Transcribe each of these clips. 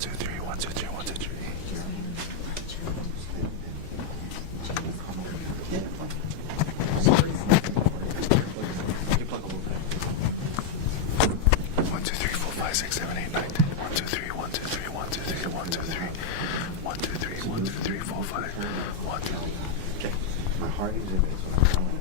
two, three, one, two, three, one, two, three. One, two, three, four, five, six, seven, eight, nine, 10. 1, 2, 3, 1, 2, 3, 1, 2, 3, 1, 2, 3. 1, 2, 3, 1, 2, 3, 4, 5. 1, 2. Okay. My heart exhibits what I'm telling you.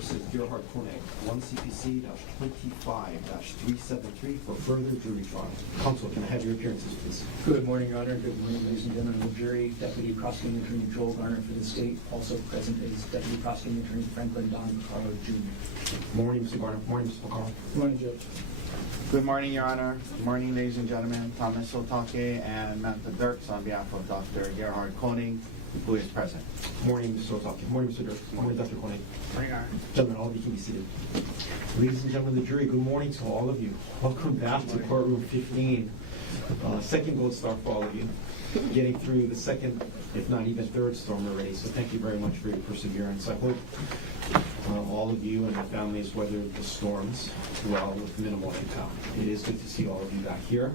versus Gerhardt Konig, 1 CPC-25-373 for further jury trial. Counsel, can I have your appearances, please? Good morning, Your Honor. Good morning, ladies and gentlemen of the jury. Deputy Prosecuting Attorney Joel Garner for the state. Also present is Deputy Prosecuting Attorney Franklin Don Carlo Jr. Morning, Mr. Garner. Morning, Mr. McCall. Good morning, Judge. Good morning, Your Honor. Good morning, ladies and gentlemen. Thomas Otake and Manta Dirks on behalf of Dr. Gerhardt Konig, who is present. Morning, Mr. Otake. Morning, Mr. Dirk. Morning, Dr. Konig. Morning, Your Honor. Gentlemen, all of you can be seated. Ladies and gentlemen of the jury, good morning to all of you. Welcome back to courtroom 15. Second gold star for all of you. Getting through the second, if not even third storm already. So thank you very much for your perseverance. I hope all of you and your families weathered the storms well with minimal impact. It is good to see all of you back here.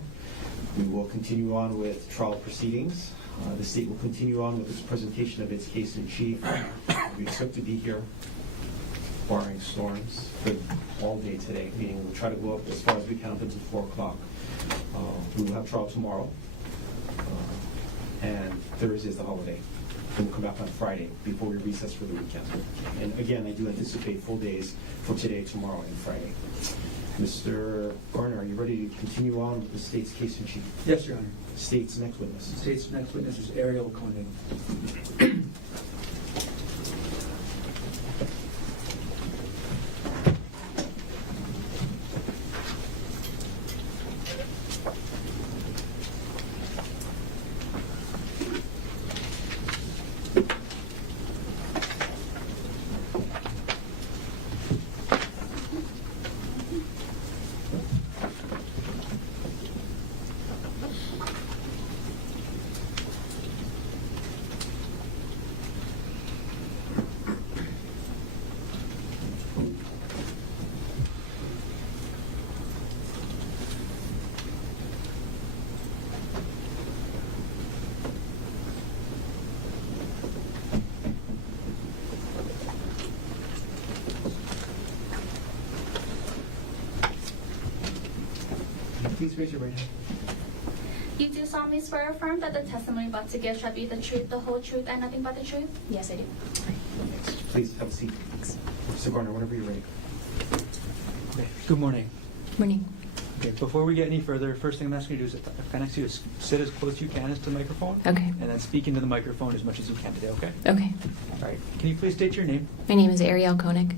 We will continue on with trial proceedings. The state will continue on with its presentation of its case in chief. We expect to be here, barring storms, all day today, meaning we'll try to go up as far as we can up until 4 o'clock. We will have trial tomorrow, and Thursday is the holiday. Then we'll come back on Friday before we recess for the weekend. And again, I do anticipate full days for today, tomorrow, and Friday. Mr. Garner, are you ready to continue on with the state's case in chief? Yes, Your Honor. State's next witness. The state's next witness is Ariel Konig. Please raise your right hand. You do solemnly swear or affirm that the testimony about to give shall be the truth, the whole truth, and nothing but the truth? Yes, I do. Please have a seat. Mr. Garner, whenever you're ready. Okay. Good morning. Morning. Okay, before we get any further, first thing I'm asking you to do is, if I ask you to sit as close as you can as to the microphone. Okay. And then speak into the microphone as much as you can today, okay? Okay. All right. Can you please state your name? My name is Ariel Konig.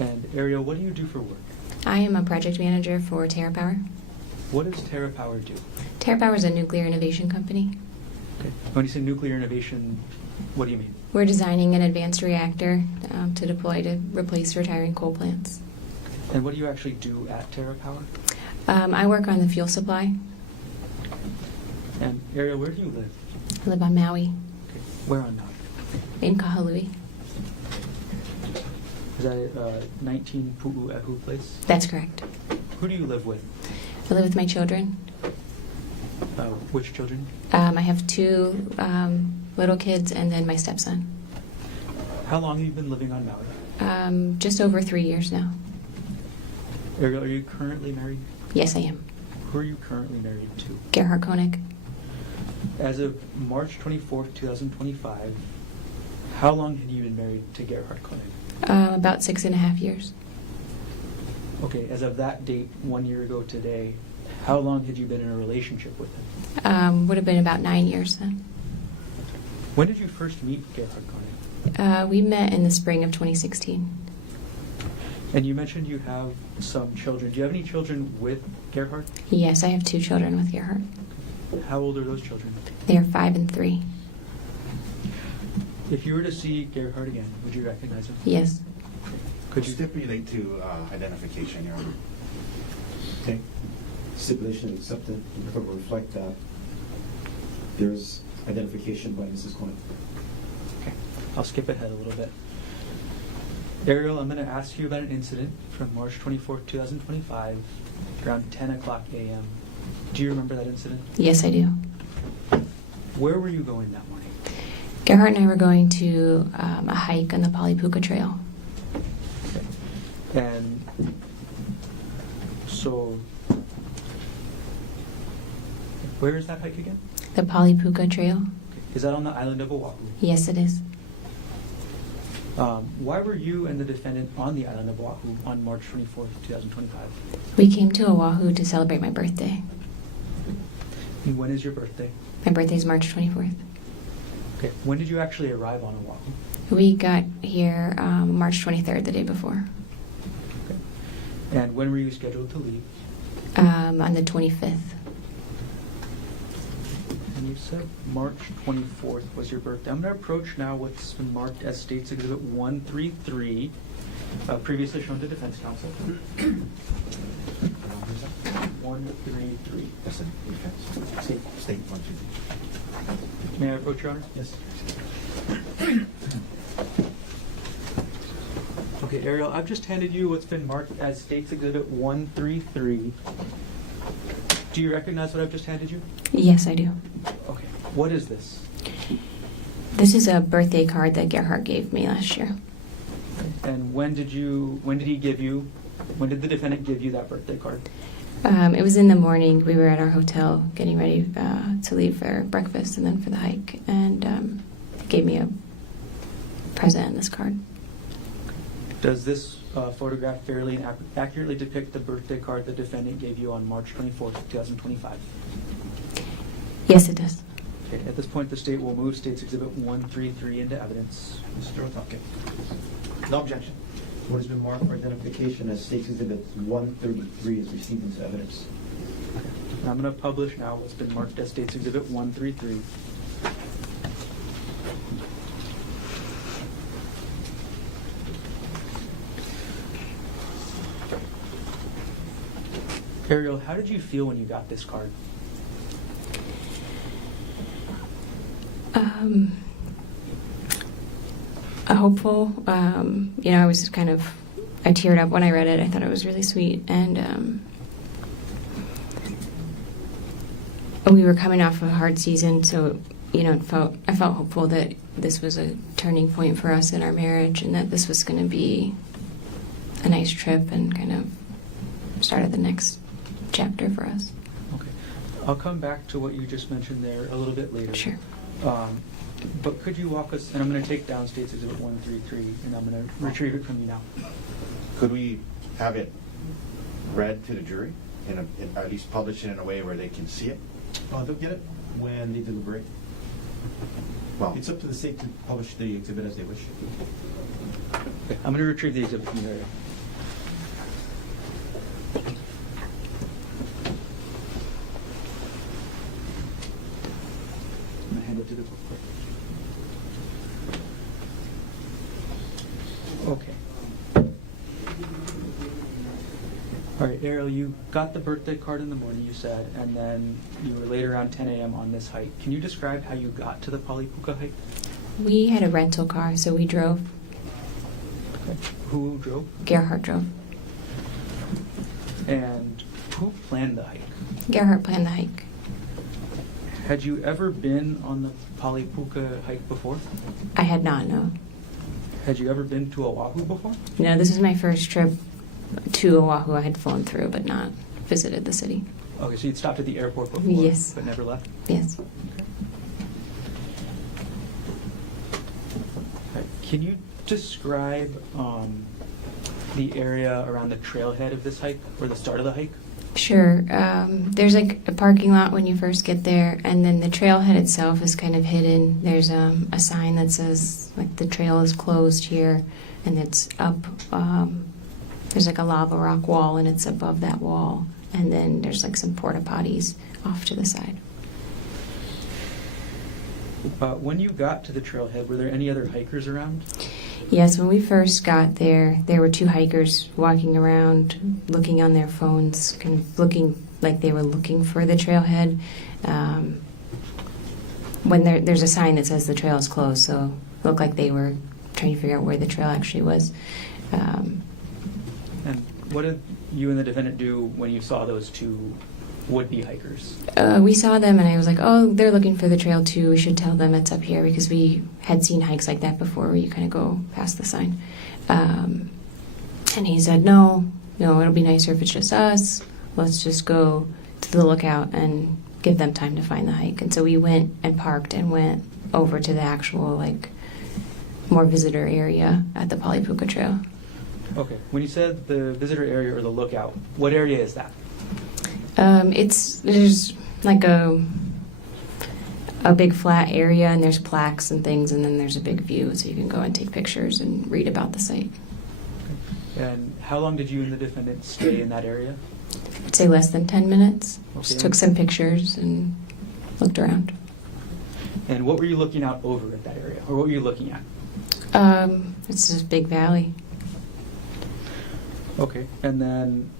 And Ariel, what do you do for work? I am a project manager for TerraPower. What does TerraPower do? TerraPower is a nuclear innovation company. Okay. When you say nuclear innovation, what do you mean? We're designing an advanced reactor to deploy to replace retiring coal plants. And what do you actually do at TerraPower? I work on the fuel supply. And Ariel, where do you live? I live on Maui, Okay. Where on Maui? in Kahului. Is that 19 Pu'u'ehu Place? That's correct. Who do you live with? I live with my children. Which children? I have 2 little kids and then my stepson. How long have you been living on Maui? Just over 3 years now. Ariel, are you currently married? Yes, I am. Who are you currently married to? Gerhardt Konig. As of March 24th, 2025, how long had you been married to Gerhardt Konig? About 6.5 years. Okay, as of that date, 1 year ago today, how long had you been in a relationship with him? Would have been about 9 years then. When did you first meet Gerhardt Konig? We met in the spring of 2016. And you mentioned you have some children. Do you have any children with Gerhardt? Yes, I have 2 children with Gerhardt. How old are those children? They are 5 and 3. If you were to see Gerhardt again, would you recognize him? Yes. Could you stipulate to identification, Your Honor? Okay. Stipulation accepted. The record will reflect that there's identification by Mrs. Konig. Okay, I'll skip ahead a little bit. Ariel, I'm going to ask you about an incident from March 24th, 2025, around 10 o'clock a.m. Do you remember that incident? Yes, I do. Where were you going that morning? Gerhardt and I were going to a hike on the Polypuka Trail. Okay. And so, where is that hike again? The Polypuka Trail? Okay. Is that on the island of Oahu? Yes, it is. Why were you and the defendant on the island of Oahu on March 24th, 2025? We came to Oahu to celebrate my birthday. And when is your birthday? My birthday is March 24th. Okay. When did you actually arrive on Oahu? We got here March 23rd, the day before, Okay. And when were you scheduled to leave? on the 25th. And you said March 24th was your birthday. I'm going to approach now what's been marked as State's Exhibit 133, previously shown to defense counsel. 133. That's it. State. State 1, 2, 3. May I approach, Your Honor? Yes. Okay, Ariel, I've just handed you what's been marked as State's Exhibit 133. Do you recognize what I've just handed you? Yes, I do. Okay. What is this? This is a birthday card that Gerhardt gave me last year. And when did the defendant give you that birthday card? It was in the morning. We were at our hotel getting ready to leave for breakfast and then for the hike, and he gave me a present in this card. Does this photograph fairly and accurately depict the birthday card the defendant gave you on March 24th, 2025? Yes, it does. Okay, at this point, the state will move State's Exhibit 133 into evidence. Mr. Otake. No objection. What has been marked for identification as State's Exhibit 133 is received into evidence. And I'm going to publish now what's been marked as State's Exhibit 133. Ariel, how did you feel when you got this card? Hopeful. I was I teared up when I read it. I thought it was really sweet. And we were coming off a hard season, so, I felt hopeful that this was a turning point for us in our marriage and that this was going to be a nice trip and kind of started the next chapter for us. Okay. I'll come back to what you just mentioned there a little bit later. Sure. But could you walk us, and I'm going to take down State's Exhibit 133, and I'm going to retrieve it from you now. Could we have it read to the jury, at least publish it in a way where they can see it? They'll get it when they deliberate. Well, It's up to the state to publish the exhibit as they wish. Okay, I'm going to retrieve the exhibit from you, Ariel. I'm going to hand it to the court clerk. Okay. All right, Ariel, you got the birthday card in the morning, you said, and then you were later around 10 a.m. on this hike. Can you describe how you got to the Palipuka hike? We had a rental car, so we drove. Okay. Who drove? Gerhardt drove. And who planned the hike? Gerhardt planned the hike. Had you ever been on the Palipuka hike before? I had not, no. Had you ever been to Oahu before? No, this is my first trip to Oahu. I had flown through, but not visited the city. Okay, so you'd stopped at the airport before, Yes. but never left? Yes. Okay. Can you describe the area around the trailhead of this hike, or the start of the hike? Sure. There's like a parking lot when you first get there, and then the trailhead itself is kind of hidden. There's a sign that says like the trail is closed here, and it's up. There's like a lava rock wall, and it's above that wall, and then there's like some porta potties off to the side. When you got to the trailhead, were there any other hikers around? Yes, when we first got there were two hikers walking around, looking on their phones, kind of looking like they were looking for the trailhead. When there's a sign that says the trail is closed, so it looked like they were trying to figure out where the trail actually was. And what did you and the defendant do when you saw those two would-be hikers? We saw them, and I was like, oh, they're looking for the trail too. We should tell them it's up here, because we had seen hikes like that before where you kind of go past the sign. And he said, no, it'll be nicer if it's just us. Let's just go to the lookout and give them time to find the hike. And so we went and parked and went over to the actual more visitor area at the Polipuka Trail. Okay. When you said the visitor area or the lookout, what area is that? There's like a big flat area, and there's plaques and things, and then there's a big view, so you can go and take pictures and read about the site. And how long did you and the defendant stay in that area? I'd say less than 10 minutes. Just Okay. took some pictures and looked around. And what were you looking out over at that area? Or what were you looking at? It's this big valley. Okay. And then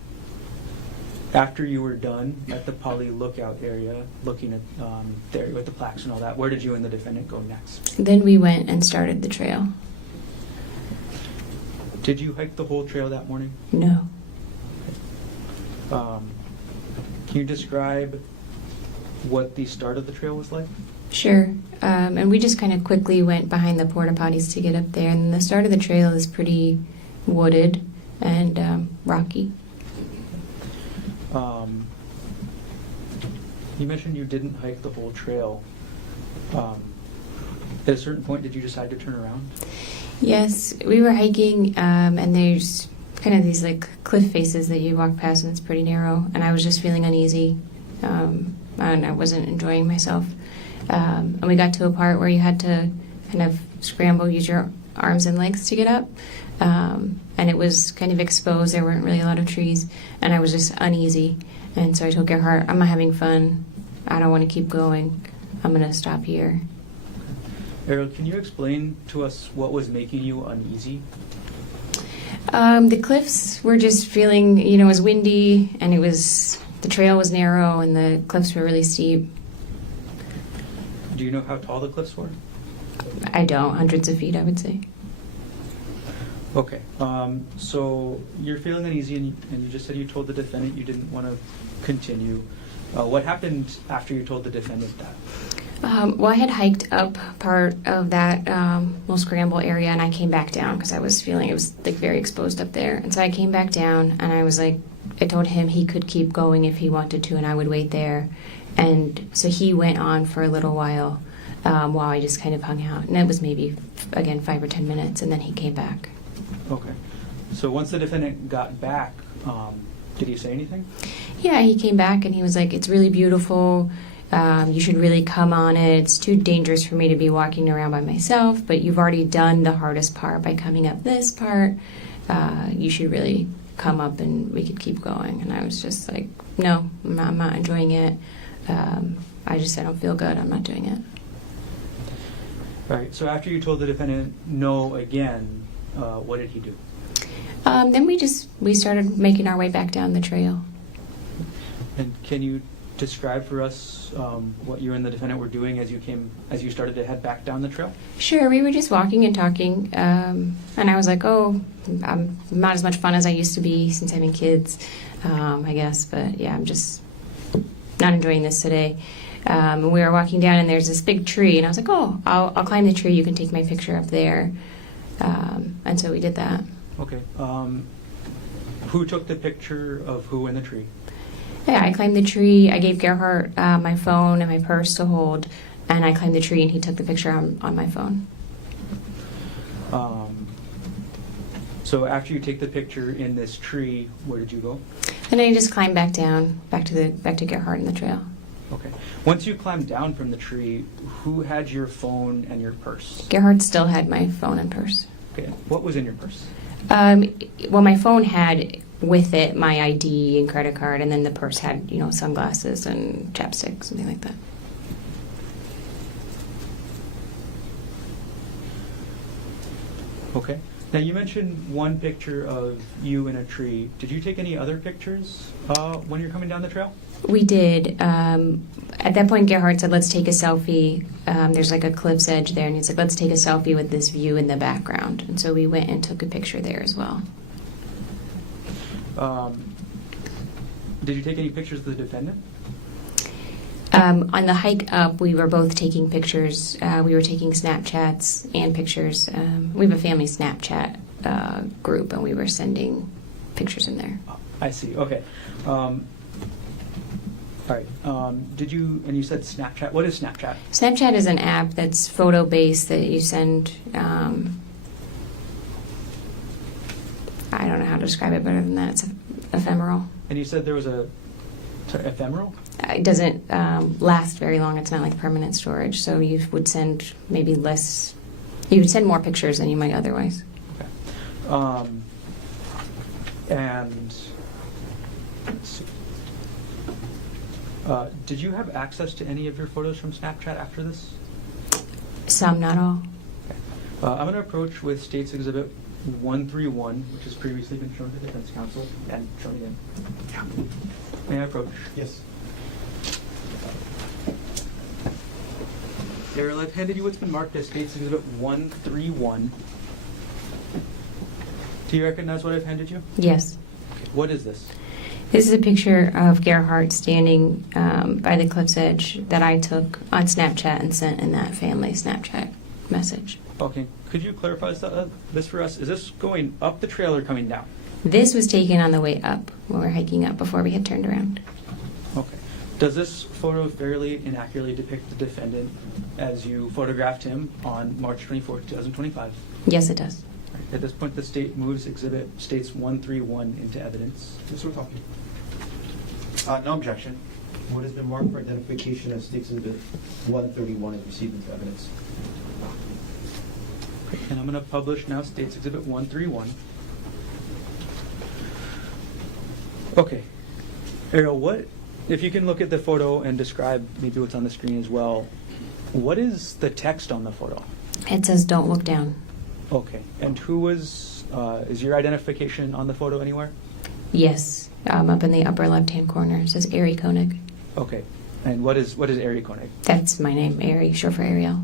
after you were done at the Poly lookout area, looking at the area with the plaques and all that, where did you and the defendant go next? Then we went and started the trail. Did you hike the whole trail that morning? No. Can you describe what the start of the trail was like? Sure. And we just kind of quickly went behind the porta potties to get up there. And the start of the trail is pretty wooded and rocky. You mentioned you didn't hike the whole trail. At a certain point, did you decide to turn around? Yes, we were hiking, and there's kind of these like cliff faces that you walk past, and it's pretty narrow. And I was just feeling uneasy, and I wasn't enjoying myself. And we got to a part where you had to kind of scramble, use your arms and legs to get up. And it was kind of exposed. There weren't really a lot of trees, and I was just uneasy. And so I told Gerhardt, I'm not having fun. I don't want to keep going. I'm going to stop here. Ariel, can you explain to us what was making you uneasy? The cliffs were just feeling, it was windy, and the trail was narrow, and the cliffs were really steep. Do you know how tall the cliffs were? I don't, hundreds of feet, I would say. Okay, so you're feeling uneasy, and you just said you told the defendant you didn't want to continue. What happened after you told the defendant that? Well, I had hiked up part of that little scramble area, and I came back down because I was feeling it was like very exposed up there. And so I came back down, and I was like, I told him he could keep going if he wanted to, and I would wait there. And so he went on for a little while I just kind of hung out. And it was maybe, again, 5 or 10 minutes, and then he came back. Okay. So once the defendant got back, did he say anything? Yeah, he came back, and he was like, it's really beautiful. You should really come on it. It's too dangerous for me to be walking around by myself, but you've already done the hardest part by coming up this part. You should really come up and we could keep going. And I was just like, no, I'm not enjoying it. I don't feel good. I'm not doing it. All right. So after you told the defendant no again, what did he do? Then we started making our way back down the trail. And can you describe for us what you and the defendant were doing as you started to head back down the trail? Sure, we were just walking and talking, and I was like, oh, I'm not as much fun as I used to be since having kids, I guess, but yeah, I'm just not enjoying this today. And we were walking down, and there's this big tree, and I was like, oh, I'll climb the tree, you can take my picture up there. And so we did that. Okay. Who took the picture of who in the tree? Yeah, I climbed the tree. I gave Gerhardt my phone and my purse to hold, and I climbed the tree, and he took the picture on my phone. So after you take the picture in this tree, where did you go? Then I just climbed back down, back to Gerhardt in the trail. Okay. Once you climbed down from the tree, who had your phone and your purse? Gerhardt still had my phone and purse. Okay. What was in your purse? Well, my phone had with it my ID and credit card, and then the purse had, sunglasses and chapstick, something like that. Okay. Now, you mentioned one picture of you in a tree. Did you take any other pictures when you're coming down the trail? We did. At that point, Gerhardt said, let's take a selfie. There's like a cliff's edge there, and he's like, let's take a selfie with this view in the background. And so we went and took a picture there as well. Did you take any pictures of the defendant? On the hike up, we were both taking pictures. We were taking Snapchats and pictures. We have a family Snapchat group, and we were sending pictures in there. I see. Okay. All right. And you said Snapchat. What is Snapchat? Snapchat is an app that's photo-based that you send. I don't know how to describe it better than that. It's ephemeral. And you said there was ephemeral? It doesn't last very long. It's not like permanent storage. So you would send maybe less. You would send more pictures than you might otherwise. Okay. And let's see. Did you have access to any of your photos from Snapchat after this? Some, not all. Okay. I'm going to approach with States Exhibit 131, which has previously been shown to the defense counsel and shown again. Yeah. May I approach? Yes. Daryl, I've handed you what's been marked as States Exhibit 131. Do you recognize what I've handed you? Yes. Okay. What is this? This is a picture of Gerhardt standing by the cliff's edge that I took on Snapchat and sent in that family Snapchat message. Okay. Could you clarify this for us? Is this going up the trail or coming down? This was taken on the way up when we were hiking up before we had turned around. Okay. Does this photo fairly inaccurately depict the defendant as you photographed him on March 24, 2025? Yes, it does. Right. At this point, the state moves Exhibit States 131 into evidence. Mr. Otake, No objection. what has been marked for identification as States Exhibit 131 is received into evidence. And I'm going to publish now States Exhibit 131. Okay. Ariel, if you can look at the photo and describe maybe what's on the screen as well, what is the text on the photo? It says, "Don't look down." Okay. And is your identification on the photo anywhere? Yes, up in the upper left-hand corner. It says Gerhardt Konig. Okay. And what is Gerhardt Konig? That's my name, Ari, short for Ariel.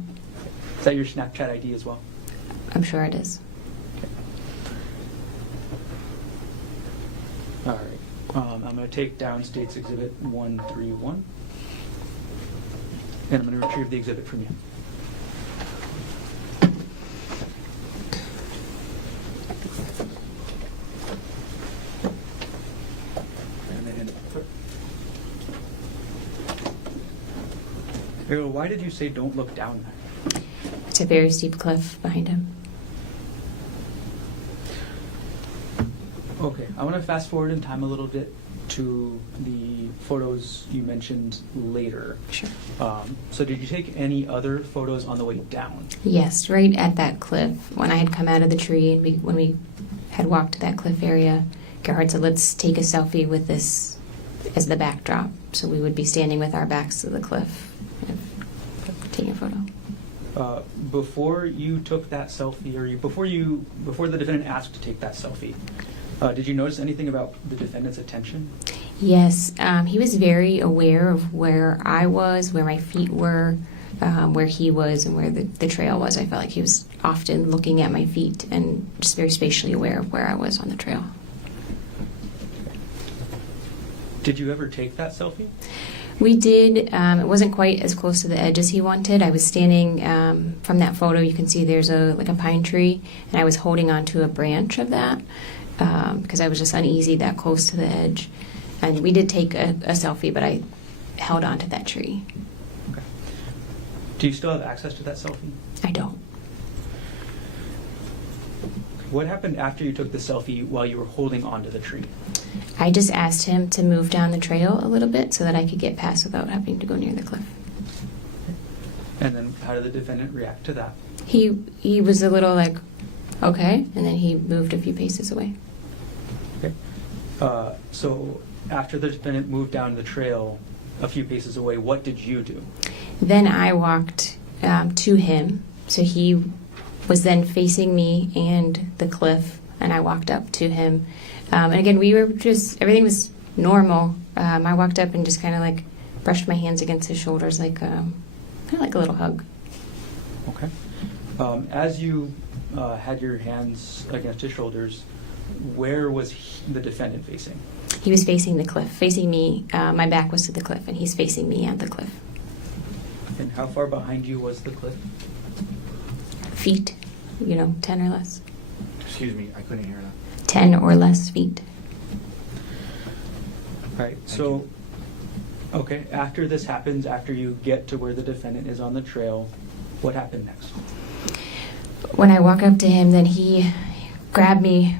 Is that your Snapchat ID as well? I'm sure it is. All right. I'm going to take down States Exhibit 131. And I'm going to retrieve the exhibit from you. Ariel, why did you say don't look down there? It's a very steep cliff behind him. Okay, I want to fast forward in time a little bit to the photos you mentioned later. Sure. So did you take any other photos on the way down? Yes, right at that cliff. When I had come out of the tree and when we had walked to that cliff area, Gerhardt said, "Let's take a selfie with this as the backdrop." So we would be standing with our backs to the cliff, taking a photo. Before you took that selfie, or before the defendant asked to take that selfie, did you notice anything about the defendant's attention? Yes, he was very aware of where I was, where my feet were, where he was, and where the trail was. I felt like he was often looking at my feet and just very spatially aware of where I was on the trail. Did you ever take that selfie? We did. It wasn't quite as close to the edge as he wanted. I was standing from that photo. You can see there's a pine tree, and I was holding onto a branch of that because I was just uneasy that close to the edge. And we did take a selfie, but I held onto that tree. Okay. Do you still have access to that selfie? I don't. What happened after you took the selfie while you were holding onto the tree? I just asked him to move down the trail a little bit so that I could get past without having to go near the cliff. And then how did the defendant react to that? He was a little like, okay, and then he moved a few paces away. Okay. So after the defendant moved down the trail a few paces away, what did you do? Then I walked to him. So he was then facing me and the cliff, and I walked up to him. And again, everything was normal. I walked up and just kind of like brushed my hands against his shoulders, like kind of like a little hug. Okay. As you had your hands against his shoulders, where was the defendant facing? He was facing the cliff, facing me. My back was to the cliff, and he's facing me at the cliff. And how far behind you was the cliff? Feet, 10 or less. Excuse me, I couldn't hear that. 10 or less feet. All right. So Okay, after this happens, after you get to where the defendant is on the trail, what happened next? When I walk up to him, then he grabbed me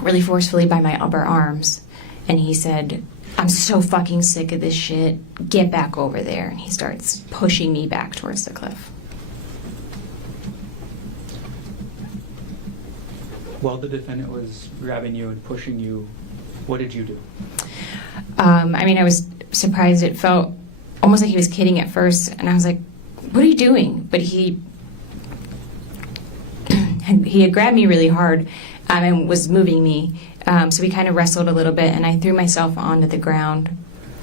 really forcefully by my upper arms, and he said, "I'm so fucking sick of this shit. Get back over there." And he starts pushing me back towards the cliff. While the defendant was grabbing you and pushing you, what did you do? I was surprised. It felt almost like he was kidding at first, and I was like, "What are you doing?" But he had grabbed me really hard and was moving me. So we kind of wrestled a little bit, and I threw myself onto the ground,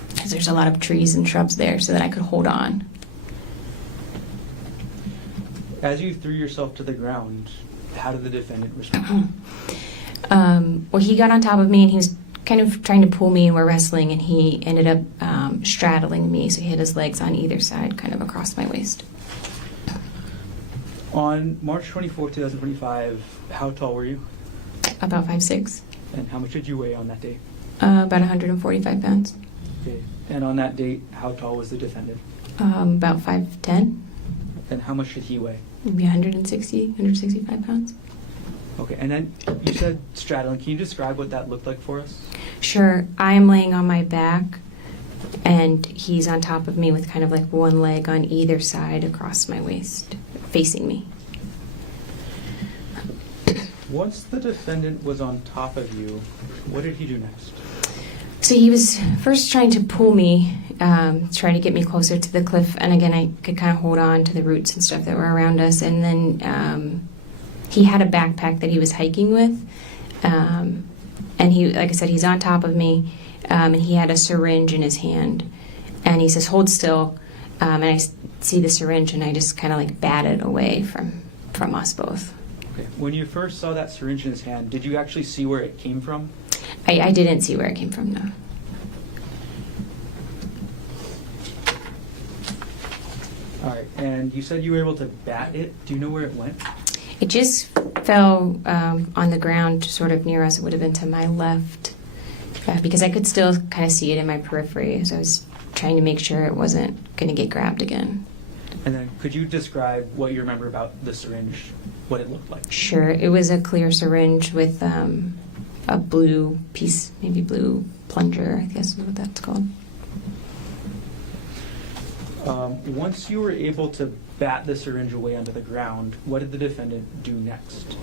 because there's a lot of trees and shrubs there, so that I could hold on. As you threw yourself to the ground, how did the defendant respond? Well, he got on top of me, and he was kind of trying to pull me, and we're wrestling, and he ended up straddling me, so he had his legs on either side, kind of across my waist. On March 24, 2025, how tall were you? About 5'6". And how much did you weigh on that day? About 145 pounds. Okay. And on that date, how tall was the defendant? About 5'10". And how much did he weigh? Maybe 165 pounds. Okay, and then you said straddling. Can you describe what that looked like for us? Sure. I am laying on my back, and he's on top of me with kind of like one leg on either side across my waist, facing me. Once the defendant was on top of you, what did he do next? So he was first trying to pull me, trying to get me closer to the cliff, and again, I could kind of hold on to the roots and stuff that were around us, and then he had a backpack that he was hiking with, and he, like I said, he's on top of me, and he had a syringe in his hand, and he says, "Hold still," and I see the syringe, and I just kind of like bat it away from us both. Okay. When you first saw that syringe in his hand, did you actually see where it came from? I didn't see where it came from, no. All right, and you said you were able to bat it. Do you know where it went? It just fell on the ground sort of near us. It would have been to my left, because I could still kind of see it in my periphery, so I was trying to make sure it wasn't going to get grabbed again. And then could you describe what you remember about the syringe, what it looked like? Sure. It was a clear syringe with a blue piece, maybe blue plunger, I guess is what that's called. Once you were able to bat the syringe away onto the ground, what did the defendant do next?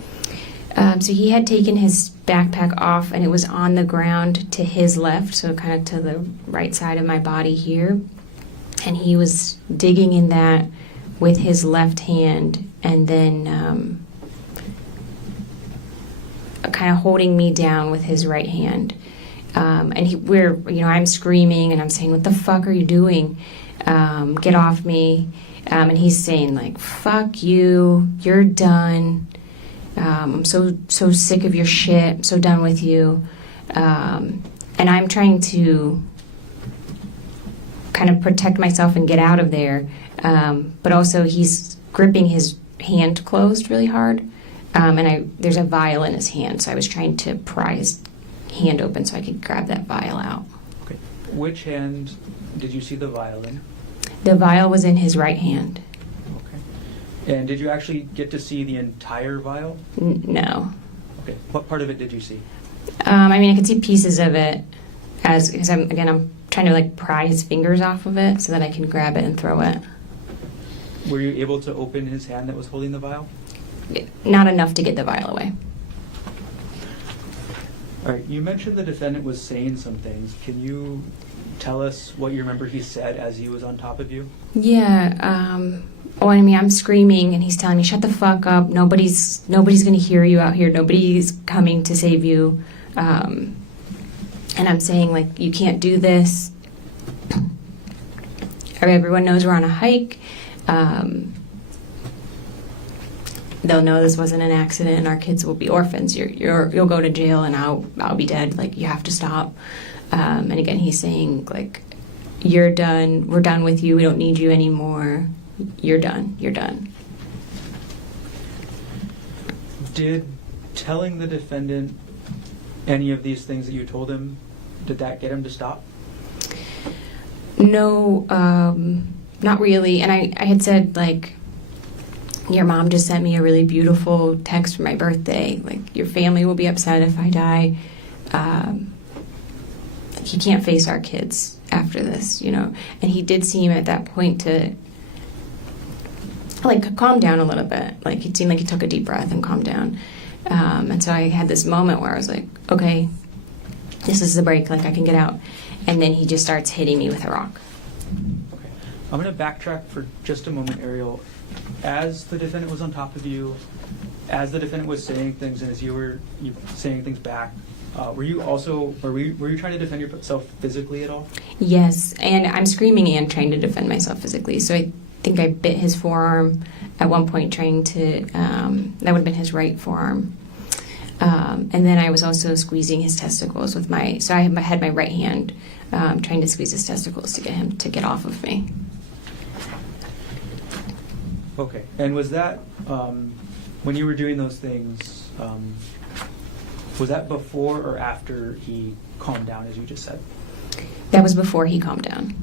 So he had taken his backpack off, and it was on the ground to his left, so kind of to the right side of my body here. And he was digging in that with his left hand, and then kind of holding me down with his right hand. And I'm screaming, and I'm saying, "What the fuck are you doing? Get off me!" And he's saying like, "Fuck you! You're done. I'm so sick of your shit. I'm so done with you." And I'm trying to kind of protect myself and get out of there, but also he's gripping his hand closed really hard, and there's a vial in his hand, so I was trying to pry his hand open so I could grab that vial out. Okay. Which hand did you see the vial in? The vial was in his right hand. Okay. And did you actually get to see the entire vial? No. Okay. What part of it did you see? I could see pieces of it, because I'm trying to like pry his fingers off of it so that I can grab it and throw it. Were you able to open his hand that was holding the vial? Not enough to get the vial away. All right, you mentioned the defendant was saying some things. Can you tell us what you remember he said as he was on top of you? Yeah, I'm screaming, and he's telling me, "Shut the fuck up, nobody's gonna hear you out here, nobody's coming to save you." And I'm saying, like, "You can't do this. Everyone knows we're on a hike. They'll know this wasn't an accident, and our kids will be orphans. You'll go to jail, and I'll be dead. Like, you have to stop." And again, he's saying, like, "You're done. We're done with you. We don't need you anymore. You're done. You're done." Did telling the defendant any of these things that you told him, did that get him to stop? No, not really. And I had said, like, your mom just sent me a really beautiful text for my birthday. Like, your family will be upset if I die. He can't face our kids after this, you know. And he did seem at that point to, like, calm down a little bit. Like, it seemed like he took a deep breath and calmed down. And so I had this moment where I was like, okay, this is the break. Like, I can get out. And then he just starts hitting me with a rock. Okay. I'm going to backtrack for just a moment, Ariel. As the defendant was on top of you, as the defendant was saying things, and as you were saying things back, were you trying to defend yourself physically at all? Yes, and I'm screaming and trying to defend myself physically. So I think I bit his forearm at one point, trying to, that would have been his right forearm. And then I was also squeezing his testicles with so I had my right hand trying to squeeze his testicles to get him to get off of me. Okay. And was that, when you were doing those things, was that before or after he calmed down, as you just said? That was before he calmed down.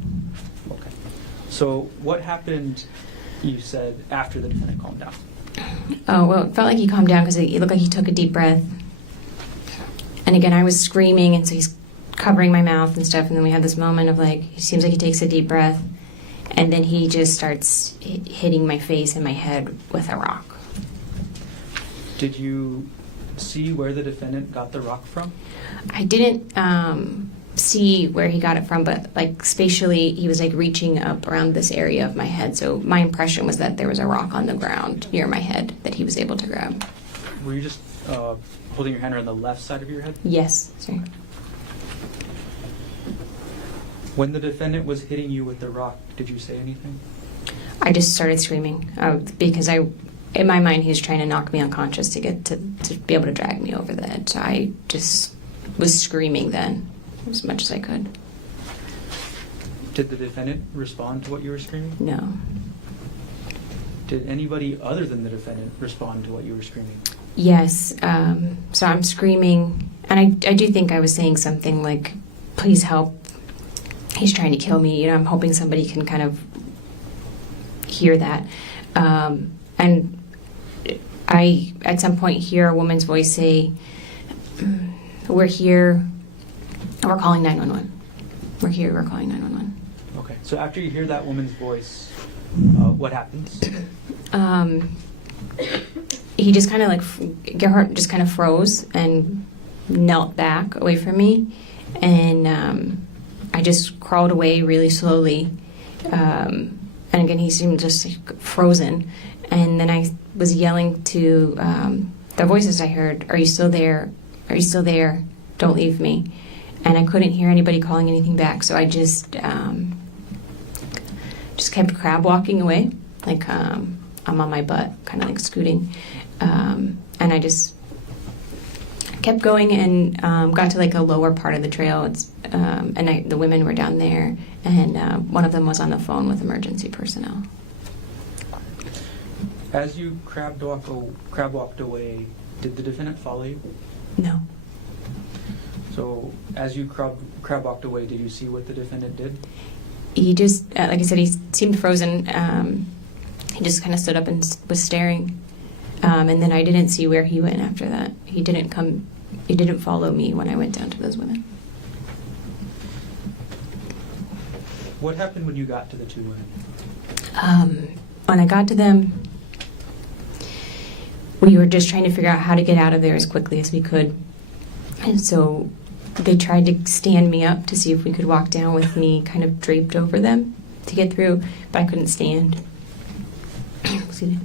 Okay. So what happened, you said, after the defendant calmed down? Oh, well, it felt like he calmed down because it looked like he took a deep breath. And again, I was screaming, and so he's covering my mouth and stuff. And then we had this moment of, like, it seems like he takes a deep breath. And then he just starts hitting my face and my head with a rock. Did you see where the defendant got the rock from? I didn't see where he got it from, but, like, spatially, he was, like, reaching up around this area of my head. So my impression was that there was a rock on the ground near my head that he was able to grab. Were you just holding your hand around the left side of your head? Yes, sorry. When the defendant was hitting you with the rock, did you say anything? I just started screaming because in my mind, he was trying to knock me unconscious to be able to drag me over the edge. So I just was screaming then as much as I could. Did the defendant respond to what you were screaming? No. Did anybody other than the defendant respond to what you were screaming? Yes. So I'm screaming, and I do think I was saying something like, please help. He's trying to kill me. You know, I'm hoping somebody can kind of hear that. And I, at some point, hear a woman's voice say, we're here, we're calling 911. We're here, we're calling 911. Okay. So after you hear that woman's voice, what happens? He just kind of Gerhardt just kind of froze and knelt back away from me. And I just crawled away really slowly. And again, he seemed just frozen. And then I was yelling to the voices I heard, are you still there? Are you still there? Don't leave me. And I couldn't hear anybody calling anything back. So I just kept crab walking away. Like I'm on my butt, kind of like scooting. And I just kept going and got to like a lower part of the trail. And the women were down there, and one of them was on the phone with emergency personnel. As you crab walked away, did the defendant follow you? No. So as you crab walked away, did you see what the defendant did? He just, like I said, he seemed frozen. He just kind of stood up and was staring. And then I didn't see where he went after that. He didn't follow me when I went down to those women. What happened when you got to the two women? When I got to them, we were just trying to figure out how to get out of there as quickly as we could. And so they tried to stand me up to see if we could walk down with me kind of draped over them to get through, but I couldn't stand. Excuse me.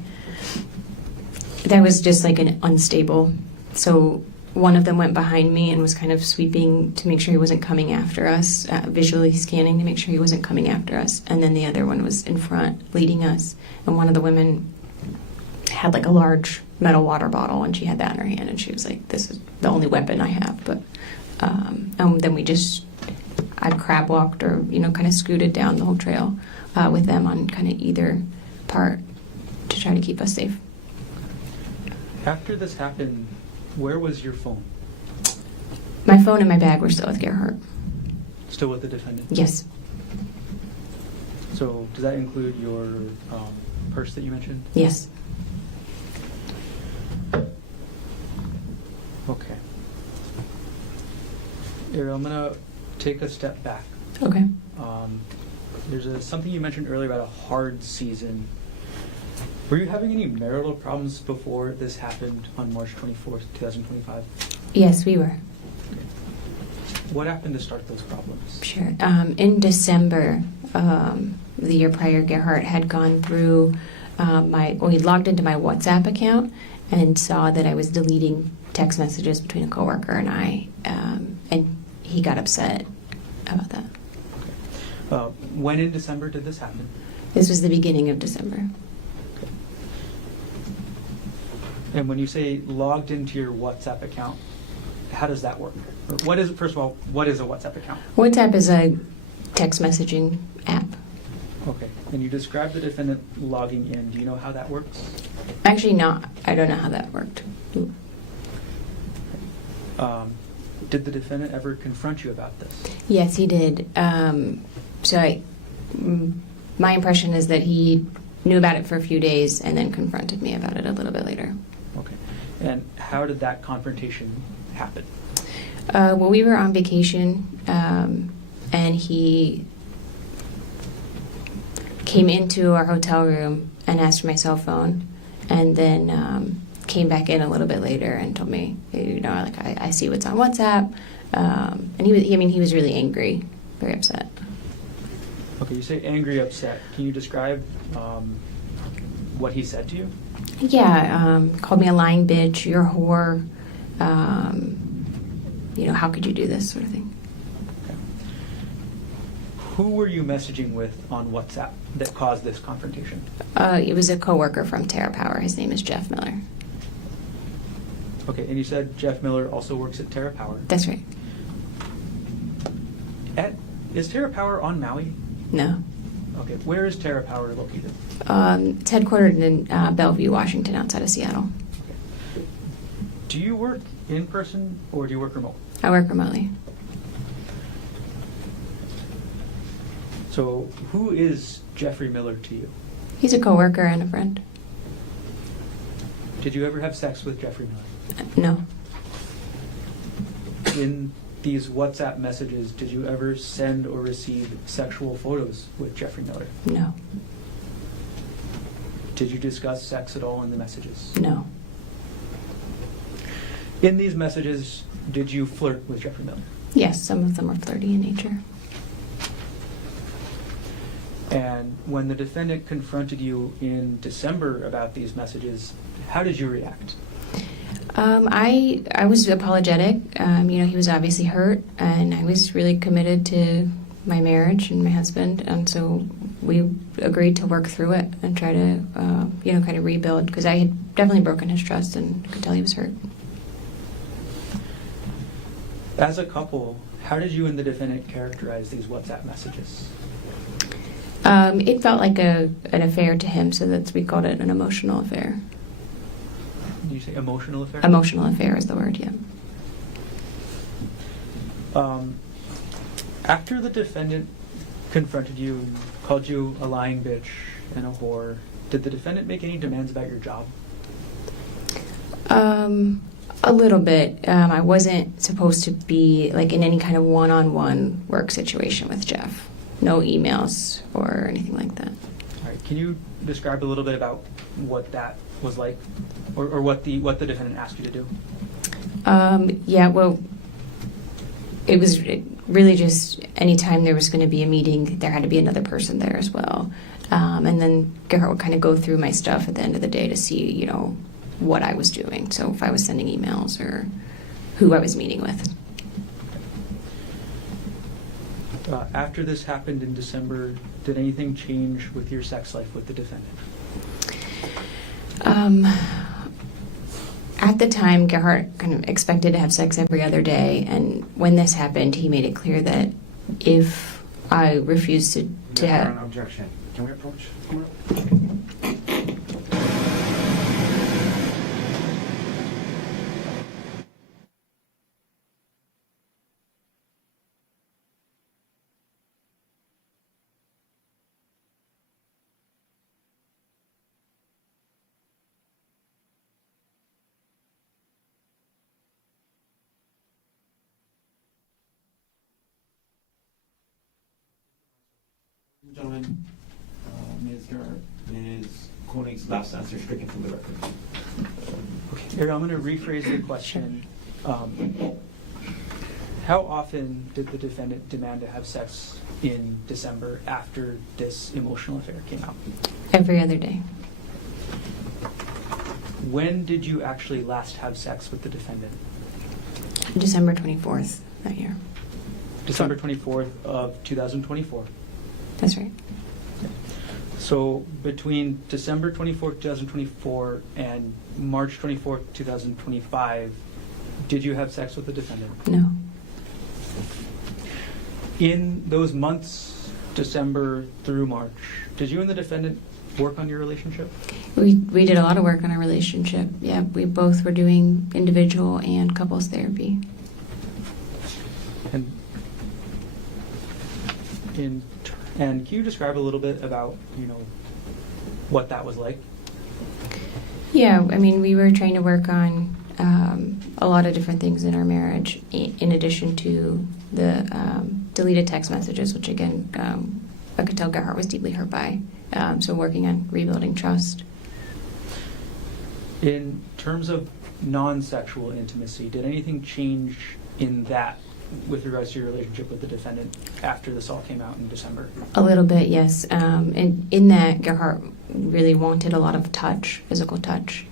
That was just like an unstable. So one of them went behind me and was kind of sweeping to make sure he wasn't coming after us, visually scanning to make sure he wasn't coming after us. And then the other one was in front, leading us. And one of the women had like a large metal water bottle, and she had that in her hand, and she was like, this is the only weapon I have. But and then I crab walked or, kind of scooted down the whole trail with them on kind of either part to try to keep us safe. After this happened, where was your phone? My phone and my bag were still with Gerhardt. Still with the defendant? Yes. So does that include your purse that you mentioned? Yes. Okay. Ariel, I'm going to take a step back. Okay. There's something you mentioned earlier about a hard season. Were you having any marital problems before this happened on March 24th, 2025? Yes, we were. What happened to start those problems? Sure. In December, the year prior, Gerhardt had gone through he logged into my WhatsApp account and saw that I was deleting text messages between a coworker and I, and he got upset about that. When in December did this happen? This was the beginning of December. And when you say logged into your WhatsApp account, how does that work? Or what is, first of all, what is a WhatsApp account? WhatsApp is a text messaging app. Okay. And you described the defendant logging in. Do you know how that works? Actually, no, I don't know how that worked. Did the defendant ever confront you about this? Yes, he did. My impression is that he knew about it for a few days and then confronted me about it a little bit later. Okay. And how did that confrontation happen? Well, we were on vacation, and he came into our hotel room and asked for my cell phone, and then came back in a little bit later and told me, like, I see what's on WhatsApp, and he was really angry, very upset. Okay, you say angry, upset. Can you describe what he said to you? Yeah, called me a lying bitch, you're a whore, how could you do this sort of thing. Okay. Who were you messaging with on WhatsApp that caused this confrontation? It was a coworker from TerraPower. His name is Jeff Miller. Okay, and you said Jeff Miller also works at TerraPower. That's right. Is TerraPower on Maui? No. Okay, where is TerraPower located? It's headquartered in Bellevue, Washington, outside of Seattle. Okay. Do you work in person or do you work remote? I work remotely. So who is Jeffrey Miller to you? He's a coworker and a friend. Did you ever have sex with Jeffrey Miller? No. In these WhatsApp messages, did you ever send or receive sexual photos with Jeffrey Miller? No. Did you discuss sex at all in the messages? No. In these messages, did you flirt with Jeffrey Miller? Yes, some of them are flirty in nature. And when the defendant confronted you in December about these messages, how did you react? I was apologetic. He was obviously hurt, and I was really committed to my marriage and my husband, and so we agreed to work through it and try to, kind of rebuild, because I had definitely broken his trust and could tell he was hurt. As a couple, how did you and the defendant characterize these WhatsApp messages? It felt like an affair to him, so we called it an emotional affair. Did you say emotional affair? Emotional affair is the word, yeah. After the defendant confronted you and called you a lying bitch and a whore, did the defendant make any demands about your job? A little bit. I wasn't supposed to be in any kind of one-on-one work situation with Jeff. No emails or anything like that. All right. Can you describe a little bit about what that was like, or what the defendant asked you to do? It was really just anytime there was going to be a meeting, there had to be another person there as well. And then Gerhardt would kind of go through my stuff at the end of the day to see, what I was doing. So if I was sending emails or who I was meeting with. After this happened in December, did anything change with your sex life with the defendant? At the time, Gerhardt kind of expected to have sex every other day, and when this happened, he made it clear that if I refused to have... An objection. Can we approach? Gentlemen, Ms. Konig's last answer stricken from the record. Okay, Ariel, I'm going to rephrase the question. How often did the defendant demand to have sex in December after this emotional affair came out? Every other day. When did you actually last have sex with the defendant? December 24th that year. December 24th of 2024. That's right. So between December 24th, 2024 and March 24th, 2025, did you have sex with the defendant? No. In those months, December through March, did you and the defendant work on your relationship? We did a lot of work on our relationship. Yeah, we both were doing individual and couples therapy. And can you describe a little bit about, what that was like? Yeah, I mean, we were trying to work on a lot of different things in our marriage, in addition to the deleted text messages, which again, I could tell Gerhardt was deeply hurt by. So working on rebuilding trust. In terms of non-sexual intimacy, did anything change in that with regards to your relationship with the defendant after this all came out in December? A little bit, yes. And in that, Gerhardt really wanted a lot of touch, physical touch.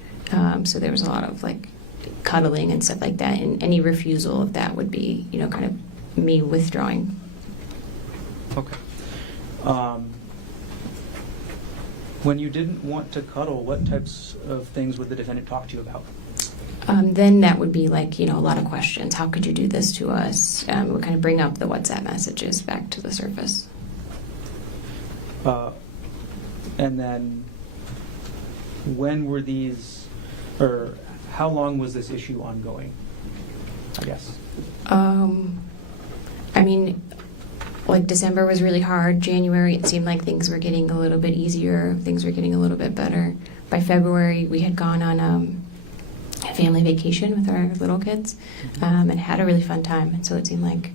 So there was a lot of cuddling and stuff like that. And any refusal of that would be, kind of me withdrawing. Okay. When you didn't want to cuddle, what types of things would the defendant talk to you about? Then that would be a lot of questions. How could you do this to us? It would kind of bring up the WhatsApp messages back to the surface. And then when were these, or how long was this issue ongoing, I guess? I mean, December was really hard. January, it seemed like things were getting a little bit easier. Things were getting a little bit better. By February, we had gone on a family vacation with our little kids and had a really fun time. And so it seemed like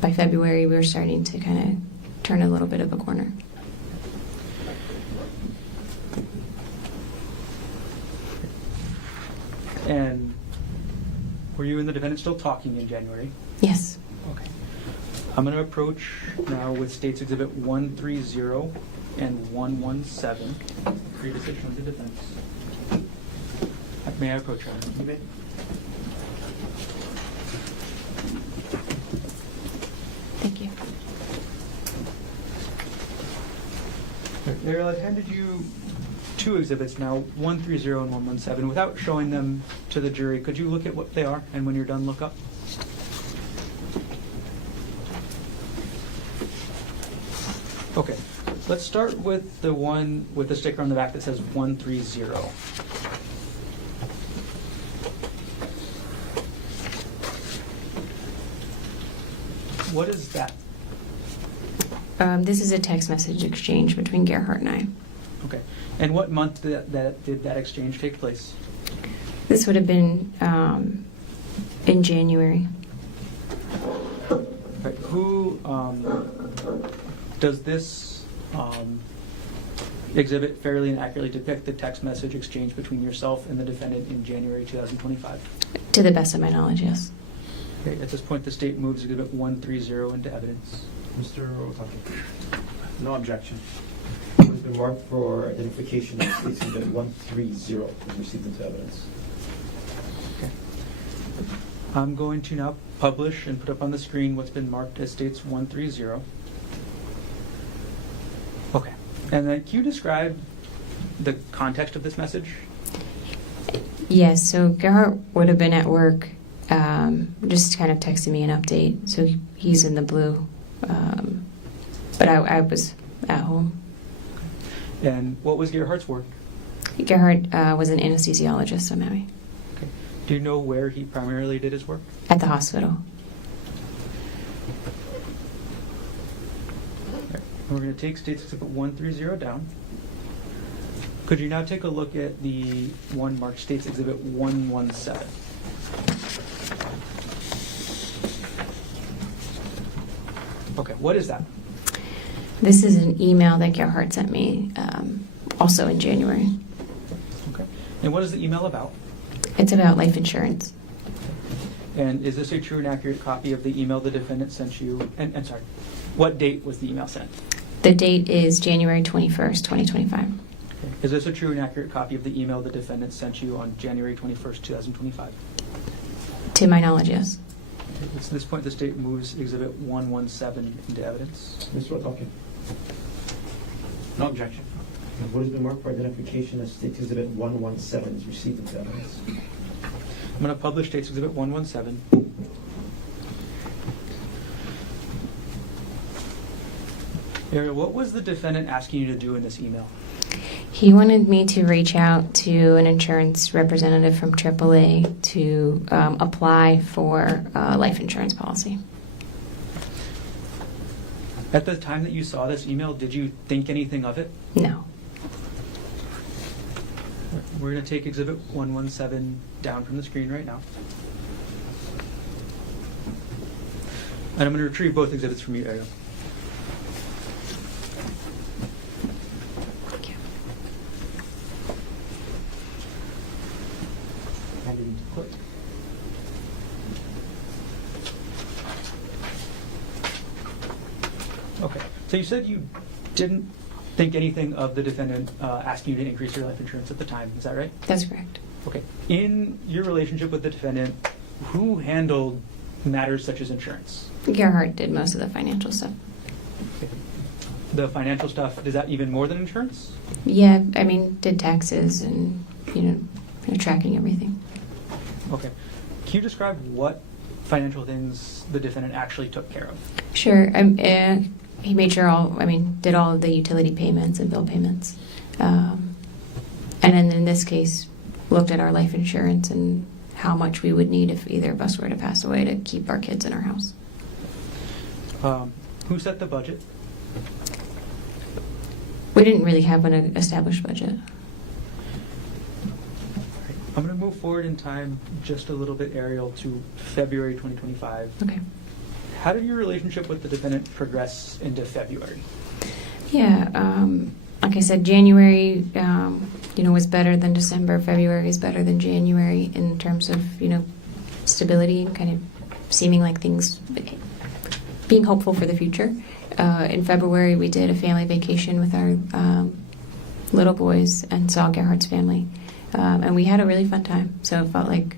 by February, we were starting to kind of turn a little bit of a corner. And were you and the defendant still talking in January? Yes. Okay. I'm going to approach now with States Exhibit 130 and 117, pre-decision of the defense. May I approach, Your Honor? You may. Thank you. Ariel, I've handed you two exhibits now, 130 and 117. Without showing them to the jury, could you look at what they are, and when you're done, look up? Okay, let's start with the one with the sticker on the back that says 130. What is that? This is a text message exchange between Gerhardt and I. Okay, and what month did that exchange take place? This would have been in January. Right. Who does this exhibit fairly and accurately depict the text message exchange between yourself and the defendant in January 2025? To the best of my knowledge, yes. Okay, at this point, the state moves exhibit 130 into evidence. Mr. Otake. No objection. It has been marked for identification of States Exhibit 130 was received into evidence. Okay. I'm going to now publish and put up on the screen what's been marked as States 130. Okay. And then can you describe the context of this message? Yes, so Gerhardt would have been at work, just kind of texting me an update. So he's in the blue. But I was at home. And what was Gerhardt's work? Gerhardt was an anesthesiologist on Maui. Okay. Do you know where he primarily did his work? At the hospital. Okay. We're going to take States Exhibit 130 down. Could you now take a look at the one marked States Exhibit 117? Okay, what is that? This is an email that Gerhardt sent me also in January. Okay. And what is the email about? It's about life insurance. And is this a true and accurate copy of the email the defendant sent you? And sorry, what date was the email sent? The date is January 21st, 2025. Okay. Is this a true and accurate copy of the email the defendant sent you on January 21st, 2025? To my knowledge, yes. Okay. At this point, the state moves Exhibit 117 into evidence. Mr. Otake? No objection. What has been marked for identification as State Exhibit 117 is received into evidence. I'm going to publish State's Exhibit 117. Ariel, what was the defendant asking you to do in this email? He wanted me to reach out to an insurance representative from AAA to apply for a life insurance policy. At the time that you saw this email, did you think anything of it? No. We're going to take Exhibit 117 down from the screen right now. And I'm going to retrieve both exhibits from you, Ariel. Thank you. Hand it into court. Okay. So you said you didn't think anything of the defendant asking you to increase your life insurance at the time. Is that right? That's correct. Okay. In your relationship with the defendant, who handled matters such as insurance? Gerhardt did most of the financial stuff. Okay. The financial stuff, is that even more than insurance? Yeah, I mean, did taxes and, tracking everything. Okay. Can you describe what financial things the defendant actually took care of? Sure. He made sure did all of the utility payments and bill payments. And then in this case, looked at our life insurance and how much we would need if either of us were to pass away to keep our kids in our house. Who set the budget? We didn't really have an established budget. I'm going to move forward in time just a little bit, Ariel, to February 2025. Okay. How did your relationship with the defendant progress into February? Yeah, like I said, January, was better than December. February is better than January in terms of, stability and kind of seeming like things, being hopeful for the future. In February, we did a family vacation with our little boys and saw Gerhardt's family. And we had a really fun time. So it felt like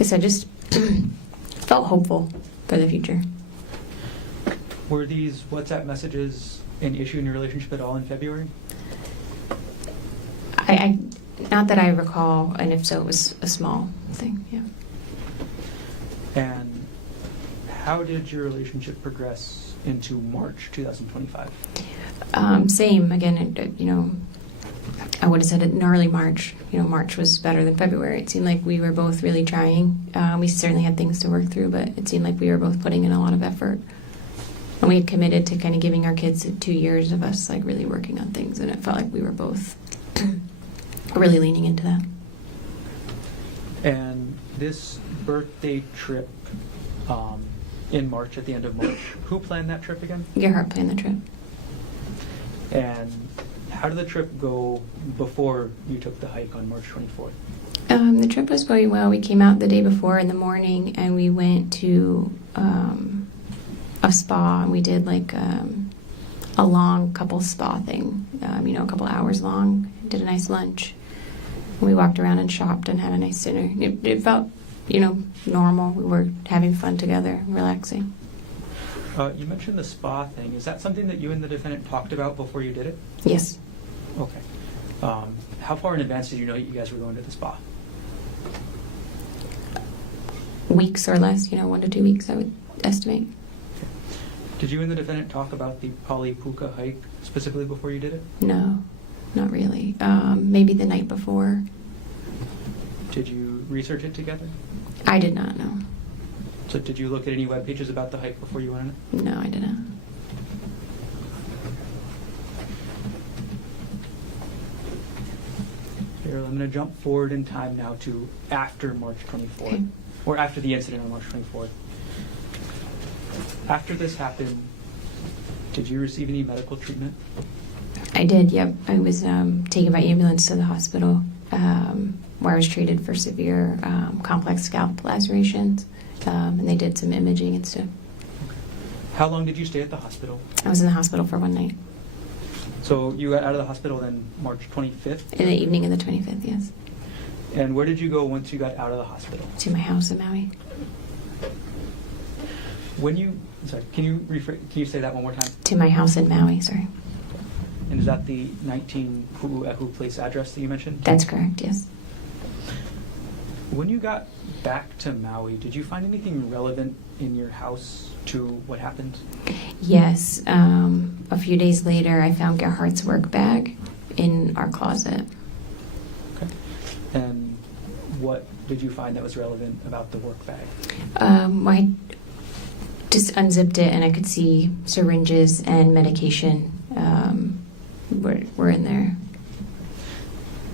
I said, just felt hopeful for the future. Were these WhatsApp messages an issue in your relationship at all in February? I not that I recall, and if so, it was a small thing, yeah. And how did your relationship progress into March 2025? Same, again, I would have said in early March. March was better than February. It seemed like we were both really trying. We certainly had things to work through, but it seemed like we were both putting in a lot of effort. And we had committed to kind of giving our kids 2 years of us like really working on things, and it felt like we were both really leaning into that. And this birthday trip in March, at the end of March, who planned that trip again? Gerhardt planned the trip. And how did the trip go before you took the hike on March 24th? The trip was going well. We came out the day before in the morning, and we went to a spa, and we did like a long couple spa thing, a couple hours long. Did a nice lunch. We walked around and shopped and had a nice dinner. It felt, normal. We were having fun together, relaxing. You mentioned the spa thing. Is that something that you and the defendant talked about before you did it? Yes. Okay. How far in advance did you know that you guys were going to the spa? Weeks or less, 1 to 2 weeks, I would estimate. Did you and the defendant talk about the Polypuka hike specifically before you did it? No, not really. Maybe the night before. Did you research it together? I did not know. So did you look at any web pages about the hike before you went on it? No, I didn't. Here, I'm going to jump forward in time now to after March 24th, Okay. or after the incident on March 24th. After this happened, Did you receive any medical treatment? I did, yep. I was taken by ambulance to the hospital where I was treated for severe complex scalp lacerations, and they did some imaging and stuff. How long did you stay at the hospital? I was in the hospital for one night. So you got out of the hospital then March 25th? In the evening of the 25th, yes. And where did you go once you got out of the hospital? To my house in Maui. Can you say that one more time? To my house in Maui, sorry. And is that the 19 Pu'uehu Place address that you mentioned? That's correct, yes. When you got back to Maui, did you find anything relevant in your house to what happened? Yes. A few days later, I found Gerhardt's work bag in our closet. Okay. And what did you find that was relevant about the work bag? I just unzipped it and I could see syringes and medication were in there.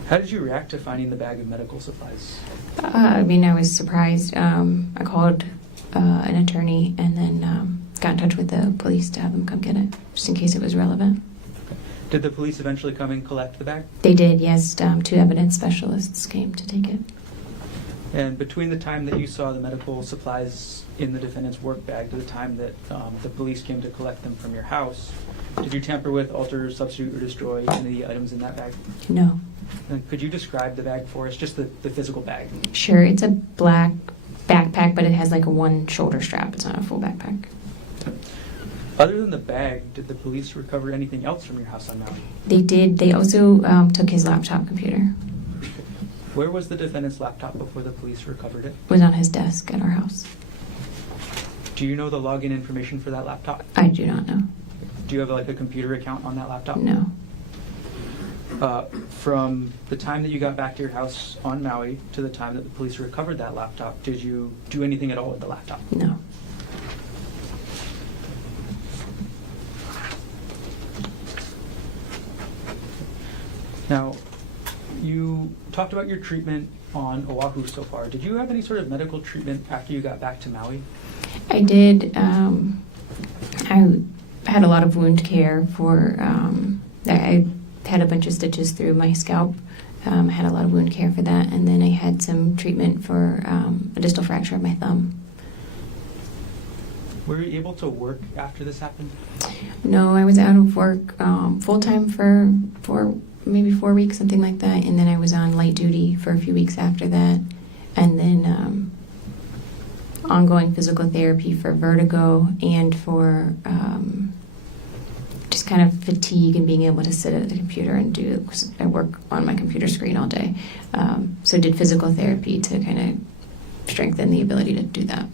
How did you react to finding the bag of medical supplies? I was surprised. I called an attorney and then got in touch with the police to have them come get it, just in case it was relevant. Okay. Did the police eventually come and collect the bag? They did, yes. 2 evidence specialists came to take it. And between the time that you saw the medical supplies in the defendant's work bag to the time that the police came to collect them from your house, did you tamper with, alter, substitute, or destroy any of the items in that bag? No. And could you describe the bag for us, just the physical bag? Sure, it's a black backpack, but it has like a one shoulder strap. It's not a full backpack. Other than the bag, did the police recover anything else from your house on Maui? They did. They also took his laptop computer. Where was the defendant's laptop before the police recovered it? It was on his desk at our house. Do you know the login information for that laptop? I do not know. Do you have like a computer account on that laptop? No. From the time that you got back to your house on Maui to the time that the police recovered that laptop, did you do anything at all with the laptop? No. Now, you talked about your treatment on Oahu so far. Did you have any sort of medical treatment after you got back to Maui? I did. I had a lot of wound care for. I had a bunch of stitches through my scalp. I had a lot of wound care for that, and then I had some treatment for a distal fracture of my thumb. Were you able to work after this happened? No, I was out of work full time for maybe 4 weeks, something like that, and then I was on light duty for a few weeks after that, and then ongoing physical therapy for vertigo and for just kind of fatigue and being able to sit at the computer and do, because I work on my computer screen all day. So did physical therapy to kind of strengthen the ability to do that.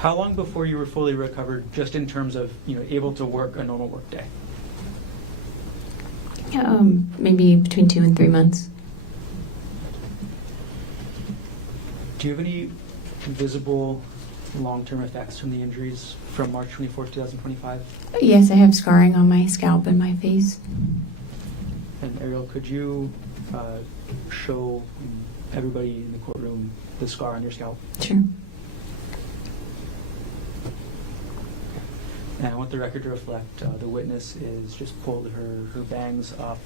How long before you were fully recovered, just in terms of able to work a normal work day? Maybe between 2 and 3 months. Do you have any visible long-term effects from the injuries from March 24, 2025? Yes, I have scarring on my scalp and my face. And Ariel, could you show everybody in the courtroom the scar on your scalp? Sure. And I want the record to reflect the witness is just pulled her bangs up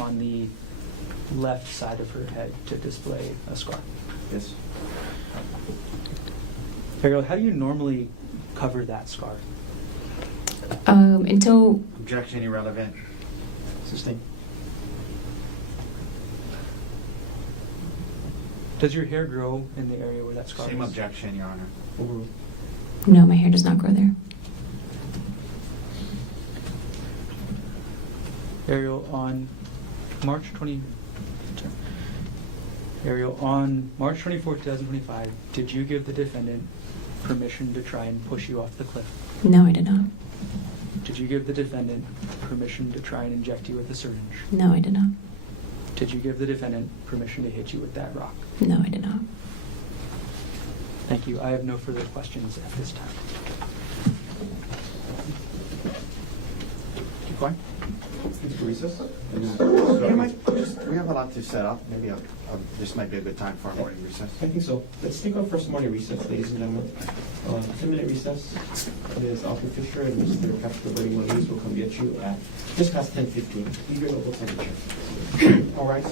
on the left side of her head to display a scar. Yes. Ariel, how do you normally cover that scar? Until Objection irrelevant. Sustain. Does your hair grow in the area where that scar Same is? objection, Your Honor. Overruled. no, my hair does not grow there. Ariel, on March 24, 2025, did you give the defendant permission to try and push you off the cliff? No, I did not. Did you give the defendant permission to try and inject you with a syringe? No, I did not. Did you give the defendant permission to hit you with that rock? No, I did not. Thank you. I have no further questions at this time. Keep going. Recess? We have a lot to set up. Maybe this might be a good time for a morning recess. I think so. Let's take our first morning recess, ladies and gentlemen. 10-minute recess. Ms. Alfred Fisher and Mr. Patrick Moniz will come get you at just past 10:15. Leave your notebooks on the chair. All right.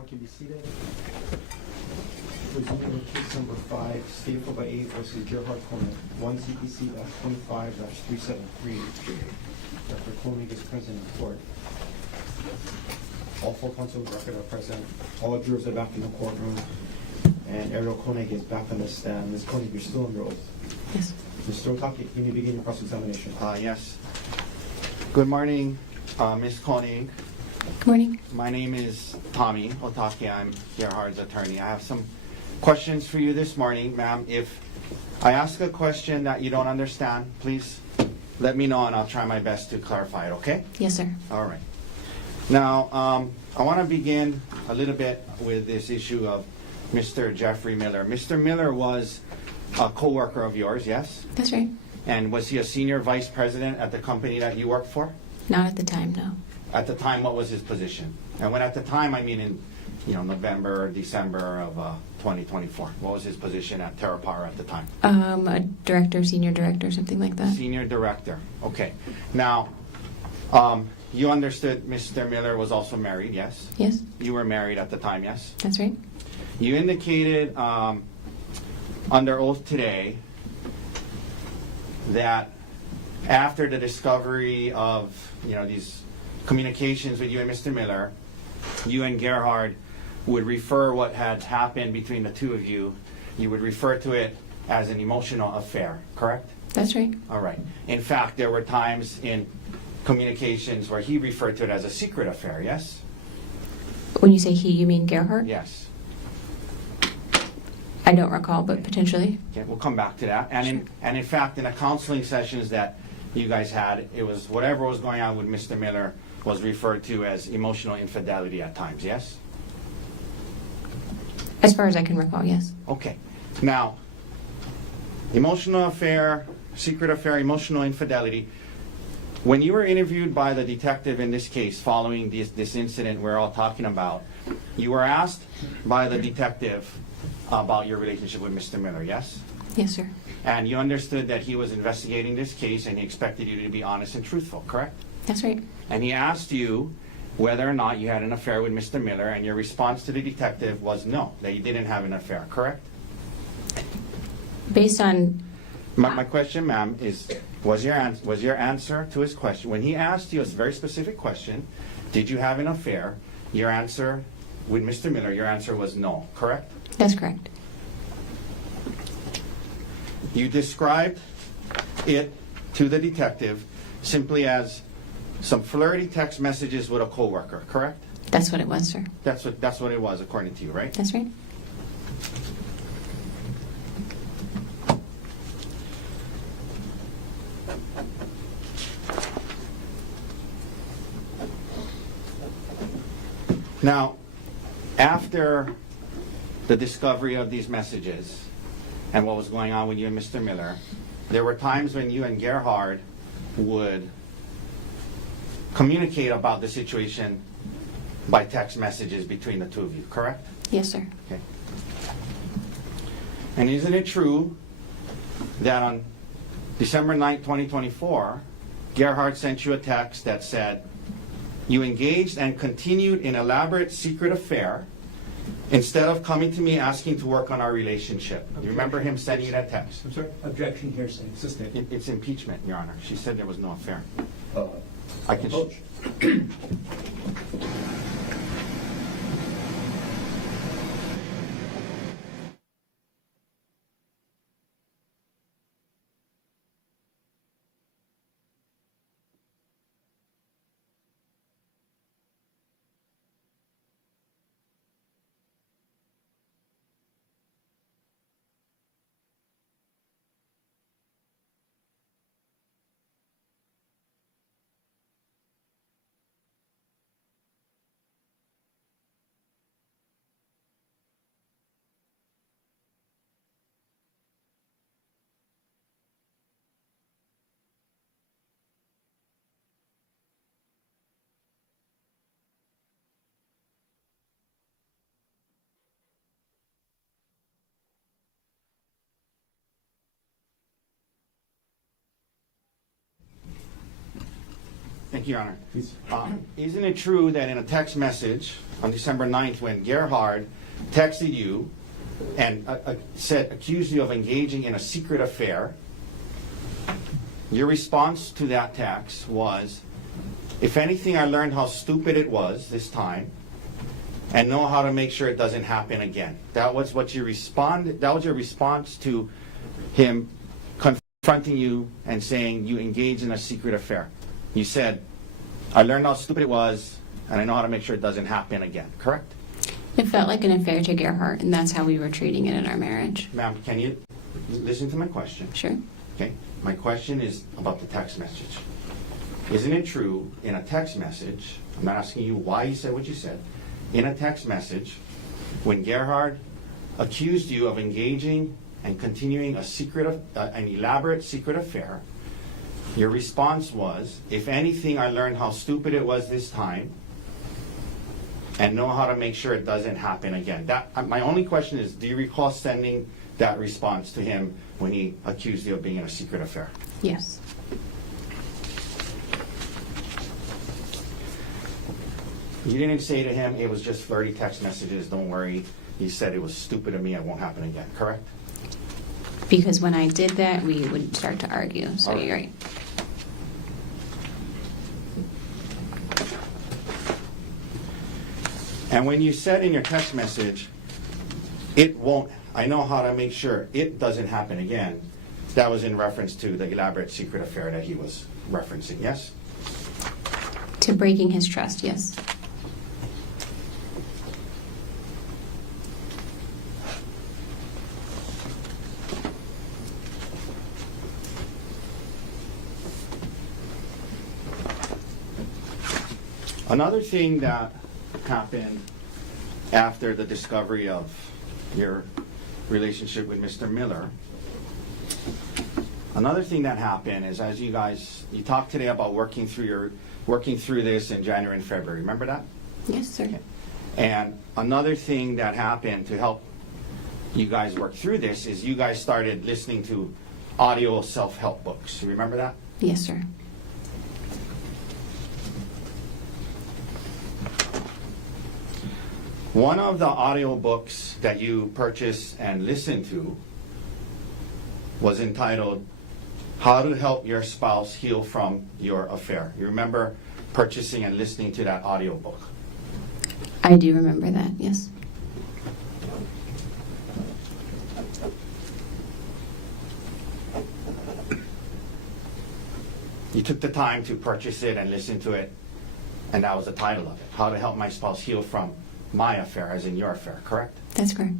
Everyone can be seated. Resuming with case number 5, State 4x8 versus Gerhardt Konig, 1 CPC-25-373. Dr. Konig is present in court. All 4 counsel of record are present. All jurors are back in the courtroom. And Ariel Konig is back on the stand. Ms. Konig, you're still under oath. Yes. Mr. Otake, you may begin your cross-examination. Yes. Good morning, Ms. Konig. Good morning. My name is Tommy Otake. I'm Gerhardt's attorney. I have some questions for you this morning, ma'am. If I ask a question that you don't understand, please let me know and I'll try my best to clarify it, okay? Yes, sir. All right. Now, I want to begin a little bit with this issue of Mr. Jeffrey Miller. Mr. Miller was a co-worker of yours, yes? That's right. And was he a senior vice president at the company that you worked for? Not at the time, no. At the time, what was his position? And when at the time, I mean in November, December of 2024. What was his position at TerraPower at the time? A director, senior director, something like that. Senior director. Okay. Now, you understood Mr. Miller was also married, yes? Yes, You were married at the time, yes? that's right. You indicated under oath today that after the discovery of these communications with you and Mr. Miller, you and Gerhard would refer what had happened between the two of you, you would refer to it as an emotional affair, correct? That's right. All right. In fact, there were times in communications where he referred to it as a secret affair, yes? When you say he, you mean Gerhardt? Yes. I don't recall, but potentially. Okay, we'll come back to that. And in fact, in the counseling sessions that you guys had, it was whatever was going on with Mr. Miller was referred to as emotional infidelity at times, yes? As far as I can recall, yes. Okay. Now, emotional affair, secret affair, emotional infidelity. When you were interviewed by the detective in this case following this incident we're all talking about, you were asked by the detective about your relationship with Mr. Miller, yes? Yes, sir. And you understood that he was investigating this case and he expected you to be honest and truthful, correct? That's right. And he asked you whether or not you had an affair with Mr. Miller, and your response to the detective was no, that you didn't have an affair, correct? Based on... My question, ma'am, is was your answer to his question, when he asked you a very specific question, did you have an affair, your answer with Mr. Miller, your answer was no, correct? That's correct. You described it to the detective simply as some flirty text messages with a coworker, correct? That's what it was, sir. That's what it was, according to you, right? That's right. Now, after the discovery of these messages and what was going on with you and Mr. Miller, there were times when you and Gerhard would communicate about the situation by text messages between the two of you, correct? Yes, sir. Okay. And isn't it true that on December 9th, 2024, Gerhard sent you a text that said, you engaged and continued an elaborate secret affair instead of coming to me asking to work on our relationship. Do you remember him sending you that text? I'm sorry? Objection, hearsay. Sustained. It's impeachment, Your Honor. She said there was no affair. Uh, I can. approach. Thank you, Your Honor. Please. Isn't it true that in a text message on December 9th, when Gerhardt texted you and accused you of engaging in a secret affair, your response to that text was, if anything, I learned how stupid it was this time and know how to make sure it doesn't happen again. That was what you responded. That was your response to him confronting you and saying you engaged in a secret affair. You said, I learned how stupid it was, and I know how to make sure it doesn't happen again. Correct? It felt like an affair to Gerhardt, and that's how we were treating it in our marriage. Ma'am, can you listen to my question? Sure. Okay. My question is about the text message. Isn't it true in a text message, I'm not asking you why you said what you said, in a text message, when Gerhardt accused you of engaging and continuing an elaborate secret affair, your response was, if anything, I learned how stupid it was this time and know how to make sure it doesn't happen again. My only question is, do you recall sending that response to him when he accused you of being in a secret affair? Yes. You didn't say to him, it was just flirty text messages, don't worry. You said it was stupid of me, it won't happen again, correct? Because when I did that, we would start to argue, so All right. you're right. And when you said in your text message, it won't, I know how to make sure it doesn't happen again, that was in reference to the elaborate secret affair that he was referencing, yes? To breaking his trust, yes. Another thing that happened after the discovery of your relationship with Mr. Miller, another thing that happened is, as you talked today about working through this in January and February. Remember that? Yes, sir. Okay. And another thing that happened to help you guys work through this is you guys started listening to audio self-help books. You remember that? Yes, sir. One of the audio books that you purchased and listened to was entitled How to Help Your Spouse Heal from Your Affair. You remember purchasing and listening to that audio book? I do remember that, yes. You took the time to purchase it and listen to it, and that was the title of it, How to Help My Spouse Heal from My Affair, as in your affair, correct? That's correct.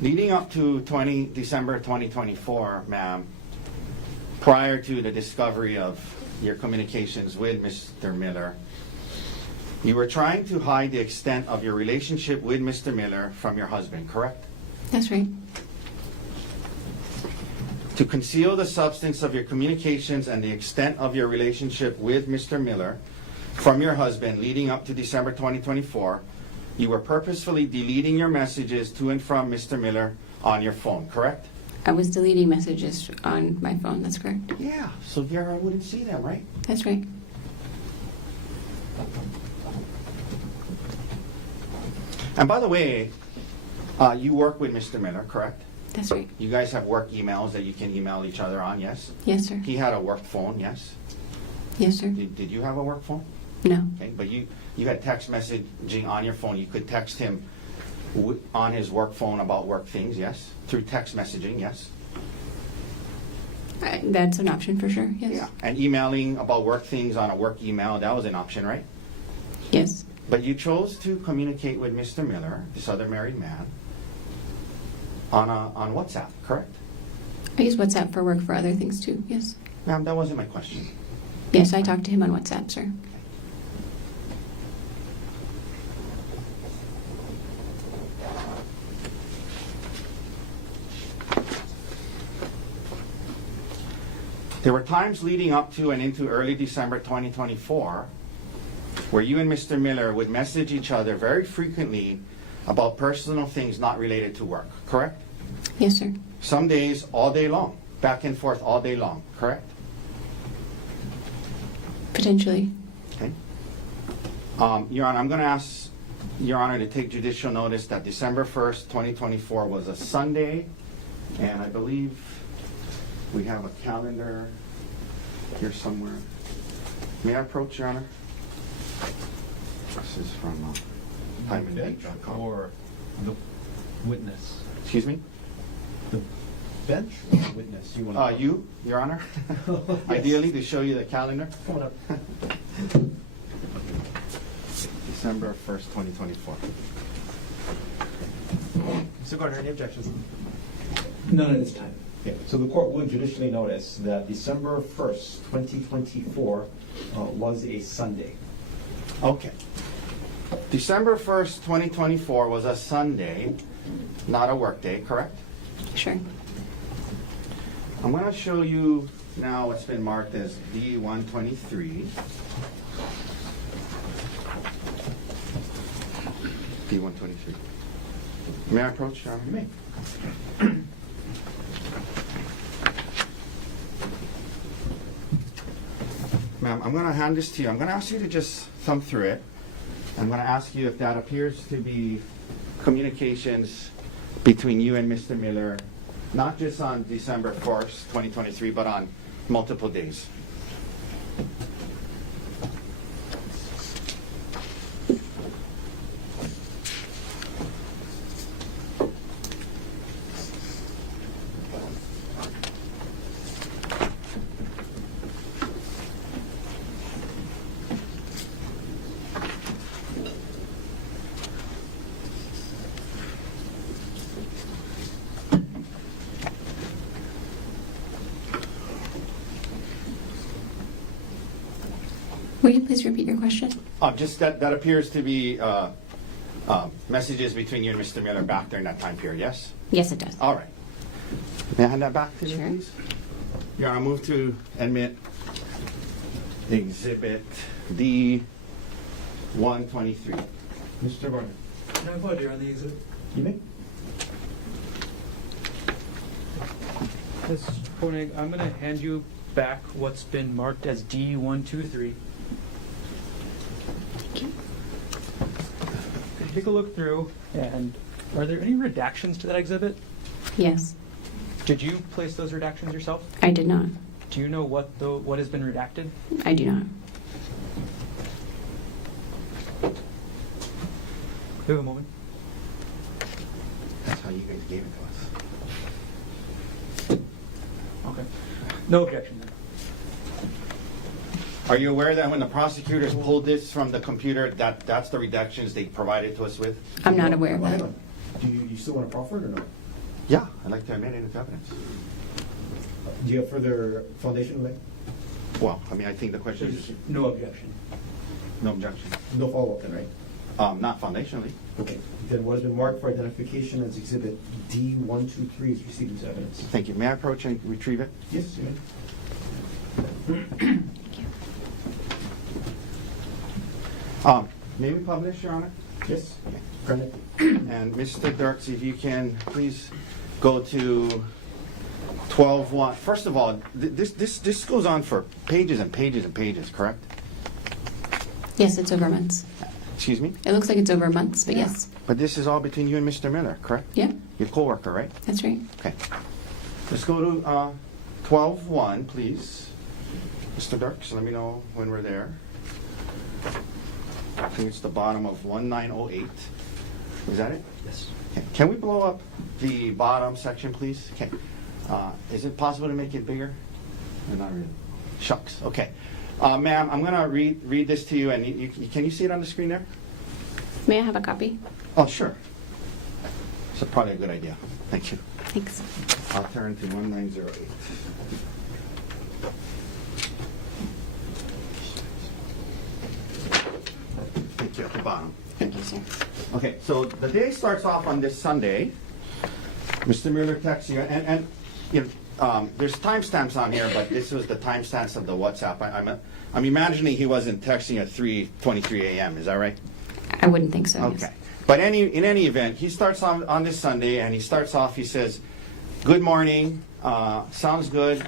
Leading up to December 2024, ma'am, prior to the discovery of your communications with Mr. Miller, you were trying to hide the extent of your relationship with Mr. Miller from your husband, correct? That's right. To conceal the substance of your communications and the extent of your relationship with Mr. Miller from your husband leading up to December 2024, you were purposefully deleting your messages to and from Mr. Miller on your phone, correct? I was deleting messages on my phone, that's correct. Yeah, so Gerhardt wouldn't see them, right? That's right. And by the way, you work with Mr. Miller, correct? That's right. You guys have work emails that you can email each other on, yes? Yes, sir. He had a work phone, yes? Yes, sir. Did you have a work phone? No. Okay, but you had text messaging on your phone. You could text him on his work phone about work things, yes? Through text messaging, yes? That's an option for sure, yes. Yeah. And emailing about work things on a work email, that was an option, right? Yes. But you chose to communicate with Mr. Miller, this other married man, on WhatsApp, correct? I use WhatsApp for work for other things too, yes. Ma'am, that wasn't my question. Yes, I talked to him on WhatsApp, sir. There were times leading up to and into early December 2024 where you and Mr. Miller would message each other very frequently about personal things not related to work, correct? Yes, sir. Some days all day long, back and forth all day long, correct? Potentially. Okay. Your Honor, I'm going to ask Your Honor to take judicial notice that December 1st, 2024 was a Sunday, and I believe we have a calendar here somewhere. May I approach, Your Honor? This is from timeanddate.com. Or the witness? Excuse me? The bench or the witness? You want to? You, Your Honor? Yes. Ideally, to show you the calendar. Come on up. December 1st, 2024. Mr. Gardner, any objections? None at this time. Okay, so the court would judicially notice that December 1st, 2024 was a Sunday. Okay. December 1st, 2024 was a Sunday, not a work day, correct? Sure. I'm going to show you now what's been marked as D123. D123. May I approach, Your Honor? You may. Ma'am, I'm going to hand this to you. I'm going to ask you to just thumb through it. I'm going to ask you if that appears to be communications between you and Mr. Miller, not just on December 1st, 2023, but on multiple days. Will you please repeat your question? Just that appears to be messages between you and Mr. Miller back during that time period, yes? Yes, it does. All right. May I hand that back to you, Sure. please? Yeah, I move to admit Exhibit D123. Mr. Gardner, Can I put you on the exhibit? you may. Ms. Konig, I'm going to hand you back what's been marked as D123. Take a look through, and are there any redactions to that exhibit? Yes, Did you place those redactions yourself? I did not. Do you know what has been redacted? I do not. We have a moment. That's how you guys gave it to us. Okay. No objection then. Are you aware that when the prosecutors pulled this from the computer, that's the redactions they provided to us with? I'm not aware of Well, that. hang on. Do you still want to proffer it or no? Yeah, I'd like to admit it into evidence. Do you have further foundation to lay? Well, I mean, I think the question There's is no objection. no objection. No follow-up then, right? Not foundationally. Okay. Then what has been marked for identification as Exhibit D123 is received into evidence. Thank you. May I approach and retrieve it? Yes, you may. May we publish, Your Honor? Yes. Granted. And Mr. Dirks, if you can please go to 12:1. First of all, this goes on for pages and pages and pages, correct? Yes, it's over months. Excuse me? It looks like it's over months, but yes. But this is all between you and Mr. Miller, correct? Yeah, Your coworker, right? that's right. Okay. Let's go to 12:1, please. Mr. Dirks, let me know when we're there. I think it's the bottom of 1908. Is that it? Yes. Okay. Can we blow up the bottom section, please? Okay. Is it possible to make it bigger? Or not really? Shucks. Okay. Ma'am, I'm going to read this to you, and can you see it on the screen there? May I have a copy? Oh, sure. It's probably a good idea. Thank you. Thanks. I'll turn to 1908. Thank you, at the bottom. Thank you, sir. Okay, so the day starts off on this Sunday. Mr. Miller texts you, and you know, there's timestamps on here, but this was the timestamps of the WhatsApp. I'm imagining he wasn't texting at 3:23 a.m. Is that right? I wouldn't think so. Okay. Yes. But in any event, he starts on this Sunday, and he starts off, he says, "Good morning, sounds good.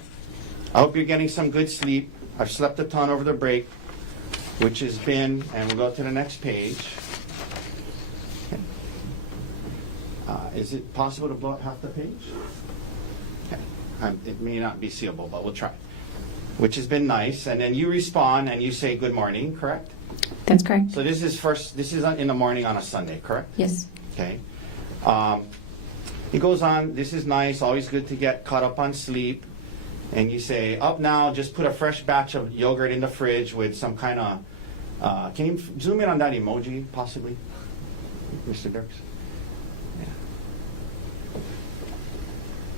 I hope you're getting some good sleep. I've slept a ton over the break," which has been, and we'll go to the next page. Okay. Is it possible to blow up half the page? Okay. It may not be seeable, but we'll try. Which has been nice. And then you respond and you say good morning, correct? That's correct. So this is in the morning on a Sunday, correct? Yes. Okay. He goes on, this is nice, always good to get caught up on sleep. And you say, up now, just put a fresh batch of yogurt in the fridge with some kind of, can you zoom in on that emoji, possibly, Mr. Dirks? Yeah.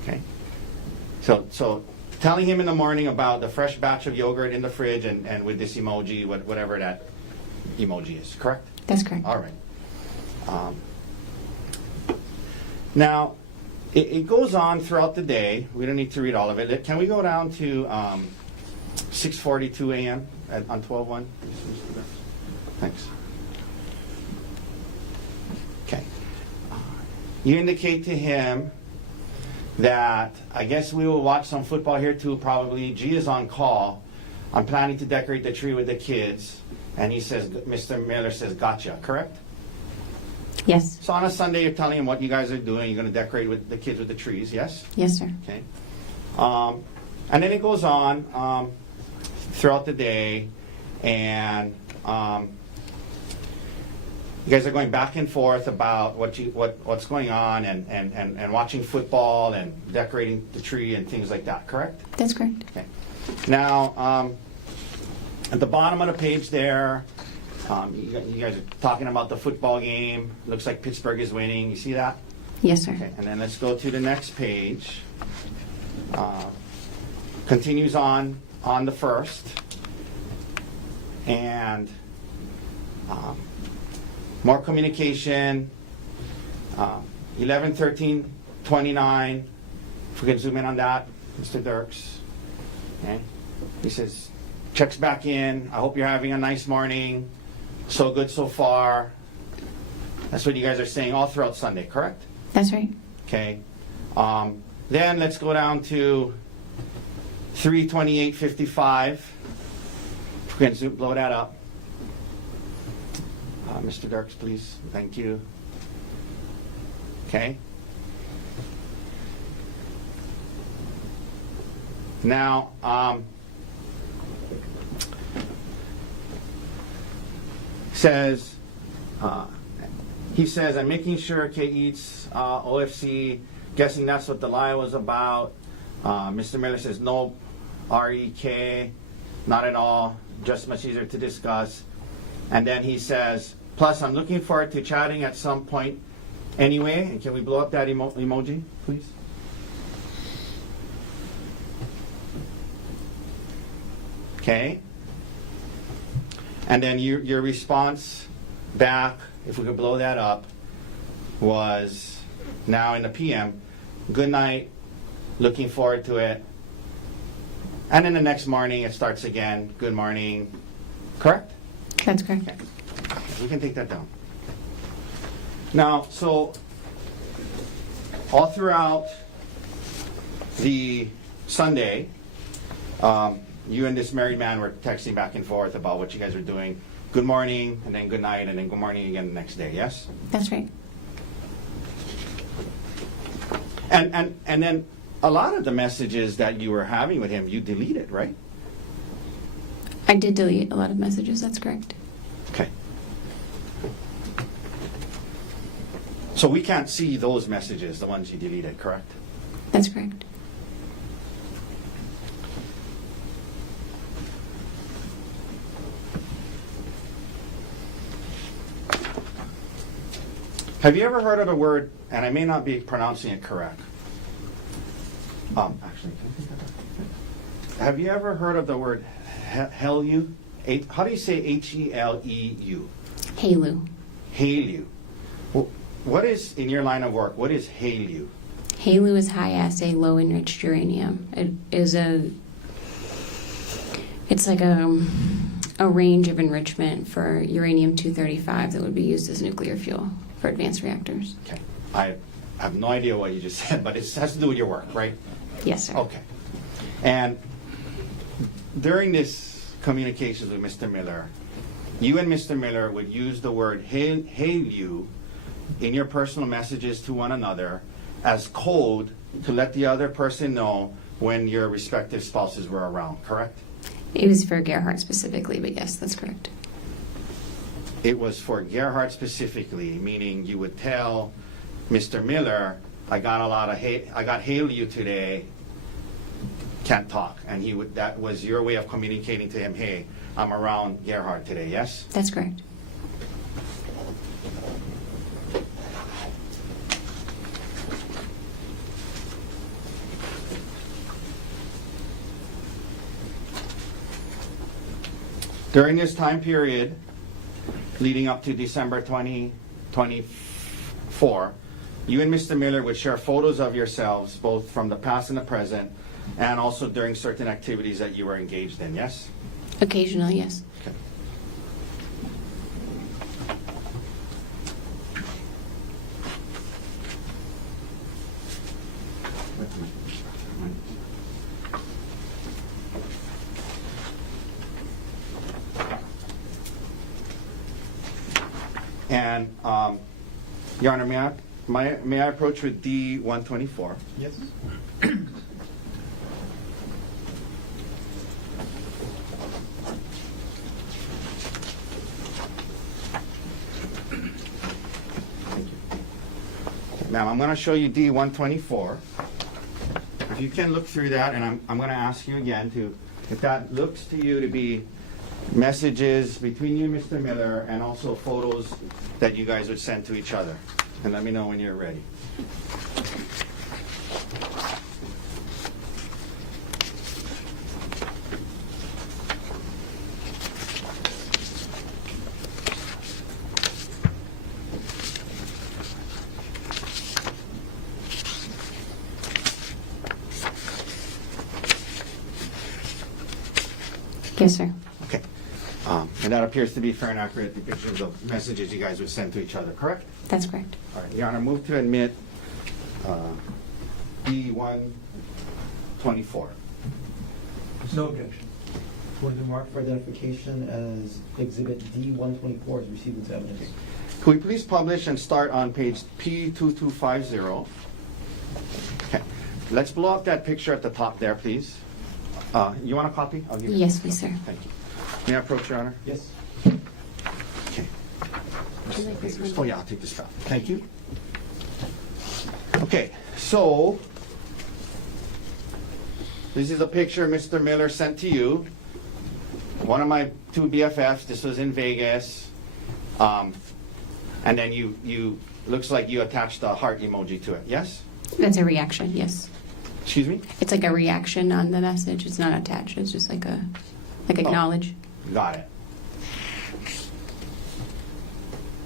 Okay. So telling him in the morning about the fresh batch of yogurt in the fridge and with this emoji, whatever that emoji is, correct? That's correct. All right. Now, it goes on throughout the day. We don't need to read all of it. Can we go down to 6:42 a.m. on 12/1? Thanks. Okay. You indicate to him that I guess we will watch some football here too, probably. G is on call. I'm planning to decorate the tree with the kids. And he says, Mr. Miller says, gotcha, correct? Yes. So on a Sunday, you're telling him what you guys are doing. You're going to decorate with the kids with the trees, yes? Yes, sir. Okay. And then it goes on throughout the day, and you guys are going back and forth about what's going on and watching football and decorating the tree and things like that, correct? That's correct. Okay. Now, at the bottom of the page there, you guys are talking about the football game. Looks like Pittsburgh is winning. You see that? Yes, sir. Okay. And then let's go to the next page. Continues on the first. And more communication. 11, 13, 29. If we can zoom in on that, Mr. Dirks. Okay. He says, checks back in. I hope you're having a nice morning. So good so far. That's what you guys are saying all throughout Sunday, correct? That's right. Okay. Then let's go down to 3:28:55. If we can blow that up. Mr. Dirks, please. Thank you. Okay. Now, he says, I'm making sure Kay eats OFC, guessing that's what the lie was about. Mr. Miller says, nope, REK, not at all, just much easier to discuss. And then he says, plus I'm looking forward to chatting at some point anyway. And can we blow up that emoji, please? Okay. And then your response back, if we could blow that up, was now in the PM, good night, looking forward to it. And then the next morning it starts again, good morning, correct? That's correct. Okay. We can take that down. Now, so all throughout the Sunday, you and this married man were texting back and forth about what you guys were doing. Good morning, and then good night, and then good morning again the next day, yes? That's right. And then a lot of the messages that you were having with him, you deleted, right? I did delete a lot of messages. That's correct. Okay. So we can't see those messages, the ones you deleted, correct? That's correct. Have you ever heard of the word, and I may not be pronouncing it correct. Actually, can I take that? Have you ever heard of the word Heleu? How do you say H-E-L-E-U? Halu. Heleu. What is, in your line of work, what is Heleu? HALEU is high assay, low enriched uranium. It's like a range of enrichment for uranium-235 that would be used as nuclear fuel for advanced reactors. Okay. I have no idea what you just said, but it has to do with your work, right? Yes, sir. Okay. And during this communications with Mr. Miller, you and Mr. Miller would use the word HALEU in your personal messages to one another as code to let the other person know when your respective spouses were around, correct? It was for Gerhardt specifically, but yes, that's correct. It was for Gerhardt specifically, meaning you would tell Mr. Miller, I got HALEU today, can't talk. And that was your way of communicating to him, hey, I'm around Gerhardt today, yes? That's correct. During this time period, leading up to December 2024, you and Mr. Miller would share photos of yourselves, both from the past and the present, and also during certain activities that you were engaged in, yes? Occasionally, yes. Okay. And, Your Honor, may I approach with D-124? Yes. Ma'am, I'm going to show you D-124. If you can look through that, and I'm going to ask you again if that looks to you to be messages between you and Mr. Miller, and also photos that you guys would send to each other. And let me know when you're ready. Yes, sir. Okay. And that appears to be fair and accurate depictions of messages you guys would send to each other, correct? That's correct. All right, Your Honor, move to admit D-124. No objection. Would be marked for identification as Exhibit D-124 is received into evidence. Could we please publish and start on page P2250? Okay. Let's blow up that picture at the top there, please. You want a copy? I'll give you. Yes, please, sir. Thank you. May I approach, Your Honor? Yes. Okay. Would you like this one? Oh, yeah, I'll take this stuff. Thank you. Okay, so this is a picture Mr. Miller sent to you. One of my two BFFs. This was in Vegas. And then you looks like you attached a heart emoji to it. Yes? That's a reaction, yes. Excuse me? It's like a reaction on the message. It's not attached. It's just like acknowledge. Got it.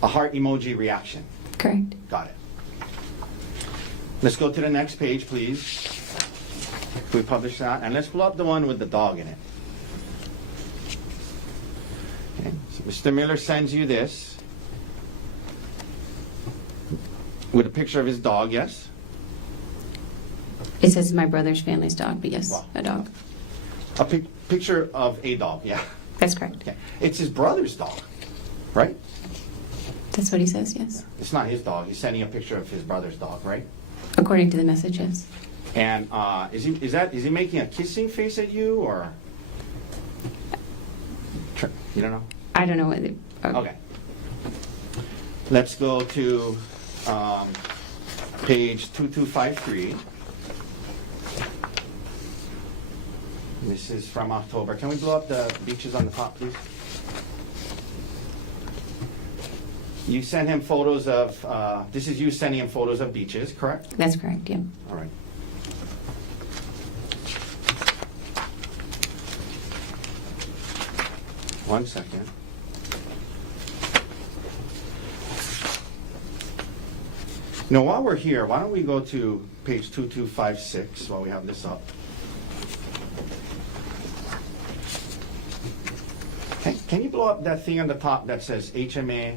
A heart emoji reaction. Correct. Got it. Let's go to the next page, please. We publish that, and let's pull up the one with the dog in it. Okay. So Mr. Miller sends you this with a picture of his dog, yes? It says my brother's family's dog, but yes, Wow. a dog. A picture of a dog, yeah. That's correct. Okay. It's his brother's dog, right? That's what he says, yes. It's not his dog. He's sending a picture of his brother's dog, right? According to the message, yes. And is he making a kissing face at you, or you don't know? I don't know what it, Okay. Let's go to page 2253. This is from October. Can we blow up the beaches on the top, please? You sent him photos of, this is you sending him photos of beaches, correct? That's correct, yeah. All right. One second. Now, while we're here, why don't we go to page 2256 while we have this up. Can you blow up that thing on the top that says HMA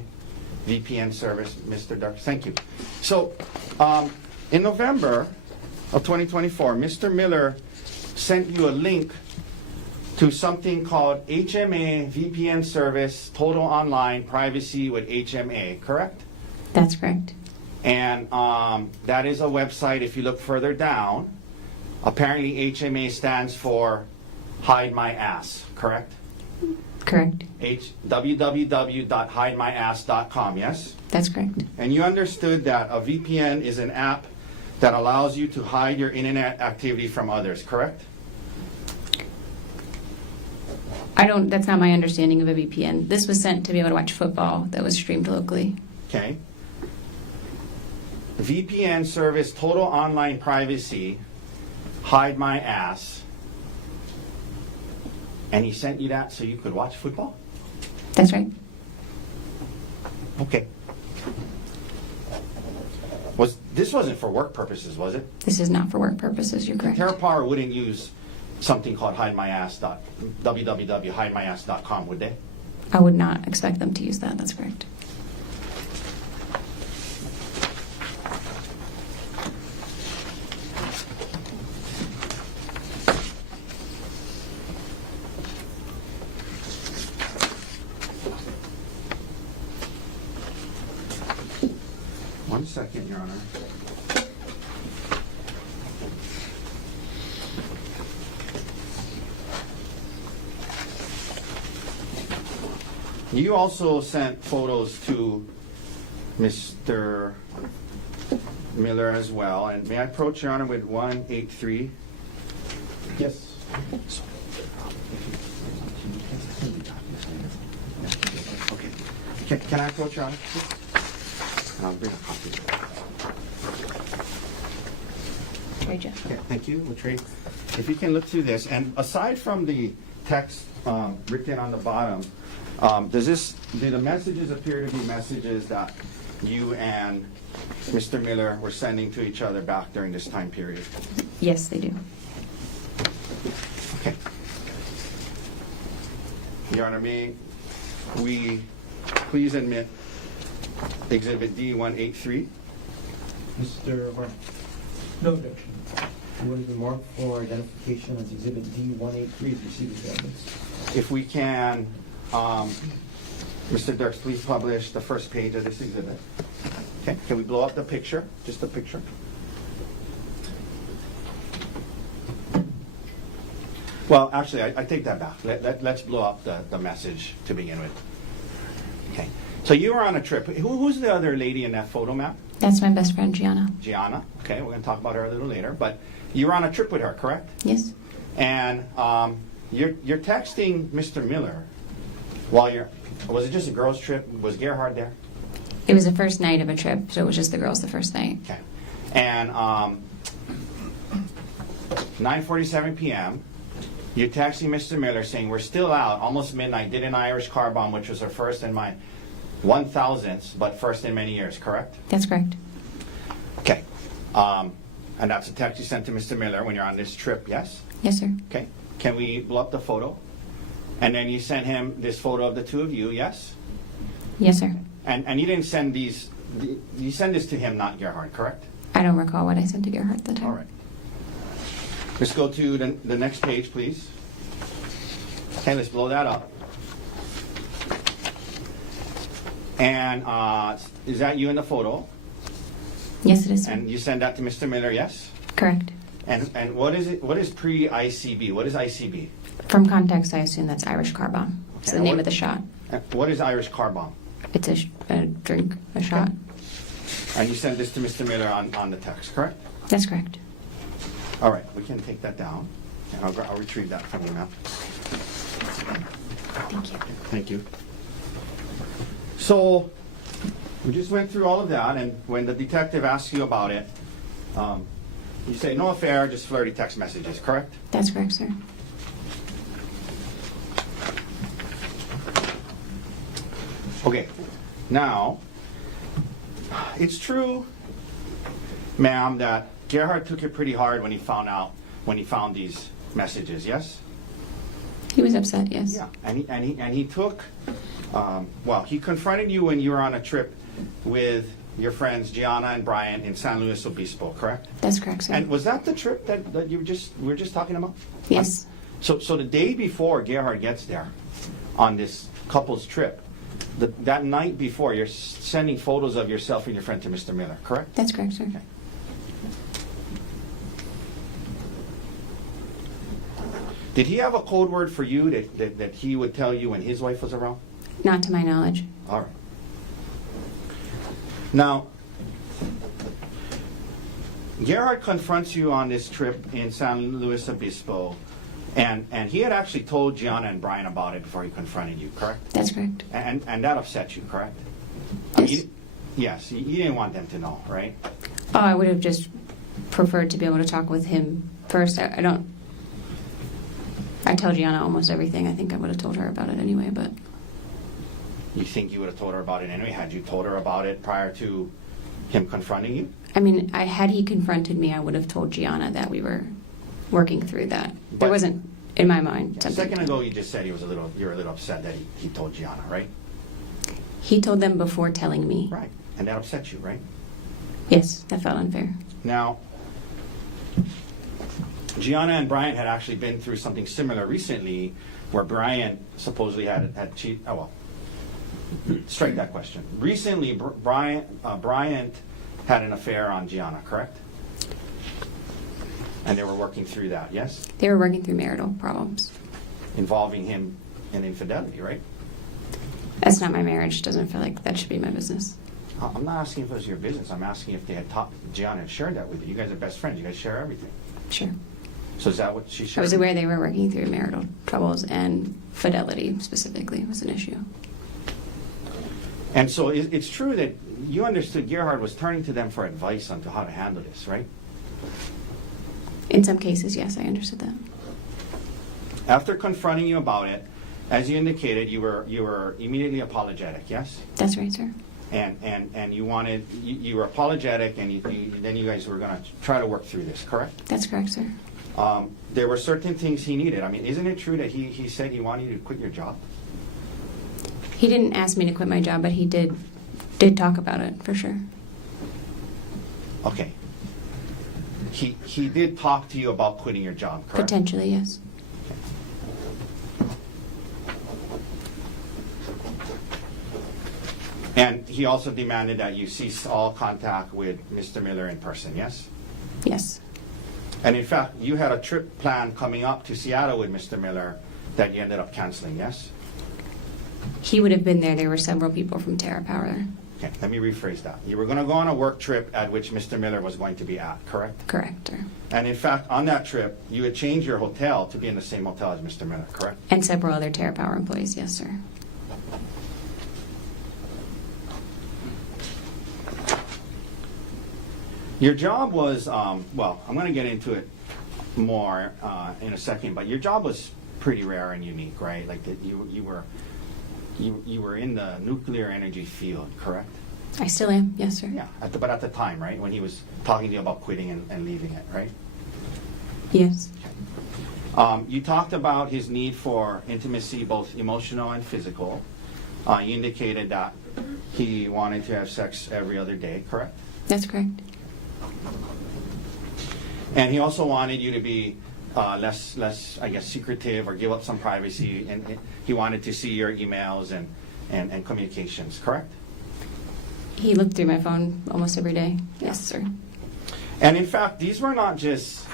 VPN service, Mr. Dark? Thank you. So, in November of 2024, Mr. Miller sent you a link to something called HMA VPN service, total online privacy with HMA, correct? That's correct. And that is a website, if you look further down, apparently HMA stands for Hide My Ass, correct? Correct. www.hidemyass.com, yes? That's correct. And you understood that a VPN is an app that allows you to hide your internet activity from others, correct? That's not my understanding of a VPN. This was sent to be able to watch football that was streamed locally. Okay. VPN service, total online privacy, Hide My Ass. And he sent you that so you could watch football? That's right. Okay. This wasn't for work purposes, was it? This is not for work purposes. You're correct. TerraPower wouldn't use something called www.hidemyass.com, would they? I would not expect them to use that. That's correct. One second, Your Honor. You also sent photos to Mr. Miller as well. And may I approach, Your Honor, with 183? Yes. Okay. Can I approach, Your Honor? I'll bring a copy. Very Jeff. Okay, thank you, Latrell. If you can look through this, and aside from the text written on the bottom, do the messages appear to be messages that you and Mr. Miller were sending to each other back during this time period? Yes, they do. Okay. Your Honor, may we please admit Exhibit D183? Mr. Varn. No objection. What is been marked for identification as Exhibit D183 is received as evidence. If we can, Mr. Dirks, please publish the first page of this exhibit. Okay, can we blow up the picture? Just the picture. Well, actually, I take that back. Let's blow up the message to begin with. Okay, so you were on a trip. Who's the other lady in that photo, map? That's my best friend, Gianna. Gianna. Okay, we're going to talk about her a little later. But you were on a trip with her, correct? Yes. And you're texting Mr. Miller while was it just a girls' trip? Was Gerhardt there? It was the first night of a trip, so it was just the girls the first night. Okay. And 9:47 p.m., you're texting Mr. Miller saying, we're still out, almost midnight, did an Irish car bomb, which was her first in my 1,000th, but first in many years, correct? That's correct. Okay. And that's a text you sent to Mr. Miller when you're on this trip, yes? Yes, sir. Okay. Can we blow up the photo? And then you sent him this photo of the two of you, yes? Yes, sir. And you didn't send these, you send this to him, not Gerhardt, correct? I don't recall what I sent to Gerhardt at the time. All right. Let's go to the next page, please. Okay, let's blow that up. And is that you in the photo? Yes, it is, sir. And you send that to Mr. Miller, yes? Correct. And what is it? What is pre-ICB? What is ICB? From context, I assume that's Irish car bomb. It's Okay, the name what- of the shot. What is Irish car bomb? It's a drink, a shot. And you send this to Mr. Miller on the text, correct? That's correct. All right, we can take that down. And I'll retrieve that from you now. Thank you. Thank you. So, we just went through all of that, and when the detective asks you about it, you say, no affair, just flirty text messages, correct? That's correct, sir. Okay, now, it's true ma'am, that Gerhardt took it pretty hard when he found these messages, yes? He was upset, yes. Yeah, and he took, well, he confronted you when you were on a trip with your friends Gianna and Brian in San Luis Obispo, correct? That's correct, sir. And was that the trip that we were just talking about? Yes. So the day before Gerhardt gets there on this couple's trip, that night before, you're sending photos of yourself and your friend to Mr. Miller, correct? That's correct, sir. Okay. Did he have a code word for you that he would tell you when his wife was around? Not to my knowledge. All right. Now, Gerhardt confronts you on this trip in San Luis Obispo, and he had actually told Gianna and Brian about it before he confronted you, correct? That's correct. And that upset you, correct? Yes. Yes, you didn't want them to know, right? Oh, I would have just preferred to be able to talk with him first. I tell Gianna almost everything. I think I would have told her about it anyway, but You think you would have told her about it anyway? Had you told her about it prior to him confronting you? I mean, had he confronted me, I would have told Gianna that we were working through that. But- There wasn't, in my mind, A something. second ago, you just said you were a little upset that he told Gianna, right? He told them before telling me. Right. And that upset you, right? Yes, that felt unfair. Now, Gianna and Brian had actually been through something similar recently, where Brian supposedly had cheated. Oh well, strike that question. Recently, Brian had an affair on Gianna, correct? And they were working through that, yes, They were working through marital problems. involving him in infidelity, right? That's not my marriage. Doesn't feel like that should be my business. I'm not asking if it was your business. I'm asking if they had Gianna had shared that with you. You guys are best friends. You guys share everything. Sure. So is that what she shared? I was aware they were working through marital troubles, and fidelity specifically was an issue. And so it's true that you understood Gerhardt was turning to them for advice on how to handle this, right? In some cases, yes, I understood that. After confronting you about it, as you indicated, you were immediately apologetic, yes? That's right, sir. And you were apologetic, and then you guys were going to try to work through this, correct? That's correct, sir. There were certain things he needed. I mean, isn't it true that he said he wanted you to quit your job? He didn't ask me to quit my job, but he did talk about it, for sure. Okay. He did talk to you about quitting your job, correct? Potentially, yes. And he also demanded that you cease all contact with Mr. Miller in person, yes? Yes. And in fact, you had a trip planned coming up to Seattle with Mr. Miller that you ended up canceling, yes? He would have been there. There were several people from Terra Power there. Okay, let me rephrase that. You were going to go on a work trip at which Mr. Miller was going to be at, correct? Correct, sir. And in fact, on that trip, you had changed your hotel to be in the same hotel as Mr. Miller, correct? And several other Terra Power employees, yes, sir. Your job was, well, I'm going to get into it more in a second, but your job was pretty rare and unique, right? Like that you were in the nuclear energy field, correct? I still am, yes, sir. Yeah, but at the time, right, when he was talking to you about quitting and leaving it, right? Yes. You talked about his need for intimacy, both emotional and physical. You indicated that he wanted to have sex every other day, correct? That's correct. And he also wanted you to be less, I guess, secretive or give up some privacy, and he wanted to see your emails and communications, correct? He looked through my phone almost every day. Yes, sir. And in fact, these were not just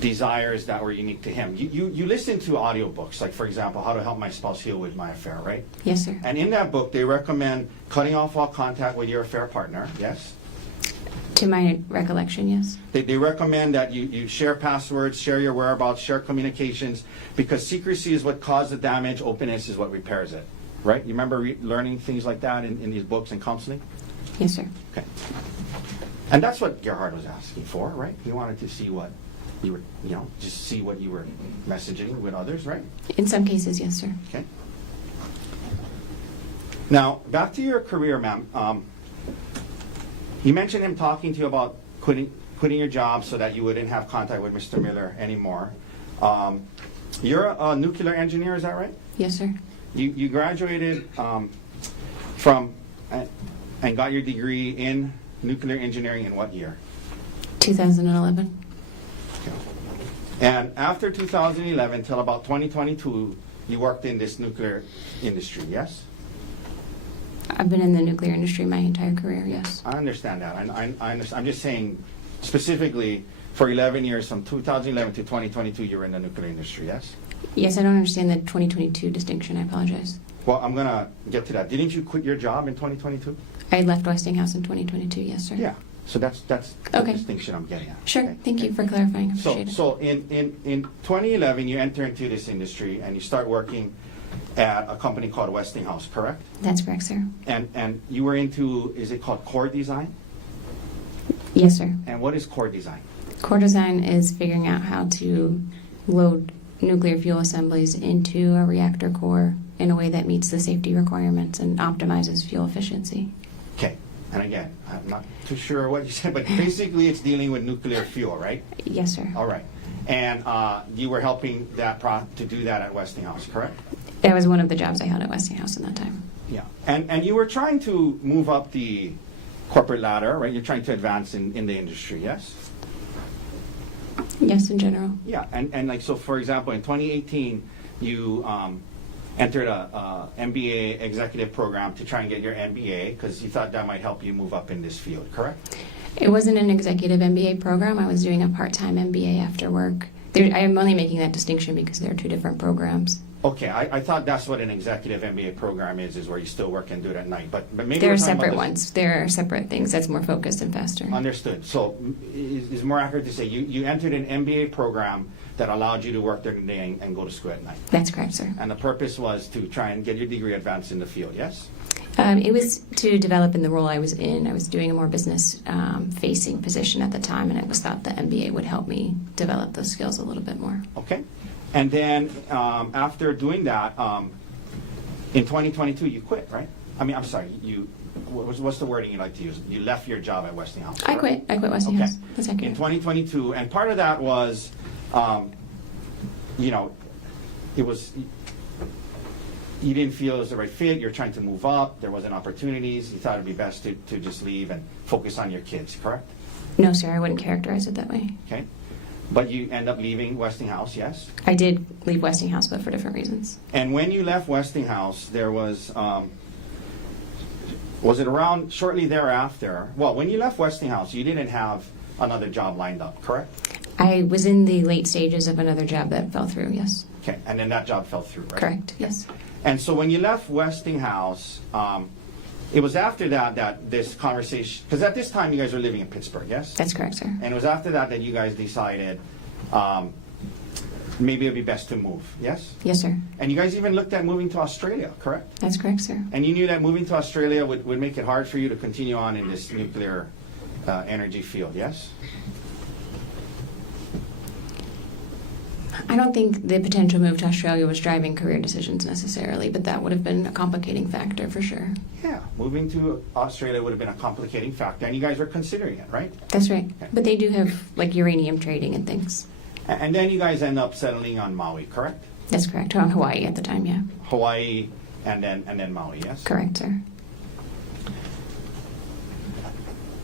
desires that were unique to him. You listen to audiobooks, like, for example, How to Help My Spouse Heal with My Affair, right? Yes, sir. And in that book, they recommend cutting off all contact with your affair partner, yes? To my recollection, yes. They recommend that you share passwords, share your whereabouts, share communications, because secrecy is what caused the damage, openness is what repairs it, right? You remember learning things like that in these books and counseling? Yes, sir. Okay. And that's what Gerhardt was asking for, right? He wanted to see what you were, just see what you were messaging with others, right? In some cases, yes, sir. Okay. Now, back to your career, ma'am. You mentioned him talking to you about quitting your job so that you wouldn't have contact with Mr. Miller anymore. You're a nuclear engineer, is that right? Yes, sir. You graduated from and got your degree in nuclear engineering in what year? 2011. And after 2011 till about 2022, you worked in this nuclear industry, yes? I've been in the nuclear industry my entire career, yes. I understand that. I'm just saying specifically for 11 years, from 2011 to 2022, you were in the nuclear industry, yes? Yes, I don't understand the 2022 distinction. I apologize. Well, I'm going to get to that. Didn't you quit your job in 2022? I left Westinghouse in 2022, yes, sir. Yeah. So that's the Okay. distinction I'm getting at. Sure. Okay. Thank you for clarifying. I So, appreciate it. so in 2011, you enter into this industry and you start working at a company called Westinghouse, correct? That's correct, sir. And you were into, is it called core design? Yes, sir. And what is core design? Core design is figuring out how to load nuclear fuel assemblies into a reactor core in a way that meets the safety requirements and optimizes fuel efficiency. Okay. And again, I'm not too sure what you said, but basically it's dealing with nuclear fuel, right? Yes, sir. All right. And you were helping to do that at Westinghouse, correct? That was one of the jobs I held at Westinghouse in that time. Yeah. And you were trying to move up the corporate ladder, right? You're trying to advance in the industry, yes? Yes, in general. Yeah. And like, so for example, in 2018, you entered a MBA executive program to try and get your MBA because you thought that might help you move up in this field, correct? It wasn't an executive MBA program. I was doing a part-time MBA after work. I am only making that distinction because there are two different programs. Okay, I thought that's what an executive MBA program is where you still work and do it at night. But maybe There we're are talking about separate this- ones. There are separate things. That's more focused and faster. Understood. So it's more accurate to say you entered an MBA program that allowed you to work during the day and go to school at night. That's correct, sir. And the purpose was to try and get your degree advanced in the field, yes? It was to develop in the role I was in. I was doing a more business-facing position at the time, and it was thought the MBA would help me develop those skills a little bit more. Okay. And then after doing that, in 2022, you quit, right? I mean, I'm sorry, what's the wording you like to use? You left your job at Westinghouse. I quit. I quit Westinghouse. Okay. That's In accurate. 2022, and part of that was, it was, you didn't feel it was the right fit, you're trying to move up, there wasn't opportunities, you thought it'd be best to just leave and focus on your kids, correct? No, sir, I wouldn't characterize it that way. Okay. But you end up leaving Westinghouse, yes? I did leave Westinghouse, but for different reasons. And when you left Westinghouse, there was it around shortly thereafter? Well, when you left Westinghouse, you didn't have another job lined up, correct? I was in the late stages of another job that fell through, yes. Okay, and then that job fell through, right? Correct, yes. And so when you left Westinghouse, it was after that this conversation, because at this time you guys were living in Pittsburgh, yes? That's correct, sir. And it was after that you guys decided maybe it would be best to move, yes? Yes, sir. And you guys even looked at moving to Australia, correct? That's correct, sir. And you knew that moving to Australia would make it hard for you to continue on in this nuclear energy field, yes? I don't think the potential move to Australia was driving career decisions necessarily, but that would have been a complicating factor for sure. Yeah, moving to Australia would have been a complicating factor, and you guys were considering it, right? That's right. Okay. But they do have like uranium trading and things. And then you guys end up settling on Maui, correct? That's correct. On Hawaii at the time, yeah. Hawaii and then Maui, yes? Correct, sir.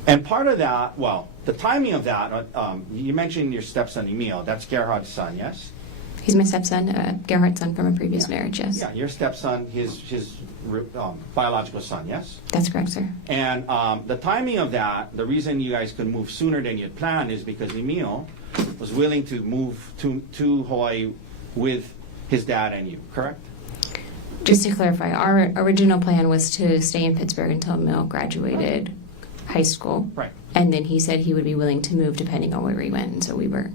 And part of that, well, the timing of that, you mentioned your stepson Emil, that's Gerhardt's son, yes? He's my stepson, Gerhardt's son from a previous marriage, yes. Yeah, your stepson, his biological son, yes? That's correct, sir. And the timing of that, the reason you guys could move sooner than you had planned is because Emil was willing to move to Hawaii with his dad and you, correct? Just to clarify, our original plan was to stay in Pittsburgh until Emil graduated high school. Right. And then he said he would be willing to move depending on where we went, and so we were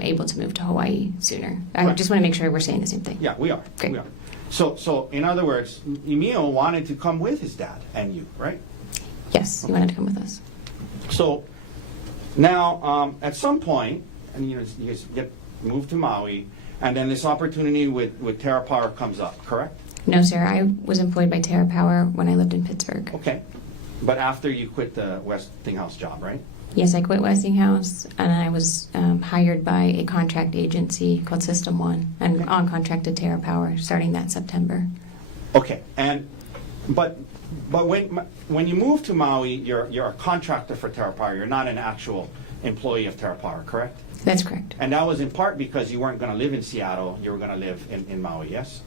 able to move to Hawaii sooner. I Right. just want to make sure we're saying the same thing. Yeah, we are. Great. We are. So in other words, Emil wanted to come with his dad and you, right? Yes, he wanted to come with us. So now, at some point, and you guys get moved to Maui, and then this opportunity with Terra Power comes up, correct? No, sir, I was employed by Terra Power when I lived in Pittsburgh. Okay. But after you quit the Westinghouse job, right? Yes, I quit Westinghouse, and I was hired by a contract agency called System One, and on contract to Terra Power, starting that September. Okay, but when you move to Maui, you're a contractor for Terra Power. You're not an actual employee of Terra Power, correct? That's correct. And that was in part because you weren't going to live in Seattle. You were going to live in Maui, yes?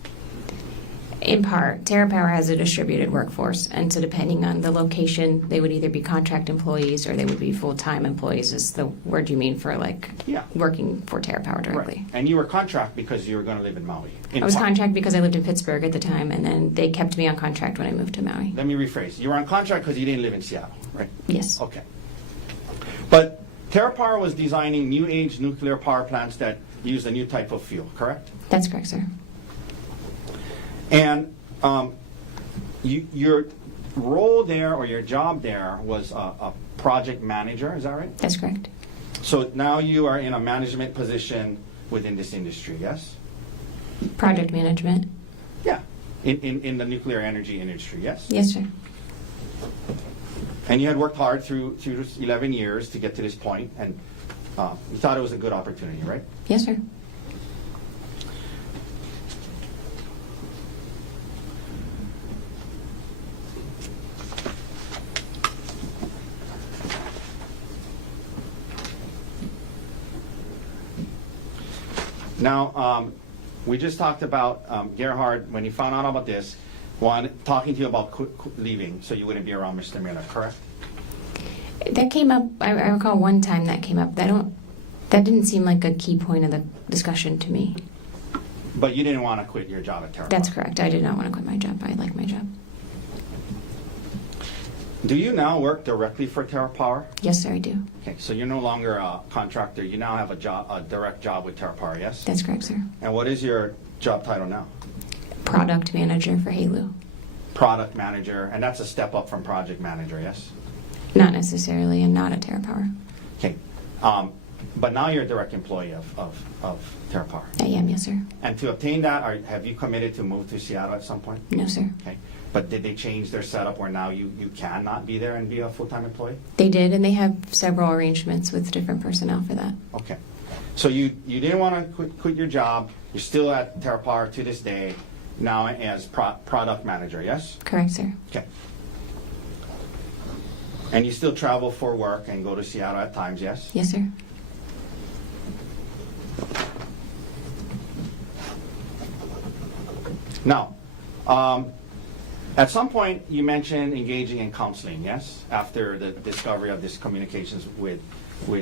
In part, Terra Power has a distributed workforce, and so depending on the location, they would either be contract employees or they would be full-time employees, is the word you mean for like Yeah. working for Terra Power directly. Right. And you were contract because you were going to live in Maui. in I was part. contract because I lived in Pittsburgh at the time, and then they kept me on contract when I moved to Maui. Let me rephrase. You were on contract because you didn't live in Seattle, right? Yes. Okay. But Terra Power was designing new age nuclear power plants that use a new type of fuel, correct? That's correct, sir. And your role there or your job there was a project manager, is that right? That's correct. So now you are in a management position within this industry, yes? Project management. Yeah. In the nuclear energy industry, yes? Yes, sir. And you had worked hard through 11 years to get to this point, and you thought it was a good opportunity, right? Yes, sir. Now, we just talked about Gerhardt, when he found out about this, talking to you about leaving so you wouldn't be around Mr. Miller, correct? That came up. I recall one time that came up. That didn't seem like a key point of the discussion to me. But you didn't want to quit your job at Terra That's Power. correct. I did not want to quit my job. I like my job. Do you now work directly for Terra Power? Yes, sir, I do. Okay, so you're no longer a contractor. You now have a direct job with Terra Power, yes? That's correct, sir. And what is your job title now? Product manager for Halo. Product manager, and that's a step up from project manager, yes? Not necessarily, and not at Terra Power. Okay, but now you're a direct employee of Terra Power. I am, yes, sir. And to obtain that, have you committed to move to Seattle at some point? No, sir. Okay, but did they change their setup where now you cannot be there and be a full-time employee? They did, and they have several arrangements with different personnel for that. Okay, so you didn't want to quit your job. You're still at Terra Power to this day, now as product manager, yes? Correct, sir. Okay. And you still travel for work and go to Seattle at times, yes? Yes, sir. Now, at some point you mentioned engaging in counseling, yes? After the discovery of this communications with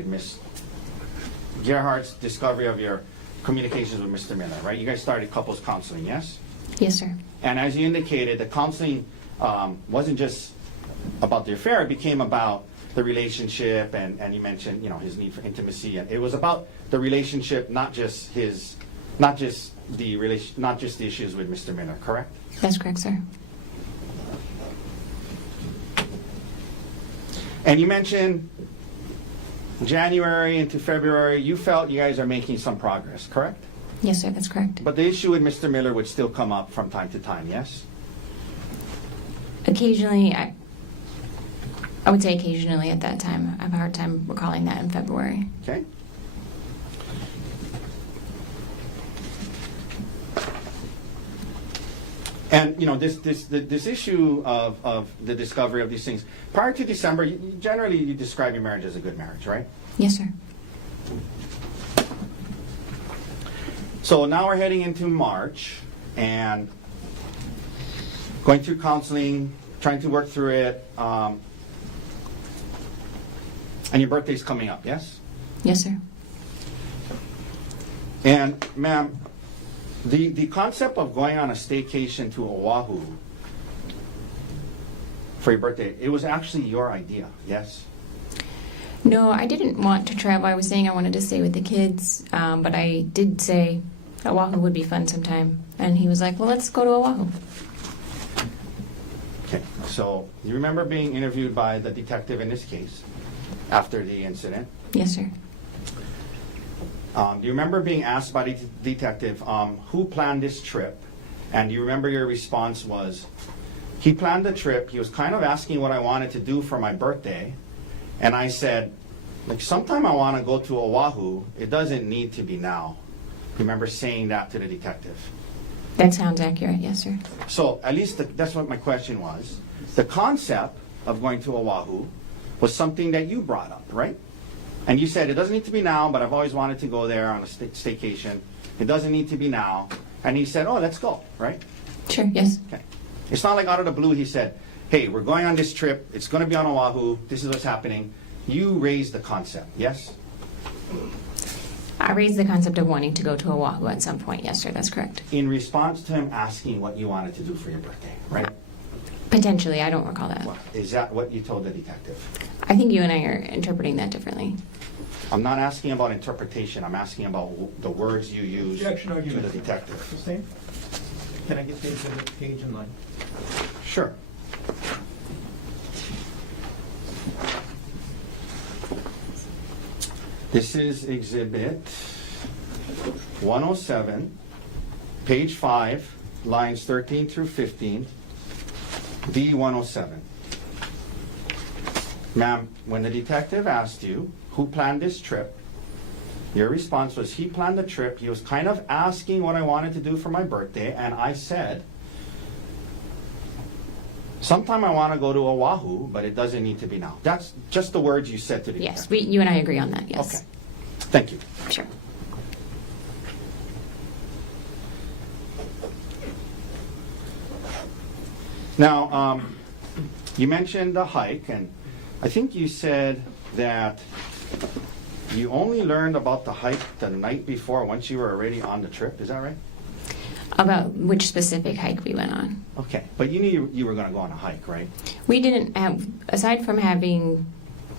Miss Gerhardt's discovery of your communications with Mr. Miller, right? You guys started couples counseling, yes? Yes, sir. And as you indicated, the counseling wasn't just about the affair, it became about the relationship, and you mentioned, his need for intimacy. And it was about the relationship, not just the issues with Mr. Miller, correct? That's correct, sir. And you mentioned January into February, you felt you guys are making some progress, correct? Yes, sir, that's correct. But the issue with Mr. Miller would still come up from time to time, yes? Occasionally, I would say occasionally at that time. I have a hard time recalling that in February. Okay. And this issue of the discovery of these things, prior to December, generally you describe your marriage as a good marriage, right? Yes, sir. So now we're heading into March and going through counseling, trying to work through it, and your birthday's coming up, yes? Yes, sir. And ma'am, the concept of going on a staycation to Oahu for your birthday, it was actually your idea, yes? No, I didn't want to travel. I was saying I wanted to stay with the kids, but I did say Oahu would be fun sometime. And he was like, well, let's go to Oahu. Okay, so you remember being interviewed by the detective in this case after the incident? Yes, sir. Do you remember being asked by the detective who planned this trip? And do you remember your response was, he planned the trip. He was kind of asking what I wanted to do for my birthday. And I said, like sometime I want to go to Oahu, it doesn't need to be now. Remember saying that to the detective. That sounds accurate, yes, sir. So at least that's what my question was. The concept of going to Oahu was something that you brought up, right? And you said it doesn't need to be now, but I've always wanted to go there on a staycation. It doesn't need to be now. And he said, oh, let's go, right? Sure, yes. Okay. It's not like out of the blue he said, hey, we're going on this trip. It's going to be on Oahu. This is what's happening. You raised the concept, yes? I raised the concept of wanting to go to Oahu at some point, yes, sir, that's correct. In response to him asking what you wanted to do for your birthday, right? Potentially, I don't recall that. Well, is that what you told the detective? I think you and I are interpreting that differently. I'm not asking about interpretation. I'm asking about the words you use Objection to argument. the detective. Sustain? Can I get the exhibit page and line? Sure. This is exhibit 107, page 5, lines 13 through 15, D107. Ma'am, when the detective asked you who planned this trip, your response was he planned the trip. He was kind of asking what I wanted to do for my birthday, and I said, sometime I want to go to Oahu, but it doesn't need to be now. That's just the words you said to the Yes, detective. you and I agree on that, yes. Okay. Thank you. Sure. Now, you mentioned the hike, and I think you said that you only learned about the hike the night before once you were already on the trip. Is that right? About which specific hike we went on. Okay, but you knew you were going to go on a hike, right? We didn't have, aside from having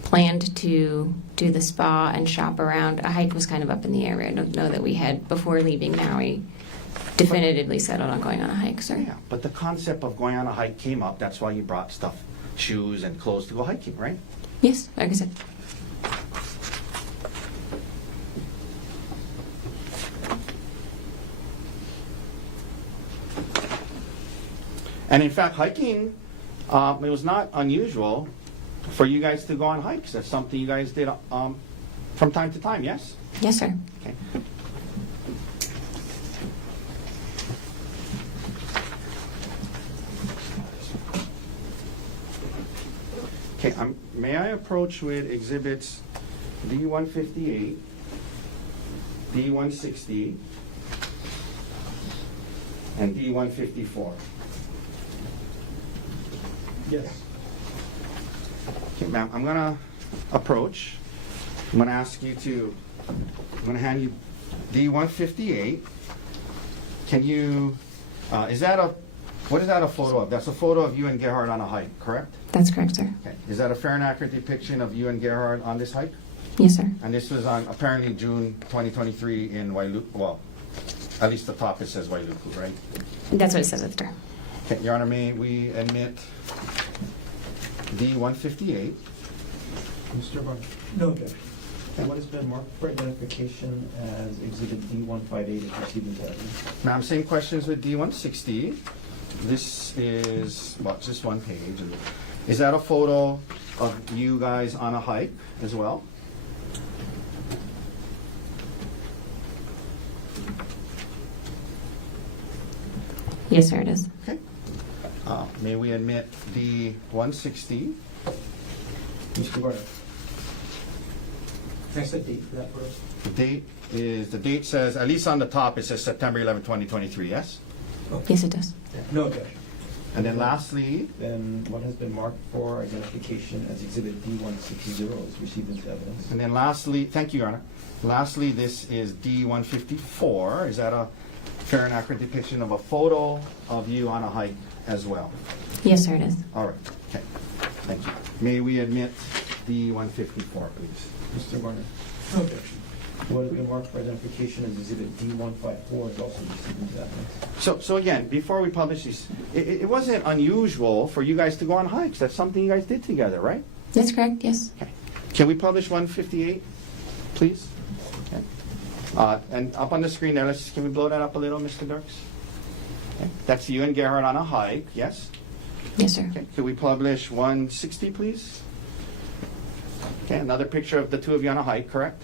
planned to do the spa and shop around, a hike was kind of up in the air. I don't know that we had, before leaving Maui, definitively settled on going on a hike, sir. Yeah, but the concept of going on a hike came up. That's why you brought stuff, shoes and clothes to go hiking, right? Yes, like I said. And in fact, hiking, it was not unusual for you guys to go on hikes. That's something you guys did from time to time, yes? Yes, sir. Okay. Okay, may I approach with exhibits D158, D160, and D154? Yes. Okay, ma'am, I'm going to approach. I'm going to ask you to, I'm going to hand you D158. Can you, what is that a photo of? That's a photo of you and Gerhardt on a hike, correct? That's correct, sir. Okay. Is that a fair and accurate depiction of you and Gerhardt on this hike? Yes, sir. And this was on apparently June 2023 in Wailuku, well, at least the top it says Wailuku, right? That's what it says after. Okay, Your Honor, may we admit D158? Mr. Barnes? No objection. And what has been marked for identification as exhibit D158 is received into evidence? Ma'am, same questions with D160. This is, well, just one page. Is that a photo of you guys on a hike as well? Yes, sir, it is. Okay. May we admit D160? Mr. Barnes? Can I set date for that photo? The date says, at least on the top, it says September 11, 2023, yes? Yes, it does. No objection. And then lastly, Then what has been marked for identification as exhibit D160 is received into evidence? and then lastly, thank you, Your Honor. Lastly, this is D154. Is that a fair and accurate depiction of a photo of you on a hike as well? Yes, sir, it is. All right, okay, thank you. May we admit D154, please? Mr. Barnes? No objection. What has been marked for identification as exhibit D154 is also received into evidence? So again, before we publish these, it wasn't unusual for you guys to go on hikes. That's something you guys did together, right? That's correct, yes. Okay. Can we publish 158, please? Okay. And up on the screen there, can we blow that up a little, Mr. Dirks? Okay. That's you and Gerhardt on a hike, yes? Yes, sir. Okay. Could we publish 160, please? Okay, another picture of the two of you on a hike, correct?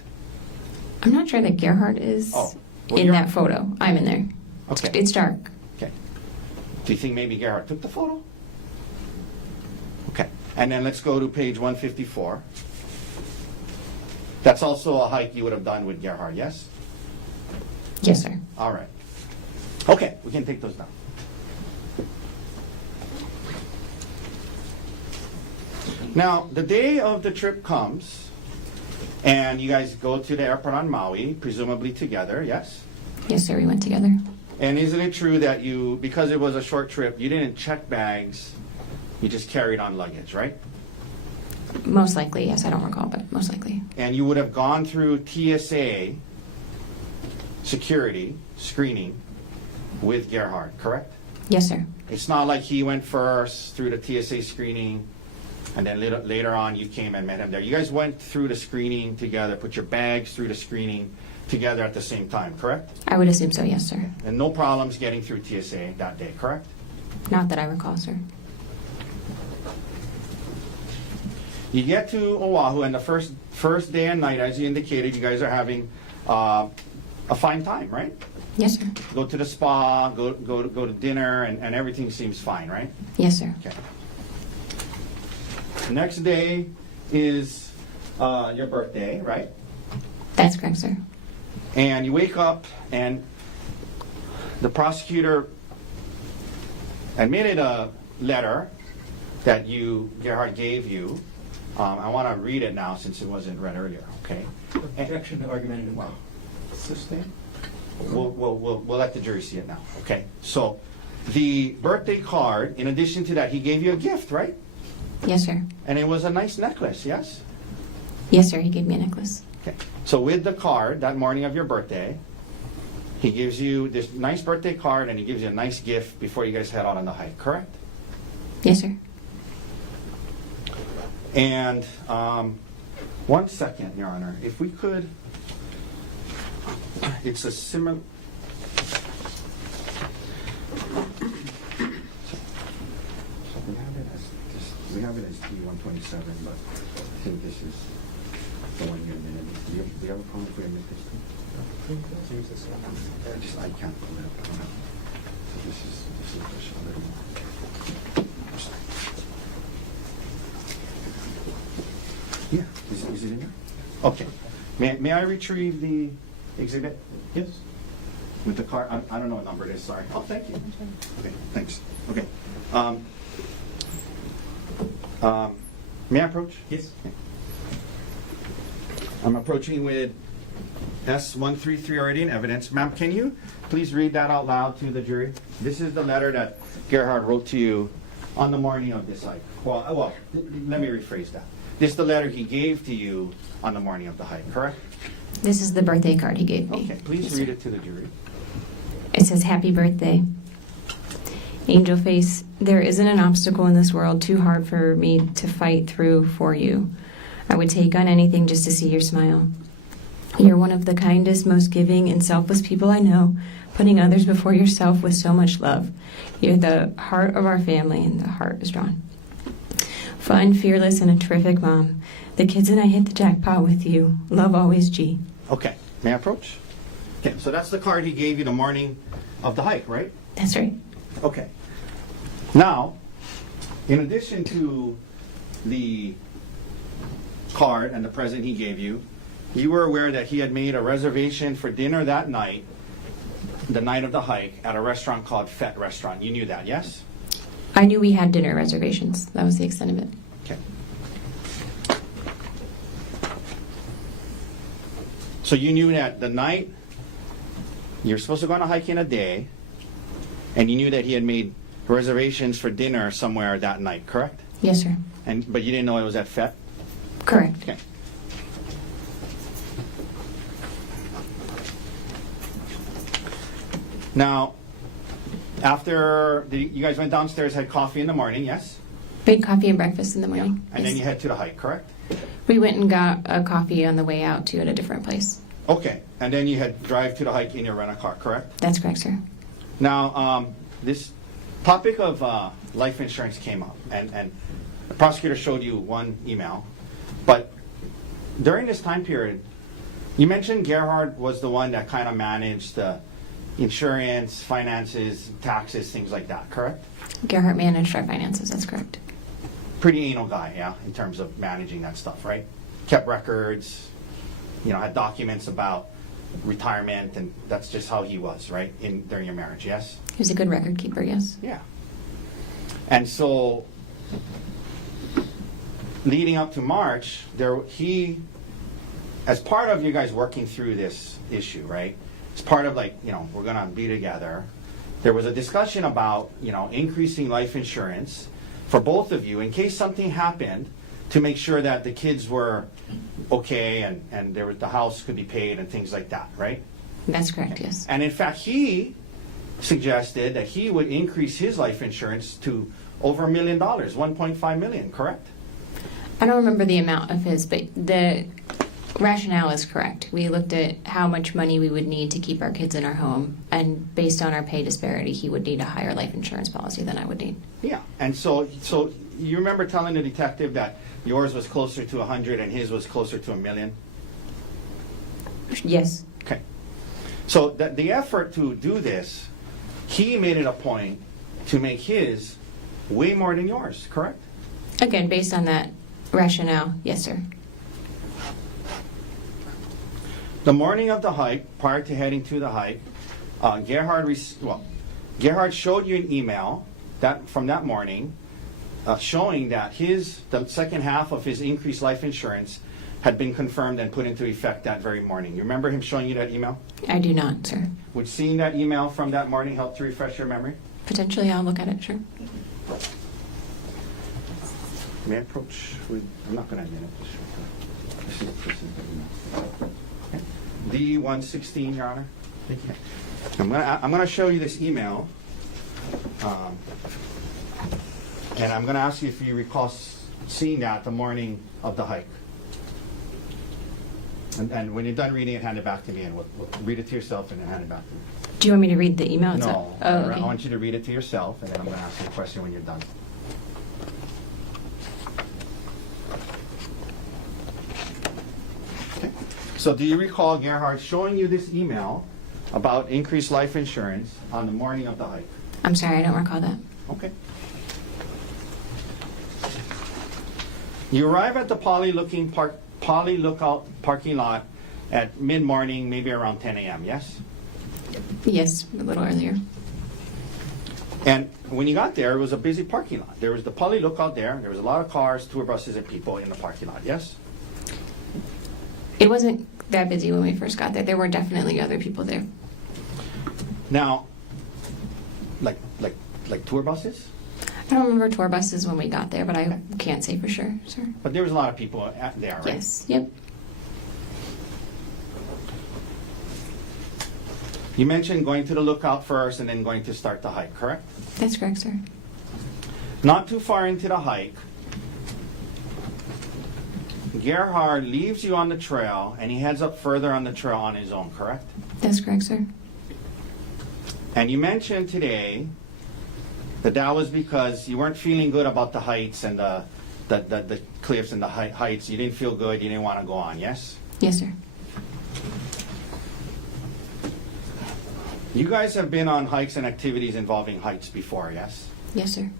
I'm not sure that Gerhardt is Oh, well, in you're- that photo. I'm in there. Okay. It's dark. Okay. Do you think maybe Gerhardt took the photo? Okay. And then let's go to page 154. That's also a hike you would have done with Gerhardt, yes? Yes, sir. All right. Okay, we can take those down. Now, the day of the trip comes, and you guys go to the airport on Maui, presumably together, yes? Yes, sir. We went together. And isn't it true that you, because it was a short trip, you didn't check bags, you just carried on luggage, right? Most likely, yes. I don't recall, but most likely. And you would have gone through TSA security screening with Gerhardt, correct? Yes, sir. It's not like he went first through the TSA screening, and then later on you came and met him there. You guys went through the screening together, put your bags through the screening together at the same time, correct? I would assume so, yes, sir. And no problems getting through TSA that day, correct? Not that I recall, sir. You get to Oahu, and the first day and night, as you indicated, you guys are having a fine time, right? Yes, sir. Go to the spa, go to dinner, and everything seems fine, right? Yes, sir. Okay. Next day is your birthday, right? That's correct, sir. And you wake up, and the prosecutor admitted a letter that Gerhardt gave you. I want to read it now since it wasn't read earlier, okay? Objection to argumentative. Wow. We'll let the jury see it now, okay? So, the birthday card, in addition to that, he gave you a gift, right? Yes, sir. And it was a nice necklace, yes? Yes, sir. He gave me a necklace. Okay. So with the card, that morning of your birthday, he gives you this nice birthday card and he gives you a nice gift before you guys head out on the hike, correct? Yes, sir. And 1 second, Your Honor, if we could, it's a similar. So we have it as D127, but I think this is the one here in a minute. Do you have a problem if we omit this too? I can't pull it up. I don't know. So this is just a little more. Yeah, is it in there? Okay. May I retrieve the exhibit? Yes. With the card? I don't know what number it is, sorry. Oh, thank you. Okay, thanks. Okay. May I approach? Yes. I'm approaching with S133 already in evidence. Ma'am, can you please read that out loud to the jury? This is the letter that Gerhardt wrote to you on the morning of this hike. Well, let me rephrase that. This is the letter he gave to you on the morning of the hike, correct? This is the birthday card he gave me. Okay, please Yes, read sir. it to the jury. It says, "Happy birthday. Angel face, there isn't an obstacle in this world too hard for me to fight through for you. I would take on anything just to see your smile. You're one of the kindest, most giving, and selfless people I know, putting others before yourself with so much love. You're the heart of our family, and the heart is drawn. Fun, fearless, and a terrific mom. The kids and I hit the jackpot with you. Love always, G." Okay, may I approach? Okay, so that's the card he gave you the morning of the hike, right? That's right. Okay. Now, in addition to the card and the present he gave you, you were aware that he had made a reservation for dinner that night, the night of the hike, at a restaurant called Fett Restaurant. You knew that, yes? I knew we had dinner reservations. That was the extent of it. Okay. So you knew that the night you're supposed to go on a hike in a day, and you knew that he had made reservations for dinner somewhere that night, correct? Yes, sir. But you didn't know it was at Fett? Correct. Okay. Now, after you guys went downstairs, had coffee in the morning, yes? We had coffee and breakfast in the morning. And then you head to the hike, correct? We went and got a coffee on the way out to at a different place. Okay. And then you had drive to the hike in your rent-a-car, correct? That's correct, sir. Now, this topic of life insurance came up, and the prosecutor showed you one email, but during this time period, you mentioned Gerhardt was the one that kind of managed the insurance, finances, taxes, things like that, correct? Gerhardt managed our finances, that's correct. Pretty anal guy, yeah, in terms of managing that stuff, right? Kept records, had documents about retirement, and that's just how he was, right? During your marriage, yes? He was a good record keeper, yes. Yeah. And so, leading up to March, as part of you guys working through this issue, right? As part of we're gonna be together, there was a discussion about, increasing life insurance for both of you in case something happened, to make sure that the kids were okay and the house could be paid and things like that, right? That's correct, yes. And in fact, he suggested that he would increase his life insurance to over $1 million, 1.5 million, correct? I don't remember the amount of his, but the rationale is correct. We looked at how much money we would need to keep our kids in our home, and based on our pay disparity, he would need a higher life insurance policy than I would need. Yeah, and so you remember telling the detective that yours was closer to 100 and his was closer to $1 million? Yes. Okay. So the effort to do this, he made it a point to make his way more than yours, correct? Again, based on that rationale, yes, sir. The morning of the hike, prior to heading to the hike, Gerhardt showed you an email from that morning showing that the second half of his increased life insurance had been confirmed and put into effect that very morning. You remember him showing you that email? I do not, sir. Would seeing that email from that morning help to refresh your memory? Potentially, I'll look at it, sure. May I approach? I'm not going to admit it. This is the email. Okay. D116, Your Honor. Thank you. I'm going to show you this email, and I'm going to ask you if you recall seeing that the morning of the hike. And when you're done reading it, hand it back to me, and we'll read it to yourself and then hand it back to me. Do you want me to read the email itself? No, Oh, okay. I want you to read it to yourself, and then I'm going to ask you a question when you're done. Okay. So do you recall Gerhardt showing you this email about increased life insurance on the morning of the hike? I'm sorry, I don't recall that. Okay. You arrive at the Poly Lookout parking lot at mid-morning, maybe around 10 a.m., yes? Yes, a little earlier. And when you got there, it was a busy parking lot. There was the Poly Lookout there. There was a lot of cars, tour buses, and people in the parking lot, yes? It wasn't that busy when we first got there. There were definitely other people there. Now, like tour buses? I don't remember tour buses when we got there, but I can't say for sure, sir. But there was a lot of people there, right? Yes, yep. You mentioned going to the lookout first and then going to start the hike, correct? That's correct, sir. Not too far into the hike, Gerhardt leaves you on the trail and he heads up further on the trail on his own, correct? That's correct, sir. And you mentioned today that was because you weren't feeling good about the heights and the cliffs and the heights. You didn't feel good. You didn't want to go on, yes? Yes, sir. You guys have been on hikes and activities involving heights before, yes? Yes, sir.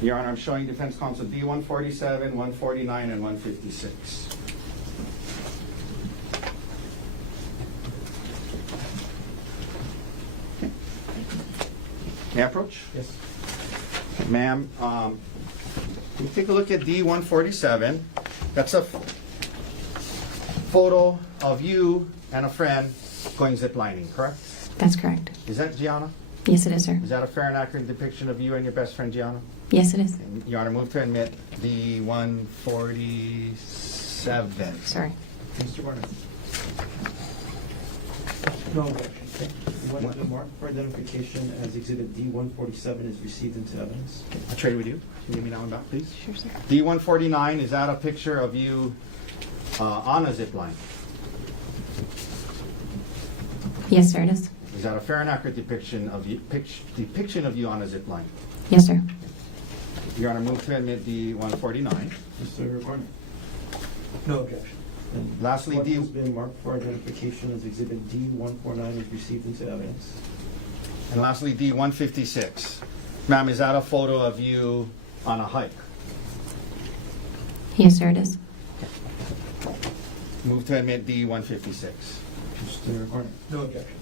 Your Honor, I'm showing defense counsel D147, 149, and 156. Okay. May I approach? Yes. Ma'am, you take a look at D147. That's a photo of you and a friend going ziplining, correct? That's correct. Is that Gianna? Yes, it is, sir. Is that a fair and accurate depiction of you and your best friend Gianna? Yes, it is. And Your Honor, move to admit D147. Sorry. Mr. Warner. No objection. Okay. You want to mark for identification as Exhibit D147 is received into evidence? I'll trade with you. Can you give me that one back, please? Sure, sir. D149, is that a picture of you on a zip line? Yes, sir, it is. Is that a fair and accurate depiction of you on a zip line? Yes, sir. Your Honor, move to admit D-149. Mr. Garner. No objection. And Lastly, what D- has been marked for identification as Exhibit D-149 is received into evidence. And lastly, D-156. Ma'am, is that a photo of you on a hike? Yes, sir, it is. Move to admit D-156. Mr. Garner. No objection.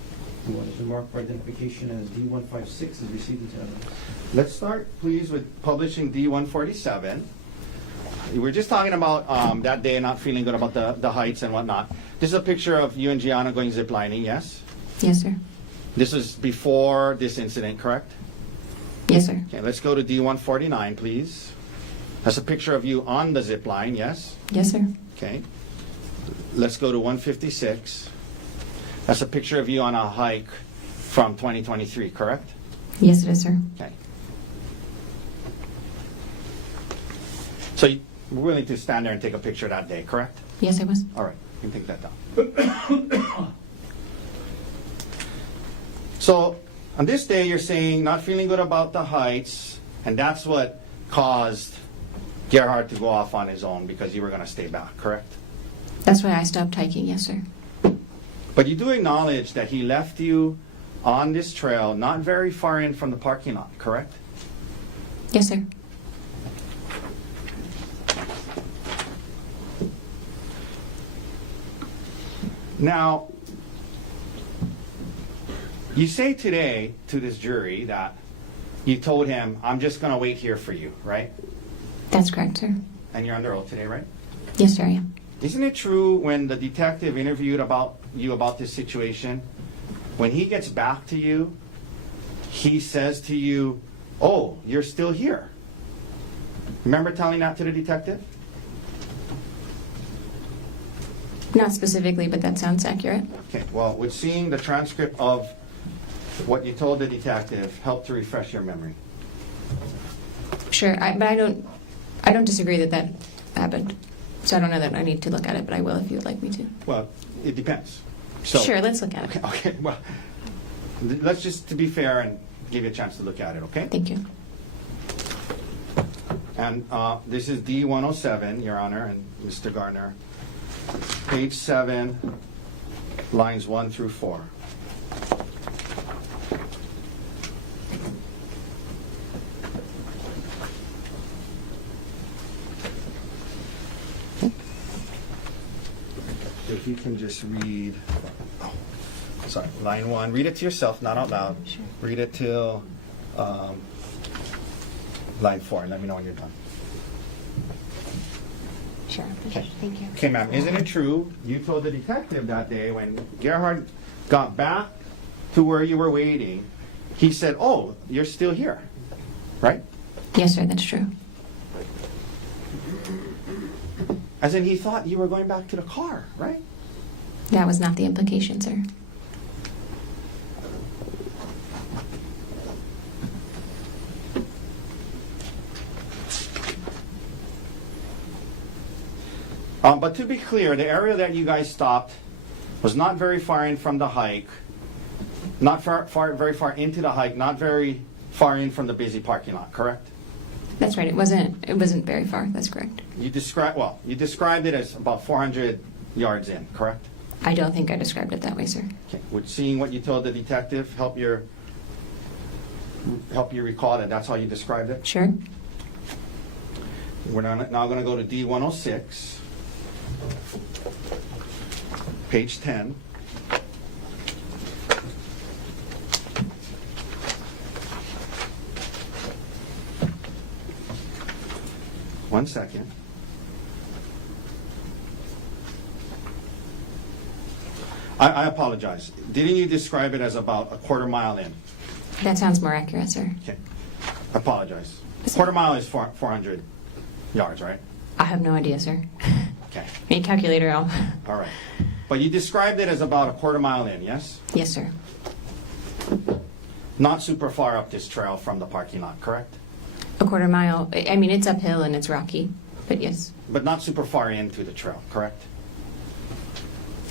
What has been marked for identification as D-156 is received into evidence. Let's start, please, with publishing D-147. We're just talking about that day not feeling good about the heights and whatnot. This is a picture of you and Gianna going ziplining, yes? Yes, sir. This was before this incident, correct? Yes, sir. Okay, let's go to D-149, please. That's a picture of you on the zip line, yes? Yes, sir. Okay. Let's go to 156. That's a picture of you on a hike from 2023, correct? Yes, it is, sir. Okay. So you were willing to stand there and take a picture that day, correct? Yes, I was. All right, you can take that down. So on this day, you're saying not feeling good about the heights, and that's what caused Gerhardt to go off on his own because you were going to stay back, correct? That's why I stopped hiking. Yes, sir. But you do acknowledge that he left you on this trail not very far in from the parking lot, correct? Yes, sir. Now, you say today to this jury that you told him, I'm just going to wait here for you, right? That's correct, sir. And you're under oath today, right? Yes, sir, I am. Isn't it true when the detective interviewed you about this situation, when he gets back to you, he says to you, oh, you're still here? Remember telling that to the detective? Not specifically, but that sounds accurate. Okay, well, would seeing the transcript of what you told the detective help to refresh your memory? Sure, but I don't disagree that happened. So I don't know that I need to look at it, but I will if you would like me to. Well, it depends. Sure, let's look at it. Okay, well, let's just, to be fair, and give you a chance to look at it, okay? Thank you. And this is D-107, Your Honor, and Mr. Garner. Page 7, lines 1 through 4. If you can just read, line 1. Read it to yourself, not out loud. Sure. Read it till line 4, and let me know when you're done. Sure. Okay. Thank you. Okay, ma'am, isn't it true you told the detective that day when Gerhardt got back to where you were waiting, he said, oh, you're still here, right? Yes, sir, that's true. As in, he thought you were going back to the car, right? That was not the implication, sir. But to be clear, the area that you guys stopped was not very far in from the hike, not very far into the hike, not very far in from the busy parking lot, correct? That's right. It wasn't very far. That's correct. You described it as about 400 yards in, correct? I don't think I described it that way, sir. Okay. Would seeing what you told the detective help you recall that that's how you described it? Sure. We're now going to go to D-106, page 10. One second. I apologize. Didn't you describe it as about a quarter mile in? That sounds more accurate, sir. Okay. I apologize. A quarter mile is 400 yards, right? I have no idea, sir. Okay. Need calculator out. All right. But you described it as about a quarter mile in, yes? Yes, sir. Not super far up this trail from the parking lot, correct? A quarter mile. I mean, it's uphill and it's rocky, but yes. But not super far into the trail, correct?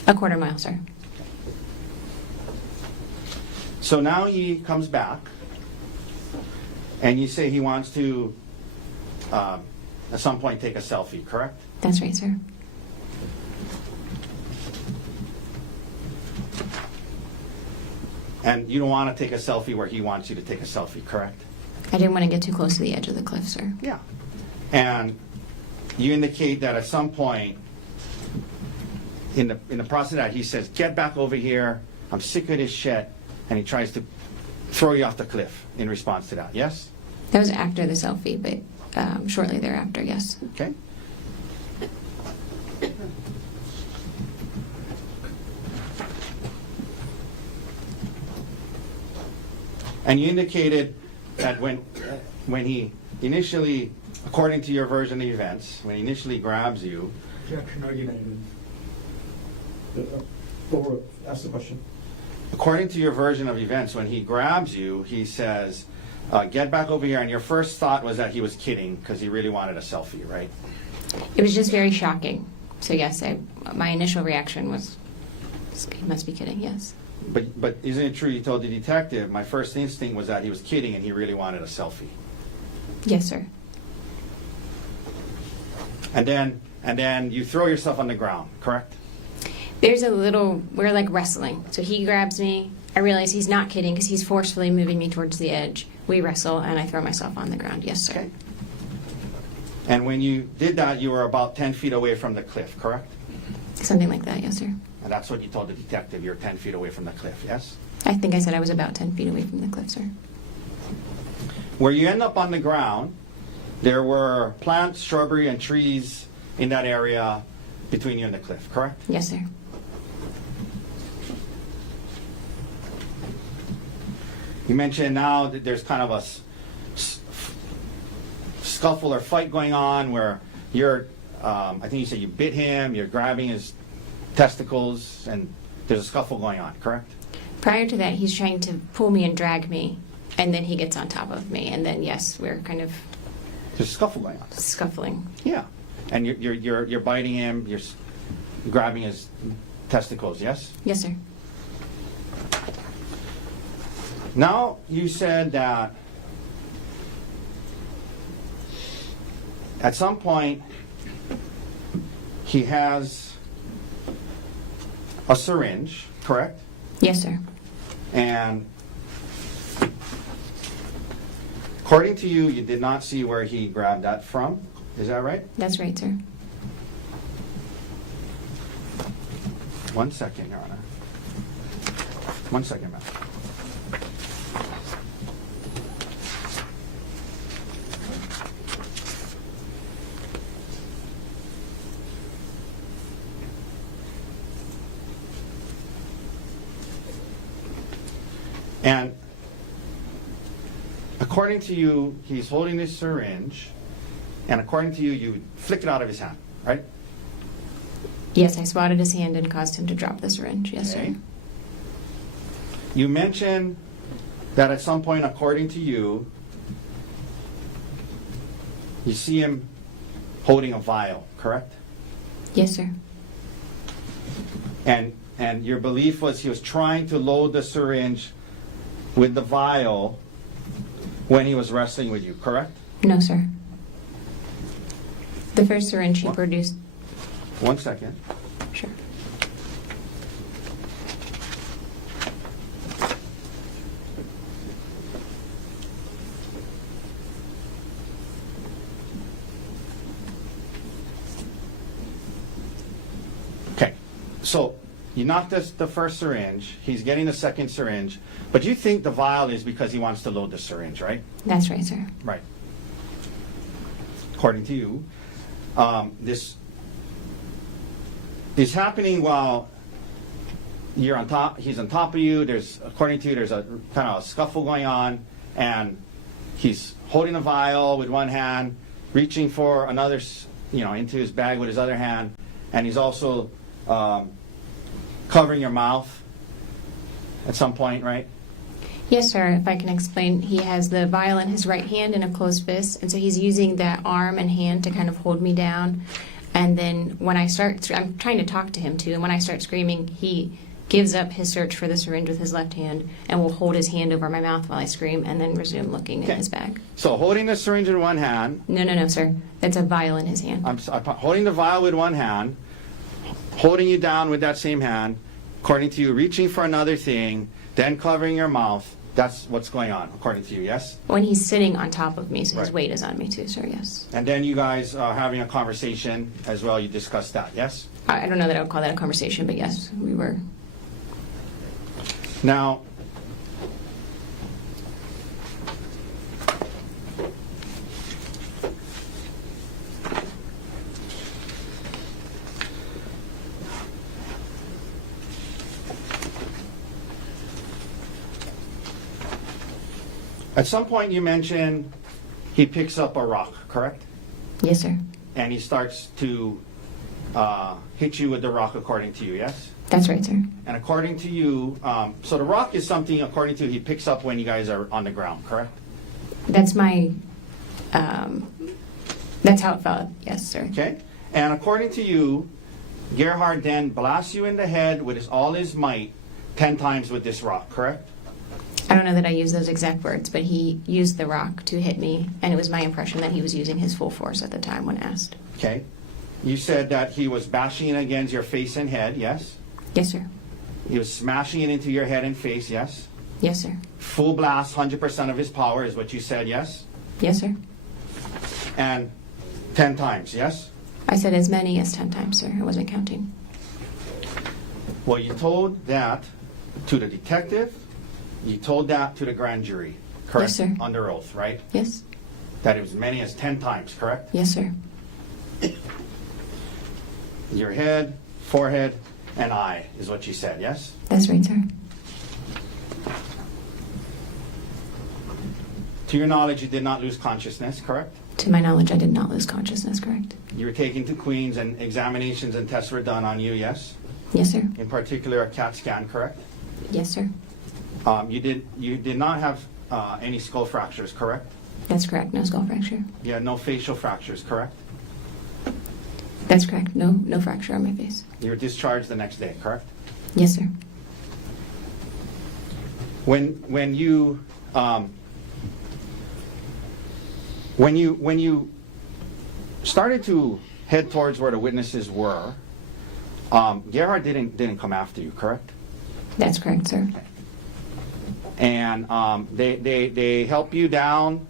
A quarter mile, sir. So now he comes back, and you say he wants to, at some point, take a selfie, correct? That's right, sir. And you don't want to take a selfie where he wants you to take a selfie, correct? I didn't want to get too close to the edge of the cliff, sir. Yeah. And you indicate that at some point in the process of that, he says, "Get back over here. I'm sick of this shit." And he tries to throw you off the cliff in response to that. Yes? That was after the selfie, but shortly thereafter, yes. Okay. And you indicated that when he initially, according to your version of events, when he initially grabs you, Objection argumentative. Ask the question. according to your version of events, when he grabs you, he says, "Get back over here." And your first thought was that he was kidding because he really wanted a selfie, right? It was just very shocking. So yes, my initial reaction was, he must be kidding, yes. But isn't it true you told the detective, "My first instinct was that he was kidding and he really wanted a selfie"? Yes, sir. And then you throw yourself on the ground, correct? We're like wrestling. So he grabs me. I realize he's not kidding because he's forcefully moving me towards the edge. We wrestle and I throw myself on the ground. Yes, sir. Okay. And when you did that, you were about 10 feet away from the cliff, correct? Something like that, yes, sir. And that's what you told the detective, you're 10 feet away from the cliff, yes? I think I said I was about 10 feet away from the cliff, sir. Where you end up on the ground, there were plants, shrubbery, and trees in that area between you and the cliff, correct? Yes, sir. You mentioned now that there's kind of a scuffle or fight going on where you're, I think you said you bit him, you're grabbing his testicles, and there's a scuffle going on, correct? Prior to that, he's trying to pull me and drag me, and then he gets on top of me, and then yes, we're kind of There's a scuffle going on. scuffling. Yeah. And you're biting him, you're grabbing his testicles, yes? Yes, sir. Now, you said that at some point he has a syringe, correct? Yes, sir. And according to you, you did not see where he grabbed that from. Is that right? That's right, sir. 1 second, Your Honor. 1 second, ma'am. And according to you, he's holding this syringe, and according to you, you flick it out of his hand, right? Yes, I swatted his hand and caused him to drop the syringe. Yes, Okay. sir. You mentioned that at some point, according to you, you see him holding a vial, correct? Yes, sir. And your belief was he was trying to load the syringe with the vial when he was wrestling with you, correct? No, sir. The first syringe he What? produced. 1 second. Sure. Okay, so you knocked the first syringe, he's getting the second syringe, but you think the vial is because he wants to load the syringe, right? That's right, sir. Right. According to you, this is happening while you're on top, he's on top of you, according to you, there's a kind of a scuffle going on, and he's holding a vial with one hand, reaching for another, into his bag with his other hand, and he's also covering your mouth at some point, right? Yes, sir. If I can explain, he has the vial in his right hand in a closed fist, and so he's using that arm and hand to kind of hold me down. And then when I'm trying to talk to him too, and when I start screaming, he gives up his search for the syringe with his left hand, and will hold his hand over my mouth while I scream, and then resume looking in Okay. his bag. So holding the syringe in one hand, No, sir. That's a vial in his hand. I'm holding the vial with one hand, holding you down with that same hand, according to you, reaching for another thing, then covering your mouth. That's what's going on, according to you, yes? When he's sitting on top of me, so his Right. weight is on me too, sir, yes. And then you guys are having a conversation as well. You discussed that, yes? I don't know that I would call that a conversation, but yes, we were. Now, at some point you mentioned he picks up a rock, correct? Yes, sir. And he starts to hit you with the rock, according to you, yes? That's right, sir. And according to you, so the rock is something, according to you, he picks up when you guys are on the ground, correct? That's my, that's how it felt. Yes, sir. Okay? And according to you, Gerhardt then blasts you in the head with all his might 10 times with this rock, correct? I don't know that I used those exact words, but he used the rock to hit me, and it was my impression that he was using his full force at the time when asked. Okay? You said that he was bashing it against your face and head, yes? Yes, sir. He was smashing it into your head and face, yes? Yes, sir. Full blast, 100% of his power is what you said, yes? Yes, sir. And 10 times, yes? I said as many as 10 times, sir. I wasn't counting. Well, you told that to the detective, you told that to the grand jury, correct? Yes, sir. Under oath, right? Yes? That it was as many as 10 times, correct? Yes, sir. Your head, forehead, and eye is what you said, yes? That's right, sir. To your knowledge, you did not lose consciousness, correct? To my knowledge, I did not lose consciousness, correct? You were taken to Queens and examinations and tests were done on you, yes? Yes, sir. In particular, a CAT scan, correct? Yes, sir. You did not have any skull fractures, correct? That's correct. No skull fracture. You had no facial fractures, correct? That's correct. No fracture on my face. You were discharged the next day, correct? Yes, sir. When you started to head towards where the witnesses were, Gerhardt didn't come after you, correct? That's correct, sir. And they help you down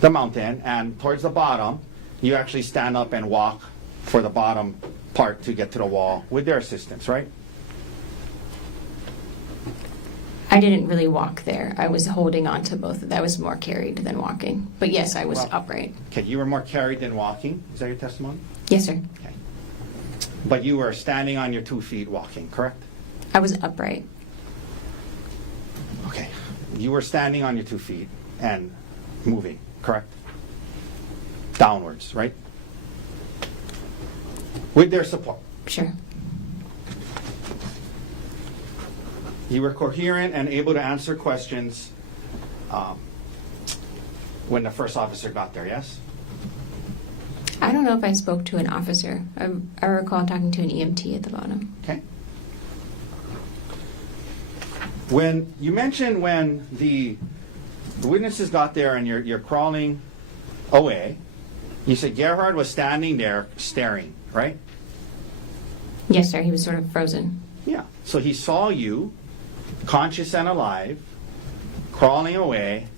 the mountain, and towards the bottom, you actually stand up and walk for the bottom part to get to the wall with their assistance, right? I didn't really walk there. I was holding on to both. That was more carried than walking. But yes, I was Well- upright. Okay, you were more carried than walking. Is that your testimony? Yes, sir. Okay. But you were standing on your 2 feet walking, correct? I was upright. Okay. You were standing on your 2 feet and moving, correct? Downwards, right? With their support. Sure. You were coherent and able to answer questions when the first officer got there, yes? I don't know if I spoke to an officer. I recall talking to an EMT at the bottom. Okay. When you mentioned when the witnesses got there and you're crawling away, you said Gerhardt was standing there staring, right? Yes, sir. He was sort of frozen. Yeah. So he saw you, conscious and alive, crawling away,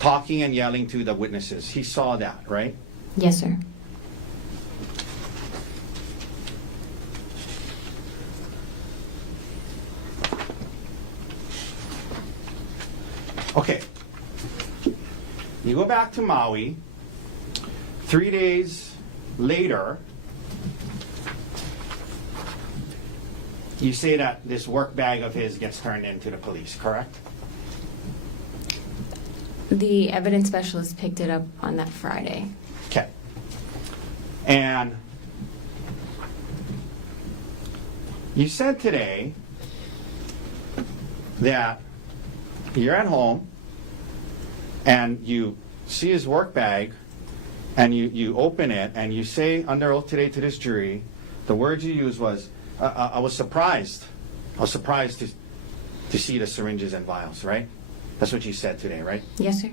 talking and yelling to the witnesses. He saw that, right? Yes, sir. Okay. You go back to Maui. 3 days later, you say that this work bag of his gets turned into the police, correct? The evidence specialist picked it up on that Friday. Okay. And you said today that you're at home and you see his work bag and you open it and you say under oath today to this jury, the words you used was, I was surprised I was surprised to see the syringes and vials, right? That's what you said today, right? Yes, sir.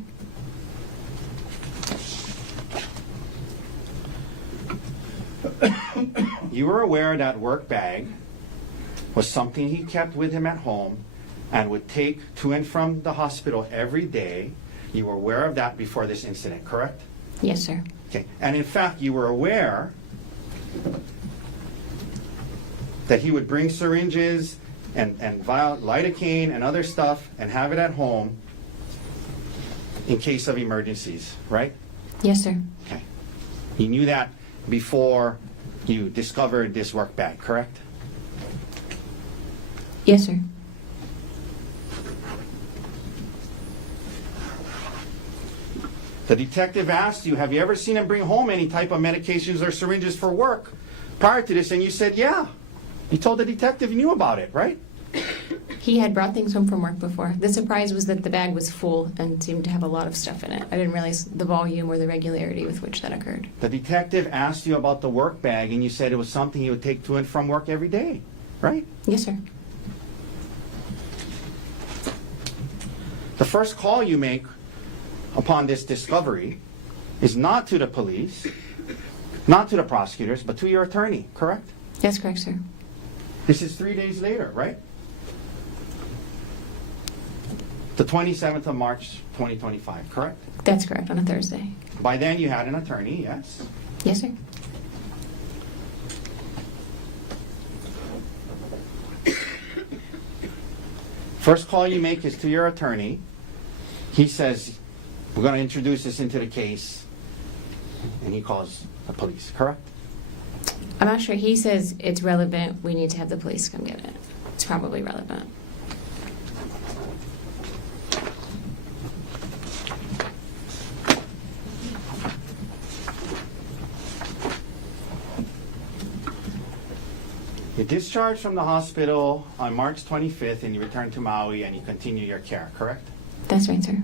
You were aware that work bag was something he kept with him at home and would take to and from the hospital every day. You were aware of that before this incident, correct? Yes, sir. Okay. And in fact, you were aware that he would bring syringes and vial, lidocaine and other stuff and have it at home in case of emergencies, right? Yes, sir. Okay. You knew that before you discovered this work bag, correct? Yes, sir. The detective asked you, have you ever seen him bring home any type of medications or syringes for work prior to this? And you said, yeah. You told the detective you knew about it, right? He had brought things home from work before. The surprise was that the bag was full and seemed to have a lot of stuff in it. I didn't realize the volume or the regularity with which that occurred. The detective asked you about the work bag, and you said it was something he would take to and from work every day, right? Yes, sir. The first call you make upon this discovery is not to the police, not to the prosecutors, but to your attorney, correct? That's correct, sir. This is 3 days later, right? The 27th of March, 2025, correct? That's correct, on a Thursday. By then you had an attorney, yes? Yes, sir. First call you make is to your attorney. He says, we're going to introduce this into the case, and he calls the police, correct? I'm not sure. He says it's relevant. We need to have the police come get it. It's probably relevant. You discharged from the hospital on March 25th, and you return to Maui, and you continue your care, correct? That's right, sir.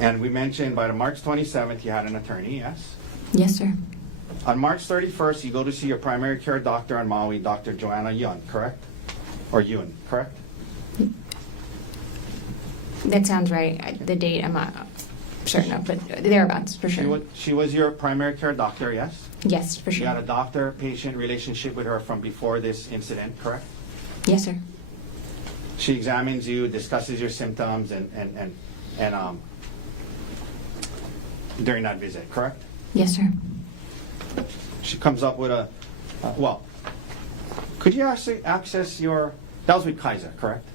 And we mentioned by the March 27th, you had an attorney, yes? Yes, sir. On March 31st, you go to see your primary care doctor on Maui, Dr. Joanna Yun, correct? Or Yun, correct? That sounds right. The date I'm not certain of, but thereabouts, for sure. She was your primary care doctor, yes? Yes, for You had a sure. doctor-patient relationship with her from before this incident, correct? Yes, sir. She examines you, discusses your symptoms, and during that visit, correct? Yes, sir. She comes up with well, could you actually access your, that was with Kaiser, correct?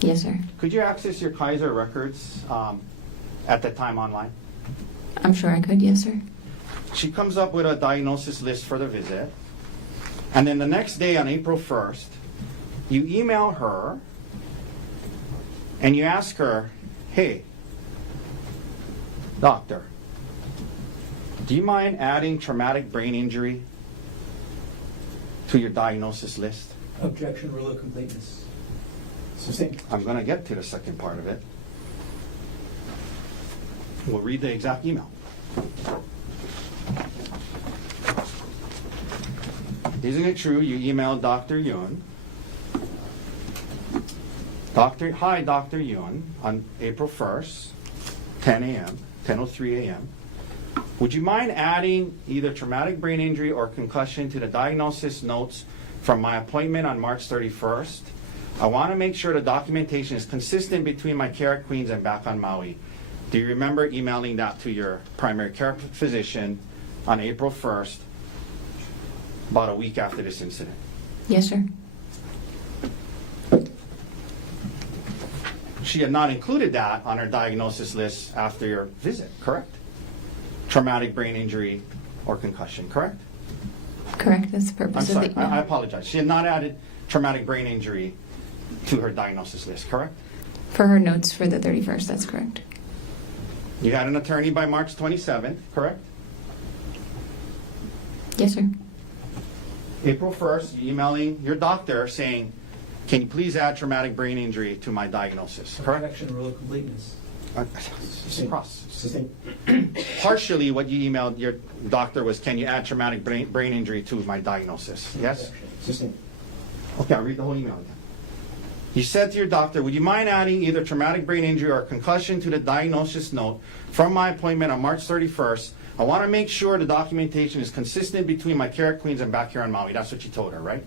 Yes, sir. Could you access your Kaiser records at that time online? I'm sure I could. Yes, sir. She comes up with a diagnosis list for the visit, and then the next day on April 1st, you email her and you ask her, hey, doctor, do you mind adding traumatic brain injury to your diagnosis list? Objection, rule of completeness. Sustained. I'm going to get to the second part of it. We'll read the exact email. Isn't it true you emailed Dr. Yun? Hi, Dr. Yun, on April 1st, 10 a.m., 10:03 a.m. Would you mind adding either traumatic brain injury or concussion to the diagnosis notes from my appointment on March 31st? I want to make sure the documentation is consistent between my care at Queens and back on Maui. Do you remember emailing that to your primary care physician on April 1st, about a week after this incident? Yes, sir. She had not included that on her diagnosis list after your visit, correct? Traumatic brain injury or concussion, correct? Correct. That's the I'm purpose sorry, of the I email. apologize. She had not added traumatic brain injury to her diagnosis list, correct? For her notes for the 31st, that's correct. You had an attorney by March 27th, correct? Yes, sir. April 1st, you emailing your doctor saying, can you please add traumatic brain injury to my diagnosis, correct? Objection, rule of completeness. Cross. Sustained. Partially what you emailed your doctor was, can you add traumatic brain injury to my diagnosis? Yes? Sustained. Okay, I'll read the whole email again. You said to your doctor, would you mind adding either traumatic brain injury or concussion to the diagnosis note from my appointment on March 31st? I want to make sure the documentation is consistent between my care at Queens and back here on Maui. That's what you told her, right?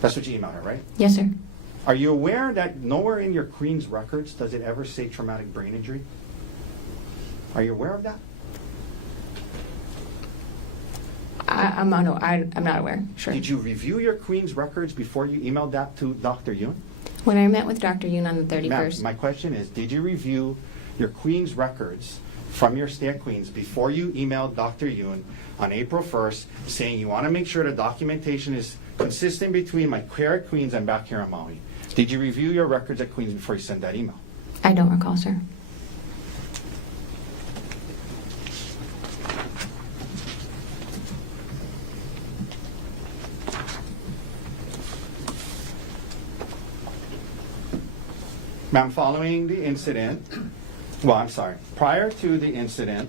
That's what you emailed her, right? Yes, sir. Are you aware that nowhere in your Queens records does it ever say traumatic brain injury? Are you aware of that? I'm not aware. Sure. Did you review your Queens records before you emailed that to Dr. Yoon? When I met with Dr. Yoon on the 31st. Ma'am, my question is, did you review your Queens records from your stay at Queens before you emailed Dr. Yoon on April 1st saying you want to make sure the documentation is consistent between my care at Queens and back here on Maui? Did you review your records at Queens before you sent that email? I don't recall, sir. Ma'am, following the incident, prior to the incident,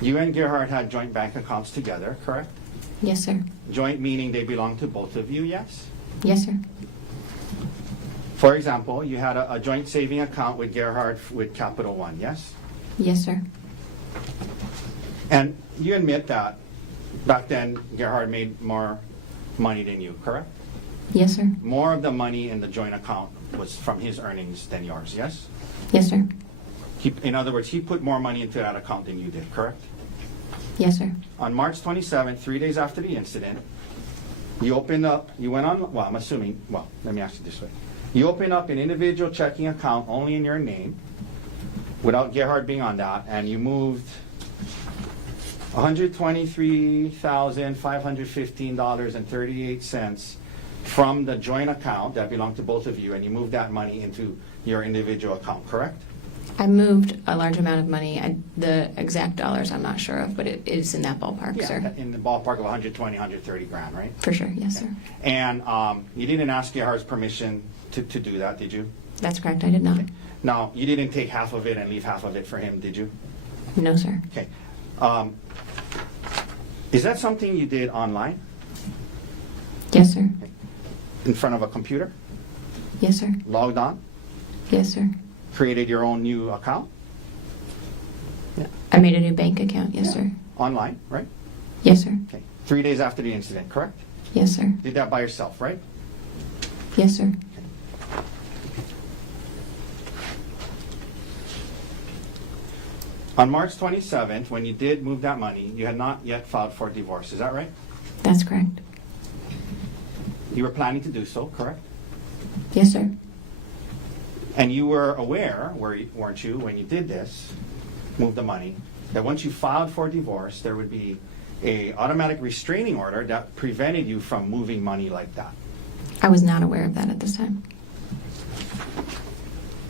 you and Gerhardt had joint bank accounts together, correct? Yes, sir. Joint meaning they belong to both of you, yes? Yes, sir. For example, you had a joint saving account with Gerhardt with Capital One, yes? Yes, sir. And you admit that back then Gerhardt made more money than you, correct? Yes, sir. More of the money in the joint account was from his earnings than yours, yes? Yes, sir. In other words, he put more money into that account than you did, correct? Yes, sir. On March 27th, 3 days after the incident, you opened up, you went on, well, I'm assuming, well, let me ask you this way. You opened up an individual checking account only in your name, without Gerhardt being on that, and you moved $123,515.38 from the joint account that belonged to both of you, and you moved that money into your individual account, correct? I moved a large amount of money. The exact dollars I'm not sure of, but it is in that ballpark, sir. In the ballpark of 120, 130 grand, right? For sure, yes, sir. And you didn't ask Gerhardt's permission to do that, did you? That's correct, I did not. Now, you didn't take half of it and leave half of it for him, did you? No, sir. Okay. Is that something you did online, Yes, sir. in front of a computer, Yes, sir. logged on, Yes, sir. created your own new account? I made a new bank account, yes, sir. Online, right? Yes, sir. Okay. 3 days after the incident, correct? Yes, sir. Did that by yourself, right? Yes, sir. On March 27th, when you did move that money, you had not yet filed for divorce, is that right? That's correct. You were planning to do so, correct? Yes, sir. And you were aware, weren't you, when you did this, move the money, that once you filed for divorce, there would be a automatic restraining order that prevented you from moving money like that. I was not aware of that at this time.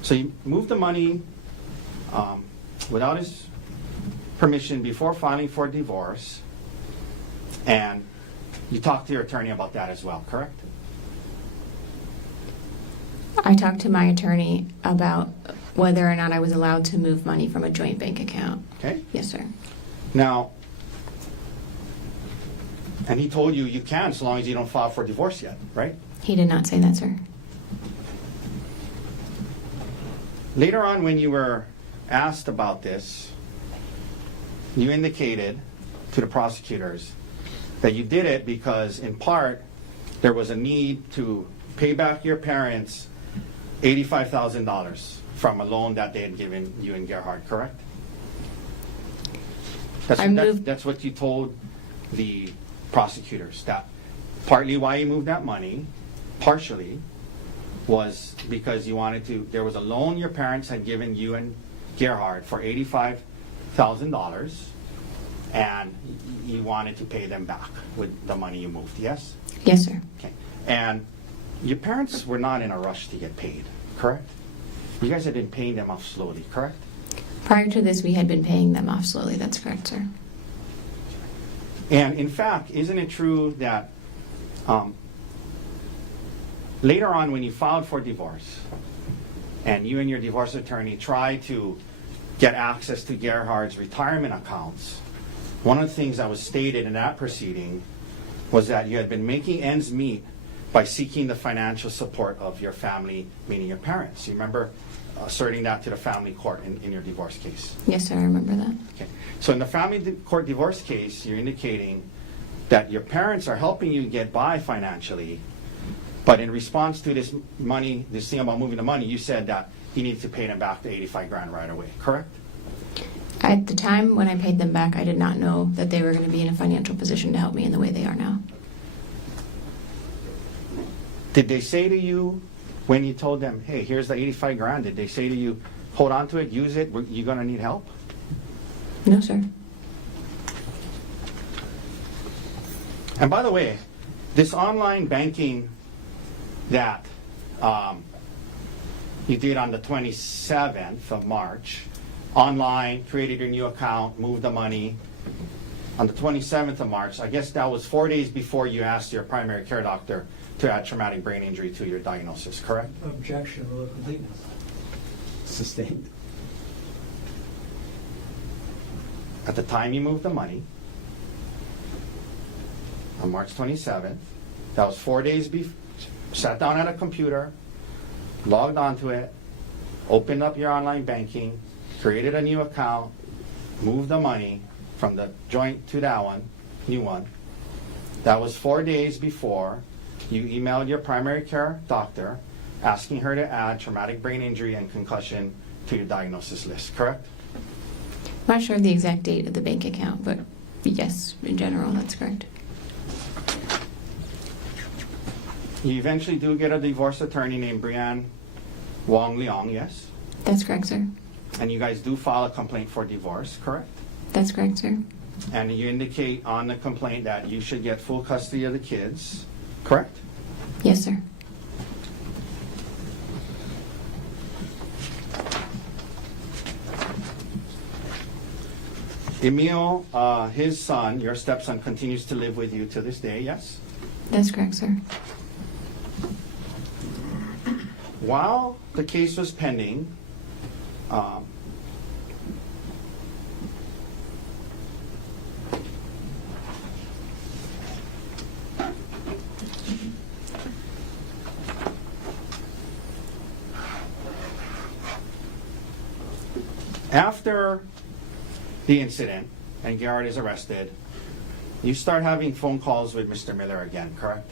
So you moved the money without his permission before filing for divorce, and you talked to your attorney about that as well, correct? I talked to my attorney about whether or not I was allowed to move money from a joint bank account. Okay. Yes, sir. Now, and he told you you can so long as you don't file for divorce yet, right? He did not say that, sir. Later on, when you were asked about this, you indicated to the prosecutors that you did it because, in part, there was a need to pay back your parents $85,000 from a loan that they had given you and Gerhardt, correct? That's what you told the prosecutors, that partly why you moved that money, partially, was because you wanted to, there was a loan your parents had given you and Gerhardt for $85,000, and you wanted to pay them back with the money you moved, yes? Yes, sir. Okay. And your parents were not in a rush to get paid, correct? You guys had been paying them off slowly, correct? Prior to this, we had been paying them off slowly. That's correct, sir. And in fact, isn't it true that later on when you filed for divorce and you and your divorce attorney tried to get access to Gerhardt's retirement accounts, one of the things that was stated in that proceeding was that you had been making ends meet by seeking the financial support of your family, meaning your parents. You remember asserting that to the family court in your divorce case? Yes, sir, I remember that. Okay. So in the family court divorce case, you're indicating that your parents are helping you get by financially, but in response to this money, this thing about moving the money, you said that you need to pay them back the 85 grand right away, correct? At the time when I paid them back, I did not know that they were going to be in a financial position to help me in the way they are now. Did they say to you when you told them, hey, here's the 85 grand, did they say to you, hold on to it, use it, you're going to need help? No, sir. And by the way, this online banking that you did on the 27th of March, online, created your new account, moved the money. On the 27th of March, I guess that was 4 days before you asked your primary care doctor to add traumatic brain injury to your diagnosis, correct? Objection, rule of completeness. Sustained. At the time you moved the money, on March 27th, that was 4 days before, sat down at a computer, logged onto it, opened up your online banking, created a new account, moved the money from the joint to that one, new one. That was 4 days before you emailed your primary care doctor asking her to add traumatic brain injury and concussion to your diagnosis list, correct? I'm not sure of the exact date of the bank account, but yes, in general, that's correct. You eventually do get a divorce attorney named Brianne Wong Leong, yes? That's correct, sir. And you guys do file a complaint for divorce, correct? That's correct, sir. And you indicate on the complaint that you should get full custody of the kids, correct? Yes, sir. Emil, his son, your stepson, continues to live with you to this day, yes? That's correct, sir. While the case was pending, after the incident and Gerhardt is arrested, you start having phone calls with Mr. Miller again, correct?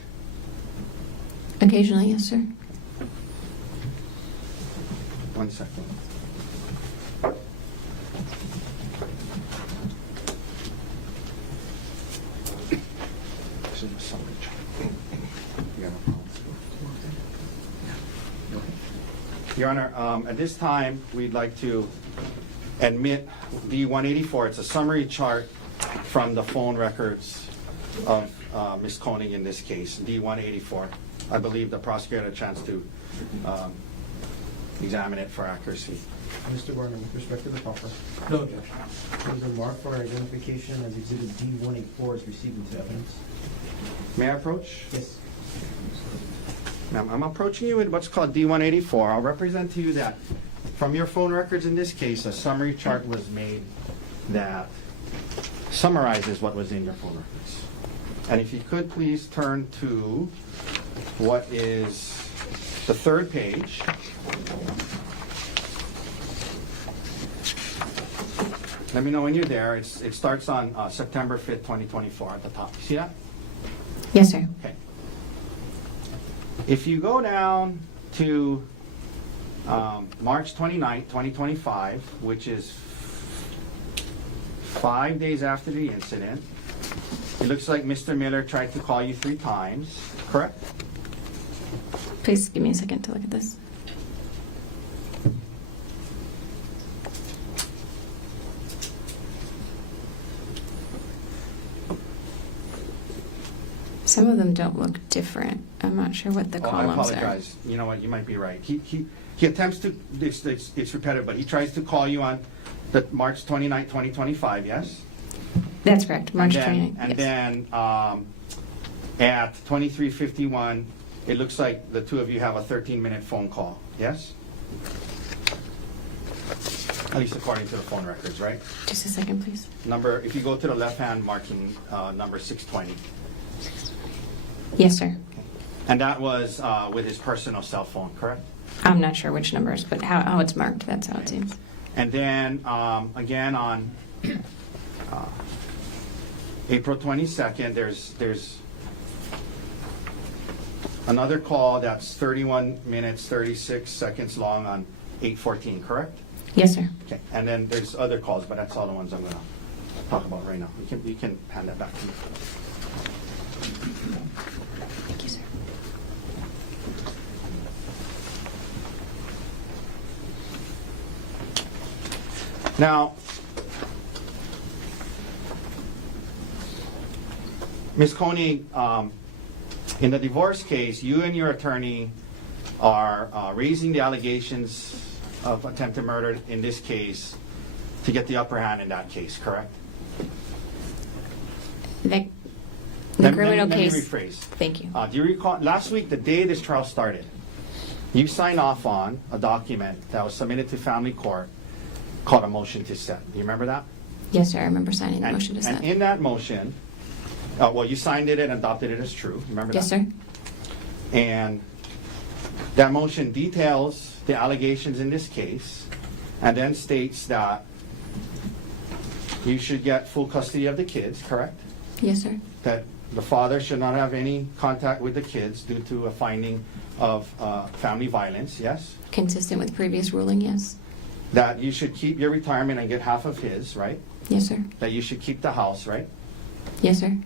Occasionally, yes, sir. 1 second. This is a summary check. You have a problem? Your Honor, at this time, we'd like to admit D-184. It's a summary chart from the phone records of Ms. Konig in this case, D-184. I believe the prosecutor had a chance to examine it for accuracy. Mr. Gardner, with respect to the proffer, No objection. was a mark for identification as Exhibit D-184 is received into evidence? May I approach? Yes. Ma'am, I'm approaching you with what's called D-184. I'll represent to you that from your phone records in this case, a summary chart was made that summarizes what was in your phone records. And if you could please turn to what is the third page. Let me know when you're there. It starts on September 5th, 2024 at the top. You see that? Yes, sir. Okay. If you go down to March 29th, 2025, which is 5 days after the incident, it looks like Mr. Miller tried to call you 3 times, correct? Please give me a second to look at this. Some of them don't look different. I'm not sure what the Oh, I columns are. apologize. You know what? You might be right. He attempts to, it's repetitive, but he tries to call you on the March 29th, 2025, yes? That's correct, March And 29th. then, Yes. at 23:51, it looks like the two of you have a 13-minute phone call, yes? At least according to the phone records, right? Just a second, please. Number, if you go to the left-hand marking, number 620. Yes, sir. And that was with his personal cell phone, correct? I'm not sure which numbers, but how it's marked, that's how it seems. And then again on April 22nd, there's another call that's 31 minutes, 36 seconds long on 8/14, correct? Yes, sir. Okay, and then there's other calls, but that's all the ones I'm going to talk about right now. You can hand that back to me. Thank you, sir. Now, Ms. Konig, in the divorce case, you and your attorney are raising the allegations of attempted murder in this case to get the upper hand in that case, correct? The Let criminal me case. rephrase. Thank you. Do you recall, last week, the day this trial started, you signed off on a document that was submitted to family court called a motion to set. Do you remember that? Yes, sir. I remember signing the motion to set. And in that motion, well, you signed it and adopted it as true. Remember that? Yes, sir. And that motion details the allegations in this case and then states that you should get full custody of the kids, correct? Yes, sir. That the father should not have any contact with the kids due to a finding of family violence, yes? Consistent with previous ruling, yes. That you should keep your retirement and get half of his, right? Yes, sir. That you should keep the house, right? Yes, sir.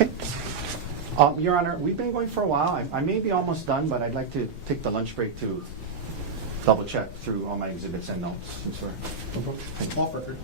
Okay. Your Honor, we've been going for a while. I may be almost done, but I'd like to take the lunch break to double check through all my exhibits and notes. Since we're Off record.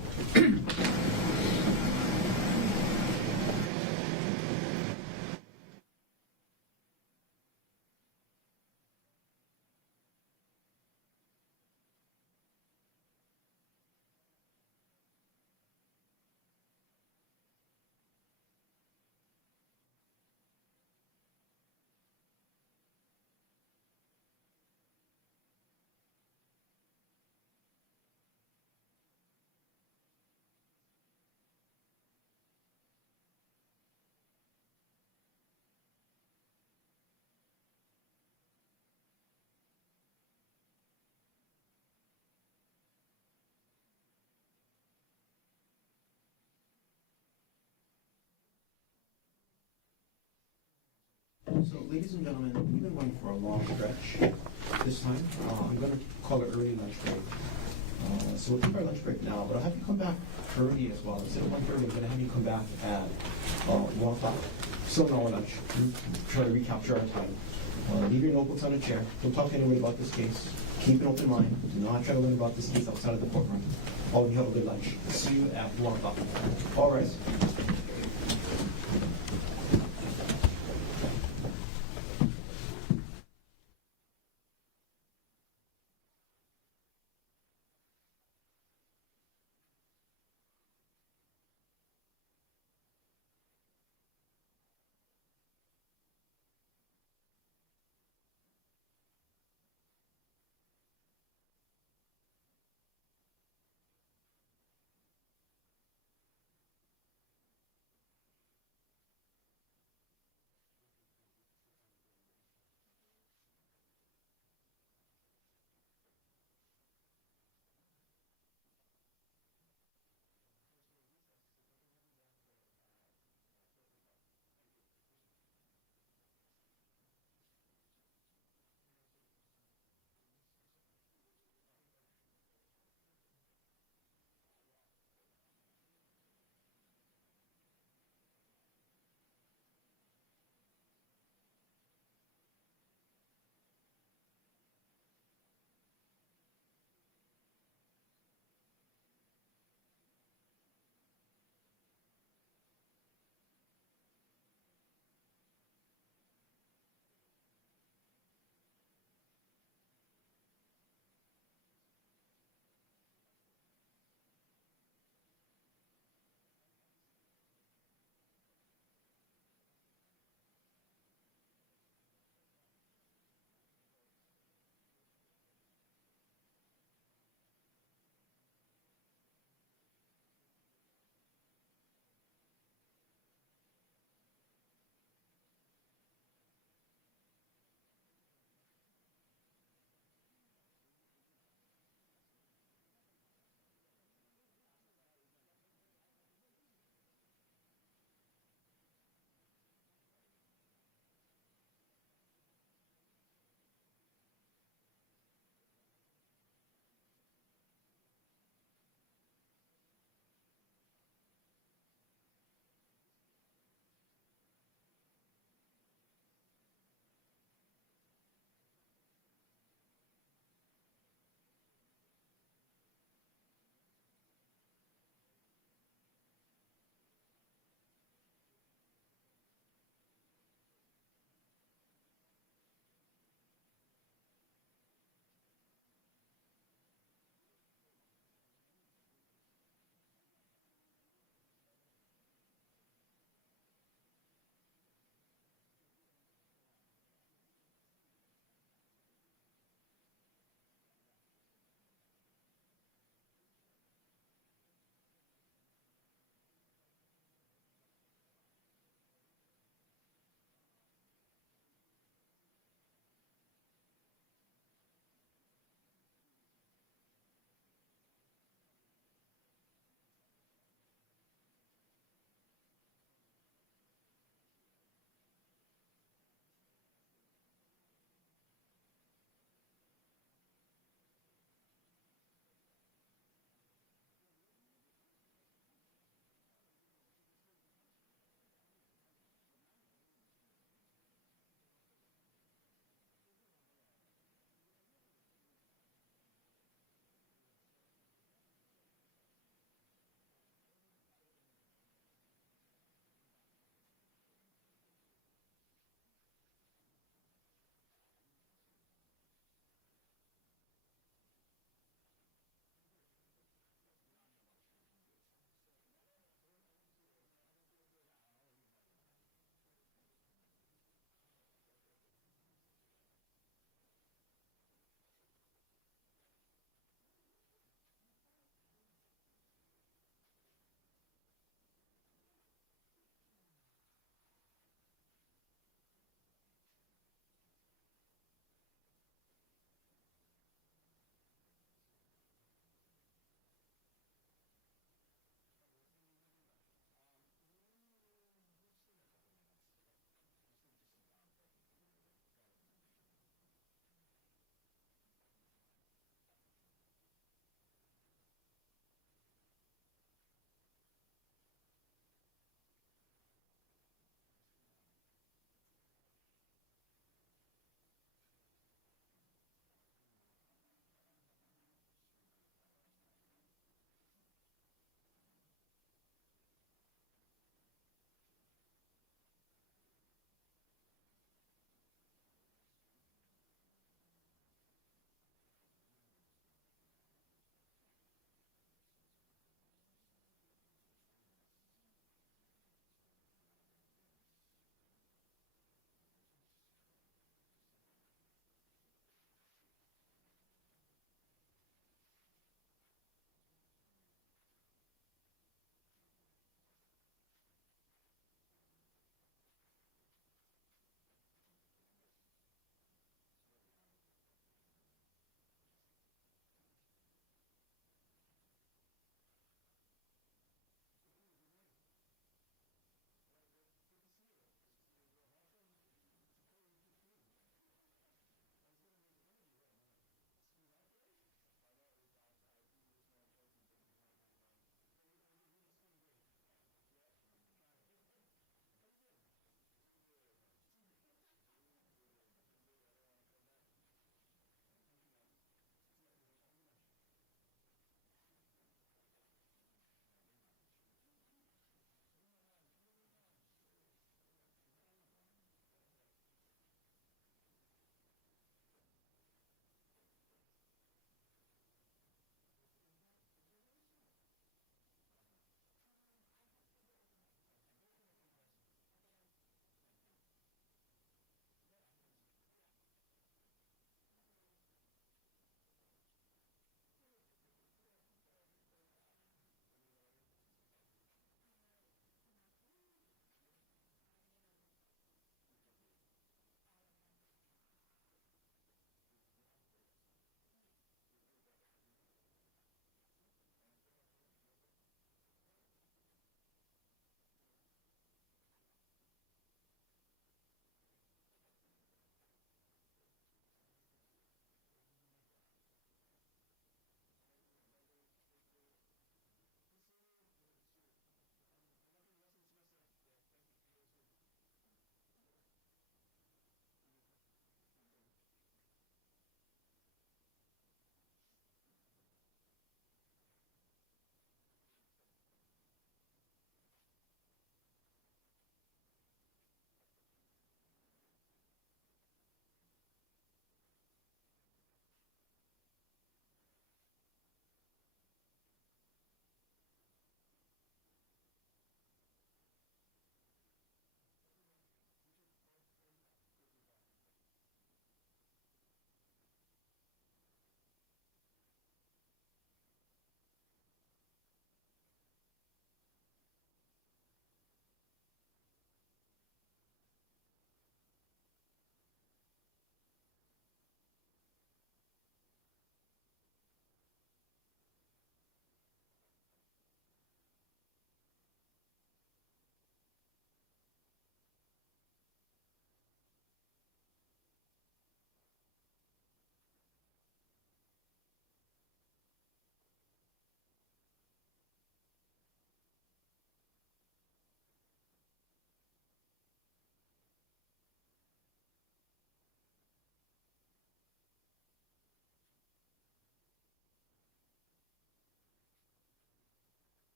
So, ladies and gentlemen, we've been going for a long stretch this time. I'm going to call it early lunch break. So we'll take our lunch break now, but I'll have you come back early as well. Instead of 1:30, we're going to have you come back at 1 o'clock. Still an hour lunch. Try to recapture our time. Leave your notebooks on a chair. Don't talk to anyone about this case. Keep an open mind. Do not try to learn about this case outside of the courtroom. All of you have a good lunch. See you at 1 o'clock. All rise.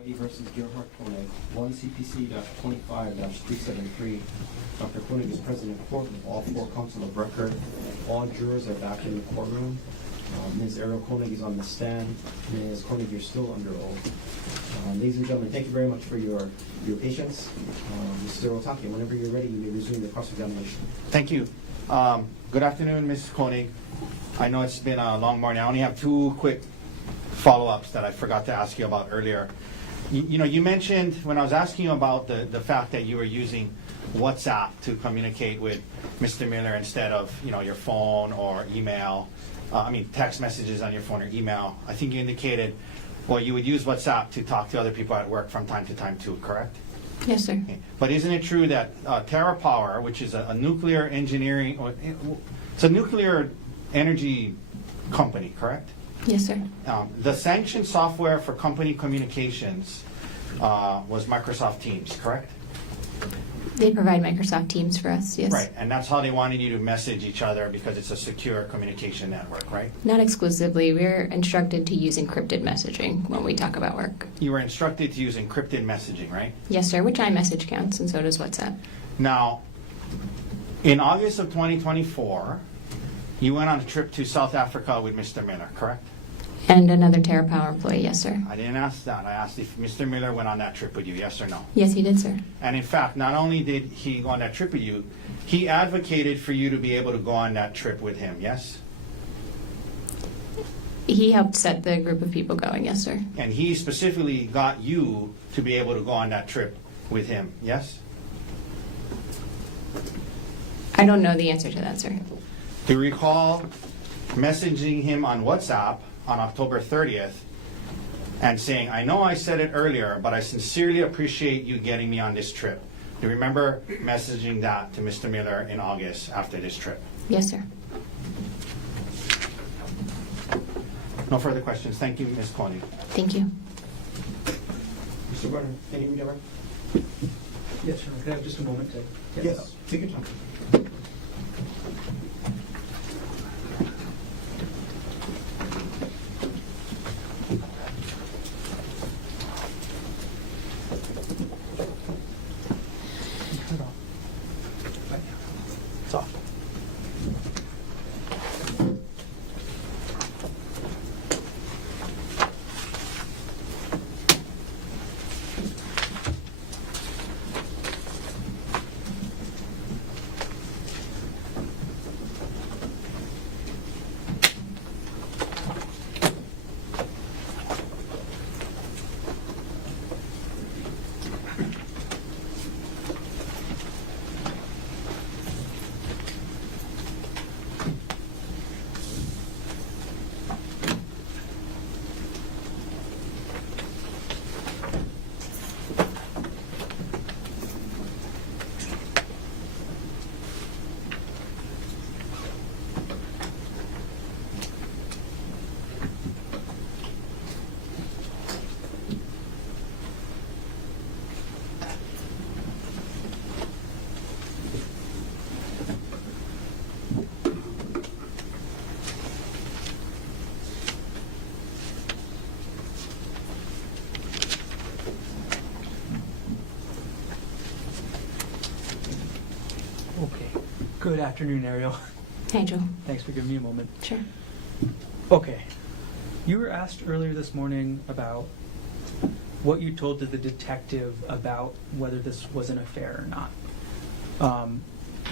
Maui versus Gerhardt Konig, 1 CPC-25-373. Dr. Konig is present in court with all 4 counsel of record. All jurors are back in the courtroom. Ms. Ariel Konig is on the stand. Ms. Konig, you're still under oath. Ladies and gentlemen, thank you very much for your patience. Mr. Otake, whenever you're ready, you may resume the cross-examination. Thank you. Good afternoon, Ms. Konig. I know it's been a long morning. I only have 2 quick follow-ups that I forgot to ask you about earlier. You mentioned when I was asking you about the fact that you were using WhatsApp to communicate with Mr. Miller instead of your phone or email. Text messages on your phone or email. I think you indicated, you would use WhatsApp to talk to other people at work from time to time too, correct? Yes, sir. Okay. But isn't it true that TerraPower, which is a nuclear engineering, it's a nuclear energy company, correct? Yes, sir. The sanctioned software for company communications was Microsoft Teams, correct? They provide Microsoft Teams for us, yes. Right, and that's how they wanted you to message each other because it's a secure communication network, right? Not exclusively. We're instructed to use encrypted messaging when we talk about work. You were instructed to use encrypted messaging, right? Yes, sir, which iMessage counts, and so does WhatsApp. Now, in August of 2024, you went on a trip to South Africa with Mr. Miller, correct? And another TerraPower employee, yes, sir. I didn't ask that. I asked if Mr. Miller went on that trip with you, yes or no? Yes, he did, sir. And in fact, not only did he go on that trip with you, he advocated for you to be able to go on that trip with him, yes? He helped set the group of people going, yes, sir. And he specifically got you to be able to go on that trip with him, yes? I don't know the answer to that, sir. Do you recall messaging him on WhatsApp on October 30th and saying, I know I said it earlier, but I sincerely appreciate you getting me on this trip? Do you remember messaging that to Mr. Miller in August after this trip? Yes, sir. No further questions. Thank you, Ms. Konig. Thank you. Mr. Gardner, can you read over? Yes, sir. Can I have just a moment to get this up? Yes, take your time. It's off. Okay. Good afternoon, Ariel. Hi, Joe. Thanks for giving me a moment. Sure. Okay. You were asked earlier this morning about what you told to the detective about whether this was an affair or not.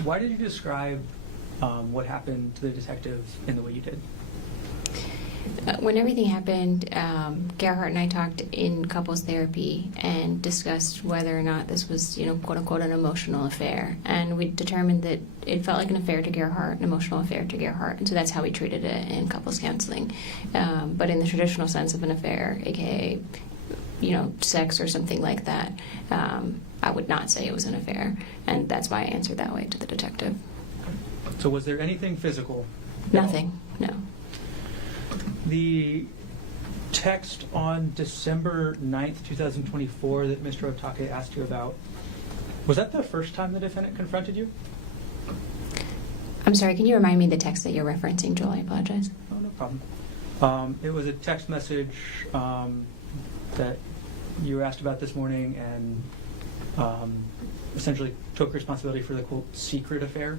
Why did you describe what happened to the detective in the way you did? When everything happened, Gerhardt and I talked in couples therapy and discussed whether or not this was, quote unquote, an emotional affair. And we determined that it felt like an affair to Gerhardt, an emotional affair to Gerhardt. And so that's how we treated it in couples counseling. But in the traditional sense of an affair, aka, sex or something like that, I would not say it was an affair. And that's why I answered that way to the detective. So was there anything physical? at all? Nothing, no. The text on December 9th, 2024 that Mr. Otake asked you about, was that the first time the defendant confronted you? I'm sorry, can you remind me the text that you're referencing, Joel? I apologize. Oh, no problem. It was a text message that you were asked about this morning and essentially took responsibility for the quote secret affair.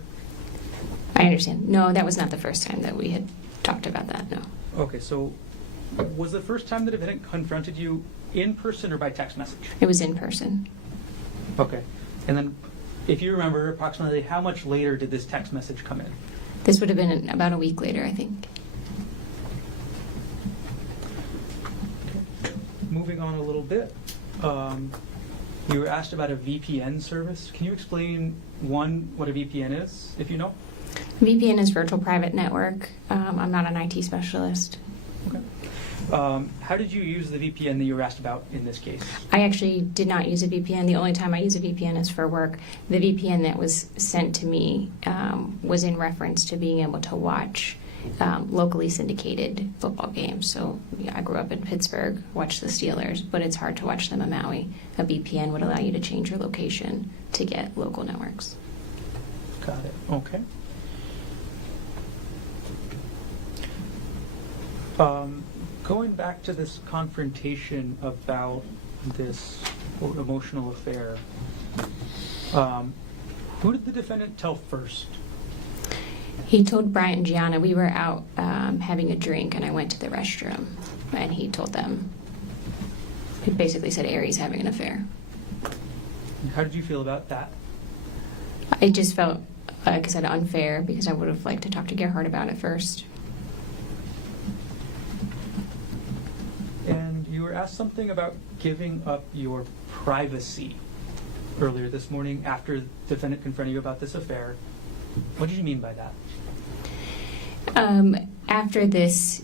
I understand. No, that was not the first time that we had talked about that, no. Okay, so was the first time the defendant confronted you in person or by text message? It was in person. Okay. And then, if you remember, approximately how much later did this text message come in? This would have been about a week later, I think. Moving on a little bit, you were asked about a VPN service. Can you explain, one, what a VPN is, if you know? VPN is virtual private network. I'm not an IT specialist. Okay. How did you use the VPN that you were asked about in this case? I actually did not use a VPN. The only time I use a VPN is for work. The VPN that was sent to me was in reference to being able to watch locally syndicated football games. So yeah, I grew up in Pittsburgh, watched the Steelers, but it's hard to watch them in Maui. A VPN would allow you to change your location to get local networks. Got it. Okay. Going back to this confrontation about this quote, emotional affair, who did the defendant tell first? He told Bryant and Gianna we were out having a drink, and I went to the restroom, and he told them. He basically said Aries having an affair. How did you feel about that? I just felt, like I said, unfair because I would have liked to talk to Gerhardt about it first. And you were asked something about giving up your privacy earlier this morning after the defendant confronted you about this affair. What did you mean by that? After this,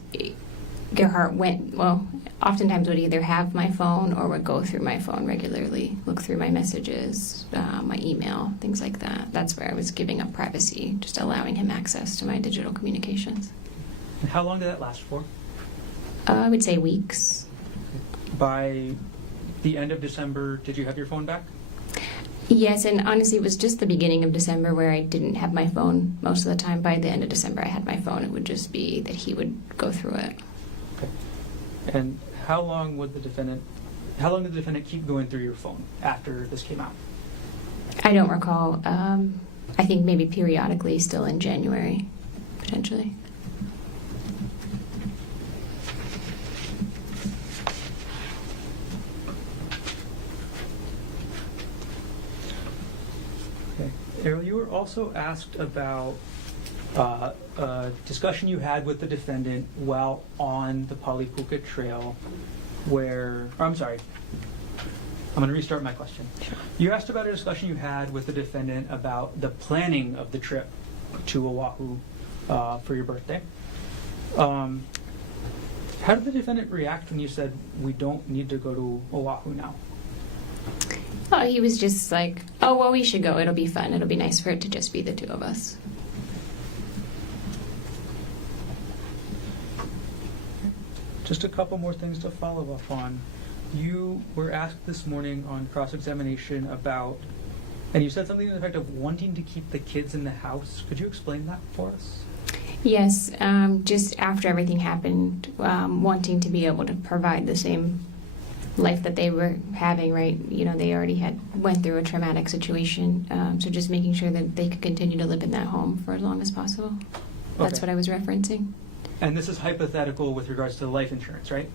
Gerhardt went, well, oftentimes would either have my phone or would go through my phone regularly, look through my messages, my email, things like that. That's where I was giving up privacy, just allowing him access to my digital communications. And how long did that last for? I would say weeks. By the end of December, did you have your phone back? Yes, and honestly, it was just the beginning of December where I didn't have my phone most of the time. By the end of December, I had my phone. It would just be that he would go through it. Okay. And how long did the defendant keep going through your phone after this came out? I don't recall. I think maybe periodically, still in January, potentially. Errol, you were also asked about a discussion you had with the defendant while on the Palipuka Trail I'm going to restart my question. You asked about a discussion you had with the defendant about the planning of the trip to Oahu for your birthday. How did the defendant react when you said, we don't need to go to Oahu now? Oh, he was just like, oh, well, we should go. It'll be fun. It'll be nice for it to just be the two of us. Just a couple more things to follow up on. You were asked this morning on cross-examination about, and you said something to the effect of wanting to keep the kids in the house. Could you explain that for us? Yes, just after everything happened, wanting to be able to provide the same life that they were having, right? You know, they already went through a traumatic situation, so just making sure that they could continue to live in that home for as long as possible. That's Okay. what I was referencing. And this is hypothetical with regards to life insurance, right?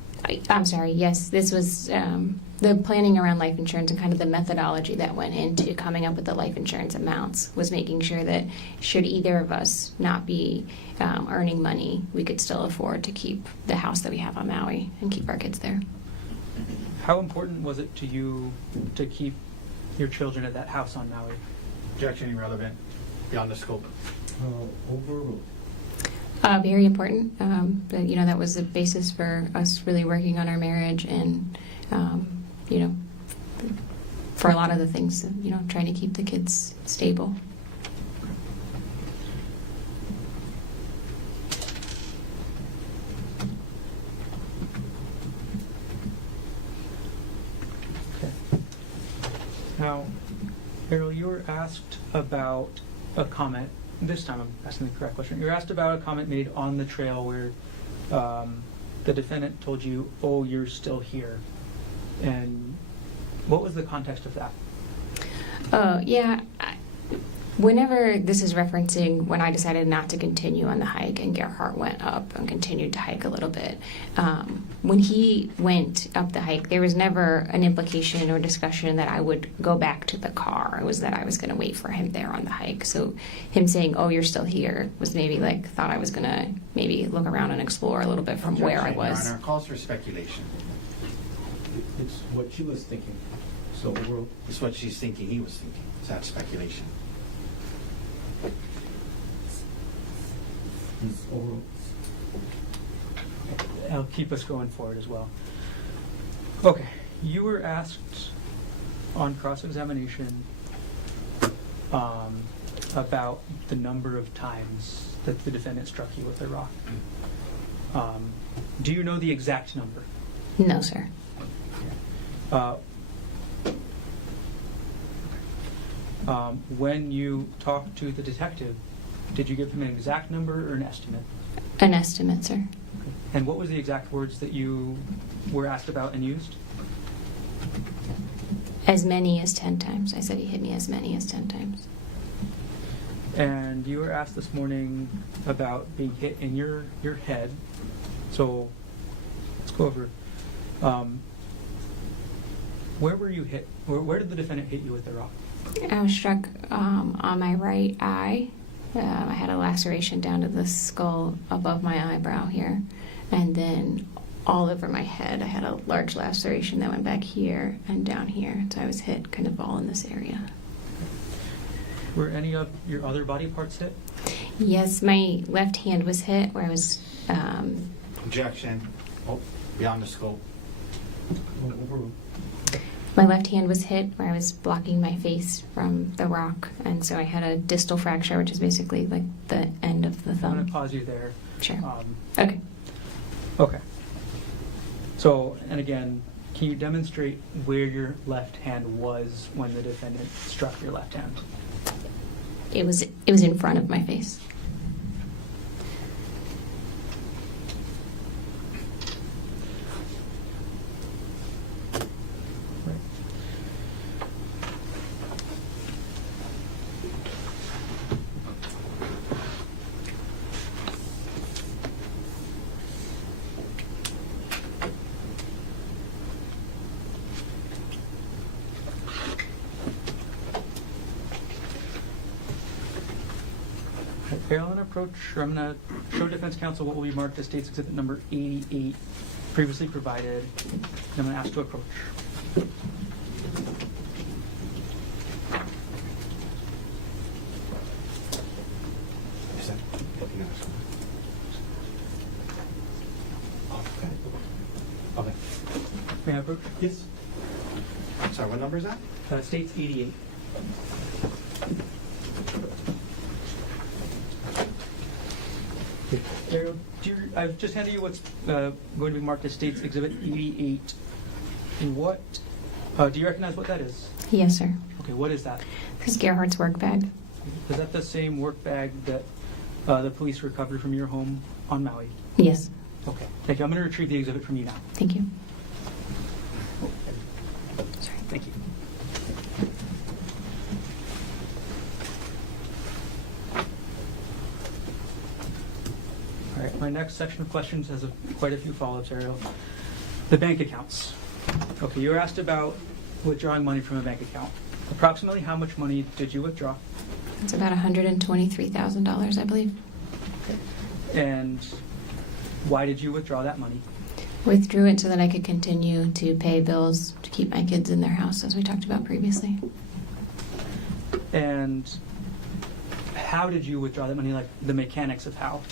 I'm sorry, yes, this was the planning around life insurance and kind of the methodology that went into coming up with the life insurance amounts was making sure that should either of us not be earning money, we could still afford to keep the house that we have on Maui and keep our kids there. How important was it to you to keep your children at that house on Maui? Objection irrelevant, beyond the scope. Overruled. Very important. But, you know, that was the basis for us really working on our marriage and, you know, for a lot of the things, you know, trying to keep the kids stable. Now, Errol, you were asked about a comment. This time I'm asking the correct question. You were asked about a comment made on the trail where the defendant told you, oh, you're still here. And what was the context of that? Oh, yeah. Whenever this is referencing when I decided not to continue on the hike and Gerhardt went up and continued to hike a little bit, when he went up the hike, there was never an implication or discussion that I would go back to the car. It was that I was going to wait for him there on the hike. So him saying, "Oh, you're still here," was maybe like thought I was going to maybe look around and explore a little bit from where I was. Your Honor, calls for speculation. It's what she was thinking. So overall, It's what she's thinking he was thinking. Is that speculation? overall. It'll keep us going forward as well. Okay, you were asked on cross-examination about the number of times that the defendant struck you with a rock. Do you know the exact number? No, sir. When you talked to the detective, did you give him an exact number or an estimate? An estimate, sir. And what was the exact words that you were asked about and used? As many as 10 times. I said he hit me as many as 10 times. And you were asked this morning about being hit in your head. So let's go over. Where were you hit? Where did the defendant hit you with the rock? I was struck on my right eye. I had a laceration down to the skull above my eyebrow here. And then all over my head, I had a large laceration that went back here and down here. So I was hit kind of all in this area. Were any of your other body parts hit? Yes, my left hand was hit where I was... Objection. Oh, beyond the scope. Overall. My left hand was hit where I was blocking my face from the rock, and so I had a distal fracture, which is basically like the end of the I'm going thumb. to pause you there. Sure. Okay. Okay. So, and again, can you demonstrate where your left hand was when the defendant struck your left hand? It was in front of my face. Parallel approach, or I'm going to show defense counsel what will be marked as State's Exhibit number 88, previously provided. And I'm going to ask to approach. Is that? Okay. May I approach? Yes. Sorry, what number is that? State's 88. Ariel, I've just handed you what's going to be marked as State's Exhibit 88. What, do you recognize what that is? Yes, sir. Okay, what is that? This is Gerhardt's work bag. Is that the same work bag that the police recovered from your home on Maui? Yes. Okay, thank you. I'm going to retrieve the exhibit from you now. Thank you. Sorry, thank you. All right, my next section of questions has quite a few follow-ups, Ariel. The bank accounts. Okay, you were asked about withdrawing money from a bank account. Approximately how much money did you withdraw? It's about $123,000, I believe. And why did you withdraw that money? Withdrew it so that I could continue to pay bills to keep my kids in their house, as we talked about previously. And how did you withdraw that money, like the mechanics of how?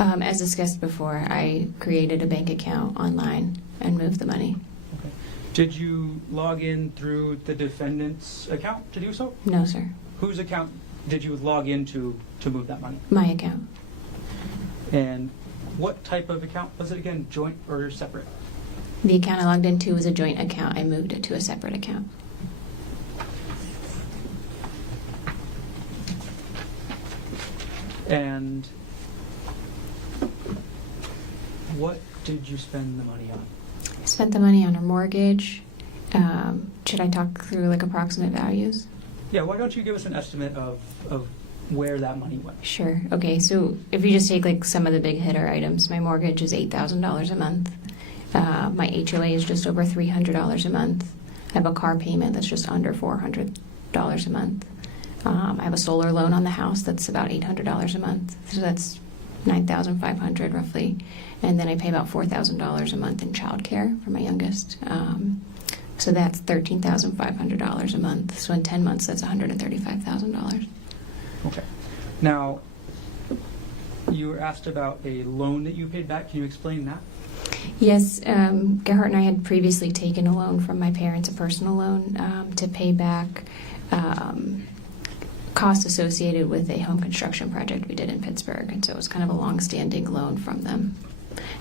As discussed before, I created a bank account online and moved the money. Okay. Did you log in through the defendant's account to do so? No, sir. Whose account did you log into to move that money? My account. And what type of account was it again, joint or separate? The account I logged into was a joint account. I moved it to a separate account. And what did you spend the money on? Spent the money on our mortgage. Should I talk through like approximate values? Yeah, why don't you give us an estimate of where that money went? Sure. Okay, so if you just take like some of the big hitter items, my mortgage is $8,000 a month. My HOA is just over $300 a month. I have a car payment that's just under $400 a month. I have a solar loan on the house that's about $800 a month. So that's $9,500 roughly. And then I pay about $4,000 a month in childcare for my youngest. So that's $13,500 a month. So in 10 months, that's $135,000. Okay. Now, you were asked about a loan that you paid back. Can you explain that? Yes, Gerhardt and I had previously taken a loan from my parents, a personal loan, to pay back costs associated with a home construction project we did in Pittsburgh. And so it was kind of a long-standing loan from them.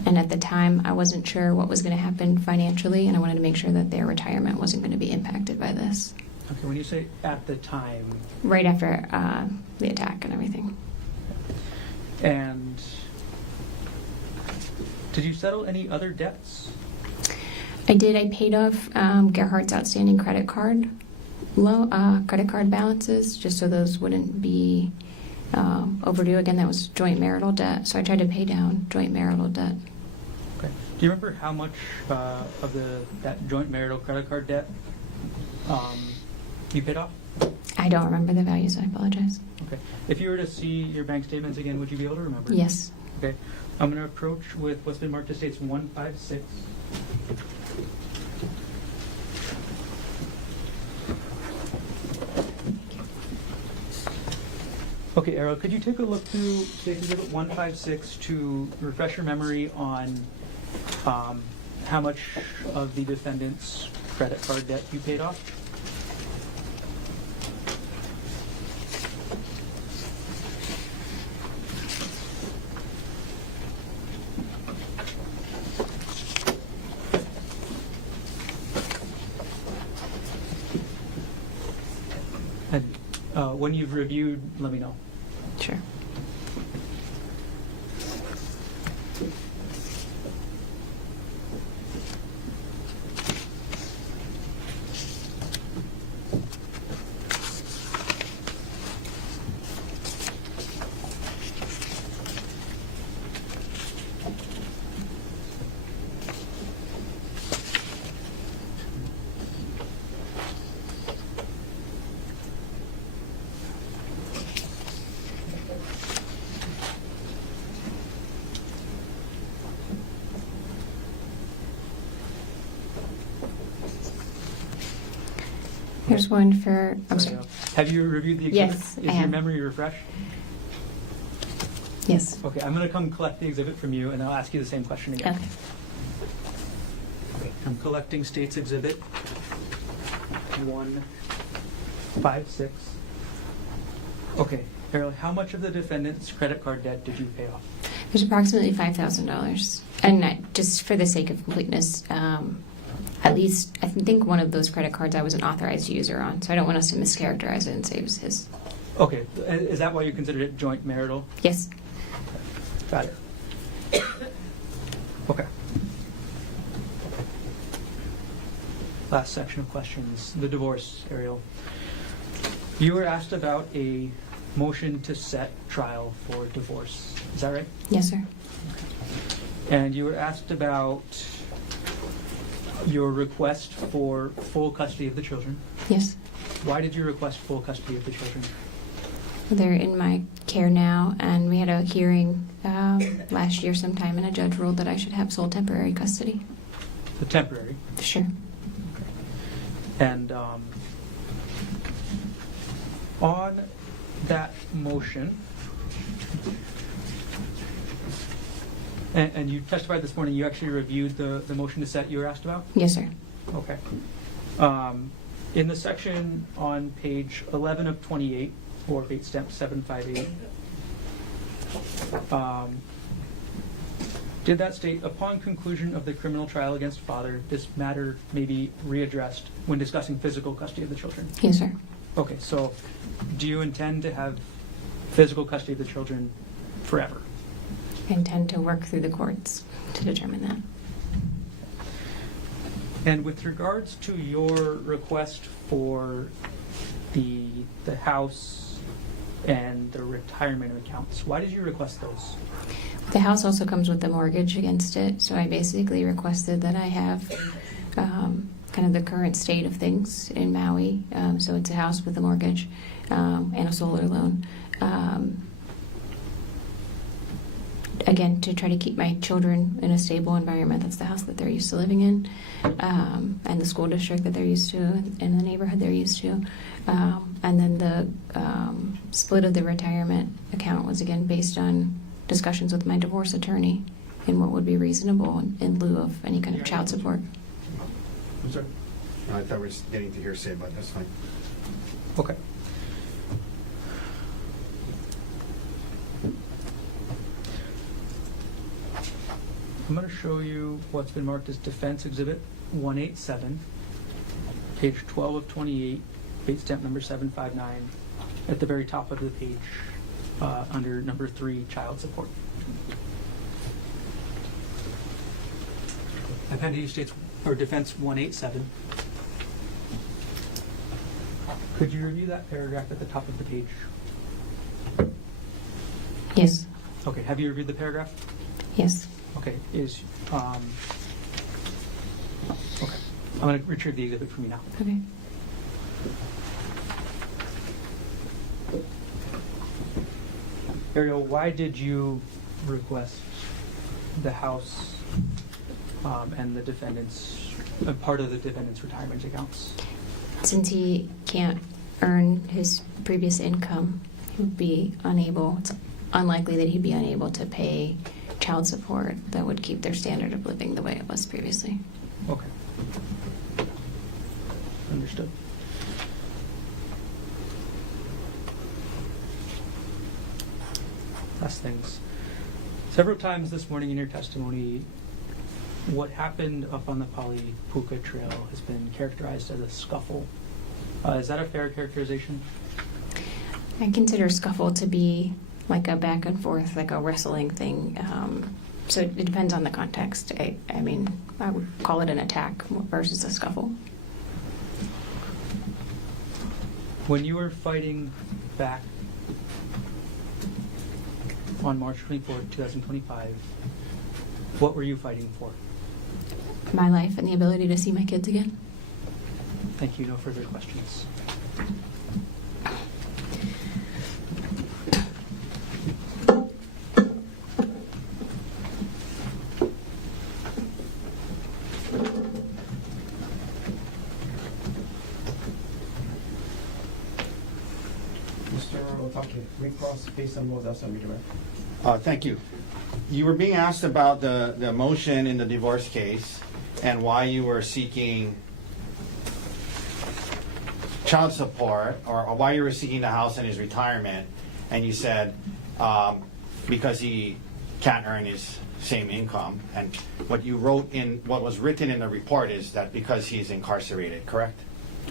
And at the time, I wasn't sure what was going to happen financially, and I wanted to make sure that their retirement wasn't going to be impacted by this. Okay, when you say at the time... Right after the attack and everything. And did you settle any other debts? I did. I paid off Gerhardt's outstanding credit card balances, just so those wouldn't be overdue. Again, that was joint marital debt, so I tried to pay down joint marital debt. Okay. Do you remember how much of that joint marital credit card debt you paid off? I don't remember the values. I apologize. Okay. If you were to see your bank statements again, would you be able to remember? Yes. Okay. I'm going to approach with what's been marked as states 156. Okay, Errol, could you take a look through State Exhibit 156 to refresh your memory on how much of the defendant's credit card debt you paid off? And when you've reviewed, let me know. Sure. Here's one for, I'm sorry. Have you reviewed the exhibit? Yes, Is I your have. memory refreshed? Yes. Okay, I'm going to come collect the exhibit from you, and I'll ask you the same question again. Okay. Okay, I'm collecting State's Exhibit 156. Okay, Errol, how much of the defendant's credit card debt did you pay off? There's approximately $5,000. And just for the sake of completeness, at least I think one of those credit cards I was an authorized user on, so I don't want us to mischaracterize it and say it was his. Okay, is that why you considered it joint marital? Yes. Got it. Okay. Last section of questions, the divorce, Ariel. You were asked about a motion to set trial for divorce. Is that right? Yes, sir. And you were asked about your request for full custody of the children. Yes. Why did you request full custody of the children? They're in my care now, and we had a hearing last year sometime, and a judge ruled that I should have sole temporary custody. The temporary. Sure. And on that motion, and you testified this morning, you actually reviewed the motion to set you were asked about? Yes, sir. Okay. In the section on page 11 of 28, or date stamp 758, did that state, upon conclusion of the criminal trial against father, this matter may be readdressed when discussing physical custody of the children? Yes, sir. Okay, so do you intend to have physical custody of the children forever? I intend to work through the courts to determine that. And with regards to your request for the house and the retirement accounts, why did you request those? The house also comes with the mortgage against it, so I basically requested that I have kind of the current state of things in Maui. So it's a house with a mortgage and a solar loan. Again, to try to keep my children in a stable environment. That's the house that they're used to living in, and the school district that they're used to, and the neighborhood they're used to. And then the split of the retirement account was again based on discussions with my divorce attorney and what would be reasonable in lieu of any kind of child support. I'm sorry? I thought we were getting to hearsay, but that's fine. Okay. I'm going to show you what's been marked as Defense Exhibit 187, page 12 of 28, date stamp number 759, at the very top of the page, under number 3, child support. Appendix states, or Defense 187. Could you review that paragraph at the top of the page? Yes. Okay, have you reviewed the paragraph? Yes. Okay, okay, I'm going to retrieve the exhibit from you now. Okay. Ariel, why did you request the house and the defendant's, part of the defendant's retirement accounts? Since he can't earn his previous income, he would be unable, it's unlikely that he'd be unable to pay child support that would keep their standard of living the way it was previously. Okay. Understood. Last things. Several times this morning in your testimony, what happened up on the Puka Trail has been characterized as a scuffle. Is that a fair characterization? I consider scuffle to be like a back and forth, like a wrestling thing. So it depends on the context. I mean, I would call it an attack versus a scuffle. When you were fighting back on March 24, 2025, what were you fighting for? My life and the ability to see my kids again. Thank you. No further questions. Mr. Otake, recross based on what else on redirect. Thank you. You were being asked about the motion in the divorce case and why you were seeking child support, or why you were seeking the house and his retirement, and you said because he can't earn his same income. And what you wrote in, what was written in the report is that because he's incarcerated, correct?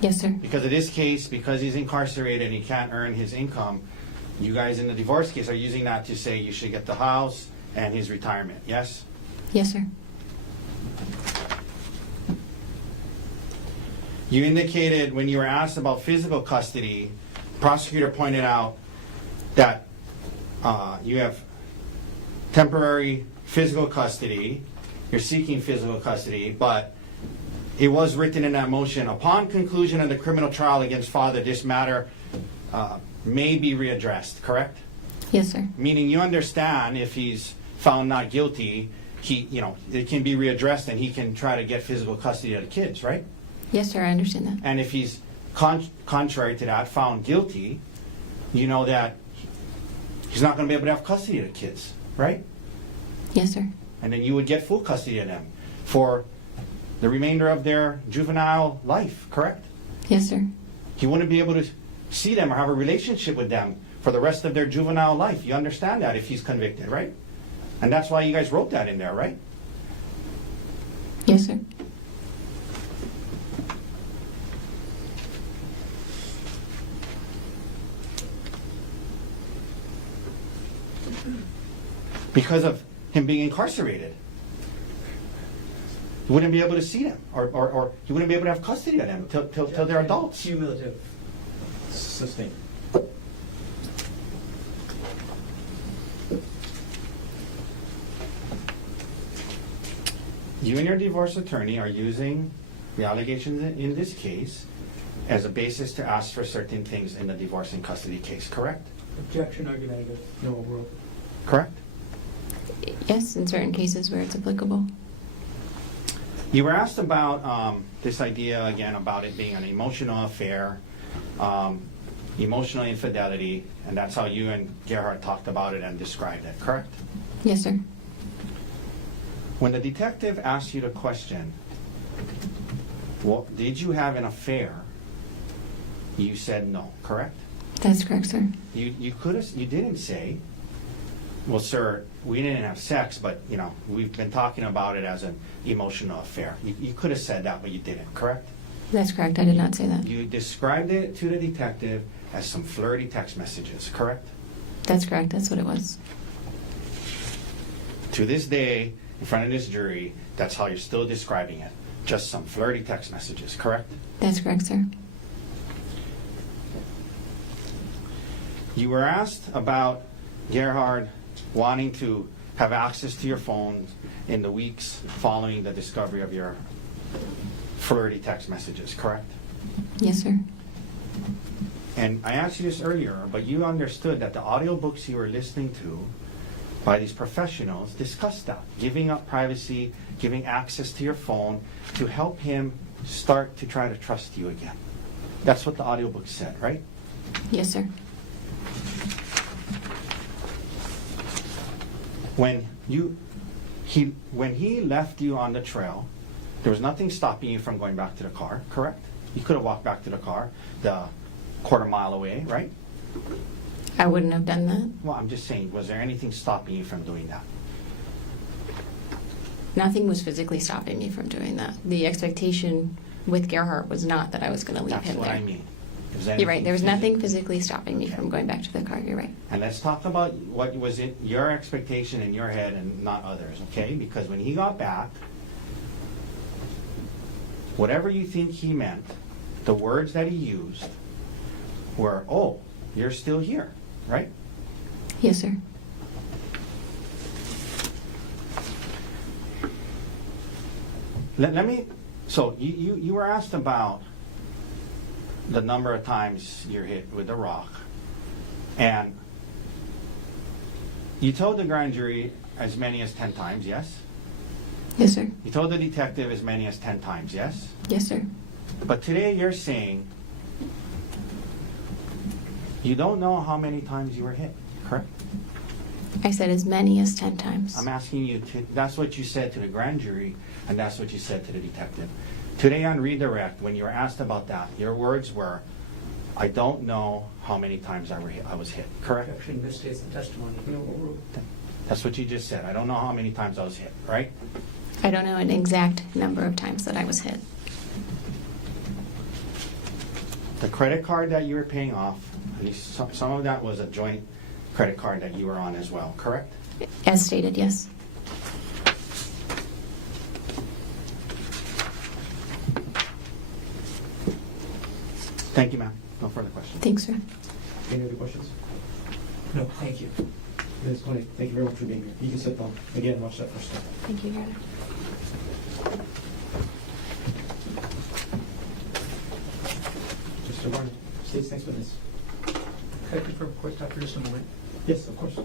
Yes, sir. Because of this case, because he's incarcerated and he can't earn his income, you guys in the divorce case are using that to say you should get the house and his retirement, yes? Yes, sir. You indicated when you were asked about physical custody, prosecutor pointed out that you have temporary physical custody, you're seeking physical custody, but it was written in that motion, upon conclusion of the criminal trial against father, this matter may be readdressed, correct? Yes, sir. Meaning you understand if he's found not guilty, it can be readdressed and he can try to get physical custody of the kids, right? Yes, sir. I understand that. And if he's contrary to that, found guilty, you know that he's not going to be able to have custody of the kids, right? Yes, sir. And then you would get full custody of them for the remainder of their juvenile life, correct? Yes, sir. He wouldn't be able to see them or have a relationship with them for the rest of their juvenile life. You understand that if he's convicted, right? And that's why you guys wrote that in there, right? Yes, sir. Because of him being incarcerated. You wouldn't be able to see them, or you wouldn't be able to have custody of them till they're adults. Cumulative. Sustained. You and your divorce attorney are using the allegations in this case as a basis to ask for certain things in the divorce and custody case, correct? Objection argumentative. No overrule. Correct? Yes, in certain cases where it's applicable. You were asked about this idea again about it being an emotional affair, emotional infidelity, and that's how you and Gerhardt talked about it and described it, correct? Yes, sir. When the detective asked you the question, well, did you have an affair? You said no, correct? That's correct, sir. You didn't say, well, sir, we didn't have sex, but we've been talking about it as an emotional affair. You could have said that, but you didn't, correct? That's correct. I did not say that. You described it to the detective as some flirty text messages, correct? That's correct. That's what it was. To this day, in front of this jury, that's how you're still describing it. Just some flirty text messages, correct? That's correct, sir. You were asked about Gerhardt wanting to have access to your phone in the weeks following the discovery of your flirty text messages, correct? Yes, sir. And I asked you this earlier, but you understood that the audiobooks you were listening to by these professionals discussed that, giving up privacy, giving access to your phone to help him start to try to trust you again. That's what the audiobook said, right? Yes, sir. When he left you on the trail, there was nothing stopping you from going back to the car, correct? You could have walked back to the car, the quarter-mile away, right? I wouldn't have done that. Well, I'm just saying, was there anything stopping you from doing that? Nothing was physically stopping me from doing that. The expectation with Gerhardt was not that I was going to leave That's him what there. I mean. You're right. There was nothing physically stopping me from going back to the car. You're right. And let's talk about what was in your expectation in your head and not others, okay? Because when he got back, whatever you think he meant, the words that he used were, oh, you're still here, right? Yes, sir. Let me, so you were asked about the number of times you're hit with a rock, and you told the grand jury as many as 10 times, yes? Yes, sir. You told the detective as many as 10 times, yes? Yes, sir. But today you're saying you don't know how many times you were hit, correct? I said as many as 10 times. I'm asking you to, that's what you said to the grand jury, and that's what you said to the detective. Today on redirect, when you were asked about that, your words were, I don't know how many times I was hit, correct? Objection misstates the testimony. No overrule. That's what you just said. I don't know how many times I was hit, right? I don't know an exact number of times that I was hit. The credit card that you were paying off, at least some of that was a joint credit card that you were on as well, correct? As stated, yes. Thank you, ma'am. No further questions. Thanks, sir. Any other questions? No, thank you. Ms. Konig, thank you very much for being here. You can sit down. Again, watch that first step. Thank you, Gerhardt. Mr. Barney, state's next witness. Can I confirm court after just a moment? Yes, of course.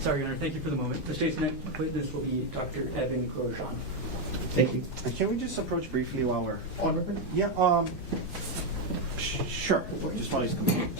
Sorry, Your Honor, thank you for the moment. The state's next witness will be Dr. Evan Grosjean. Thank you. And can we just approach briefly while we're On record? Yeah, sure. Just while he's coming.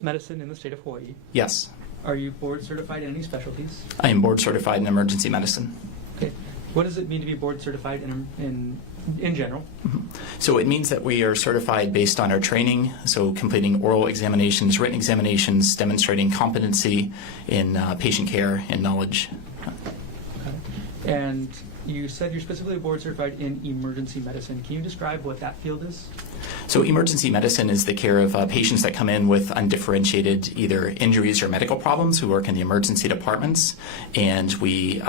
Medicine in the state of Hawaii. Yes, Are you board certified in any specialties? I am board certified in emergency medicine. Okay. What does it mean to be board certified in general? So it means that we are certified based on our training, so completing oral examinations, written examinations, demonstrating competency in patient care and knowledge. Okay. And you said you're specifically board certified in emergency medicine. Can you describe what that field is? So emergency medicine is the care of patients that come in with undifferentiated either injuries or medical problems who work in the emergency departments, and we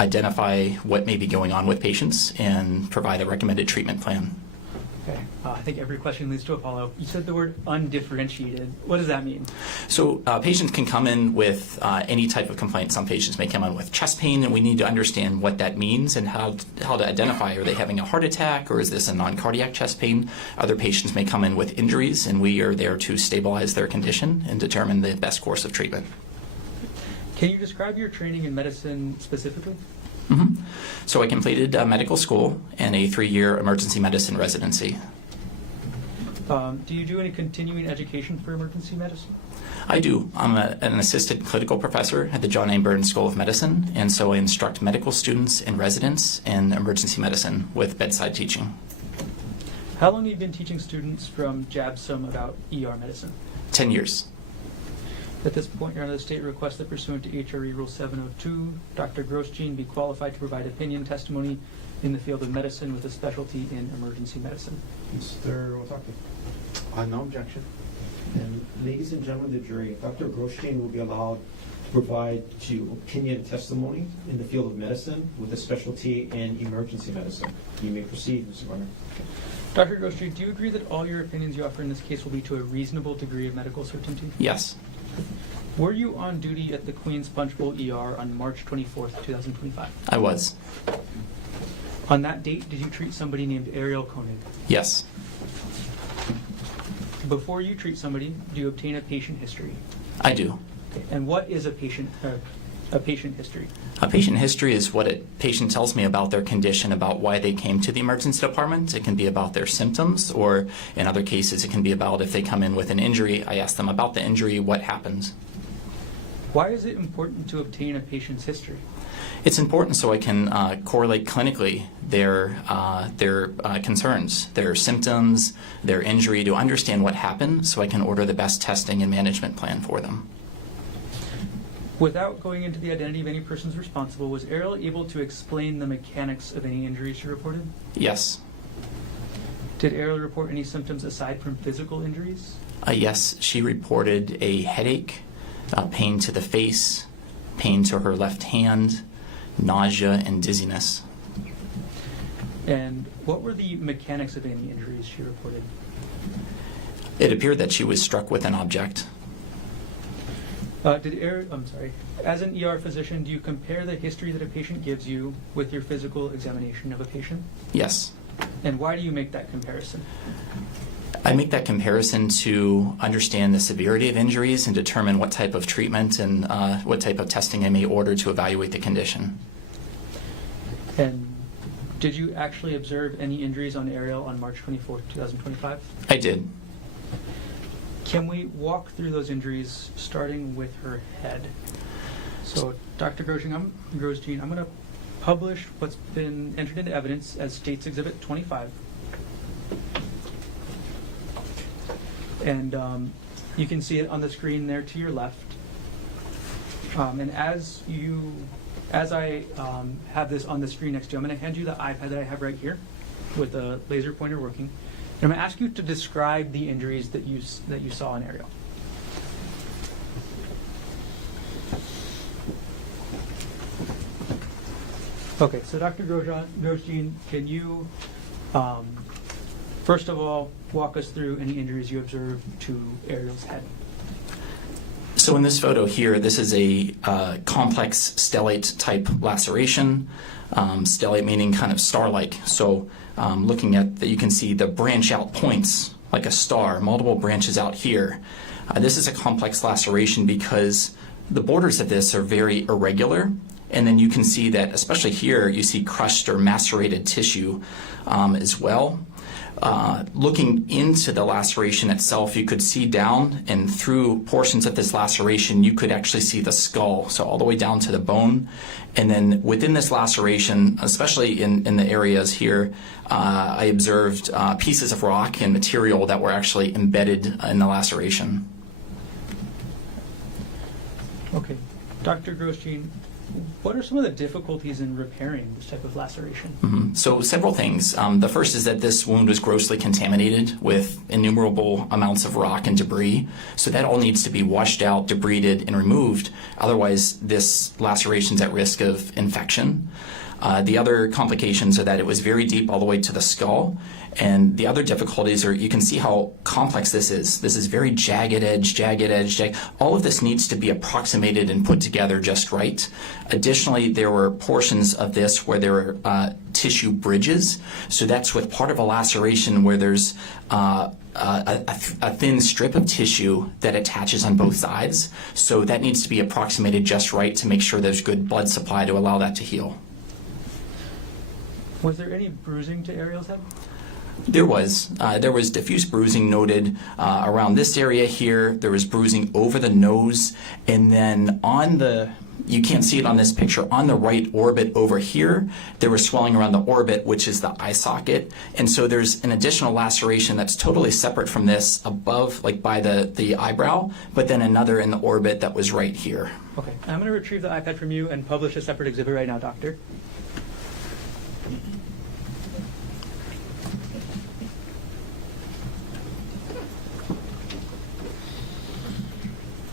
identify what may be going on with patients and provide a recommended treatment plan. Okay. I think every question leads to a follow-up. You said the word undifferentiated. What does that mean? So patients can come in with any type of complaint. Some patients may come in with chest pain, and we need to understand what that means and how to identify, are they having a heart attack or is this a non-cardiac chest pain? Other patients may come in with injuries, and we are there to stabilize their condition and determine the best course of treatment. Can you describe your training in medicine specifically? Mm-hmm. So I completed medical school and a 3-year emergency medicine residency. Do you do any continuing education for emergency medicine? I do. I'm an assistant clinical professor at the John A. Burns School of Medicine, and so I instruct medical students and residents in emergency medicine with bedside teaching. How long have you been teaching students from JABSOM about ER medicine? 10 years. At this point, Your Honor, the state requests that pursuant to HRE Rule 702, Dr. Grosjean be qualified to provide opinion testimony in the field of medicine with a specialty in emergency medicine. Mr. Otake. No objection. And ladies and gentlemen of the jury, Dr. Grostein will be allowed to provide opinion testimony in the field of medicine with a specialty in emergency medicine. You may proceed, Mr. Garner. Dr. Grostein, do you agree that all your opinions you offer in this case will be to a reasonable degree of medical certainty? Yes. Were you on duty at the Queens Punch Bowl ER on March 24th, 2025? I was. On that date, did you treat somebody named Ariel Konig? Yes. Before you treat somebody, do you obtain a patient history? I do. Okay. And what is a patient history? A patient history is what a patient tells me about their condition, about why they came to the emergency department. It can be about their symptoms, or in other cases, it can be about if they come in with an injury. I ask them about the injury, what happened. Why is it important to obtain a patient's history? It's important so I can correlate clinically their concerns, their symptoms, their injury, to understand what happened so I can order the best testing and management plan for them. Without going into the identity of any persons responsible, was Ariel able to explain the mechanics of any injuries she reported? Yes. Did Ariel report any symptoms aside from physical injuries? Yes, she reported a headache, pain to the face, pain to her left hand, nausea, and dizziness. And what were the mechanics of any injuries she reported? It appeared that she was struck with an object. As an ER physician, do you compare the history that a patient gives you with your physical examination of a patient? Yes. And why do you make that comparison? I make that comparison to understand the severity of injuries and determine what type of treatment and what type of testing I may order to evaluate the condition. And did you actually observe any injuries on Ariel on March 24th, 2025? I did. Can we walk through those injuries, starting with her head? So, Dr. Grostein, I'm going to publish what's been entered into evidence as States Exhibit 25. And you can see it on the screen there to your left. And as I have this on the screen next to you, I'm going to hand you the iPad that I have right here with the laser pointer working. And I'm going to ask you to describe the injuries that you saw in Ariel. Okay, so Dr. Grostein, can you, first of all, walk us through any injuries you observed to Ariel's head? So in this photo here, this is a complex stellate type laceration. Stellate meaning kind of star-like. So looking at that, you can see the branch out points like a star, multiple branches out here. This is a complex laceration because the borders of this are very irregular. And then you can see that, especially here, you see crushed or macerated tissue as well. Looking into the laceration itself, you could see down and through portions of this laceration, you could actually see the skull, so all the way down to the bone. And then within this laceration, especially in the areas here, I observed pieces of rock and material that were actually embedded in the laceration. Okay. Dr. Grostein, what are some of the difficulties in repairing this type of laceration? Mm-hmm. So several things. The first is that this wound was grossly contaminated with innumerable amounts of rock and debris. So that all needs to be washed out, debrided, and removed. Otherwise, this laceration is at risk of infection. The other complications are that it was very deep all the way to the skull. And the other difficulties are, you can see how complex this is. This is very jagged edge. All of this needs to be approximated and put together just right. Additionally, there were portions of this where there were tissue bridges. So that's with part of a laceration where there's a thin strip of tissue that attaches on both sides. So that needs to be approximated just right to make sure there's good blood supply to allow that to heal. Was there any bruising to Ariel's head? There was diffuse bruising noted around this area here. There was bruising over the nose, and then you can't see it on this picture, on the right orbit over here, there was swelling around the orbit, which is the eye socket. And so there's an additional laceration that's totally separate from this above, like by the eyebrow, but then another in the orbit that was right here. Okay, I'm going to retrieve the iPad from you and publish a separate exhibit right now, doctor.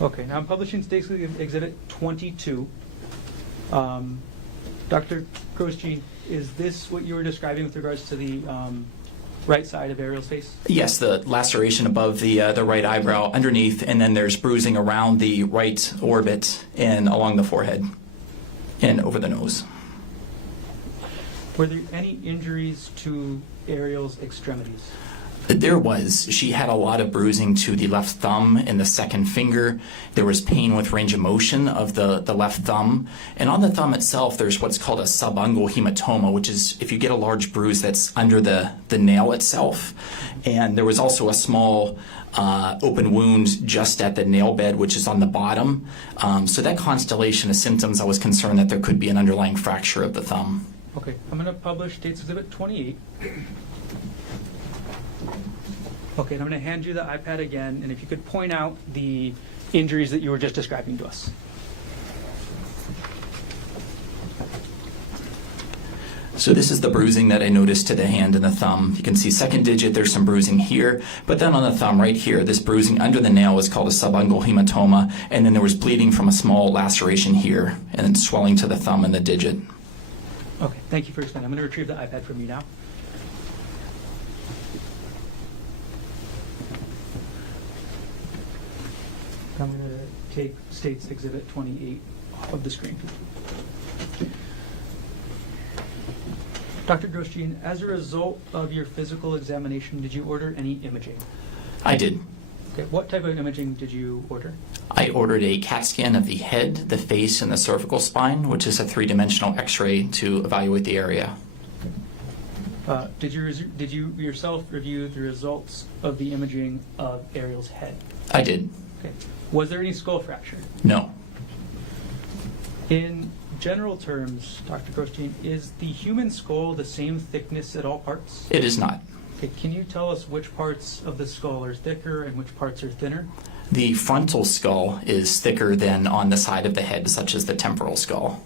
Okay, now I'm publishing States Exhibit 22. Dr. Grosjean, is this what you were describing with regards to the right side of Ariel's face? Yes, the laceration above the right eyebrow underneath, and then there's bruising around the right orbit and along the forehead and over the nose. Were there any injuries to Ariel's extremities? There was. She had a lot of bruising to the left thumb and the second finger. There was pain with range of motion of the left thumb. And on the thumb itself, there's what's called a subungual hematoma, which is if you get a large bruise that's under the nail itself. And there was also a small open wound just at the nail bed, which is on the bottom. So that constellation of symptoms, I was concerned that there could be an underlying fracture of the thumb. Okay, I'm going to publish States Exhibit 28. Okay, and I'm going to hand you the iPad again, and if you could point out the injuries that you were just describing to us. So this is the bruising that I noticed to the hand and the thumb. You can see second digit, there's some bruising here, but then on the thumb right here, this bruising under the nail is called a subungual hematoma, and then there was bleeding from a small laceration here, and then swelling to the thumb and the digit. Okay, thank you for explaining. I'm going to retrieve the iPad from you now. I'm going to take States Exhibit 28 off of the screen. Dr. Grosjean, as a result of your physical examination, did you order any imaging? I did. Okay, what type of imaging did you order? I ordered a CAT scan of the head, the face, and the cervical spine, which is a three-dimensional X-ray to evaluate the area. Did you yourself review the results of the imaging of Ariel's head? I did. Okay. Was there any skull fracture? No. In general terms, Dr. Grosjean, is the human skull the same thickness at all parts? It is not. Okay, can you tell us which parts of the skull are thicker and which parts are thinner? The frontal skull is thicker than on the side of the head, such as the temporal skull.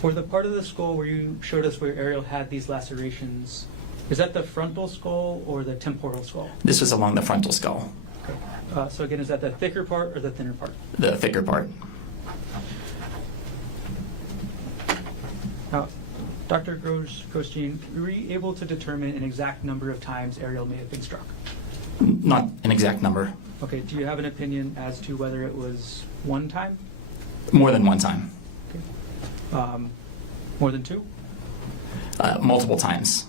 For the part of the skull where you showed us where Ariel had these lacerations, is that the frontal skull or the temporal skull? This was along the frontal skull, Okay. So again, is that the thicker part or the thinner part? the thicker part. Now, Dr. Grosjean, were you able to determine an exact number of times Ariel may have been struck? Not an exact number. Okay, do you have an opinion as to whether it was one time? More than one time. More than two? Multiple times.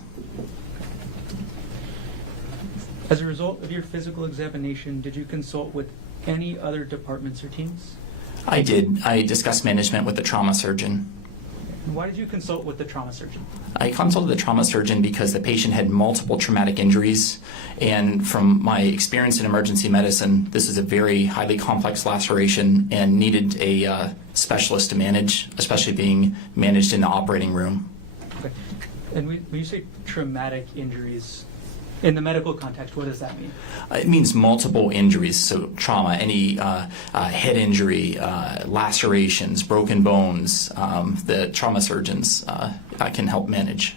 As a result of your physical examination, did you consult with any other departments or teams? I did. I discussed management with the trauma surgeon. And why did you consult with the trauma surgeon? I consulted the trauma surgeon because the patient had multiple traumatic injuries, and from my experience in emergency medicine, this is a very highly complex laceration and needed a specialist to manage, especially being managed in the operating room. Okay. And when you say traumatic injuries, in the medical context, what does that mean? It means multiple injuries, so trauma, any head injury, lacerations, broken bones, the trauma surgeons can help manage.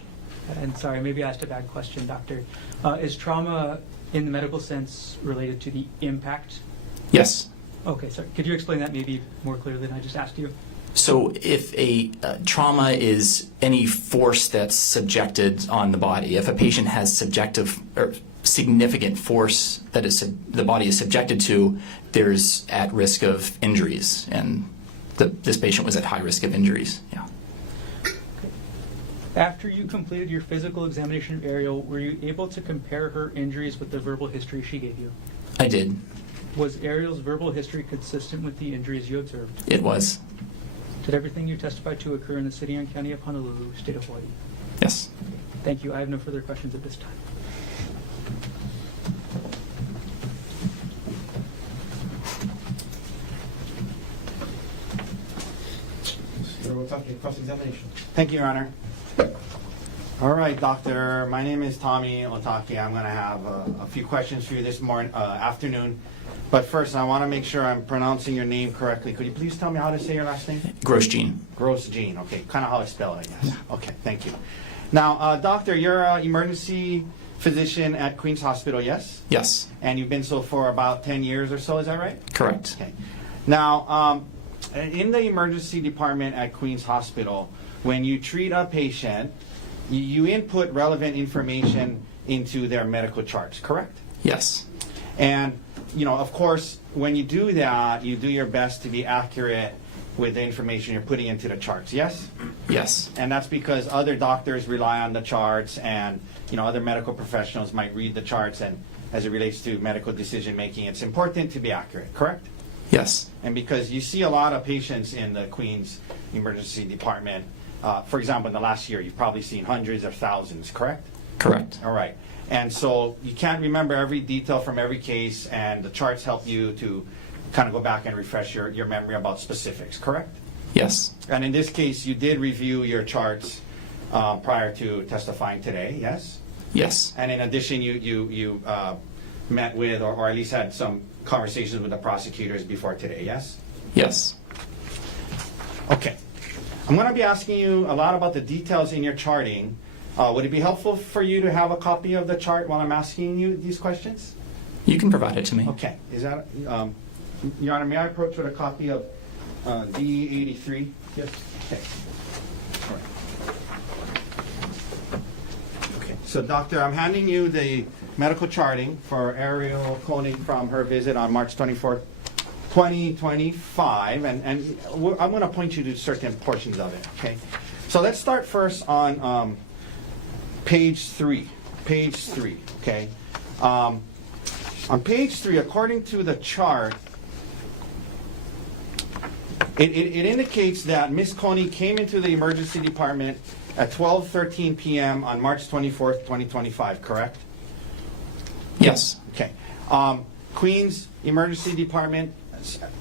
And sorry, maybe I asked a bad question, doctor. Is trauma, in the medical sense, related to the impact? Yes. Okay, sorry. Could you explain that maybe more clearly than I just asked you? So if a trauma is any force that's subjected on the body, if a patient has subjective or significant force that the body is subjected to, there's at risk of injuries, and this patient was at high risk of injuries. Yeah. After you completed your physical examination of Ariel, were you able to compare her injuries with the verbal history she gave you? I did. Was Ariel's verbal history consistent with the injuries you observed? It was. Did everything you testified to occur in the city and county of Honolulu, state of Hawaii? Yes. Thank you. I have no further questions at this time. We'll talk about cross-examination. Thank you, Your Honor. All right, doctor. My name is Tommy Otake. I'm going to have a few questions for you this afternoon. But first, I want to make sure I'm pronouncing your name correctly. Could you please tell me how to say your last name? Grosjean. Grosjean. Okay, kind of how I spell it, I guess. Okay, thank you. Now, doctor, you're an emergency physician at Queens Hospital, yes? Yes. And you've been so for about 10 years or so, is that right? Correct. Okay. Now, in the emergency department at Queens Hospital, when you treat a patient, you input relevant information into their medical charts, correct? Yes. And, of course, when you do that, you do your best to be accurate with the information you're putting into the charts, yes? Yes. And that's because other doctors rely on the charts, and other medical professionals might read the charts, and as it relates to medical decision making, it's important to be accurate, correct? Yes. And because you see a lot of patients in the Queens Emergency Department, for example, in the last year, you've probably seen hundreds of thousands, correct? Correct. All right. And so you can't remember every detail from every case, and the charts help you to kind of go back and refresh your memory about specifics, correct? Yes. And in this case, you did review your charts prior to testifying today, yes? Yes. And in addition, you met with, or at least had some conversations with the prosecutors before today, yes? Yes. Okay. I'm going to be asking you a lot about the details in your charting. Would it be helpful for you to have a copy of the chart while I'm asking you these questions? You can provide it to me. Okay. Is that, Your Honor, may I approach with a copy of D83? Yes. Okay. All right. Okay. So, Doctor, I'm handing you the medical charting for Ariel Konig from her visit on March 24th, 2025, and I'm going to point you to certain portions of it, okay? So let's start first on page 3. Page 3, okay? On page 3, according to the chart, it indicates that Ms. Konig came into the emergency department at 12:13 p.m. on March 24th, 2025, correct? Yes. Okay. Queens Emergency Department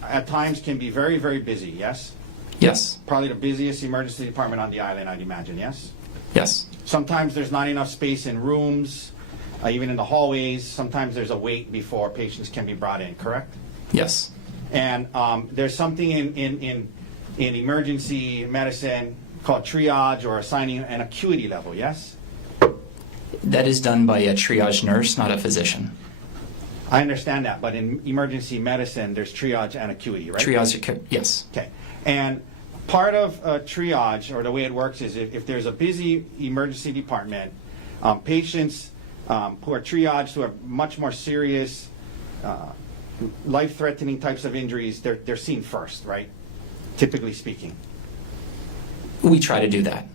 at times can be very, very busy, yes? Yes. Probably the busiest emergency department on the island, I'd imagine, yes? Yes. Sometimes there's not enough space in rooms, even in the hallways. Sometimes there's a wait before patients can be brought in, correct? Yes. And there's something in emergency medicine called triage, or assigning an acuity level, yes? That is done by a triage nurse, not a physician. I understand that, but in emergency medicine, there's triage and acuity, right? Triage, yes. Okay. And part of triage, or the way it works, is if there's a busy emergency department, patients who are triaged, who are much more serious, life-threatening types of injuries, they're seen first, right? Typically speaking. We try to do that.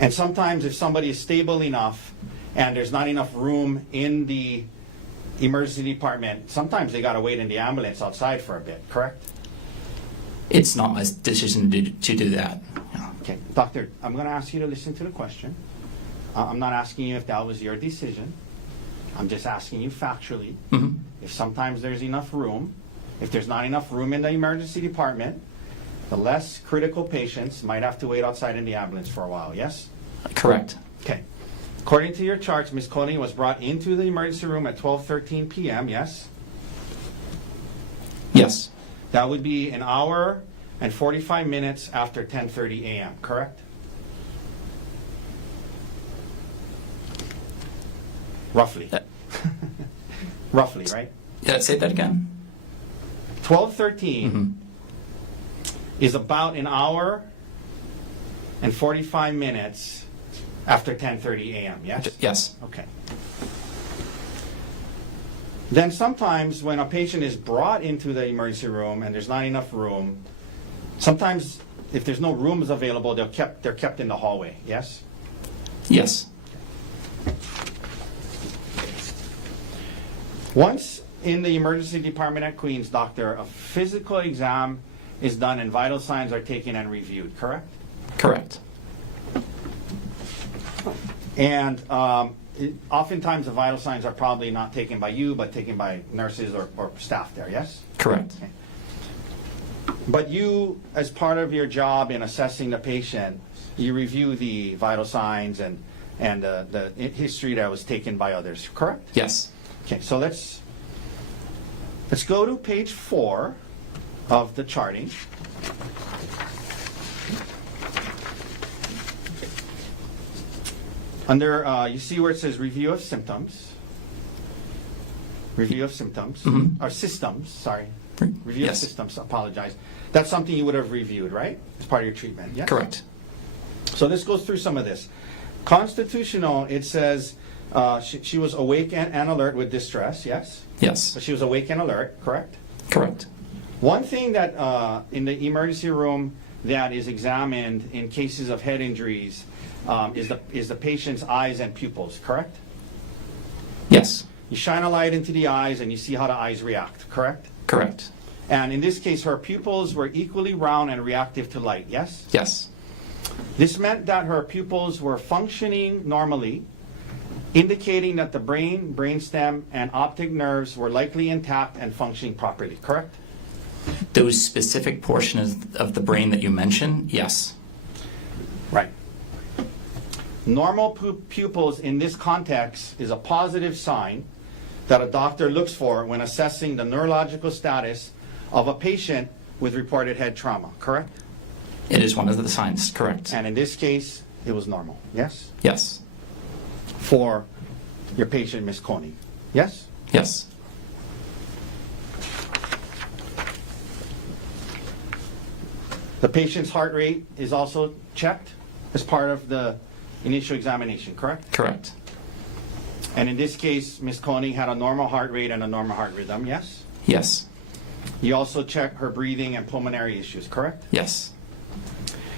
And sometimes if somebody is stable enough and there's not enough room in the emergency department, sometimes they got to wait in the ambulance outside for a bit, correct? It's not my decision to do that. Okay. Doctor, I'm going to ask you to listen to the question. I'm not asking you if that was your decision. I'm just asking you factually. Mm-hmm. If sometimes there's enough room, if there's not enough room in the emergency department, the less critical patients might have to wait outside in the ambulance for a while, yes? Correct. Okay. According to your charts, Ms. Konig was brought into the emergency room at 12:13 p.m., yes? Yes. That would be an hour and 45 minutes after 10:30 a.m., correct? Roughly. Roughly, right? Yeah, say that again. 12:13 Mm-hmm. is about an hour and 45 minutes after 10:30 a.m., yes? Yes. Okay. Then sometimes when a patient is brought into the emergency room and there's not enough room, sometimes if there's no rooms available, they're kept in the hallway, yes? Yes. Once in the emergency department at Queens, doctor, a physical exam is done and vital signs are taken and reviewed, correct? Correct. And oftentimes the vital signs are probably not taken by you, but taken by nurses or staff there, yes? Correct. Okay. But you, as part of your job in assessing the patient, you review the vital signs and the history that was taken by others, correct? Yes. Okay, so let's go to page 4 of the charting. Under, you see where it says review of symptoms. Review of symptoms, or systems, sorry. Review Yes. of systems, apologize. That's something you would have reviewed, right? As part of your treatment, yes? Correct. So this goes through some of this. Constitutional, it says she was awake and alert with distress, yes? Yes. So she was awake and alert, correct? Correct. One thing that in the emergency room that is examined in cases of head injuries is the patient's eyes and pupils, correct? Yes. You shine a light into the eyes and you see how the eyes react, correct? Correct. And in this case, her pupils were equally round and reactive to light, yes? Yes. This meant that her pupils were functioning normally, indicating that the brain, brainstem, and optic nerves were likely intact and functioning properly, correct? Those specific portions of the brain that you mentioned, yes. Right. Normal pupils in this context is a positive sign that a doctor looks for when assessing the neurological status of a patient with reported head trauma, correct? It is one of the signs, correct. And in this case, it was normal, yes? Yes. For your patient, Ms. Konig, yes? Yes. The patient's heart rate is also checked as part of the initial examination, correct? Correct. And in this case, Ms. Konig had a normal heart rate and a normal heart rhythm, yes? Yes. You also check her breathing and pulmonary issues, correct? Yes.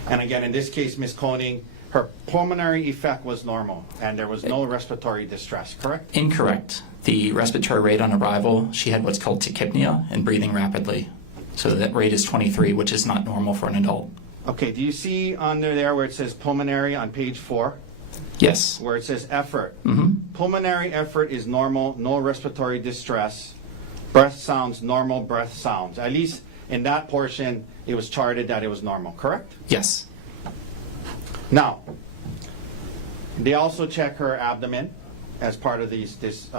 And again, in this case, Ms. Konig, her pulmonary effect was normal and there was no respiratory distress, correct? Incorrect. The respiratory rate on arrival, she had what's called tachypnea and breathing rapidly. So that rate is 23, which is not normal for an adult. Okay, do you see under there where it says pulmonary on page 4? Yes. Where it says effort. Mm-hmm. Pulmonary effort is normal, no respiratory distress. Breath sounds, normal breath sounds. At least in that portion, it was charted that it was normal, correct? Yes. Now, they also check her abdomen as part of this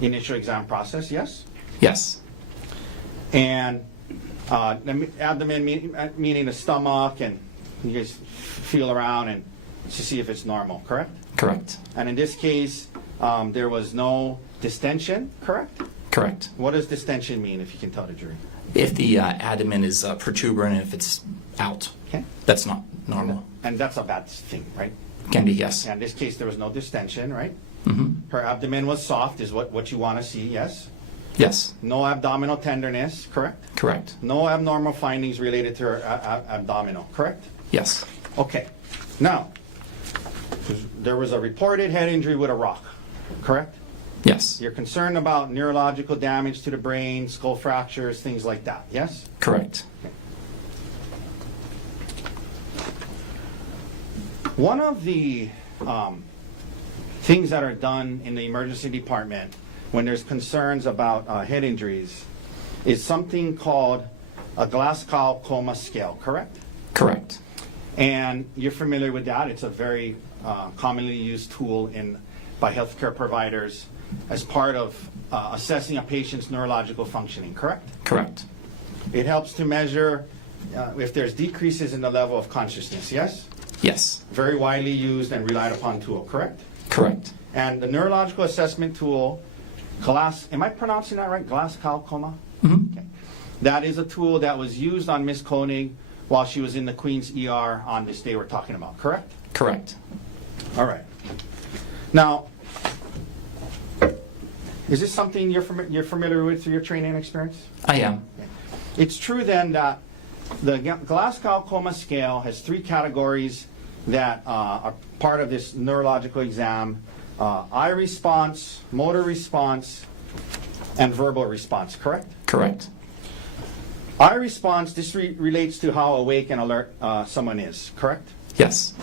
initial exam process, yes? Yes. And the abdomen meaning the stomach, and you guys feel around and to see if it's normal, correct? Correct. And in this case, there was no distension, correct? Correct. What does distension mean, if you can tell the jury? If the abdomen is protuberant, if it's out, Okay. that's not normal. And that's a bad thing, right? Can be, yes. And in this case, there was no distension, right? Mm-hmm. Her abdomen was soft, is what you want to see, yes? Yes. No abdominal tenderness, correct? Correct. No abnormal findings related to her abdominal, correct? Yes. Okay. Now, there was a reported head injury with a rock, correct? Yes. You're concerned about neurological damage to the brain, skull fractures, things like that, yes? Correct. One of the things that are done in the emergency department when there's concerns about head injuries is something called a Glasgow Coma Scale, correct? Correct. And you're familiar with that. It's a very commonly used tool by healthcare providers as part of assessing a patient's neurological functioning, correct? Correct. It helps to measure if there's decreases in the level of consciousness, yes? Yes. Very widely used and relied upon tool, correct? Correct. And the neurological assessment tool, am I pronouncing that right? Glasgow Coma? Mm-hmm. Okay. That is a tool that was used on Miss Konig while she was in the Queen's ER on this day we're talking about, correct? Correct. All right. Now, is this something you're familiar with through your training and experience? I am. It's true then that the Glasgow Coma Scale has 3 categories that are part of this neurological exam: eye response, motor response, and verbal response, correct? Correct. Eye response, this relates to how awake and alert someone is, correct? Yes.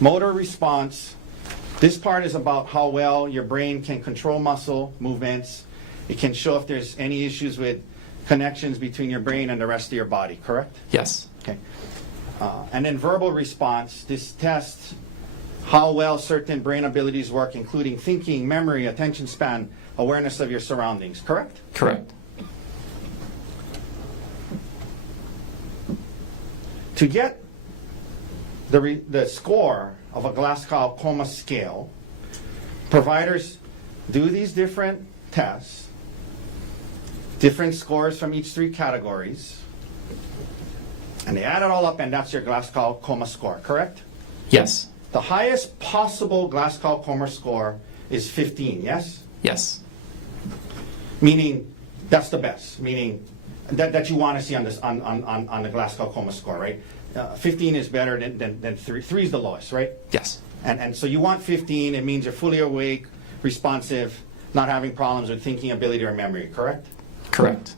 Motor response, this part is about how well your brain can control muscle movements. It can show if there's any issues with connections between your brain and the rest of your body, correct? Yes. Okay. And then verbal response, this tests how well certain brain abilities work, including thinking, memory, attention span, awareness of your surroundings, correct? Correct. To get the score of a Glasgow Coma scale, providers do these different tests, different scores from each 3 categories, and they add it all up, and that's your Glasgow Coma score, correct? Yes. The highest possible Glasgow Coma score is 15, yes? Yes. Meaning that's the best, meaning that you want to see on this on the Glasgow Coma score, right? 15 is better than 3. 3 is the lowest, right? Yes. And so you want 15. It means you're fully awake, responsive, not having problems with thinking ability or memory, correct? Correct.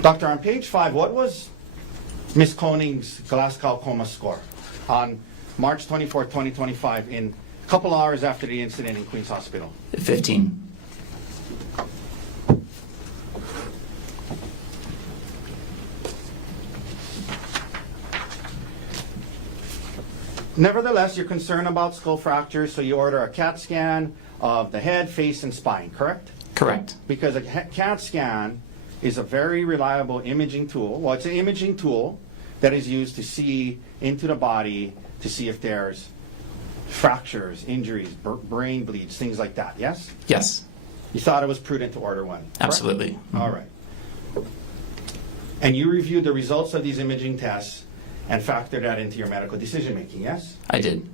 Doctor, on page 5, what was Ms. Konig's Glasgow Coma score on March 24, 2025, in a couple hours after the incident in Queens Hospital? 15. Nevertheless, you're concerned about skull fractures, so you order a CAT scan of the head, face, and spine, correct? Correct. Because a CAT scan is a very reliable imaging tool. Well, it's an imaging tool that is used to see into the body to see if there's fractures, injuries, brain bleeds, things like that, yes? Yes. You thought it was prudent to order one, correct? Absolutely. All right. And you reviewed the results of these imaging tests and factored that into your medical decision making, yes? I did.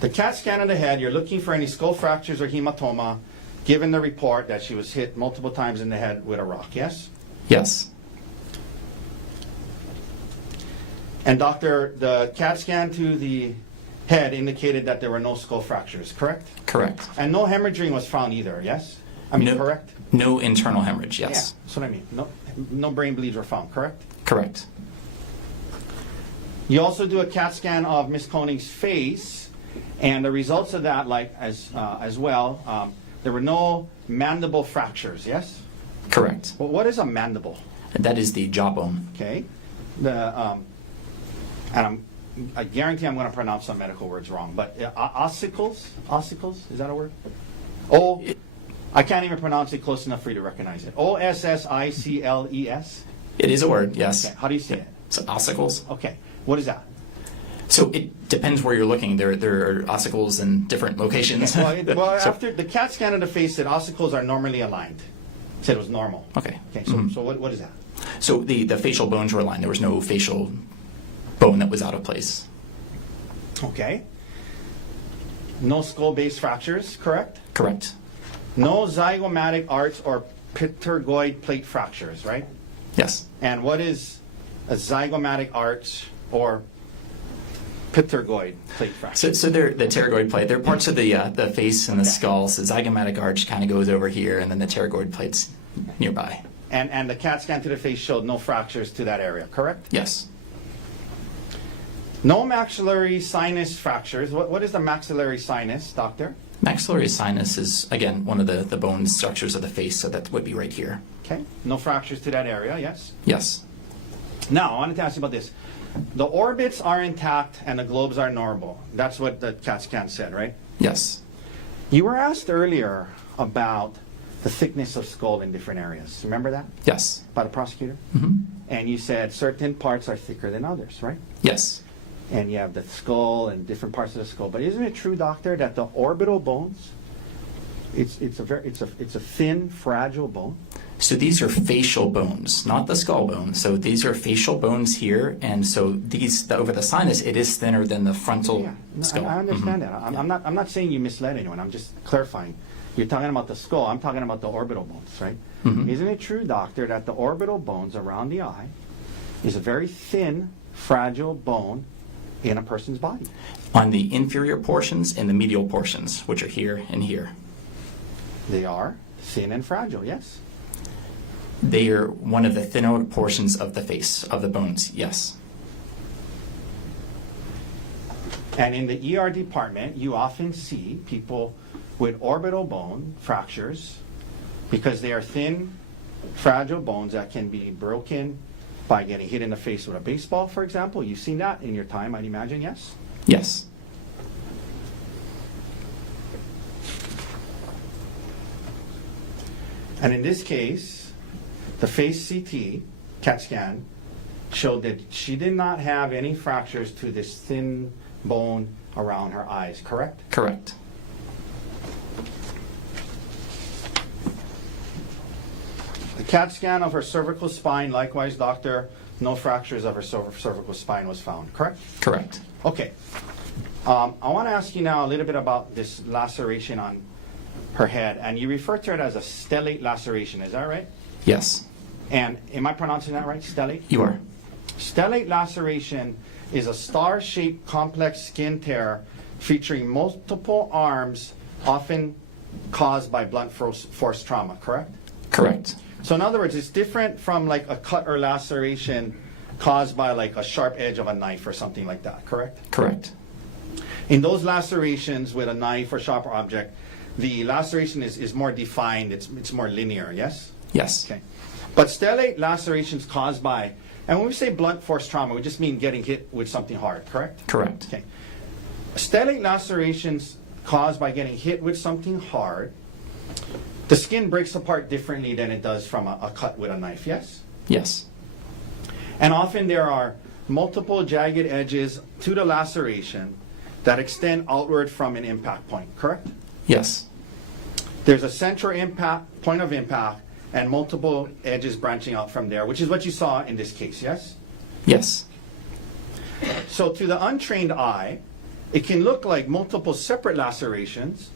The CAT scan of the head, you're looking for any skull fractures or hematoma, given the report that she was hit multiple times in the head with a rock, yes? Yes. And doctor, the CAT scan to the head indicated that there were no skull fractures, correct? Correct. And no hemorrhaging was found either, yes? I mean, correct? No internal hemorrhage, yes. Yeah, that's what I mean. No brain bleeds were found, correct? Correct. You also do a CAT scan of Ms. Konig's face, and the results of that, as well, there were no mandible fractures, yes? Correct. Well, what is a mandible? That is the jawbone. Okay. I guarantee I'm going to pronounce some medical words wrong, but ossicles, is that a word? I can't even pronounce it close enough for you to recognize it. Ossicles? It is a word, yes. Okay. How do you say it? So ossicles. Okay. What is that? So it depends where you're looking. There are ossicles in different locations. Okay. Well, So- after the CAT scan of the face said ossicles are normally aligned. It said it was normal. Okay. Okay. So what is that? So the facial bones were aligned. There was no facial bone that was out of place. Okay. No skull-based fractures, correct? Correct. No zygomatic arch or pterygoid plate fractures, right? Yes. And what is a zygomatic arch or pterygoid plate fracture? So they're the pterygoid plate. They're parts of the face and the skull. So zygomatic arch kind of goes over here, and then the pterygoid plate's nearby. And the CAT scan to the face showed no fractures to that area, correct? Yes. No maxillary sinus fractures. What is the maxillary sinus, doctor? Maxillary sinus is, again, one of the bone structures of the face, so that would be right here. Okay. No fractures to that area, yes? Yes. Now, I wanted to ask you about this. The orbits are intact and the globes are normal. That's what the CAT scan said, right? Yes. You were asked earlier about the thickness of skull in different areas. Remember that? Yes. By the prosecutor? Mm-hmm. And you said certain parts are thicker than others, right? Yes. And you have the skull and different parts of the skull. But isn't it true, doctor, that the orbital bones, it's a thin, fragile bone? So these are facial bones, not the skull bones. So these are facial bones here, and so over the sinus, it is thinner than the frontal Yeah, no, skull. I understand that. I'm not saying you misled anyone. I'm just clarifying. You're talking about the skull. I'm talking about the orbital bones, right? Mhm. Isn't it true, doctor, that the orbital bones around the eye is a very thin, fragile bone in a person's body? On the inferior portions and the medial portions, which are here and here. They are thin and fragile, yes. They are one of the thinner portions of the face, of the bones, yes. And in the ER department, you often see people with orbital bone fractures because they are thin, fragile bones that can be broken by getting hit in the face with a baseball, for example. You've seen that in your time, I'd imagine, yes? Yes. And in this case, the face CT, CAT scan, showed that she did not have any fractures to this thin bone around her eyes, correct? Correct. The CAT scan of her cervical spine, likewise, doctor, no fractures of her cervical spine was found, correct? Correct. Okay. I want to ask you now a little bit about this laceration on her head, and you refer to it as a stellate laceration, is that right? Yes, And am I pronouncing that right, stellate? you are. Stellate laceration is a star-shaped complex skin tear featuring multiple arms, often caused by blunt force trauma, correct? Correct. So in other words, it's different from like a cut or laceration caused by like a sharp edge of a knife or something like that, correct? Correct. In those lacerations with a knife or sharp object, the laceration is more defined, it's more linear, yes? Yes. Okay. But stellate lacerations caused by, and when we say blunt force trauma, we just mean getting hit with something hard, correct? Correct. Okay. Stellate lacerations caused by getting hit with something hard, the skin breaks apart differently than it does from a cut with a knife, yes? Yes. And often there are multiple jagged edges to the laceration that extend outward from an impact point, correct? Yes. There's a central impact, point of impact, and multiple edges branching out from there, which is what you saw in this case, yes? Yes. So to the untrained eye, it can look like multiple separate lacerations,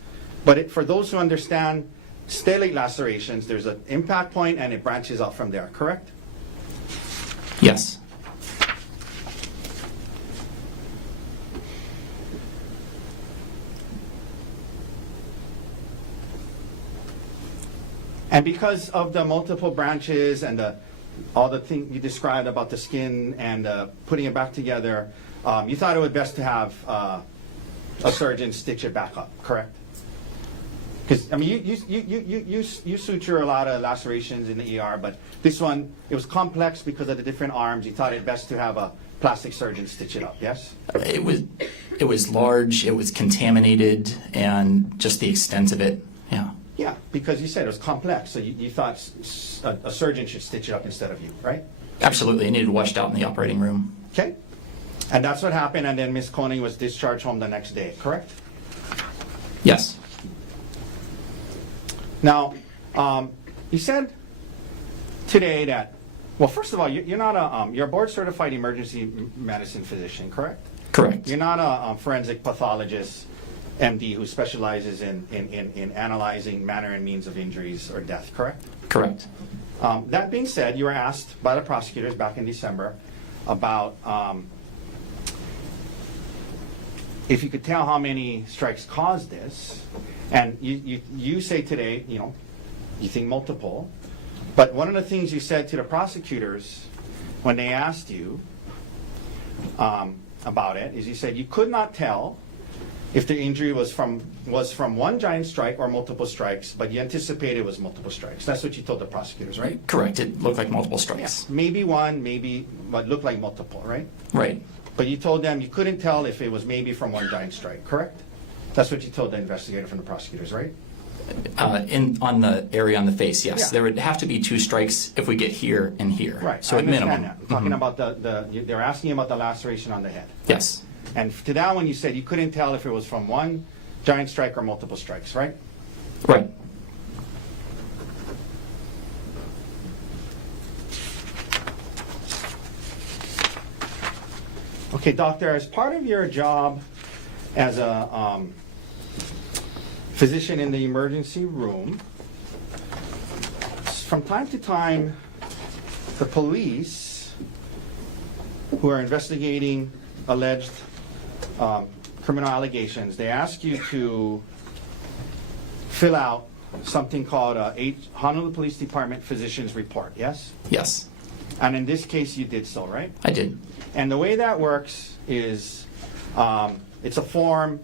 but for those who understand stellate lacerations, there's an impact point and it branches out from there, correct? Yes. And because of the multiple branches and all the things you described about the skin and putting it back together, you thought it would best to have a surgeon stitch it back up, correct? Because I mean, you suture a lot of lacerations in the ER, but this one, it was complex because of the different arms. You thought it best to have a plastic surgeon stitch it up, yes? It was large, it was contaminated, and just the extent of it, yeah. Yeah, because you said it was complex, so you thought a surgeon should stitch it up instead of you, right? Absolutely, it needed washed out in the operating room. Okay. And that's what happened, and then Ms. Konig was discharged home the next day, correct? Yes. Now, you said today that, well, first of all, you're not you're a board-certified emergency medicine physician, correct? Correct. You're not a forensic pathologist, MD, who specializes in analyzing manner and means of injuries or death, correct? Correct. That being said, you were asked by the prosecutors back in December about if you could tell how many strikes caused this, and you say today, you think multiple, but one of the things you said to the prosecutors when they asked you about it is you said you could not tell if the injury was from one giant strike or multiple strikes, but you anticipated it was multiple strikes. That's what you told the prosecutors, right? Correct. It looked like multiple strikes. Yeah. Maybe one, but looked like multiple, right? Right. But you told them you couldn't tell if it was maybe from one giant strike, correct? That's what you told the investigator from the prosecutors, right? On the area on the face, yes. Yeah. There would have to be 2 strikes if we get here and here. Right. So I at understand minimum. that. I'm talking Mhm. about they're asking about the laceration on the head. Yes. And to that one, you said you couldn't tell if it was from one giant strike or multiple strikes, right? Right. Okay, doctor, as part of your job as a physician in the emergency room, from time to time, the police who are investigating alleged criminal allegations, they ask you to fill out something called a Honolulu Police Department Physician's Report, yes? Yes. And in this case, you did so, right? I did. And the way that works is it's a form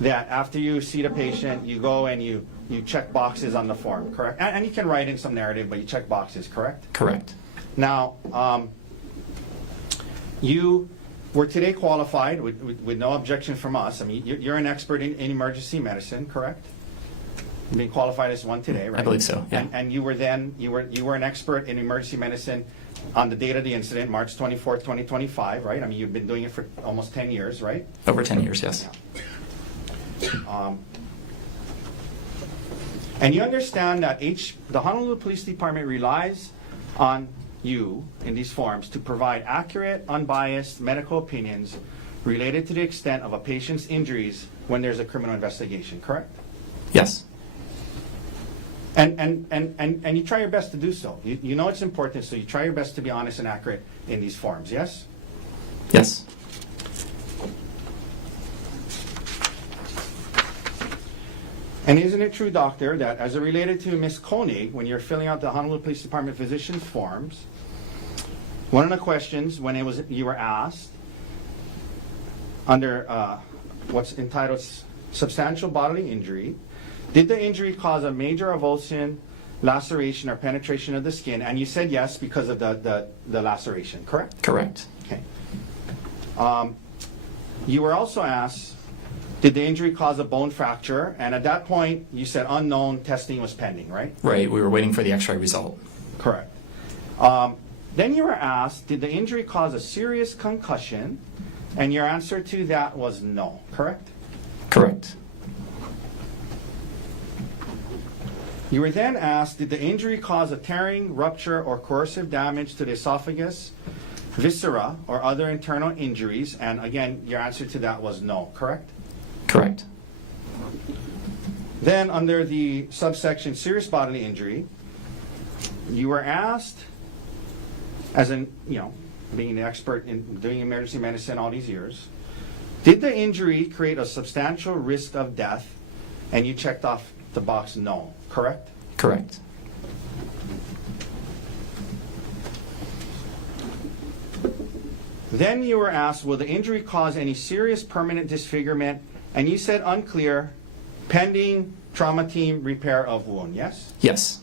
that after you see the patient, you go and you check boxes on the form, correct? And you can write in some narrative, but you check boxes, correct? Correct. Now, you were today qualified with no objection from us. I mean, you're an expert in emergency medicine, correct? being qualified as one today, right? I believe so, yeah. And you were an expert in emergency medicine on the date of the incident, March 24th, 2025, right? I mean, you've been doing it for almost 10 years, right? Over 10 years, yes. And you understand that the Honolulu Police Department relies on you in these forms to provide accurate, unbiased medical opinions related to the extent of a patient's injuries when there's a criminal investigation, correct? Yes. And you try your best to do so. You know it's important, so you try your best to be honest and accurate in these forms, yes? Yes. And isn't it true, doctor, that as it related to Ms. Konig, when you're filling out the Honolulu Police Department physician's forms, one of the questions when you were asked under what's entitled substantial bodily injury, did the injury cause a major avulsion, laceration, or penetration of the skin? And you said yes because of the laceration, correct? Correct. Okay. You were also asked, did the injury cause a bone fracture? And at that point, you said unknown, testing was pending, right? Right, we were waiting for the x-ray result. Correct. Then you were asked, did the injury cause a serious concussion? And your answer to that was no, correct? Correct. You were then asked, did the injury cause a tearing, rupture, or corrosive damage to the esophagus, viscera, or other internal injuries? And again, your answer to that was no, correct? Correct. Then under the subsection serious bodily injury, you were asked, as in, being an expert in doing emergency medicine all these years, did the injury create a substantial risk of death? And you checked off the box no, correct? Correct. Then you were asked, will the injury cause any serious permanent disfigurement? And you said unclear, pending trauma team repair of wound, yes? Yes.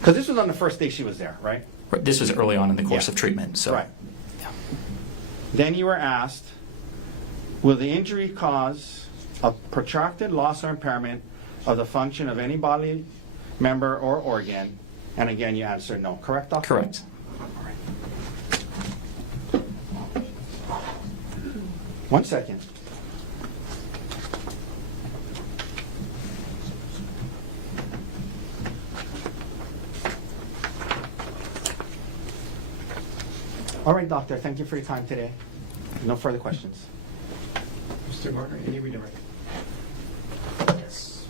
Because this was on the first day she was there, right? This was early on in the course Yeah. of treatment, so. Right. Yeah. Then you were asked, will the injury cause a protracted loss or impairment of the function of any bodily member or organ? And again, you answered no, correct, doctor? Correct. One second. All right, doctor, thank you for your time today. No further questions. Mr. Gardner, any redirect? Yes.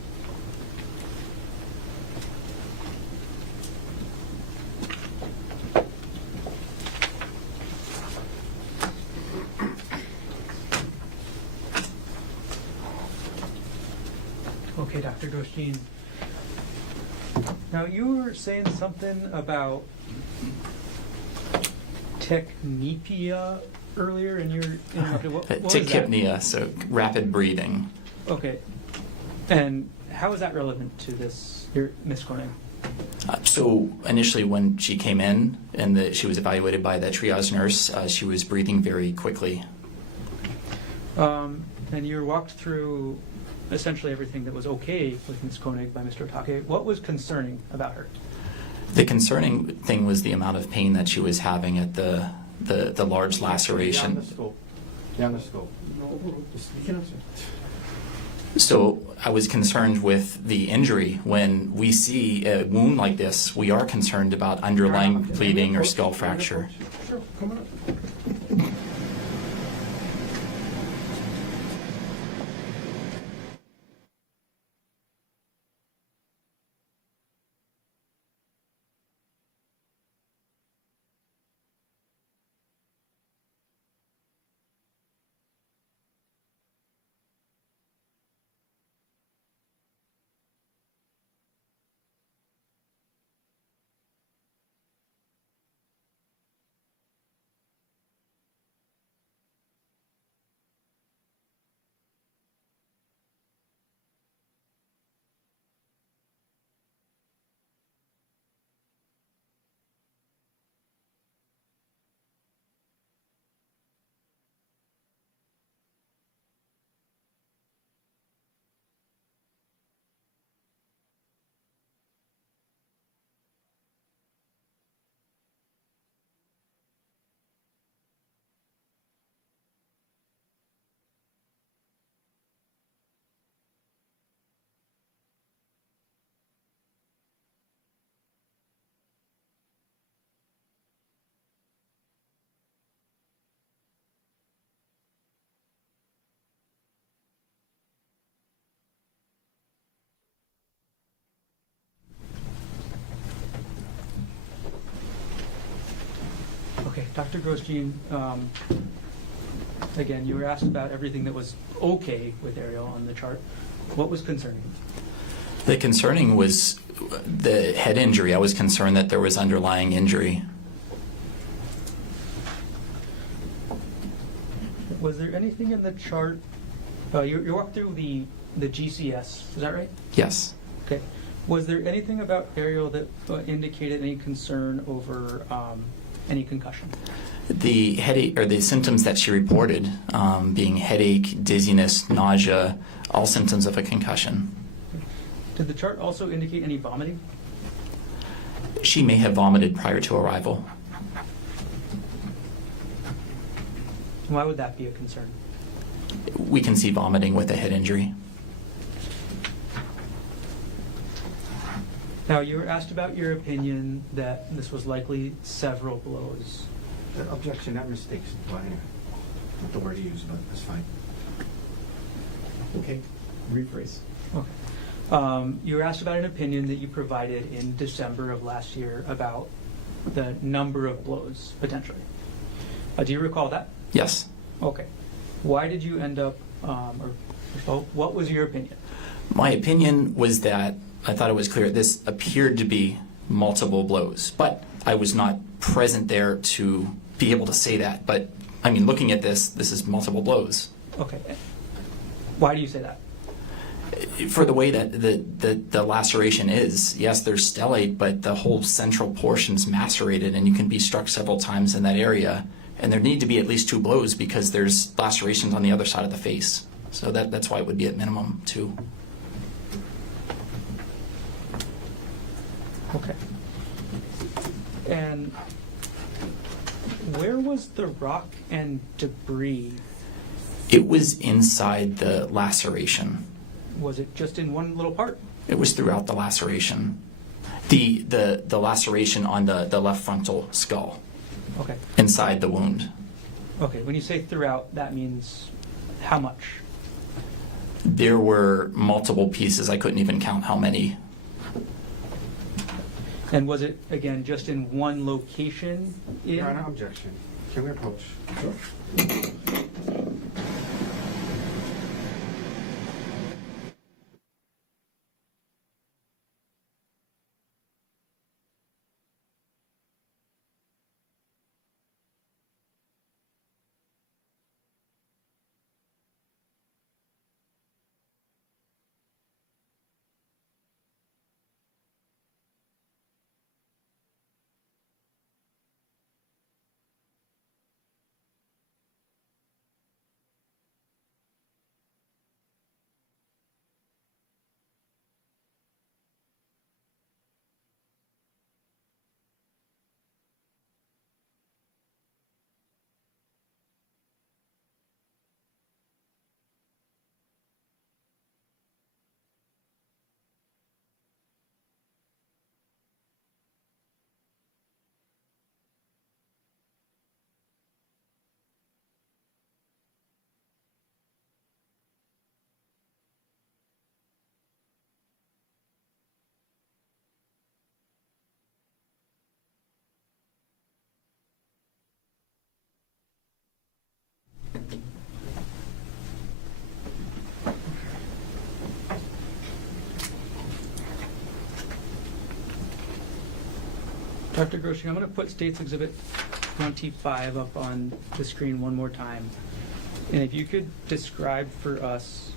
Okay, Dr. Gostin. Now, you were saying something about technepia earlier in your interview. What was that? Tachypnea, so rapid breathing. Okay. And how is that relevant to this, Ms. Konig? So initially when she came in and she was evaluated by the triage nurse, she was breathing very quickly. And you were walked through essentially everything that was okay with Ms. Konig by Mr. Otake. What was concerning about her? The concerning thing was the amount of pain that she was having at the large laceration. Beyond the scope. So I was concerned with the injury. When we see a wound like this, we are concerned about underlying bleeding or skull fracture. Sure, come on up. Okay, Dr. Grosjean, again, you were asked about everything that was okay with Ariel on the chart. What was concerning? The concerning was the head injury. I was concerned that there was underlying injury. Was there anything in the chart? You walked through the GCS, is that right? Yes. Okay. Was there anything about Ariel that indicated any concern over any concussion? The headache, or the symptoms that she reported, being headache, dizziness, nausea, all symptoms of a concussion. Did the chart also indicate any vomiting? She may have vomited prior to arrival. Why would that be a concern? We can see vomiting with a head injury. Now, you were asked about your opinion that this was likely several blows. Objection, not mistakes. Not the word you use, but that's fine. Okay, rephrase. Okay. You were asked about an opinion that you provided in December of last year about the number of blows, potentially. Do you recall that? Yes. Okay. Why did you end up, what was your opinion? My opinion was that I thought it was clear this appeared to be multiple blows, but I was not present there to be able to say that. But, I mean, looking at this is multiple blows. Okay. Why do you say that? For the way that the laceration is, yes, there's stellate, but the whole central portion's macerated, and you can be struck several times in that area. And there need to be at least 2 blows because there's lacerations on the other side of the face. So that's why it would be at minimum 2. Okay. And where was the rock and debris? It was inside the laceration. Was it just in one little part? It was throughout the laceration. The laceration on the left frontal skull. Okay. Inside the wound. Okay, when you say throughout, that means how much? There were multiple pieces. I couldn't even count how many. And was it, again, just in one location? Your Honor, objection. Can we approach? Sure. Dr. Groshing, I'm going to put States Exhibit 25 up on the screen one more time. And if you could describe for us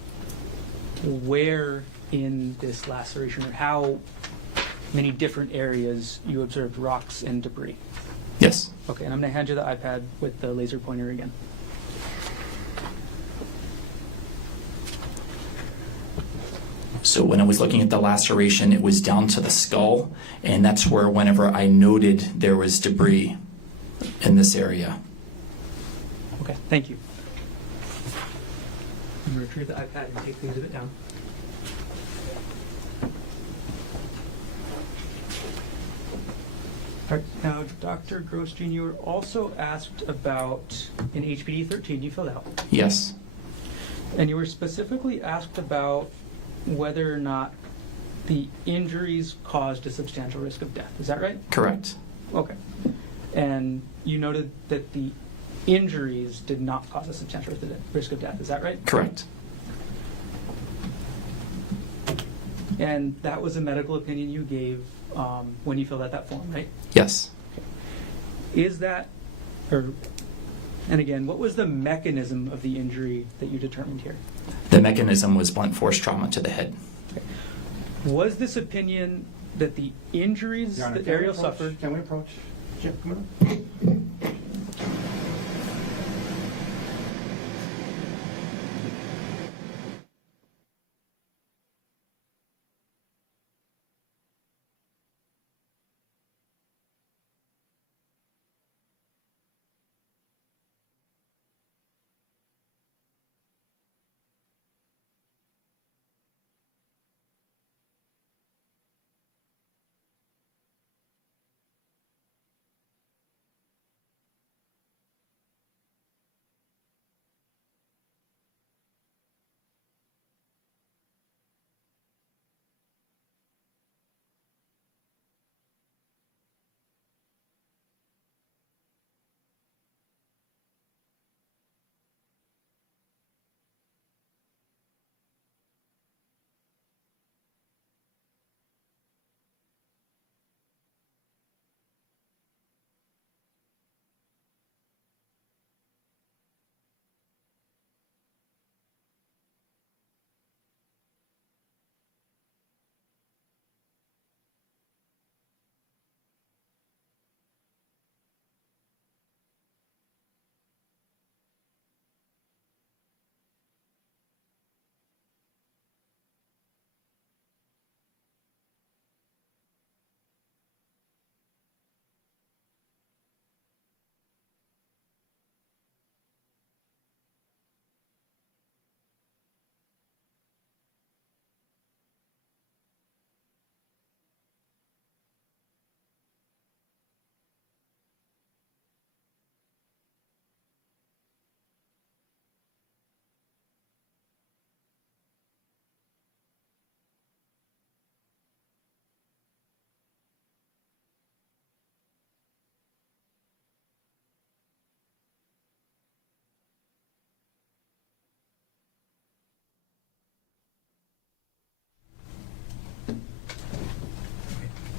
where in this laceration or how many different areas you observed rocks and debris. Yes. Okay, and I'm going to hand you the iPad with the laser pointer again. So when I was looking at the laceration, it was down to the skull, and that's where whenever I noted there was debris in this area. Okay, thank you. I'm going to retrieve the iPad and take the exhibit down. All right, now, Dr. Grosjean, you were also asked about an HPD 13 you filled out. Yes. And you were specifically asked about whether or not the injuries caused a substantial risk of death. Is that right? Correct. Okay. And you noted that the injuries did not cause a substantial risk of death. Is that right? Correct. And that was a medical opinion you gave when you filled out that form, right? Yes. Is that, and again, what was the mechanism of the injury that you determined here? The mechanism was blunt force trauma to the head. Okay. Was this opinion that the injuries Your Honor, that can we Ariel approach- suffered? Can we approach? Jim, come on.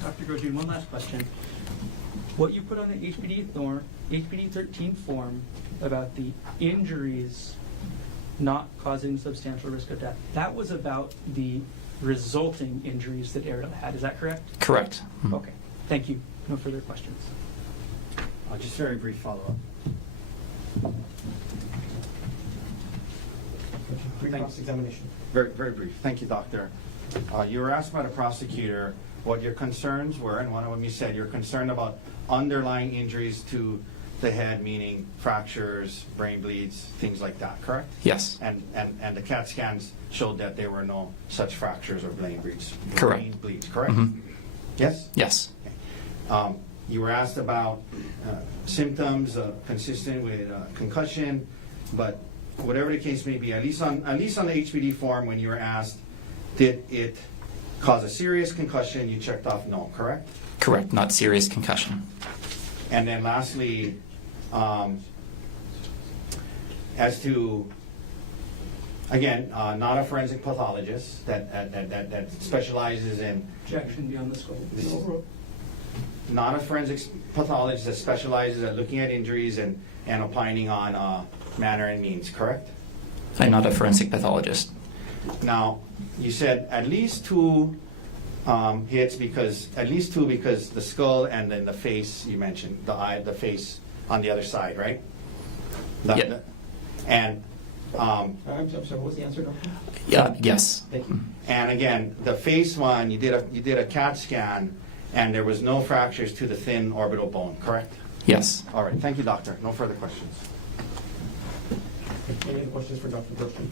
Dr. Grosjean, one last question. What you put on the HPD 13 form about the injuries not causing substantial risk of death, that was about the resulting injuries that Ariel had. Is that correct? Correct. Mhm. Okay. Thank you. No further questions. Just very brief follow-up. Brief cross-examination. Very, very brief. Thank you, doctor. You were asked by the prosecutor what your concerns were, and one of them you said you're concerned about underlying injuries to the head, meaning fractures, brain bleeds, things like that, correct? Yes. And the CAT scans showed that there were no such fractures or brain bleeds. Correct. Brain bleeds, correct? Mhm. Yes? Yes. You were asked about symptoms consistent with concussion, but whatever the case may be, at least on the HPD form, when you were asked, did it cause a serious concussion? You checked off no, correct? Correct. Not serious concussion. And then lastly, as to, again, not a forensic pathologist that specializes in, Objection beyond the scope. This is- not a forensic pathologist that specializes at looking at injuries and opining on manner and means, correct? I'm not a forensic pathologist. Now, you said at least two hits because the skull and then the face you mentioned, the eye, the face on the other side, right? Yeah. And I'm sorry, what was the answer, doctor? Yeah. Yes. Thank you. and again, the face one, you did a CAT scan, and there was no fractures to the thin orbital bone, correct? Yes. All right, thank you, doctor. No further questions. Any other questions for Dr. Grosjean?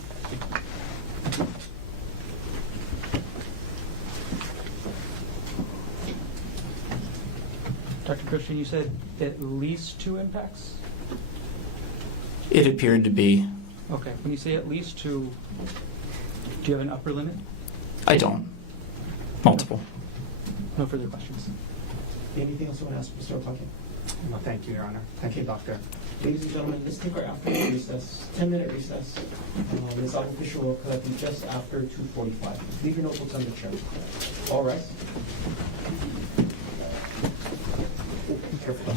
Dr. Grosjean, you said at least 2 impacts? It appeared to be. Okay. When you say at least 2, do you have an upper limit? I don't. Multiple. No further questions. Anything else you want to ask Mr. Otake? No, thank you, Your Honor. Thank you, Doctor. Ladies and gentlemen, let's take our afternoon recess, 10-minute recess. This official will collect you just after 2:45. Leave your notebooks on the chair. All right. Be careful.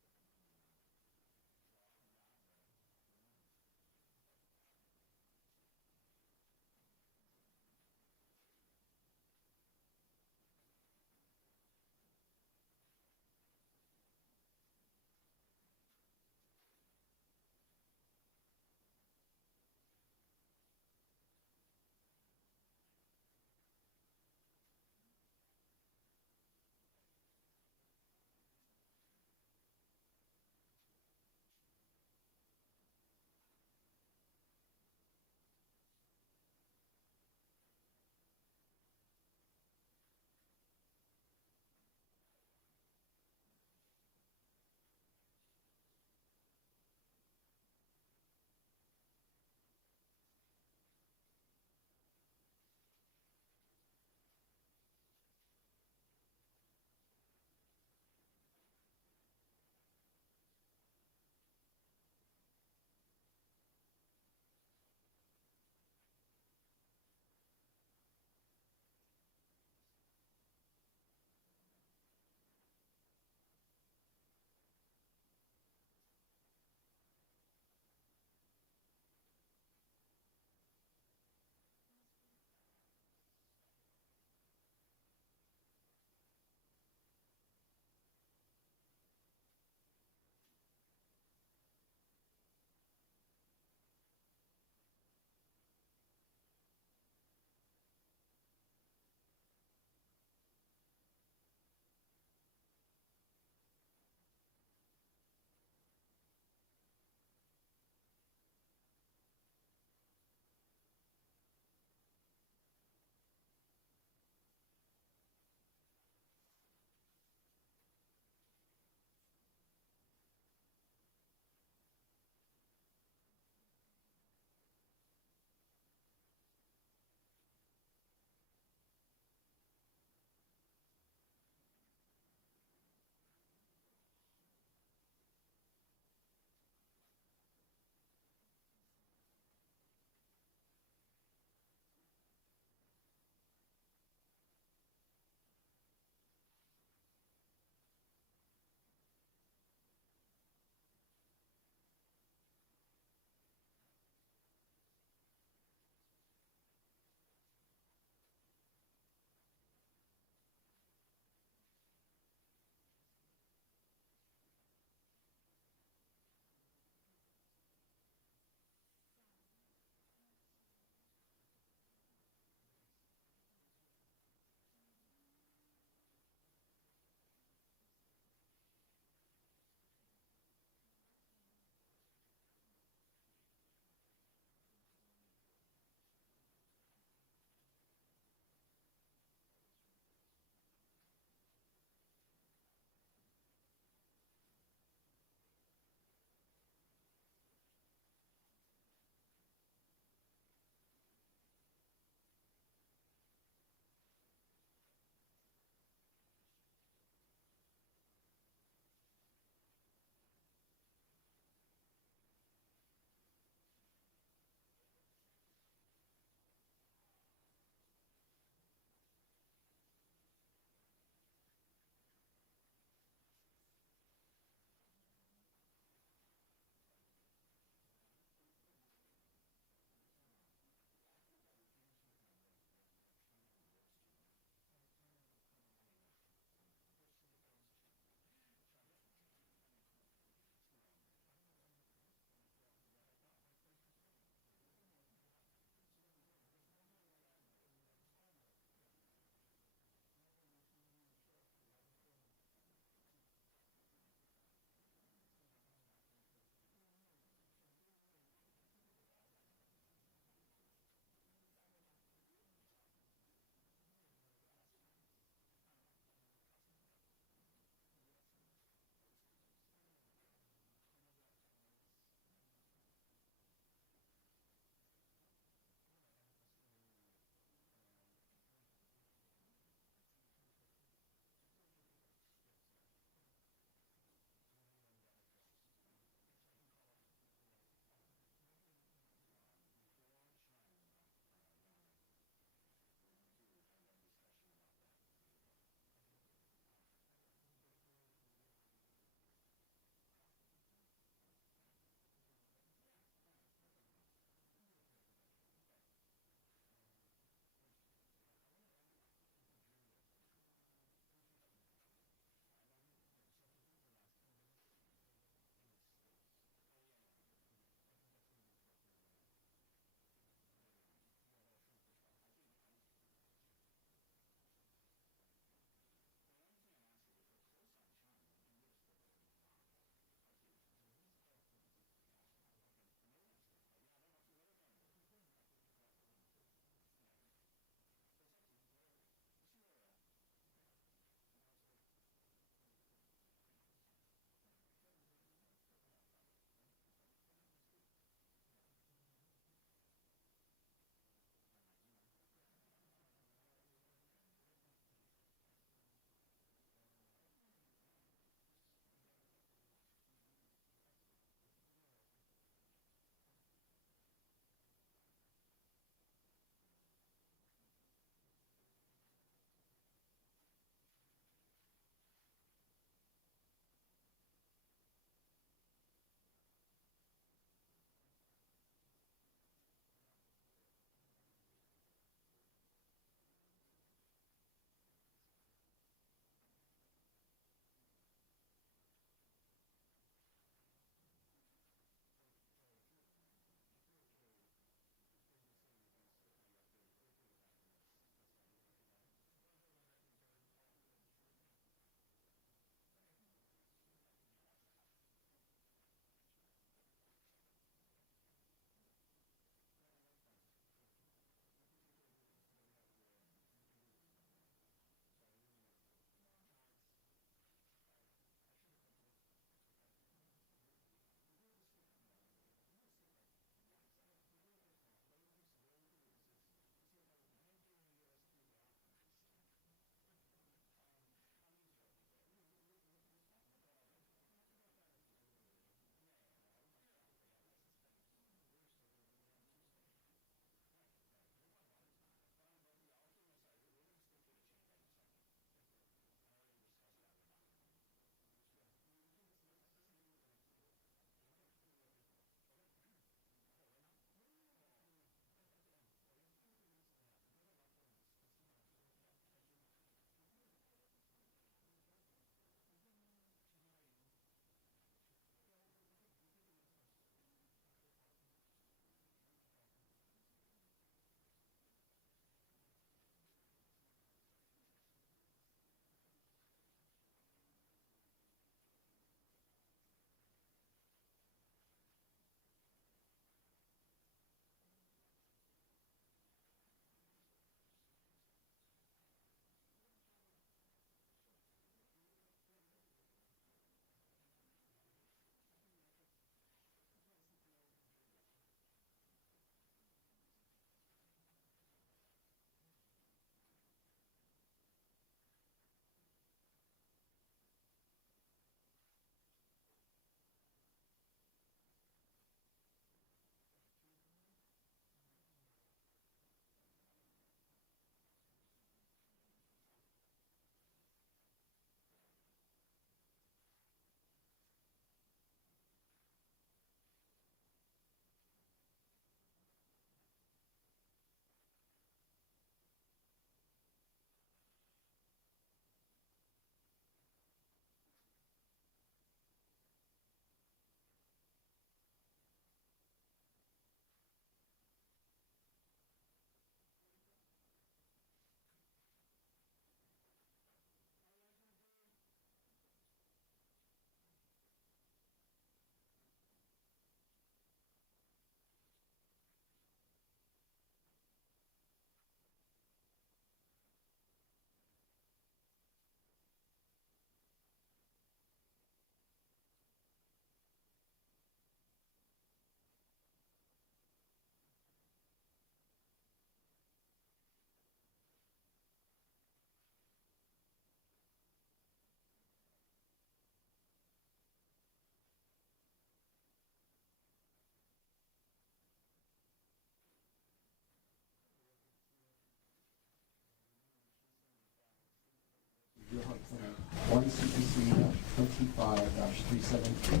Gerhardt Konig, 1 CPC-25-373.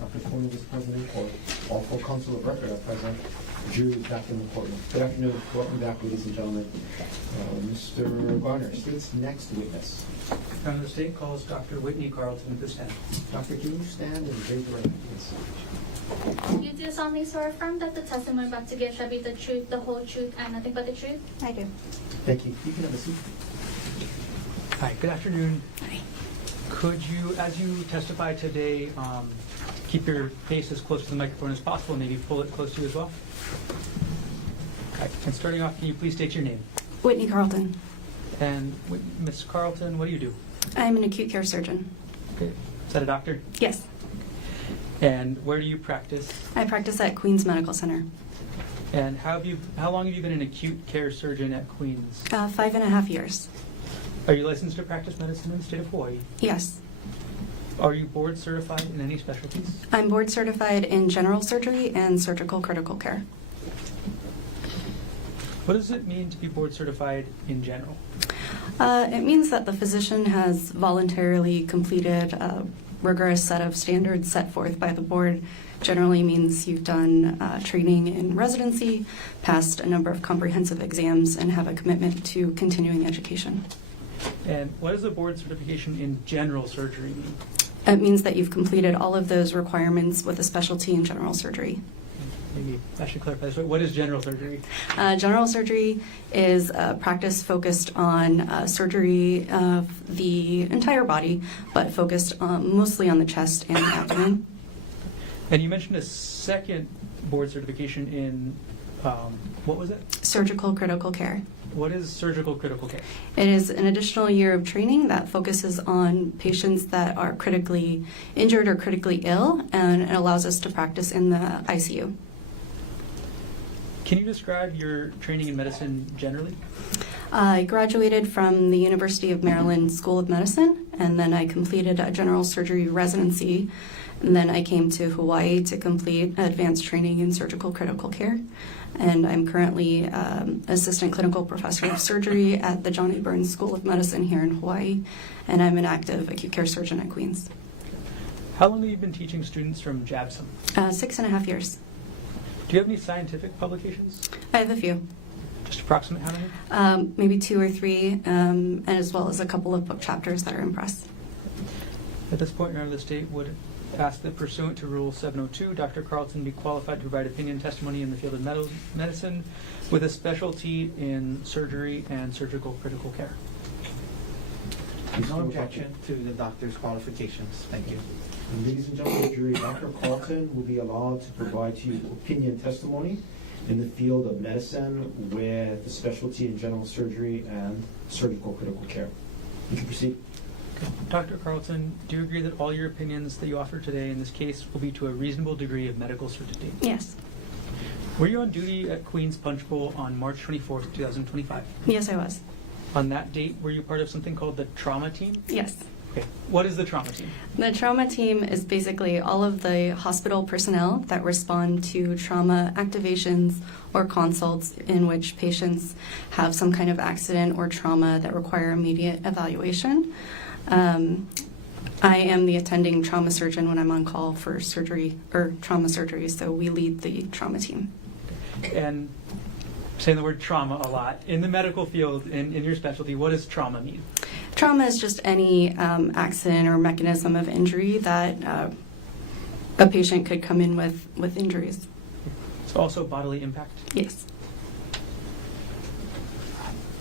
Dr. Konig is present, or all four counsel of record are present. The jury is back in the courtroom. Good afternoon. Welcome back, ladies and gentlemen. Mr. Garner, state's next witness. From the state calls Dr. Whitney Carlton to stand. Doctor, can you stand and raise your right hand, please? You do solemnly swear or affirm that the testimony about to give shall be the truth, the whole truth, and nothing but the truth? I do. Thank you. You can have a seat. Hi, good afternoon. Hi. Could you, as you testify today, keep your face as close to the microphone as possible, maybe pull it close to you as well? Okay. And starting off, can you please state your name? Whitney Carlton. And Ms. Carlton, what do you do? I'm an acute care surgeon. Okay. Is that a doctor? Yes. And where do you practice? I practice at Queens Medical Center. And how long have you been an acute care surgeon at Queens? 5.5 years. Are you licensed to practice medicine in the state of Hawaii? Yes. Are you board certified in any specialties? I'm board certified in general surgery and surgical critical care. What does it mean to be board certified in general? It means that the physician has voluntarily completed a rigorous set of standards set forth by the board. Generally means you've done training in residency, passed a number of comprehensive exams, and have a commitment to continuing education. And what does the board certification in general surgery mean? It means that you've completed all of those requirements with a specialty in general surgery. Maybe I should clarify this. What is general surgery? General surgery is a practice focused on surgery of the entire body, but focused mostly on the chest and the abdomen. And you mentioned a second board certification in, what was it? Surgical critical care. What is surgical critical care? It is an additional year of training that focuses on patients that are critically injured or critically ill, and it allows us to practice in the ICU. Can you describe your training in medicine generally? I graduated from the University of Maryland School of Medicine, and then I completed a general surgery residency, and then I came to Hawaii to complete advanced training in surgical critical care. And I'm currently assistant clinical professor of surgery at the John A. Burns School of Medicine here in Hawaii, and I'm an active acute care surgeon at Queens. How long have you been teaching students from JABSOM? 6.5 years. Do you have any scientific publications? I have a few. Just approximate how many? Maybe 2 or 3, and as well as a couple of book chapters that are in press. At this point, Your Honor, the state would ask that pursuant to Rule 702, Dr. Carlton be qualified to provide opinion testimony in the field of medicine with a specialty in surgery and surgical critical care. No objection to the doctor's qualifications. Thank you. And ladies and gentlemen of the jury, Dr. Carlton will be allowed to provide to you opinion testimony in the field of medicine with the specialty in general surgery and surgical critical care. You can proceed. Dr. Carlton, do you agree that all your opinions that you offer today in this case will be to a reasonable degree of medical certainty? Yes. Were you on duty at Queens Punch Bowl on March 24th, 2025? Yes, I was. On that date, were you part of something called the trauma team? Yes. Okay. What is the trauma team? The trauma team is basically all of the hospital personnel that respond to trauma activations or consults in which patients have some kind of accident or trauma that require immediate evaluation. I am the attending trauma surgeon when I'm on call for surgery or trauma surgery, so we lead the trauma team. And saying the word trauma a lot, in the medical field, in your specialty, what does trauma mean? Trauma is just any accident or mechanism of injury that a patient could come in with injuries. It's also bodily impact? Yes.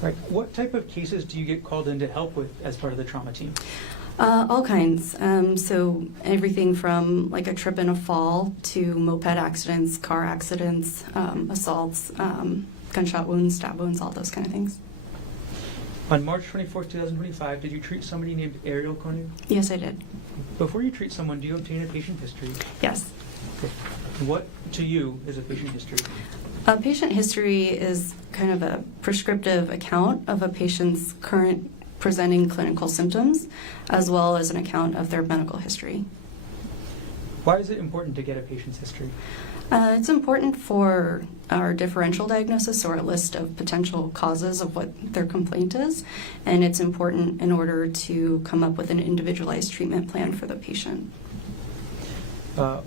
Right. What type of cases do you get called in to help with as part of the trauma team? All kinds. So everything from like a trip and a fall to moped accidents, car accidents, assaults, gunshot wounds, stab wounds, all those kind of things. On March 24th, 2025, did you treat somebody named Ariel Konig? Yes, I did. Before you treat someone, do you obtain a patient history? Yes. Okay. What, to you, is a patient history? A patient history is kind of a prescriptive account of a patient's current presenting clinical symptoms, as well as an account of their medical history. Why is it important to get a patient's history? It's important for our differential diagnosis or a list of potential causes of what their complaint is, and it's important in order to come up with an individualized treatment plan for the patient.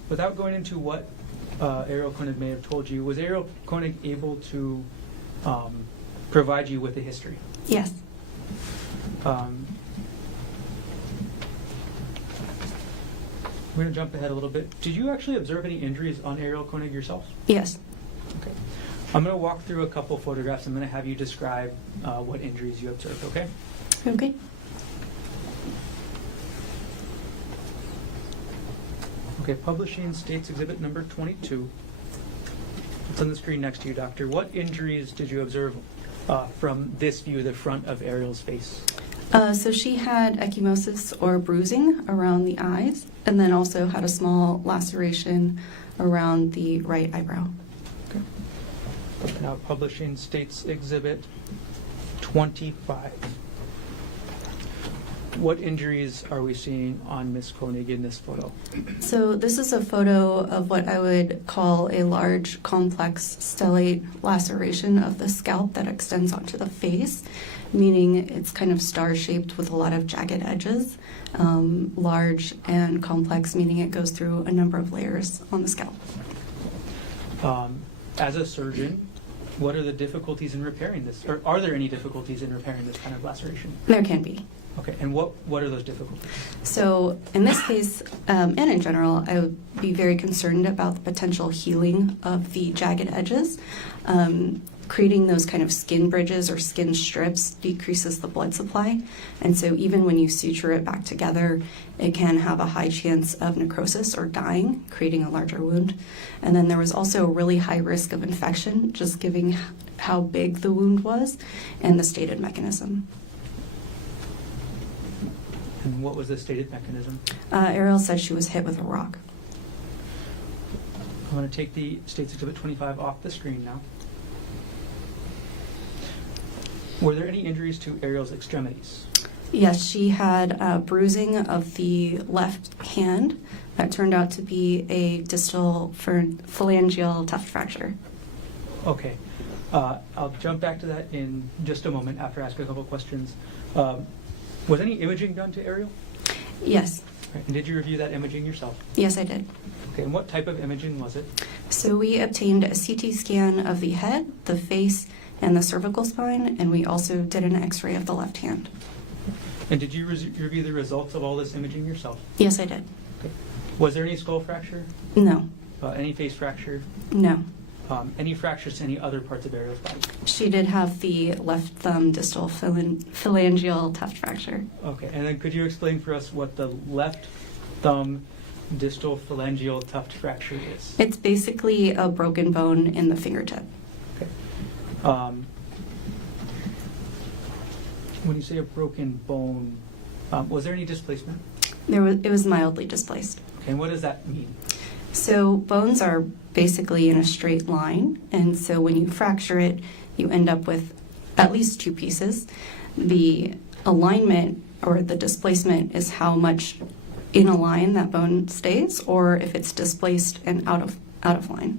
Without going into what Ariel Konig may have told you, was Ariel Konig able to provide you with a history? Yes. We're going to jump ahead a little bit. Did you actually observe any injuries on Ariel Konig yourself? Yes. Okay. I'm going to walk through a couple photographs. I'm going to have you describe what injuries you observed, okay? Okay. Okay, Publishing States Exhibit number 22. It's on the screen next to you, Doctor. What injuries did you observe from this view, the front of Ariel's face? So she had ecchymosis or bruising around the eyes, and then also had a small laceration around the right eyebrow. Okay. Now, Publishing States Exhibit 25. What injuries are we seeing on Ms. Konig in this photo? So this is a photo of what I would call a large, complex stellate laceration of the scalp that extends onto the face, meaning it's kind of star-shaped with a lot of jagged edges. Large and complex, meaning it goes through a number of layers on the scalp. As a surgeon, what are the difficulties in repairing this? Or are there any difficulties in repairing this kind of laceration? There can be. Okay, and what are those difficulties? So in this case, and in general, I would be very concerned about the potential healing of the jagged edges. Creating those kind of skin bridges or skin strips decreases the blood supply. And so even when you suture it back together, it can have a high chance of necrosis or dying, creating a larger wound. And then there was also a really high risk of infection, just given how big the wound was and the stated mechanism. And what was the stated mechanism? Ariel said she was hit with a rock. I'm going to take the States Exhibit 25 off the screen now. Were there any injuries to Ariel's extremities? Yes, she had bruising of the left hand that turned out to be a distal phalangeal tuft fracture. Okay. I'll jump back to that in just a moment after I ask a couple of questions. Was any imaging done to Ariel? Yes. Right. And did you review that imaging yourself? Yes, I did. Okay, and what type of imaging was it? So we obtained a CT scan of the head, the face, and the cervical spine, and we also did an x-ray of the left hand. And did you review the results of all this imaging yourself? Yes, I did. Okay. Was there any skull fracture? No. Any face fracture? No. Any fractures to any other parts of Ariel's body? She did have the left thumb distal phalangeal tuft fracture. Okay, and then could you explain for us what the left thumb distal phalangeal tuft fracture is? It's basically a broken bone in the fingertip. Okay. When you say a broken bone, was there any displacement? It was mildly displaced. Okay, and what does that mean? So bones are basically in a straight line, and so when you fracture it, you end up with at least two pieces. The alignment or the displacement is how much in a line that bone stays, or if it's displaced and out of line.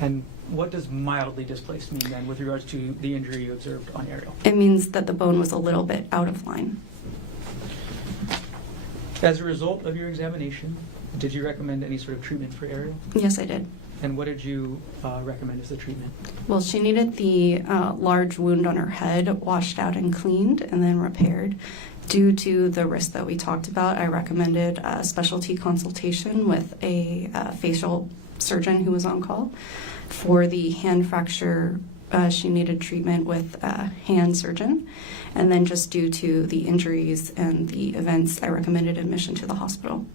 And what does mildly displaced mean then with regards to the injury you observed on Ariel? It means that the bone was a little bit out of line. As a result of your examination, did you recommend any sort of treatment for Ariel? Yes, I did. And what did you recommend as the treatment? Well, she needed the large wound on her head washed out and cleaned and then repaired. Due to the risk that we talked about, I recommended a specialty consultation with a facial surgeon who was on call. For the hand fracture, she needed treatment with a hand surgeon. And then just due to the injuries and the events, I recommended admission to the hospital.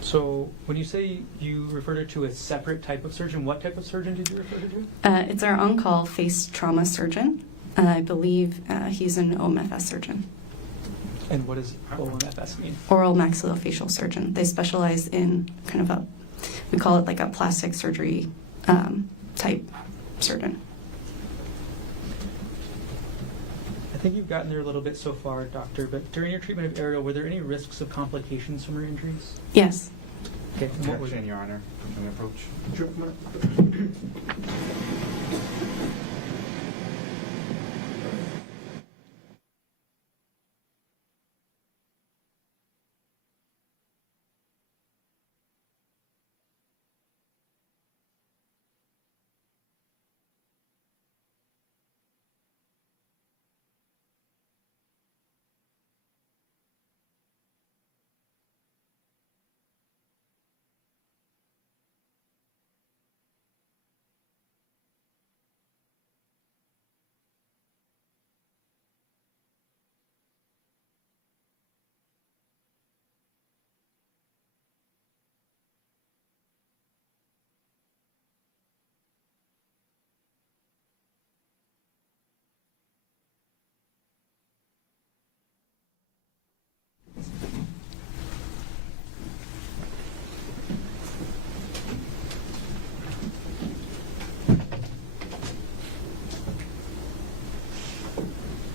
So when you say you referred her to a separate type of surgeon, what type of surgeon did you refer her to? It's our on-call face trauma surgeon. I believe he's an OMFS surgeon. And what does OMFS mean? Oral maxillofacial surgeon. They specialize in kind of we call it like a plastic surgery type surgeon. I think you've gotten there a little bit so far, doctor, but during your treatment of Ariel, were there any risks of complications from her injuries? Yes. Okay, and what was Objection, Your Honor. Can we approach? Sure, come on.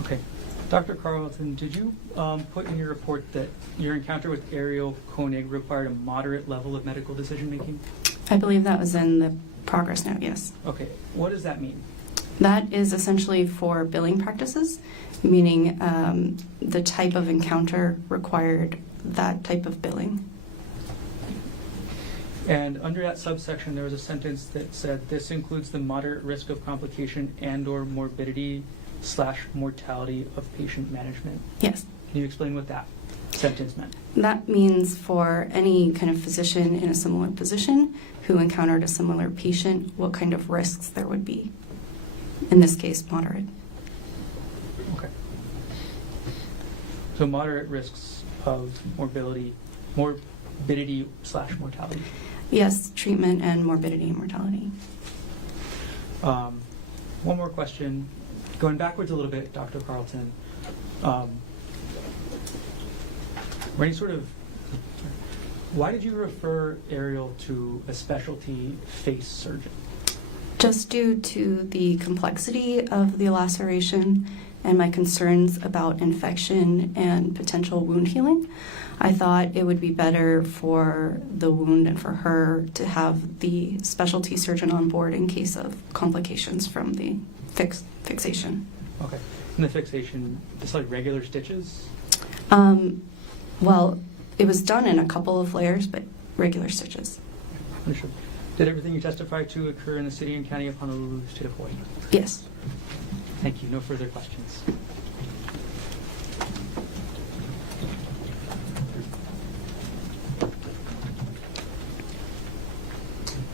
Okay. Dr. Carlton, did you put in your report that your encounter with Gerhardt Konig required a moderate level of medical decision-making? I believe that was in the progress note, yes. Okay. What does that mean? That is essentially for billing practices, meaning the type of encounter required that type of billing. And under that subsection, there was a sentence that said, this includes the moderate risk of complication and/or morbidity/mortality of patient management. Yes. Can you explain what that sentence meant? That means for any kind of physician in a similar position who encountered a similar patient, what kind of risks there would be. In this case, moderate. Okay. So moderate risks of morbidity/mortality. Yes, treatment and morbidity and mortality. One more question. Going backwards a little bit, Dr. Carlton. Why did you refer Ariel to a specialty face surgeon? Just due to the complexity of the laceration and my concerns about infection and potential wound healing, I thought it would be better for the wound and for her to have the specialty surgeon on board in case of complications from the fixation. Okay. And the fixation, just like regular stitches? Well, it was done in a couple of layers, but regular stitches. Understood. Did everything you testified to occur in the city and county of Honolulu, state of Hawaii? Yes. Thank you. No further questions.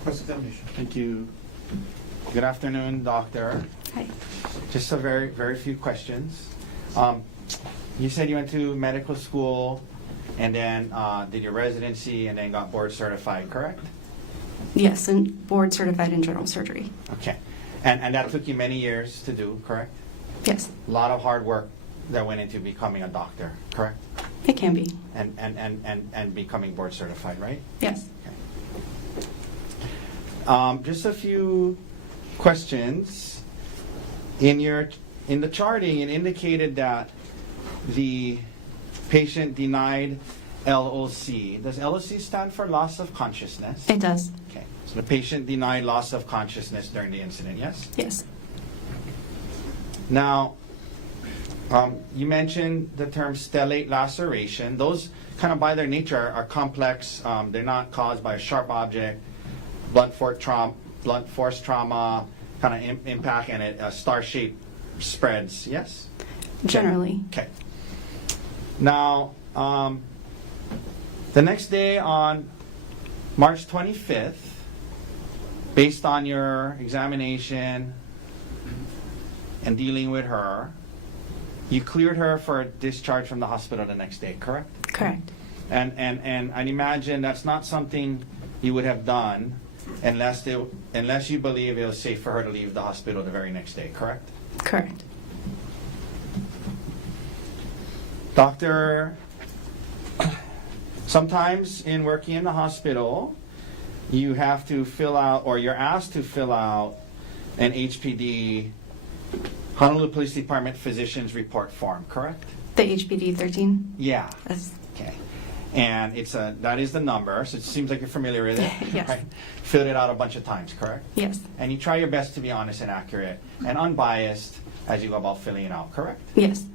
Cross-examination. Thank you. Good afternoon, doctor. Hi. Just a very few questions. You said you went to medical school and then did your residency and then got board certified, correct? Yes, and board certified in general surgery. Okay. And that took you many years to do, correct? Yes, A lot of hard work that went into becoming a doctor, correct? it can be. And becoming board certified, right? Yes. Just a few questions. In the charting, it indicated that the patient denied LOC. Does LOC stand for loss of consciousness? It does. Okay. So the patient denied loss of consciousness during the incident, yes? Yes. Now, you mentioned the term stellate laceration. Those kind of by their nature are complex. They're not caused by a sharp object, blunt force trauma, kind of impact, and it star-shaped spreads, yes? Generally. Okay. Now, the next day on March 25th, based on your examination and dealing with her, you cleared her for discharge from the hospital the next day, correct? Correct. And I'd imagine that's not something you would have done unless you believe it was safe for her to leave the hospital the very next day, correct? Correct. Doctor, sometimes in working in the hospital, you have to fill out, or you're asked to fill out an HPD Honolulu Police Department Physician's Report Form, correct? The HPD 13? Yeah. Yes. Okay. And that is the number, so it seems like you're familiar with it. Yes. Right? Filled it out a bunch of times, correct? Yes. And you try your best to be honest and accurate and unbiased as you go about filling it out, correct? Yes.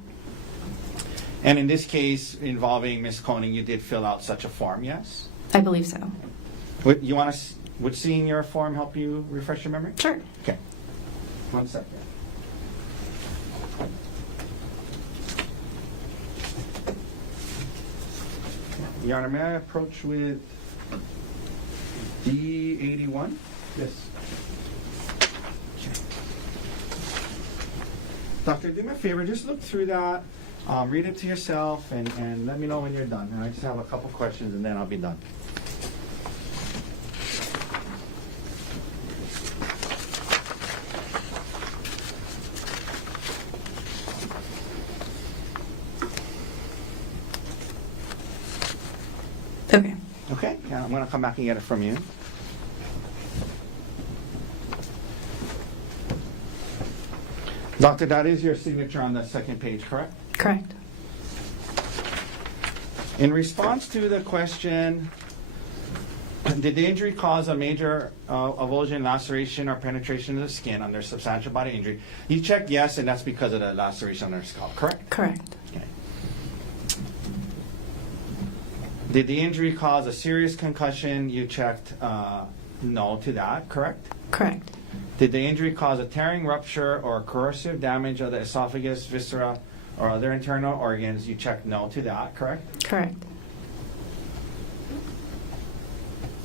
And in this case involving Ms. Konig, you did fill out such a form, yes? I believe so. Would seeing your form help you refresh your memory? Sure. Okay. 1 second. Your Honor, may I approach with D81? Yes. Doctor, do me a favor, just look through that, read it to yourself, and let me know when you're done. And I just have a couple questions, and then I'll be done. Okay. Okay, yeah, I'm gonna come back and get it from you. Doctor, that is your signature on the second page, correct? Correct. In response to the question, did the injury cause a major avulsion, laceration, or penetration of the skin under substantial body injury? You checked yes, and that's because of the laceration on the scalp, correct? Correct. Okay. Did the injury cause a serious concussion? You checked no to that, correct? Correct. Did the injury cause a tearing, rupture, or corrosive damage of the esophagus, viscera, or other internal organs? You checked no to that, correct? Correct.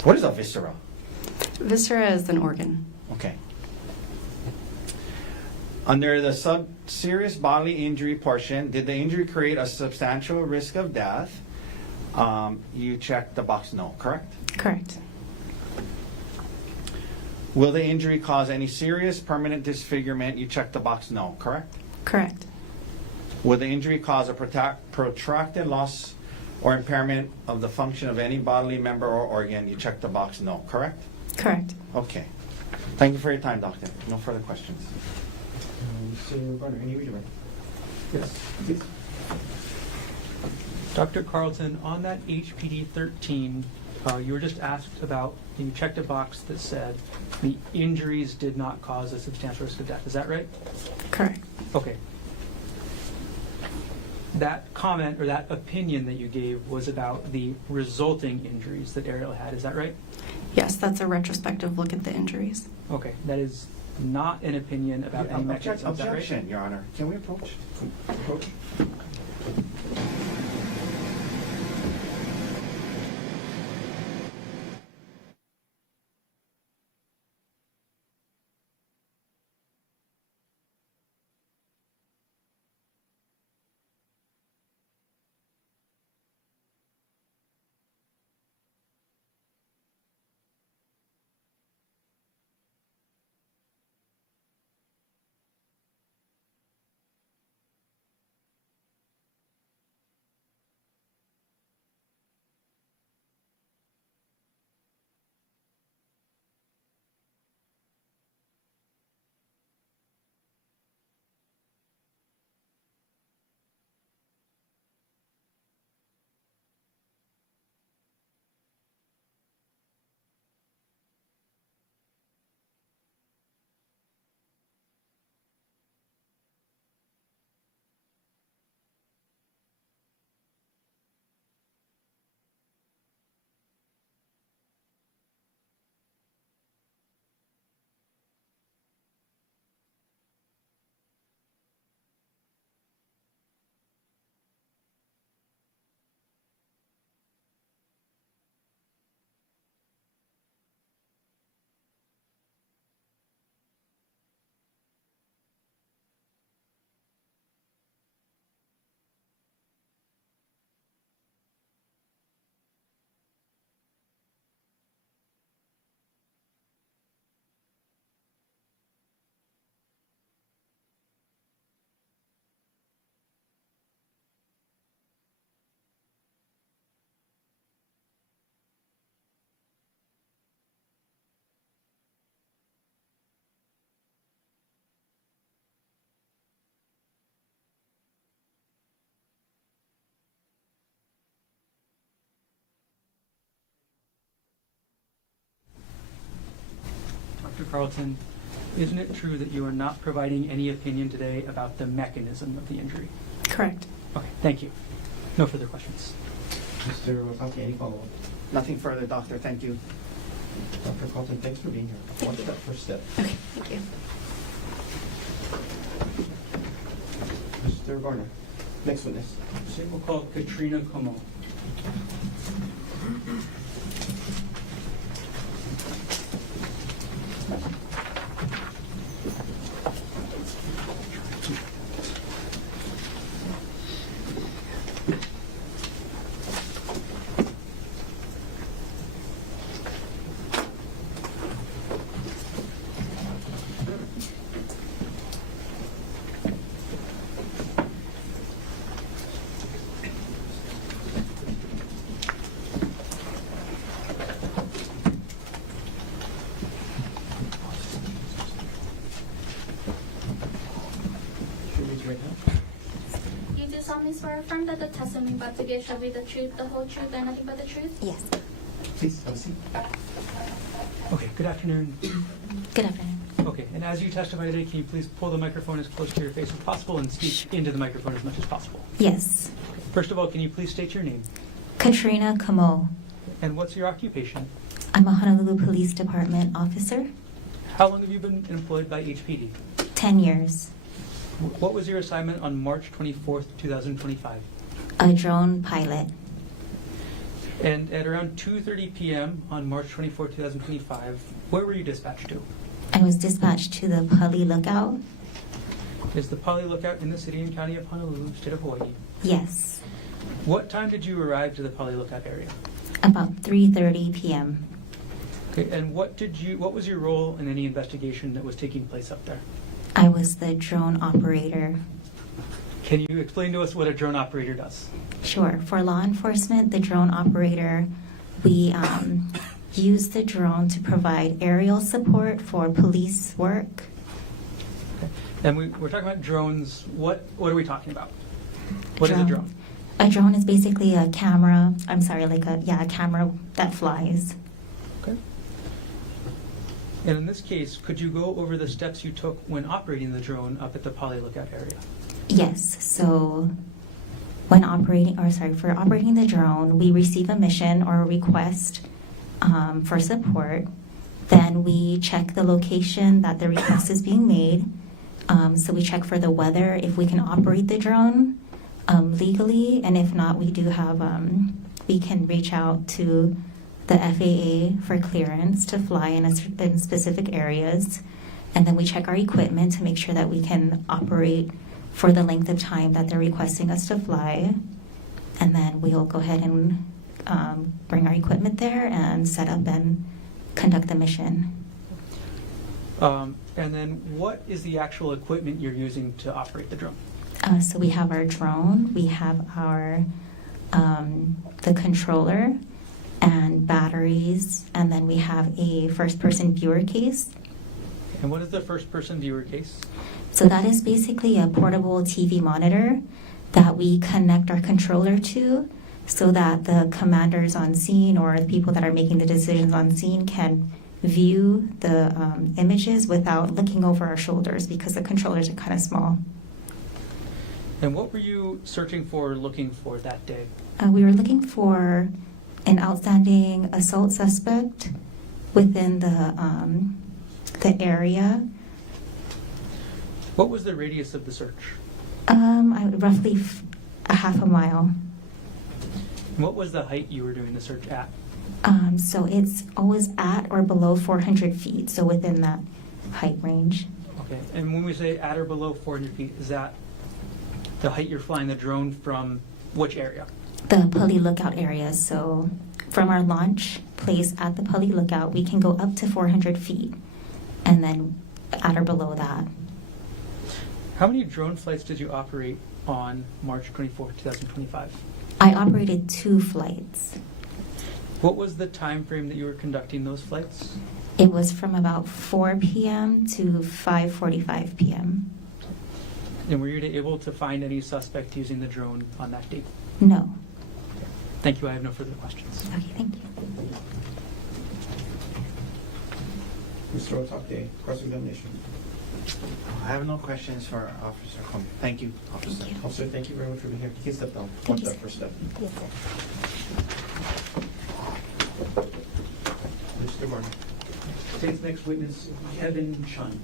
What is a viscera? Viscera is an organ. Okay. Under the serious bodily injury portion, did the injury create a substantial risk of death? You checked the box no, correct? Correct. Will the injury cause any serious permanent disfigurement? You checked the box no, correct? Correct. Will the injury cause a protracted loss or impairment of the function of any bodily member or organ? You checked the box no, correct? Correct. Okay. Thank you for your time, doctor. No further questions. So, Garner, any redirect? Yes, please. Dr. Carlton, on that HPD 13, you were just asked about, you checked a box that said the injuries did not cause a substantial risk of death. Is that right? Correct. Okay. That comment or that opinion that you gave was about the resulting injuries that Ariel had. Is that right? Yes, that's a retrospective look at the injuries. Okay. That is not an opinion about any mechanism. Is that right? Objection, Your Honor. Can we approach? Approach. Carlton, isn't it true that you are not providing any opinion today about the mechanism of the injury? Correct. Okay, thank you. No further questions. Mr. Wasaki, any follow-up? Nothing further, doctor. Thank you. Dr. Carlton, thanks for being here. Watch that first step. Okay, thank you. Mr. Garner, next witness. So we'll call Katrina Como. You do solemnly swear or affirm that the testimony about to give shall be the truth, the whole truth, and nothing but the truth? Yes. Please, have a seat. Okay, good afternoon. Good afternoon. Okay, and as you testify today, can you please pull the microphone as close to your face as possible and speak into the microphone as much as possible? Yes. First of all, can you please state your name? Katrina Kamo. And what's your occupation? I'm a Honolulu Police Department officer. How long have you been employed by HPD? 10 years. What was your assignment on March 24th, 2025? A drone pilot. And at around 2:30 p.m. on March 24th, 2025, where were you dispatched to? I was dispatched to the Pali Lookout. Is the Pali Lookout in the city and county of Honolulu, state of Hawaii? Yes. What time did you arrive to the Pali Lookout area? About 3:30 p.m. Okay, and what was your role in any investigation that was taking place up there? I was the drone operator. Can you explain to us what a drone operator does? Sure. For law enforcement, the drone operator, we use the drone to provide aerial support for police work. And we're talking about drones. What are we talking about? What is a drone? A drone is basically a camera. I'm sorry, like a camera that flies. Okay. And in this case, could you go over the steps you took when operating the drone up at the Pali Lookout area? Yes. So for operating the drone, we receive a mission or a request for support. Then we check the location that the request is being made. So we check for the weather, if we can operate the drone legally, and if not, we do have, we can reach out to the FAA for clearance to fly in specific areas. And then we check our equipment to make sure that we can operate for the length of time that they're requesting us to fly. And then we'll go ahead and bring our equipment there and set up and conduct the mission. And then what is the actual equipment you're using to operate the drone? So we have our drone, we have our the controller and batteries, and then we have a first-person viewer case. And what is the first-person viewer case? So that is basically a portable TV monitor that we connect our controller to so that the commanders on scene or the people that are making the decisions on scene can view the images without looking over our shoulders because the controllers are kind of small. And what were you searching for, looking for that day? We were looking for an outstanding assault suspect within the area. What was the radius of the search? Roughly a half a mile. And what was the height you were doing the search at? So it's always at or below 400 feet, so within that height range. Okay, and when we say at or below 400 feet, is that the height you're flying the drone from which area? The Pali Lookout area. So from our launch place at the Pali Lookout, we can go up to 400 feet, and then at or below that. How many drone flights did you operate on March 24, 2025? I operated 2 flights. What was the time frame that you were conducting those flights? It was from about 4 p.m. to 5:45 p.m. And were you able to find any suspect using the drone on that date? No. Thank you. I have no further questions. Okay, thank you. Mr. Otake, cross-examination. I have no questions for Officer Konig. Thank you, Officer. Officer, thank you very much for being here. You can step down. Thank One you, step, sir. first step. Yes, sir. Mr. Martin. Today's next witness, Kevin Chun.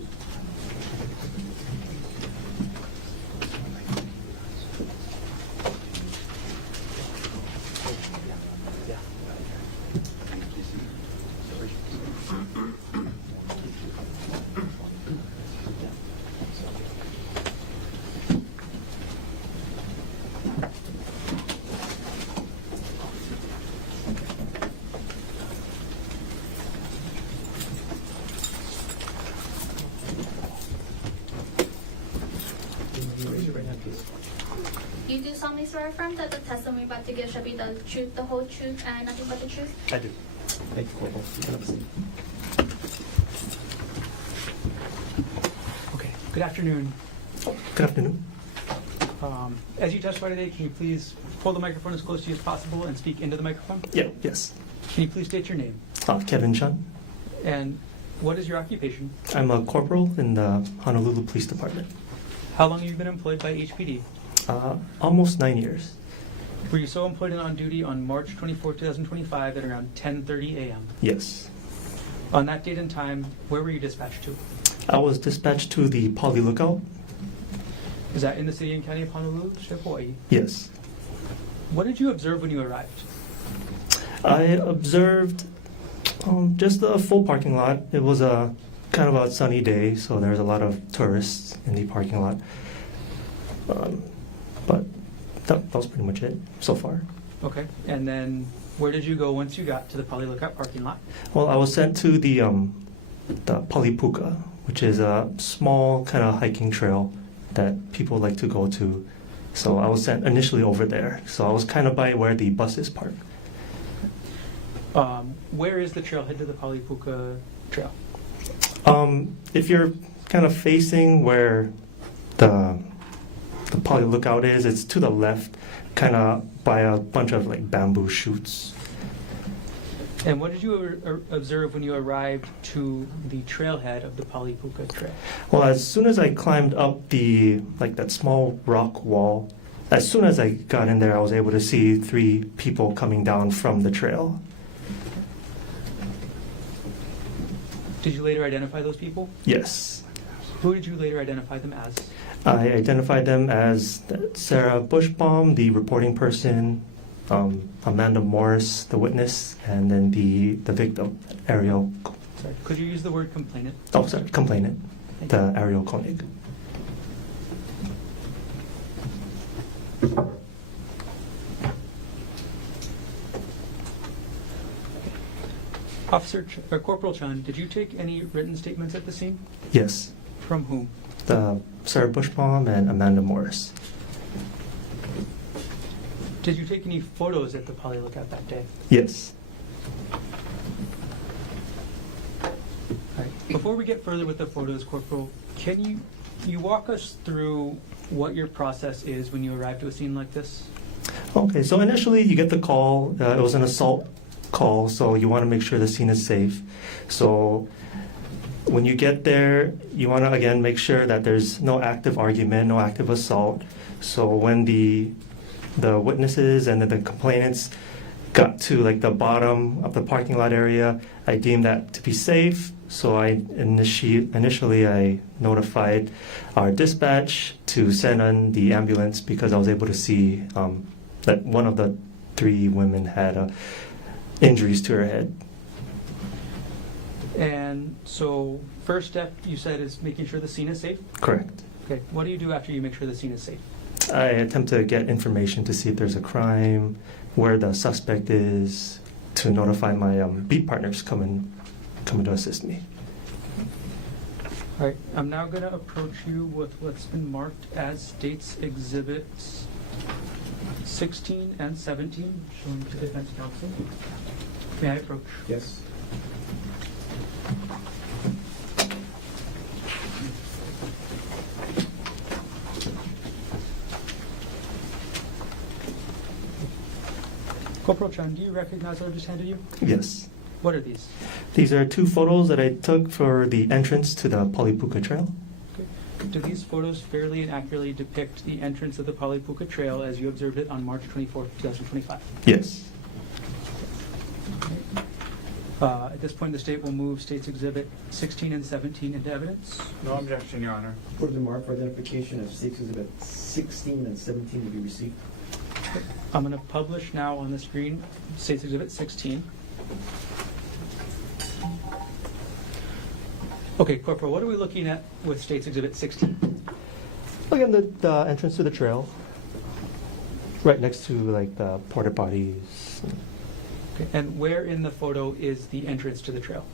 Raise your right hand, please. You do solemnly swear or affirm that the testimony about to give shall be the truth, the whole truth, and nothing but the truth? I do. Thank you, Corporal. You can have a seat. Okay, good afternoon. Good afternoon. As you testify today, can you please hold the microphone as close to you as possible and speak into the microphone? Yeah, yes. Can you please state your name? Kevin Chun. And what is your occupation? I'm a corporal in the Honolulu Police Department. How long have you been employed by HPD? Almost 9 years. Were you so employed and on duty on March 24, 2025 at around 10:30 a.m.? Yes. On that date and time, where were you dispatched to? I was dispatched to the Poly Lookout. Is that in the city and county of Honolulu, State of Hawaii? Yes. What did you observe when you arrived? I observed just a full parking lot. It was a kind of a sunny day, so there's a lot of tourists in the parking lot. But that was pretty much it so far. Okay, and then where did you go once you got to the Poly Lookout parking lot? Well, I was sent to the Palipuka, which is a small kind of hiking trail that people like to go to. So I was sent initially over there. So I was kind of by where the buses park. Where is the trailhead to the Palipuka trail? If you're kind of facing where the Poly Lookout is, it's to the left, kind of by a bunch of like bamboo shoots. And what did you observe when you arrived to the trailhead of the Palipuka trail? Well, as soon as I climbed up that small rock wall, as soon as I got in there, I was able to see 3 people coming down from the trail. Did you later identify those people? Yes. Who did you later identify them as? I identified them as Sarah Bushbaum, the reporting person, Amanda Morris, the witness, and then the victim, Ariel. Sorry, could you use the word complainant? Oh, sorry, complainant, Thank the Ariel Konig. Corporal Chun, did you take any written statements at the scene? Yes, From whom? the Sarah Bushbaum and Amanda Morris. Did you take any photos at the Poly Lookout that day? Yes. All right. Before we get further with the photos, Corporal, can you walk us through what your process is when you arrive to a scene like this? Okay, so initially you get the call. It was an assault call, so you want to make sure the scene is safe. So when you get there, you want to again make sure that there's no active argument, no active assault. So when the witnesses and the complainants got to like the bottom of the parking lot area, I deemed that to be safe. So I initially I notified our dispatch to send on the ambulance because I was able to see that one of the 3 women had injuries to her head. And so first step you said is making sure the scene is safe? Correct. Okay, what do you do after you make sure the scene is safe? I attempt to get information to see if there's a crime, where the suspect is, to notify my beat partners coming to assist me. All right, I'm now going to approach you with what's been marked as State's Exhibits 16 and 17, shown to defense counsel. May I approach? Yes. Corporal Chun, do you recognize what I just handed you? Yes. What are these? These are 2 photos that I took for the entrance to the Polipuka Trail. Do these photos fairly and accurately depict the entrance of the Polipuka Trail as you observed it on March 24th, 2025? Yes. At this point, the state will move States Exhibit 16 and 17 into evidence. No objection, Your Honor. For the mark for identification of States Exhibit 16 and 17 to be received. I'm going to publish now on the screen States Exhibit 16. Okay, Corporal, what are we looking at with States Exhibit 16? Again, the entrance to the trail, right next to like the porta potties. Okay, and where in the photo is the entrance to the trail?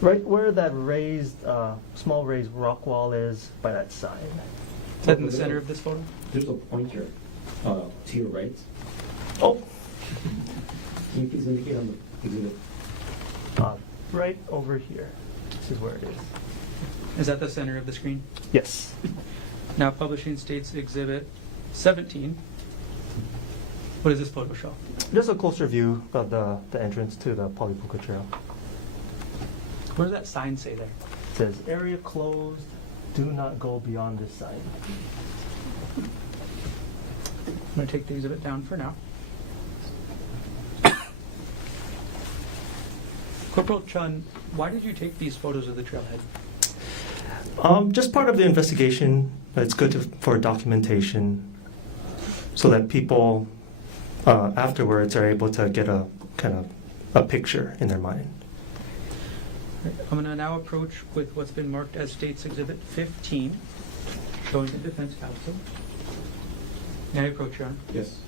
Right where that raised, small raised rock wall is by that sign. Is that in the center of this photo? There's a pointer to your right. Oh, Can you please indicate on the exhibit? right over here. This is where it is. Is that the center of the screen? Yes. Now publishing States Exhibit 17. What does this photo show? Just a closer view of the entrance to the Polipuka Trail. What does that sign say there? It says, area closed, do not go beyond this sign. I'm going to take the exhibit down for now. Corporal Chun, why did you take these photos of the trailhead? Just part of the investigation. It's good for documentation so that people afterwards are able to get a kind of a picture in their mind. I'm going to now approach with what's been marked as States Exhibit 15, showing the defense counsel. May I approach, Your Honor? Yes.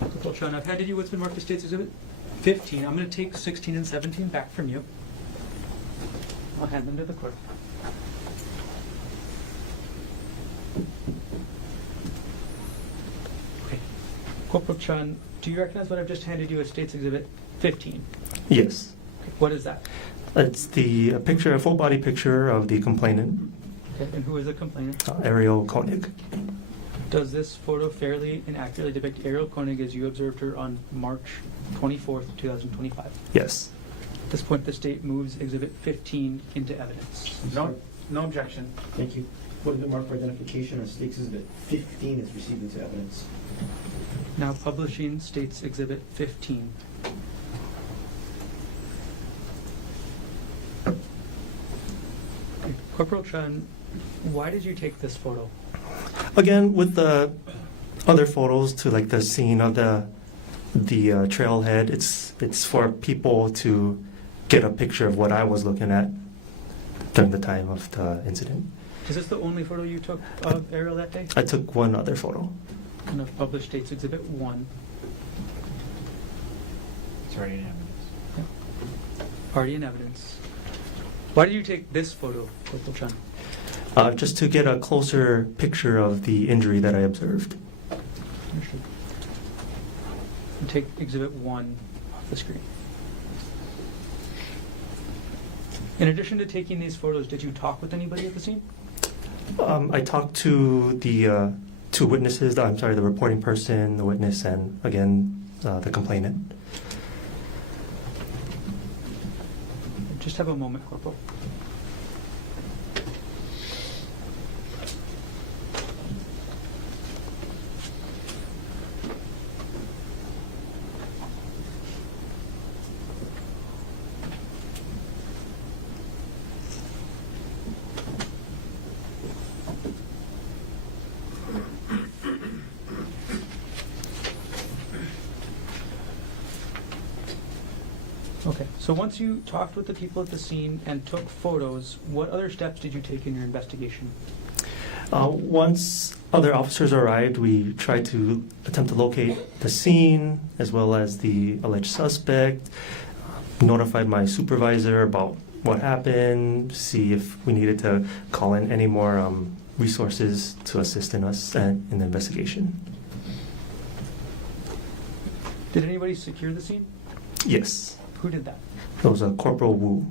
Corporal Chun, I've handed you what's been marked as States Exhibit 15. I'm going to take 16 and 17 back from you. I'll hand them to the clerk. Okay. Corporal Chun, do you recognize what I've just handed you as States Exhibit 15? Yes. Okay. What is that? It's a picture, a full body picture of the complainant, Okay. And who is the complainant? Gerhardt Konig. Does this photo fairly and accurately depict Gerhardt Konig as you observed her on March 24th, 2025? Yes. At this point, the state moves Exhibit 15 into evidence. No objection. Thank you. For the mark for identification of States Exhibit 15 is received into evidence. Now publishing States Exhibit 15. Okay. Corporal Chun, why did you take this photo? Again, with the other photos to like the scene of the trailhead, it's for people to get a picture of what I was looking at during the time of the incident. Is this the only photo you took of Ariel that day? I took one other photo. And I've published States Exhibit 1. It's already in evidence. Already in evidence. Why did you take this photo, Corporal Chun? Just to get a closer picture of the injury that I observed. Understood. And take Exhibit 1 off the screen. In addition to taking these photos, did you talk with anybody at the scene? I talked to the two witnesses, the reporting person, the witness, and again, the complainant. Just have a moment, Corporal. Okay, so once you talked with the people at the scene and took photos, what other steps did you take in your investigation? Once other officers arrived, we tried to attempt to locate the scene as well as the alleged suspect, notified my supervisor about what happened, see if we needed to call in any more resources to assist in us in the investigation. Did anybody secure the scene? Yes, Who did that? it was Corporal Wu.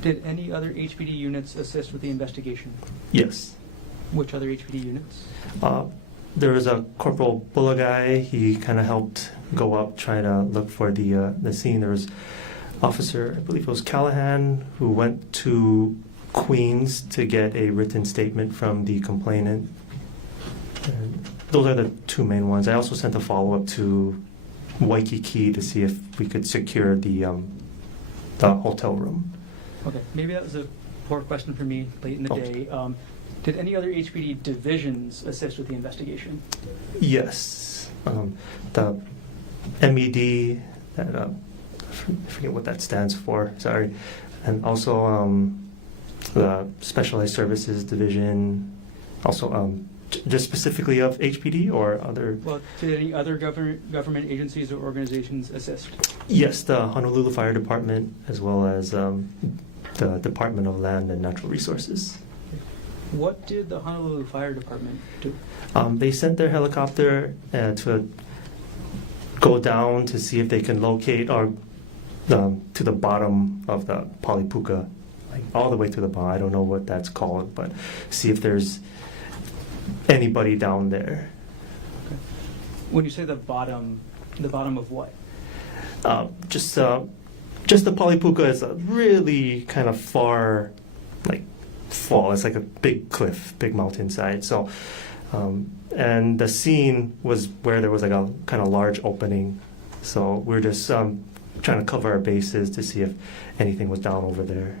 Did any other HPD units assist with the investigation? Yes. Which other HPD units? there was a Corporal Bulagai. He kind of helped go up, try to look for the scene. There was Officer, I believe it was Callahan, who went to Queens to get a written statement from the complainant. And those are the two main ones. I also sent a follow-up to Waikiki to see if we could secure the hotel room. Okay, maybe that was a poor question for me late in the Okay. day. Did any other HPD divisions assist with the investigation? Yes. The MED, that, I forget what that stands for, sorry. And also the Specialized Services Division, also just specifically of HPD or other? Well, did any other government agencies or organizations assist? Yes, the Honolulu Fire Department, as well as the Department of Land and Natural Resources. What did the Honolulu Fire Department do? They sent their helicopter to go down to see if they can locate or to the bottom of the Polipuka, like all the way to the bottom. I don't know what that's called, but see if there's anybody down there. Okay. When you say the bottom of what? Just the Polipuka is a really kind of far, like, fall. It's like a big cliff, big mountainside. So, and the scene was where there was like a kind of large opening. So we're just trying to cover our bases to see if anything was down over there.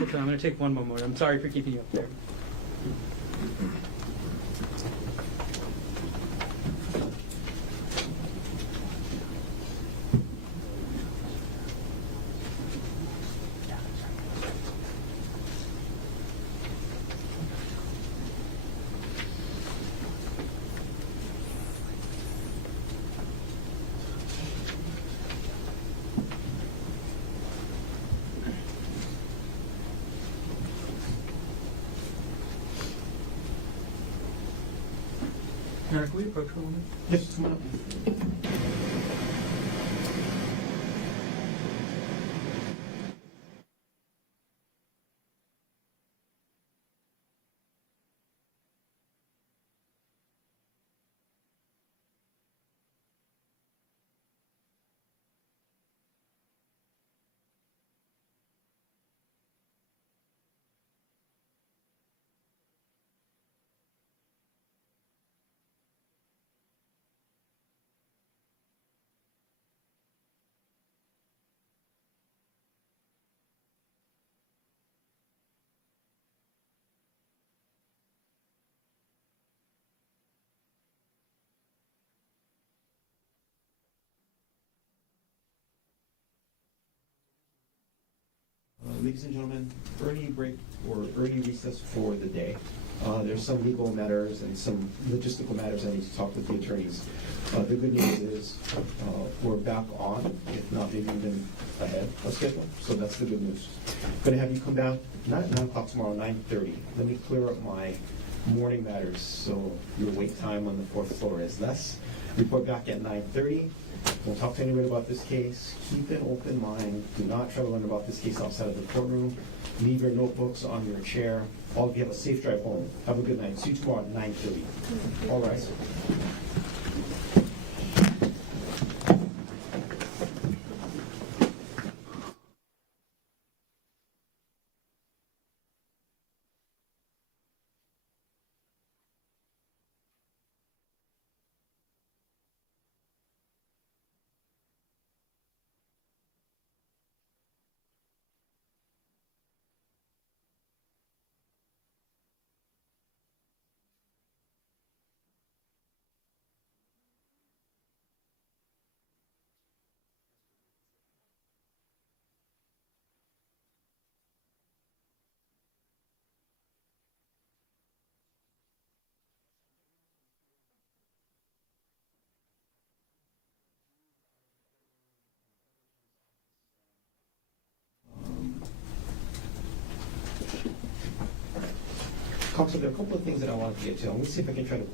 Okay, I'm going to take one more moment. I'm sorry for keeping you up there. Eric, will you approach for a moment? Yes, come on up. Ladies and gentlemen, early break or early recess for the day. There's some legal matters and some logistical matters I need to talk with the attorneys. The good news is we're back on, if not maybe even ahead of schedule. So that's the good news. Going to have you come down, not at 9 o'clock tomorrow, 9:30. Let me clear up my morning matters so your wait time on the 4th floor is less. Report back at 9:30. Don't talk to anyone about this case. Keep an open mind. Do not try to learn about this case outside of the courtroom. Leave your notebooks on your chair. All of you have a safe drive home. Have a good night. See you tomorrow at 9:30. All right. Counsel, there are a couple of things that I wanted to get to. Let me see if I can try to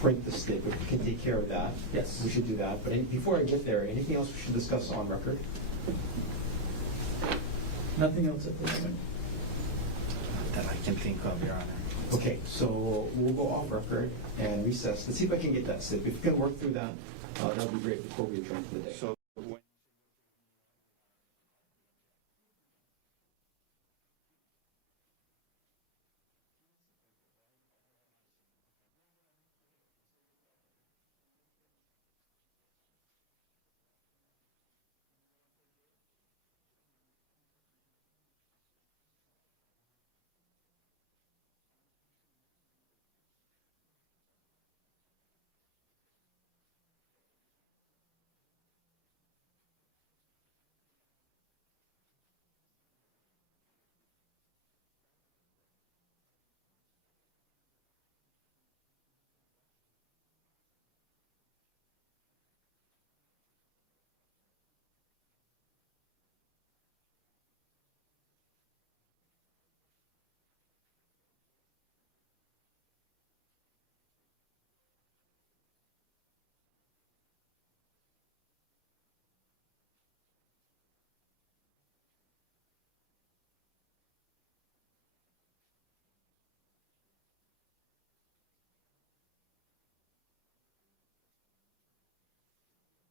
print the stick. If we can take care of that, Yes. we should do that. But before I get there, anything else we should discuss on record? Nothing else at the moment. that I can think of, Your Honor. Okay, so we'll go off record and recess. Let's see if I can get that slip. If we can work through that, that'll be great before we adjourn for the day. So when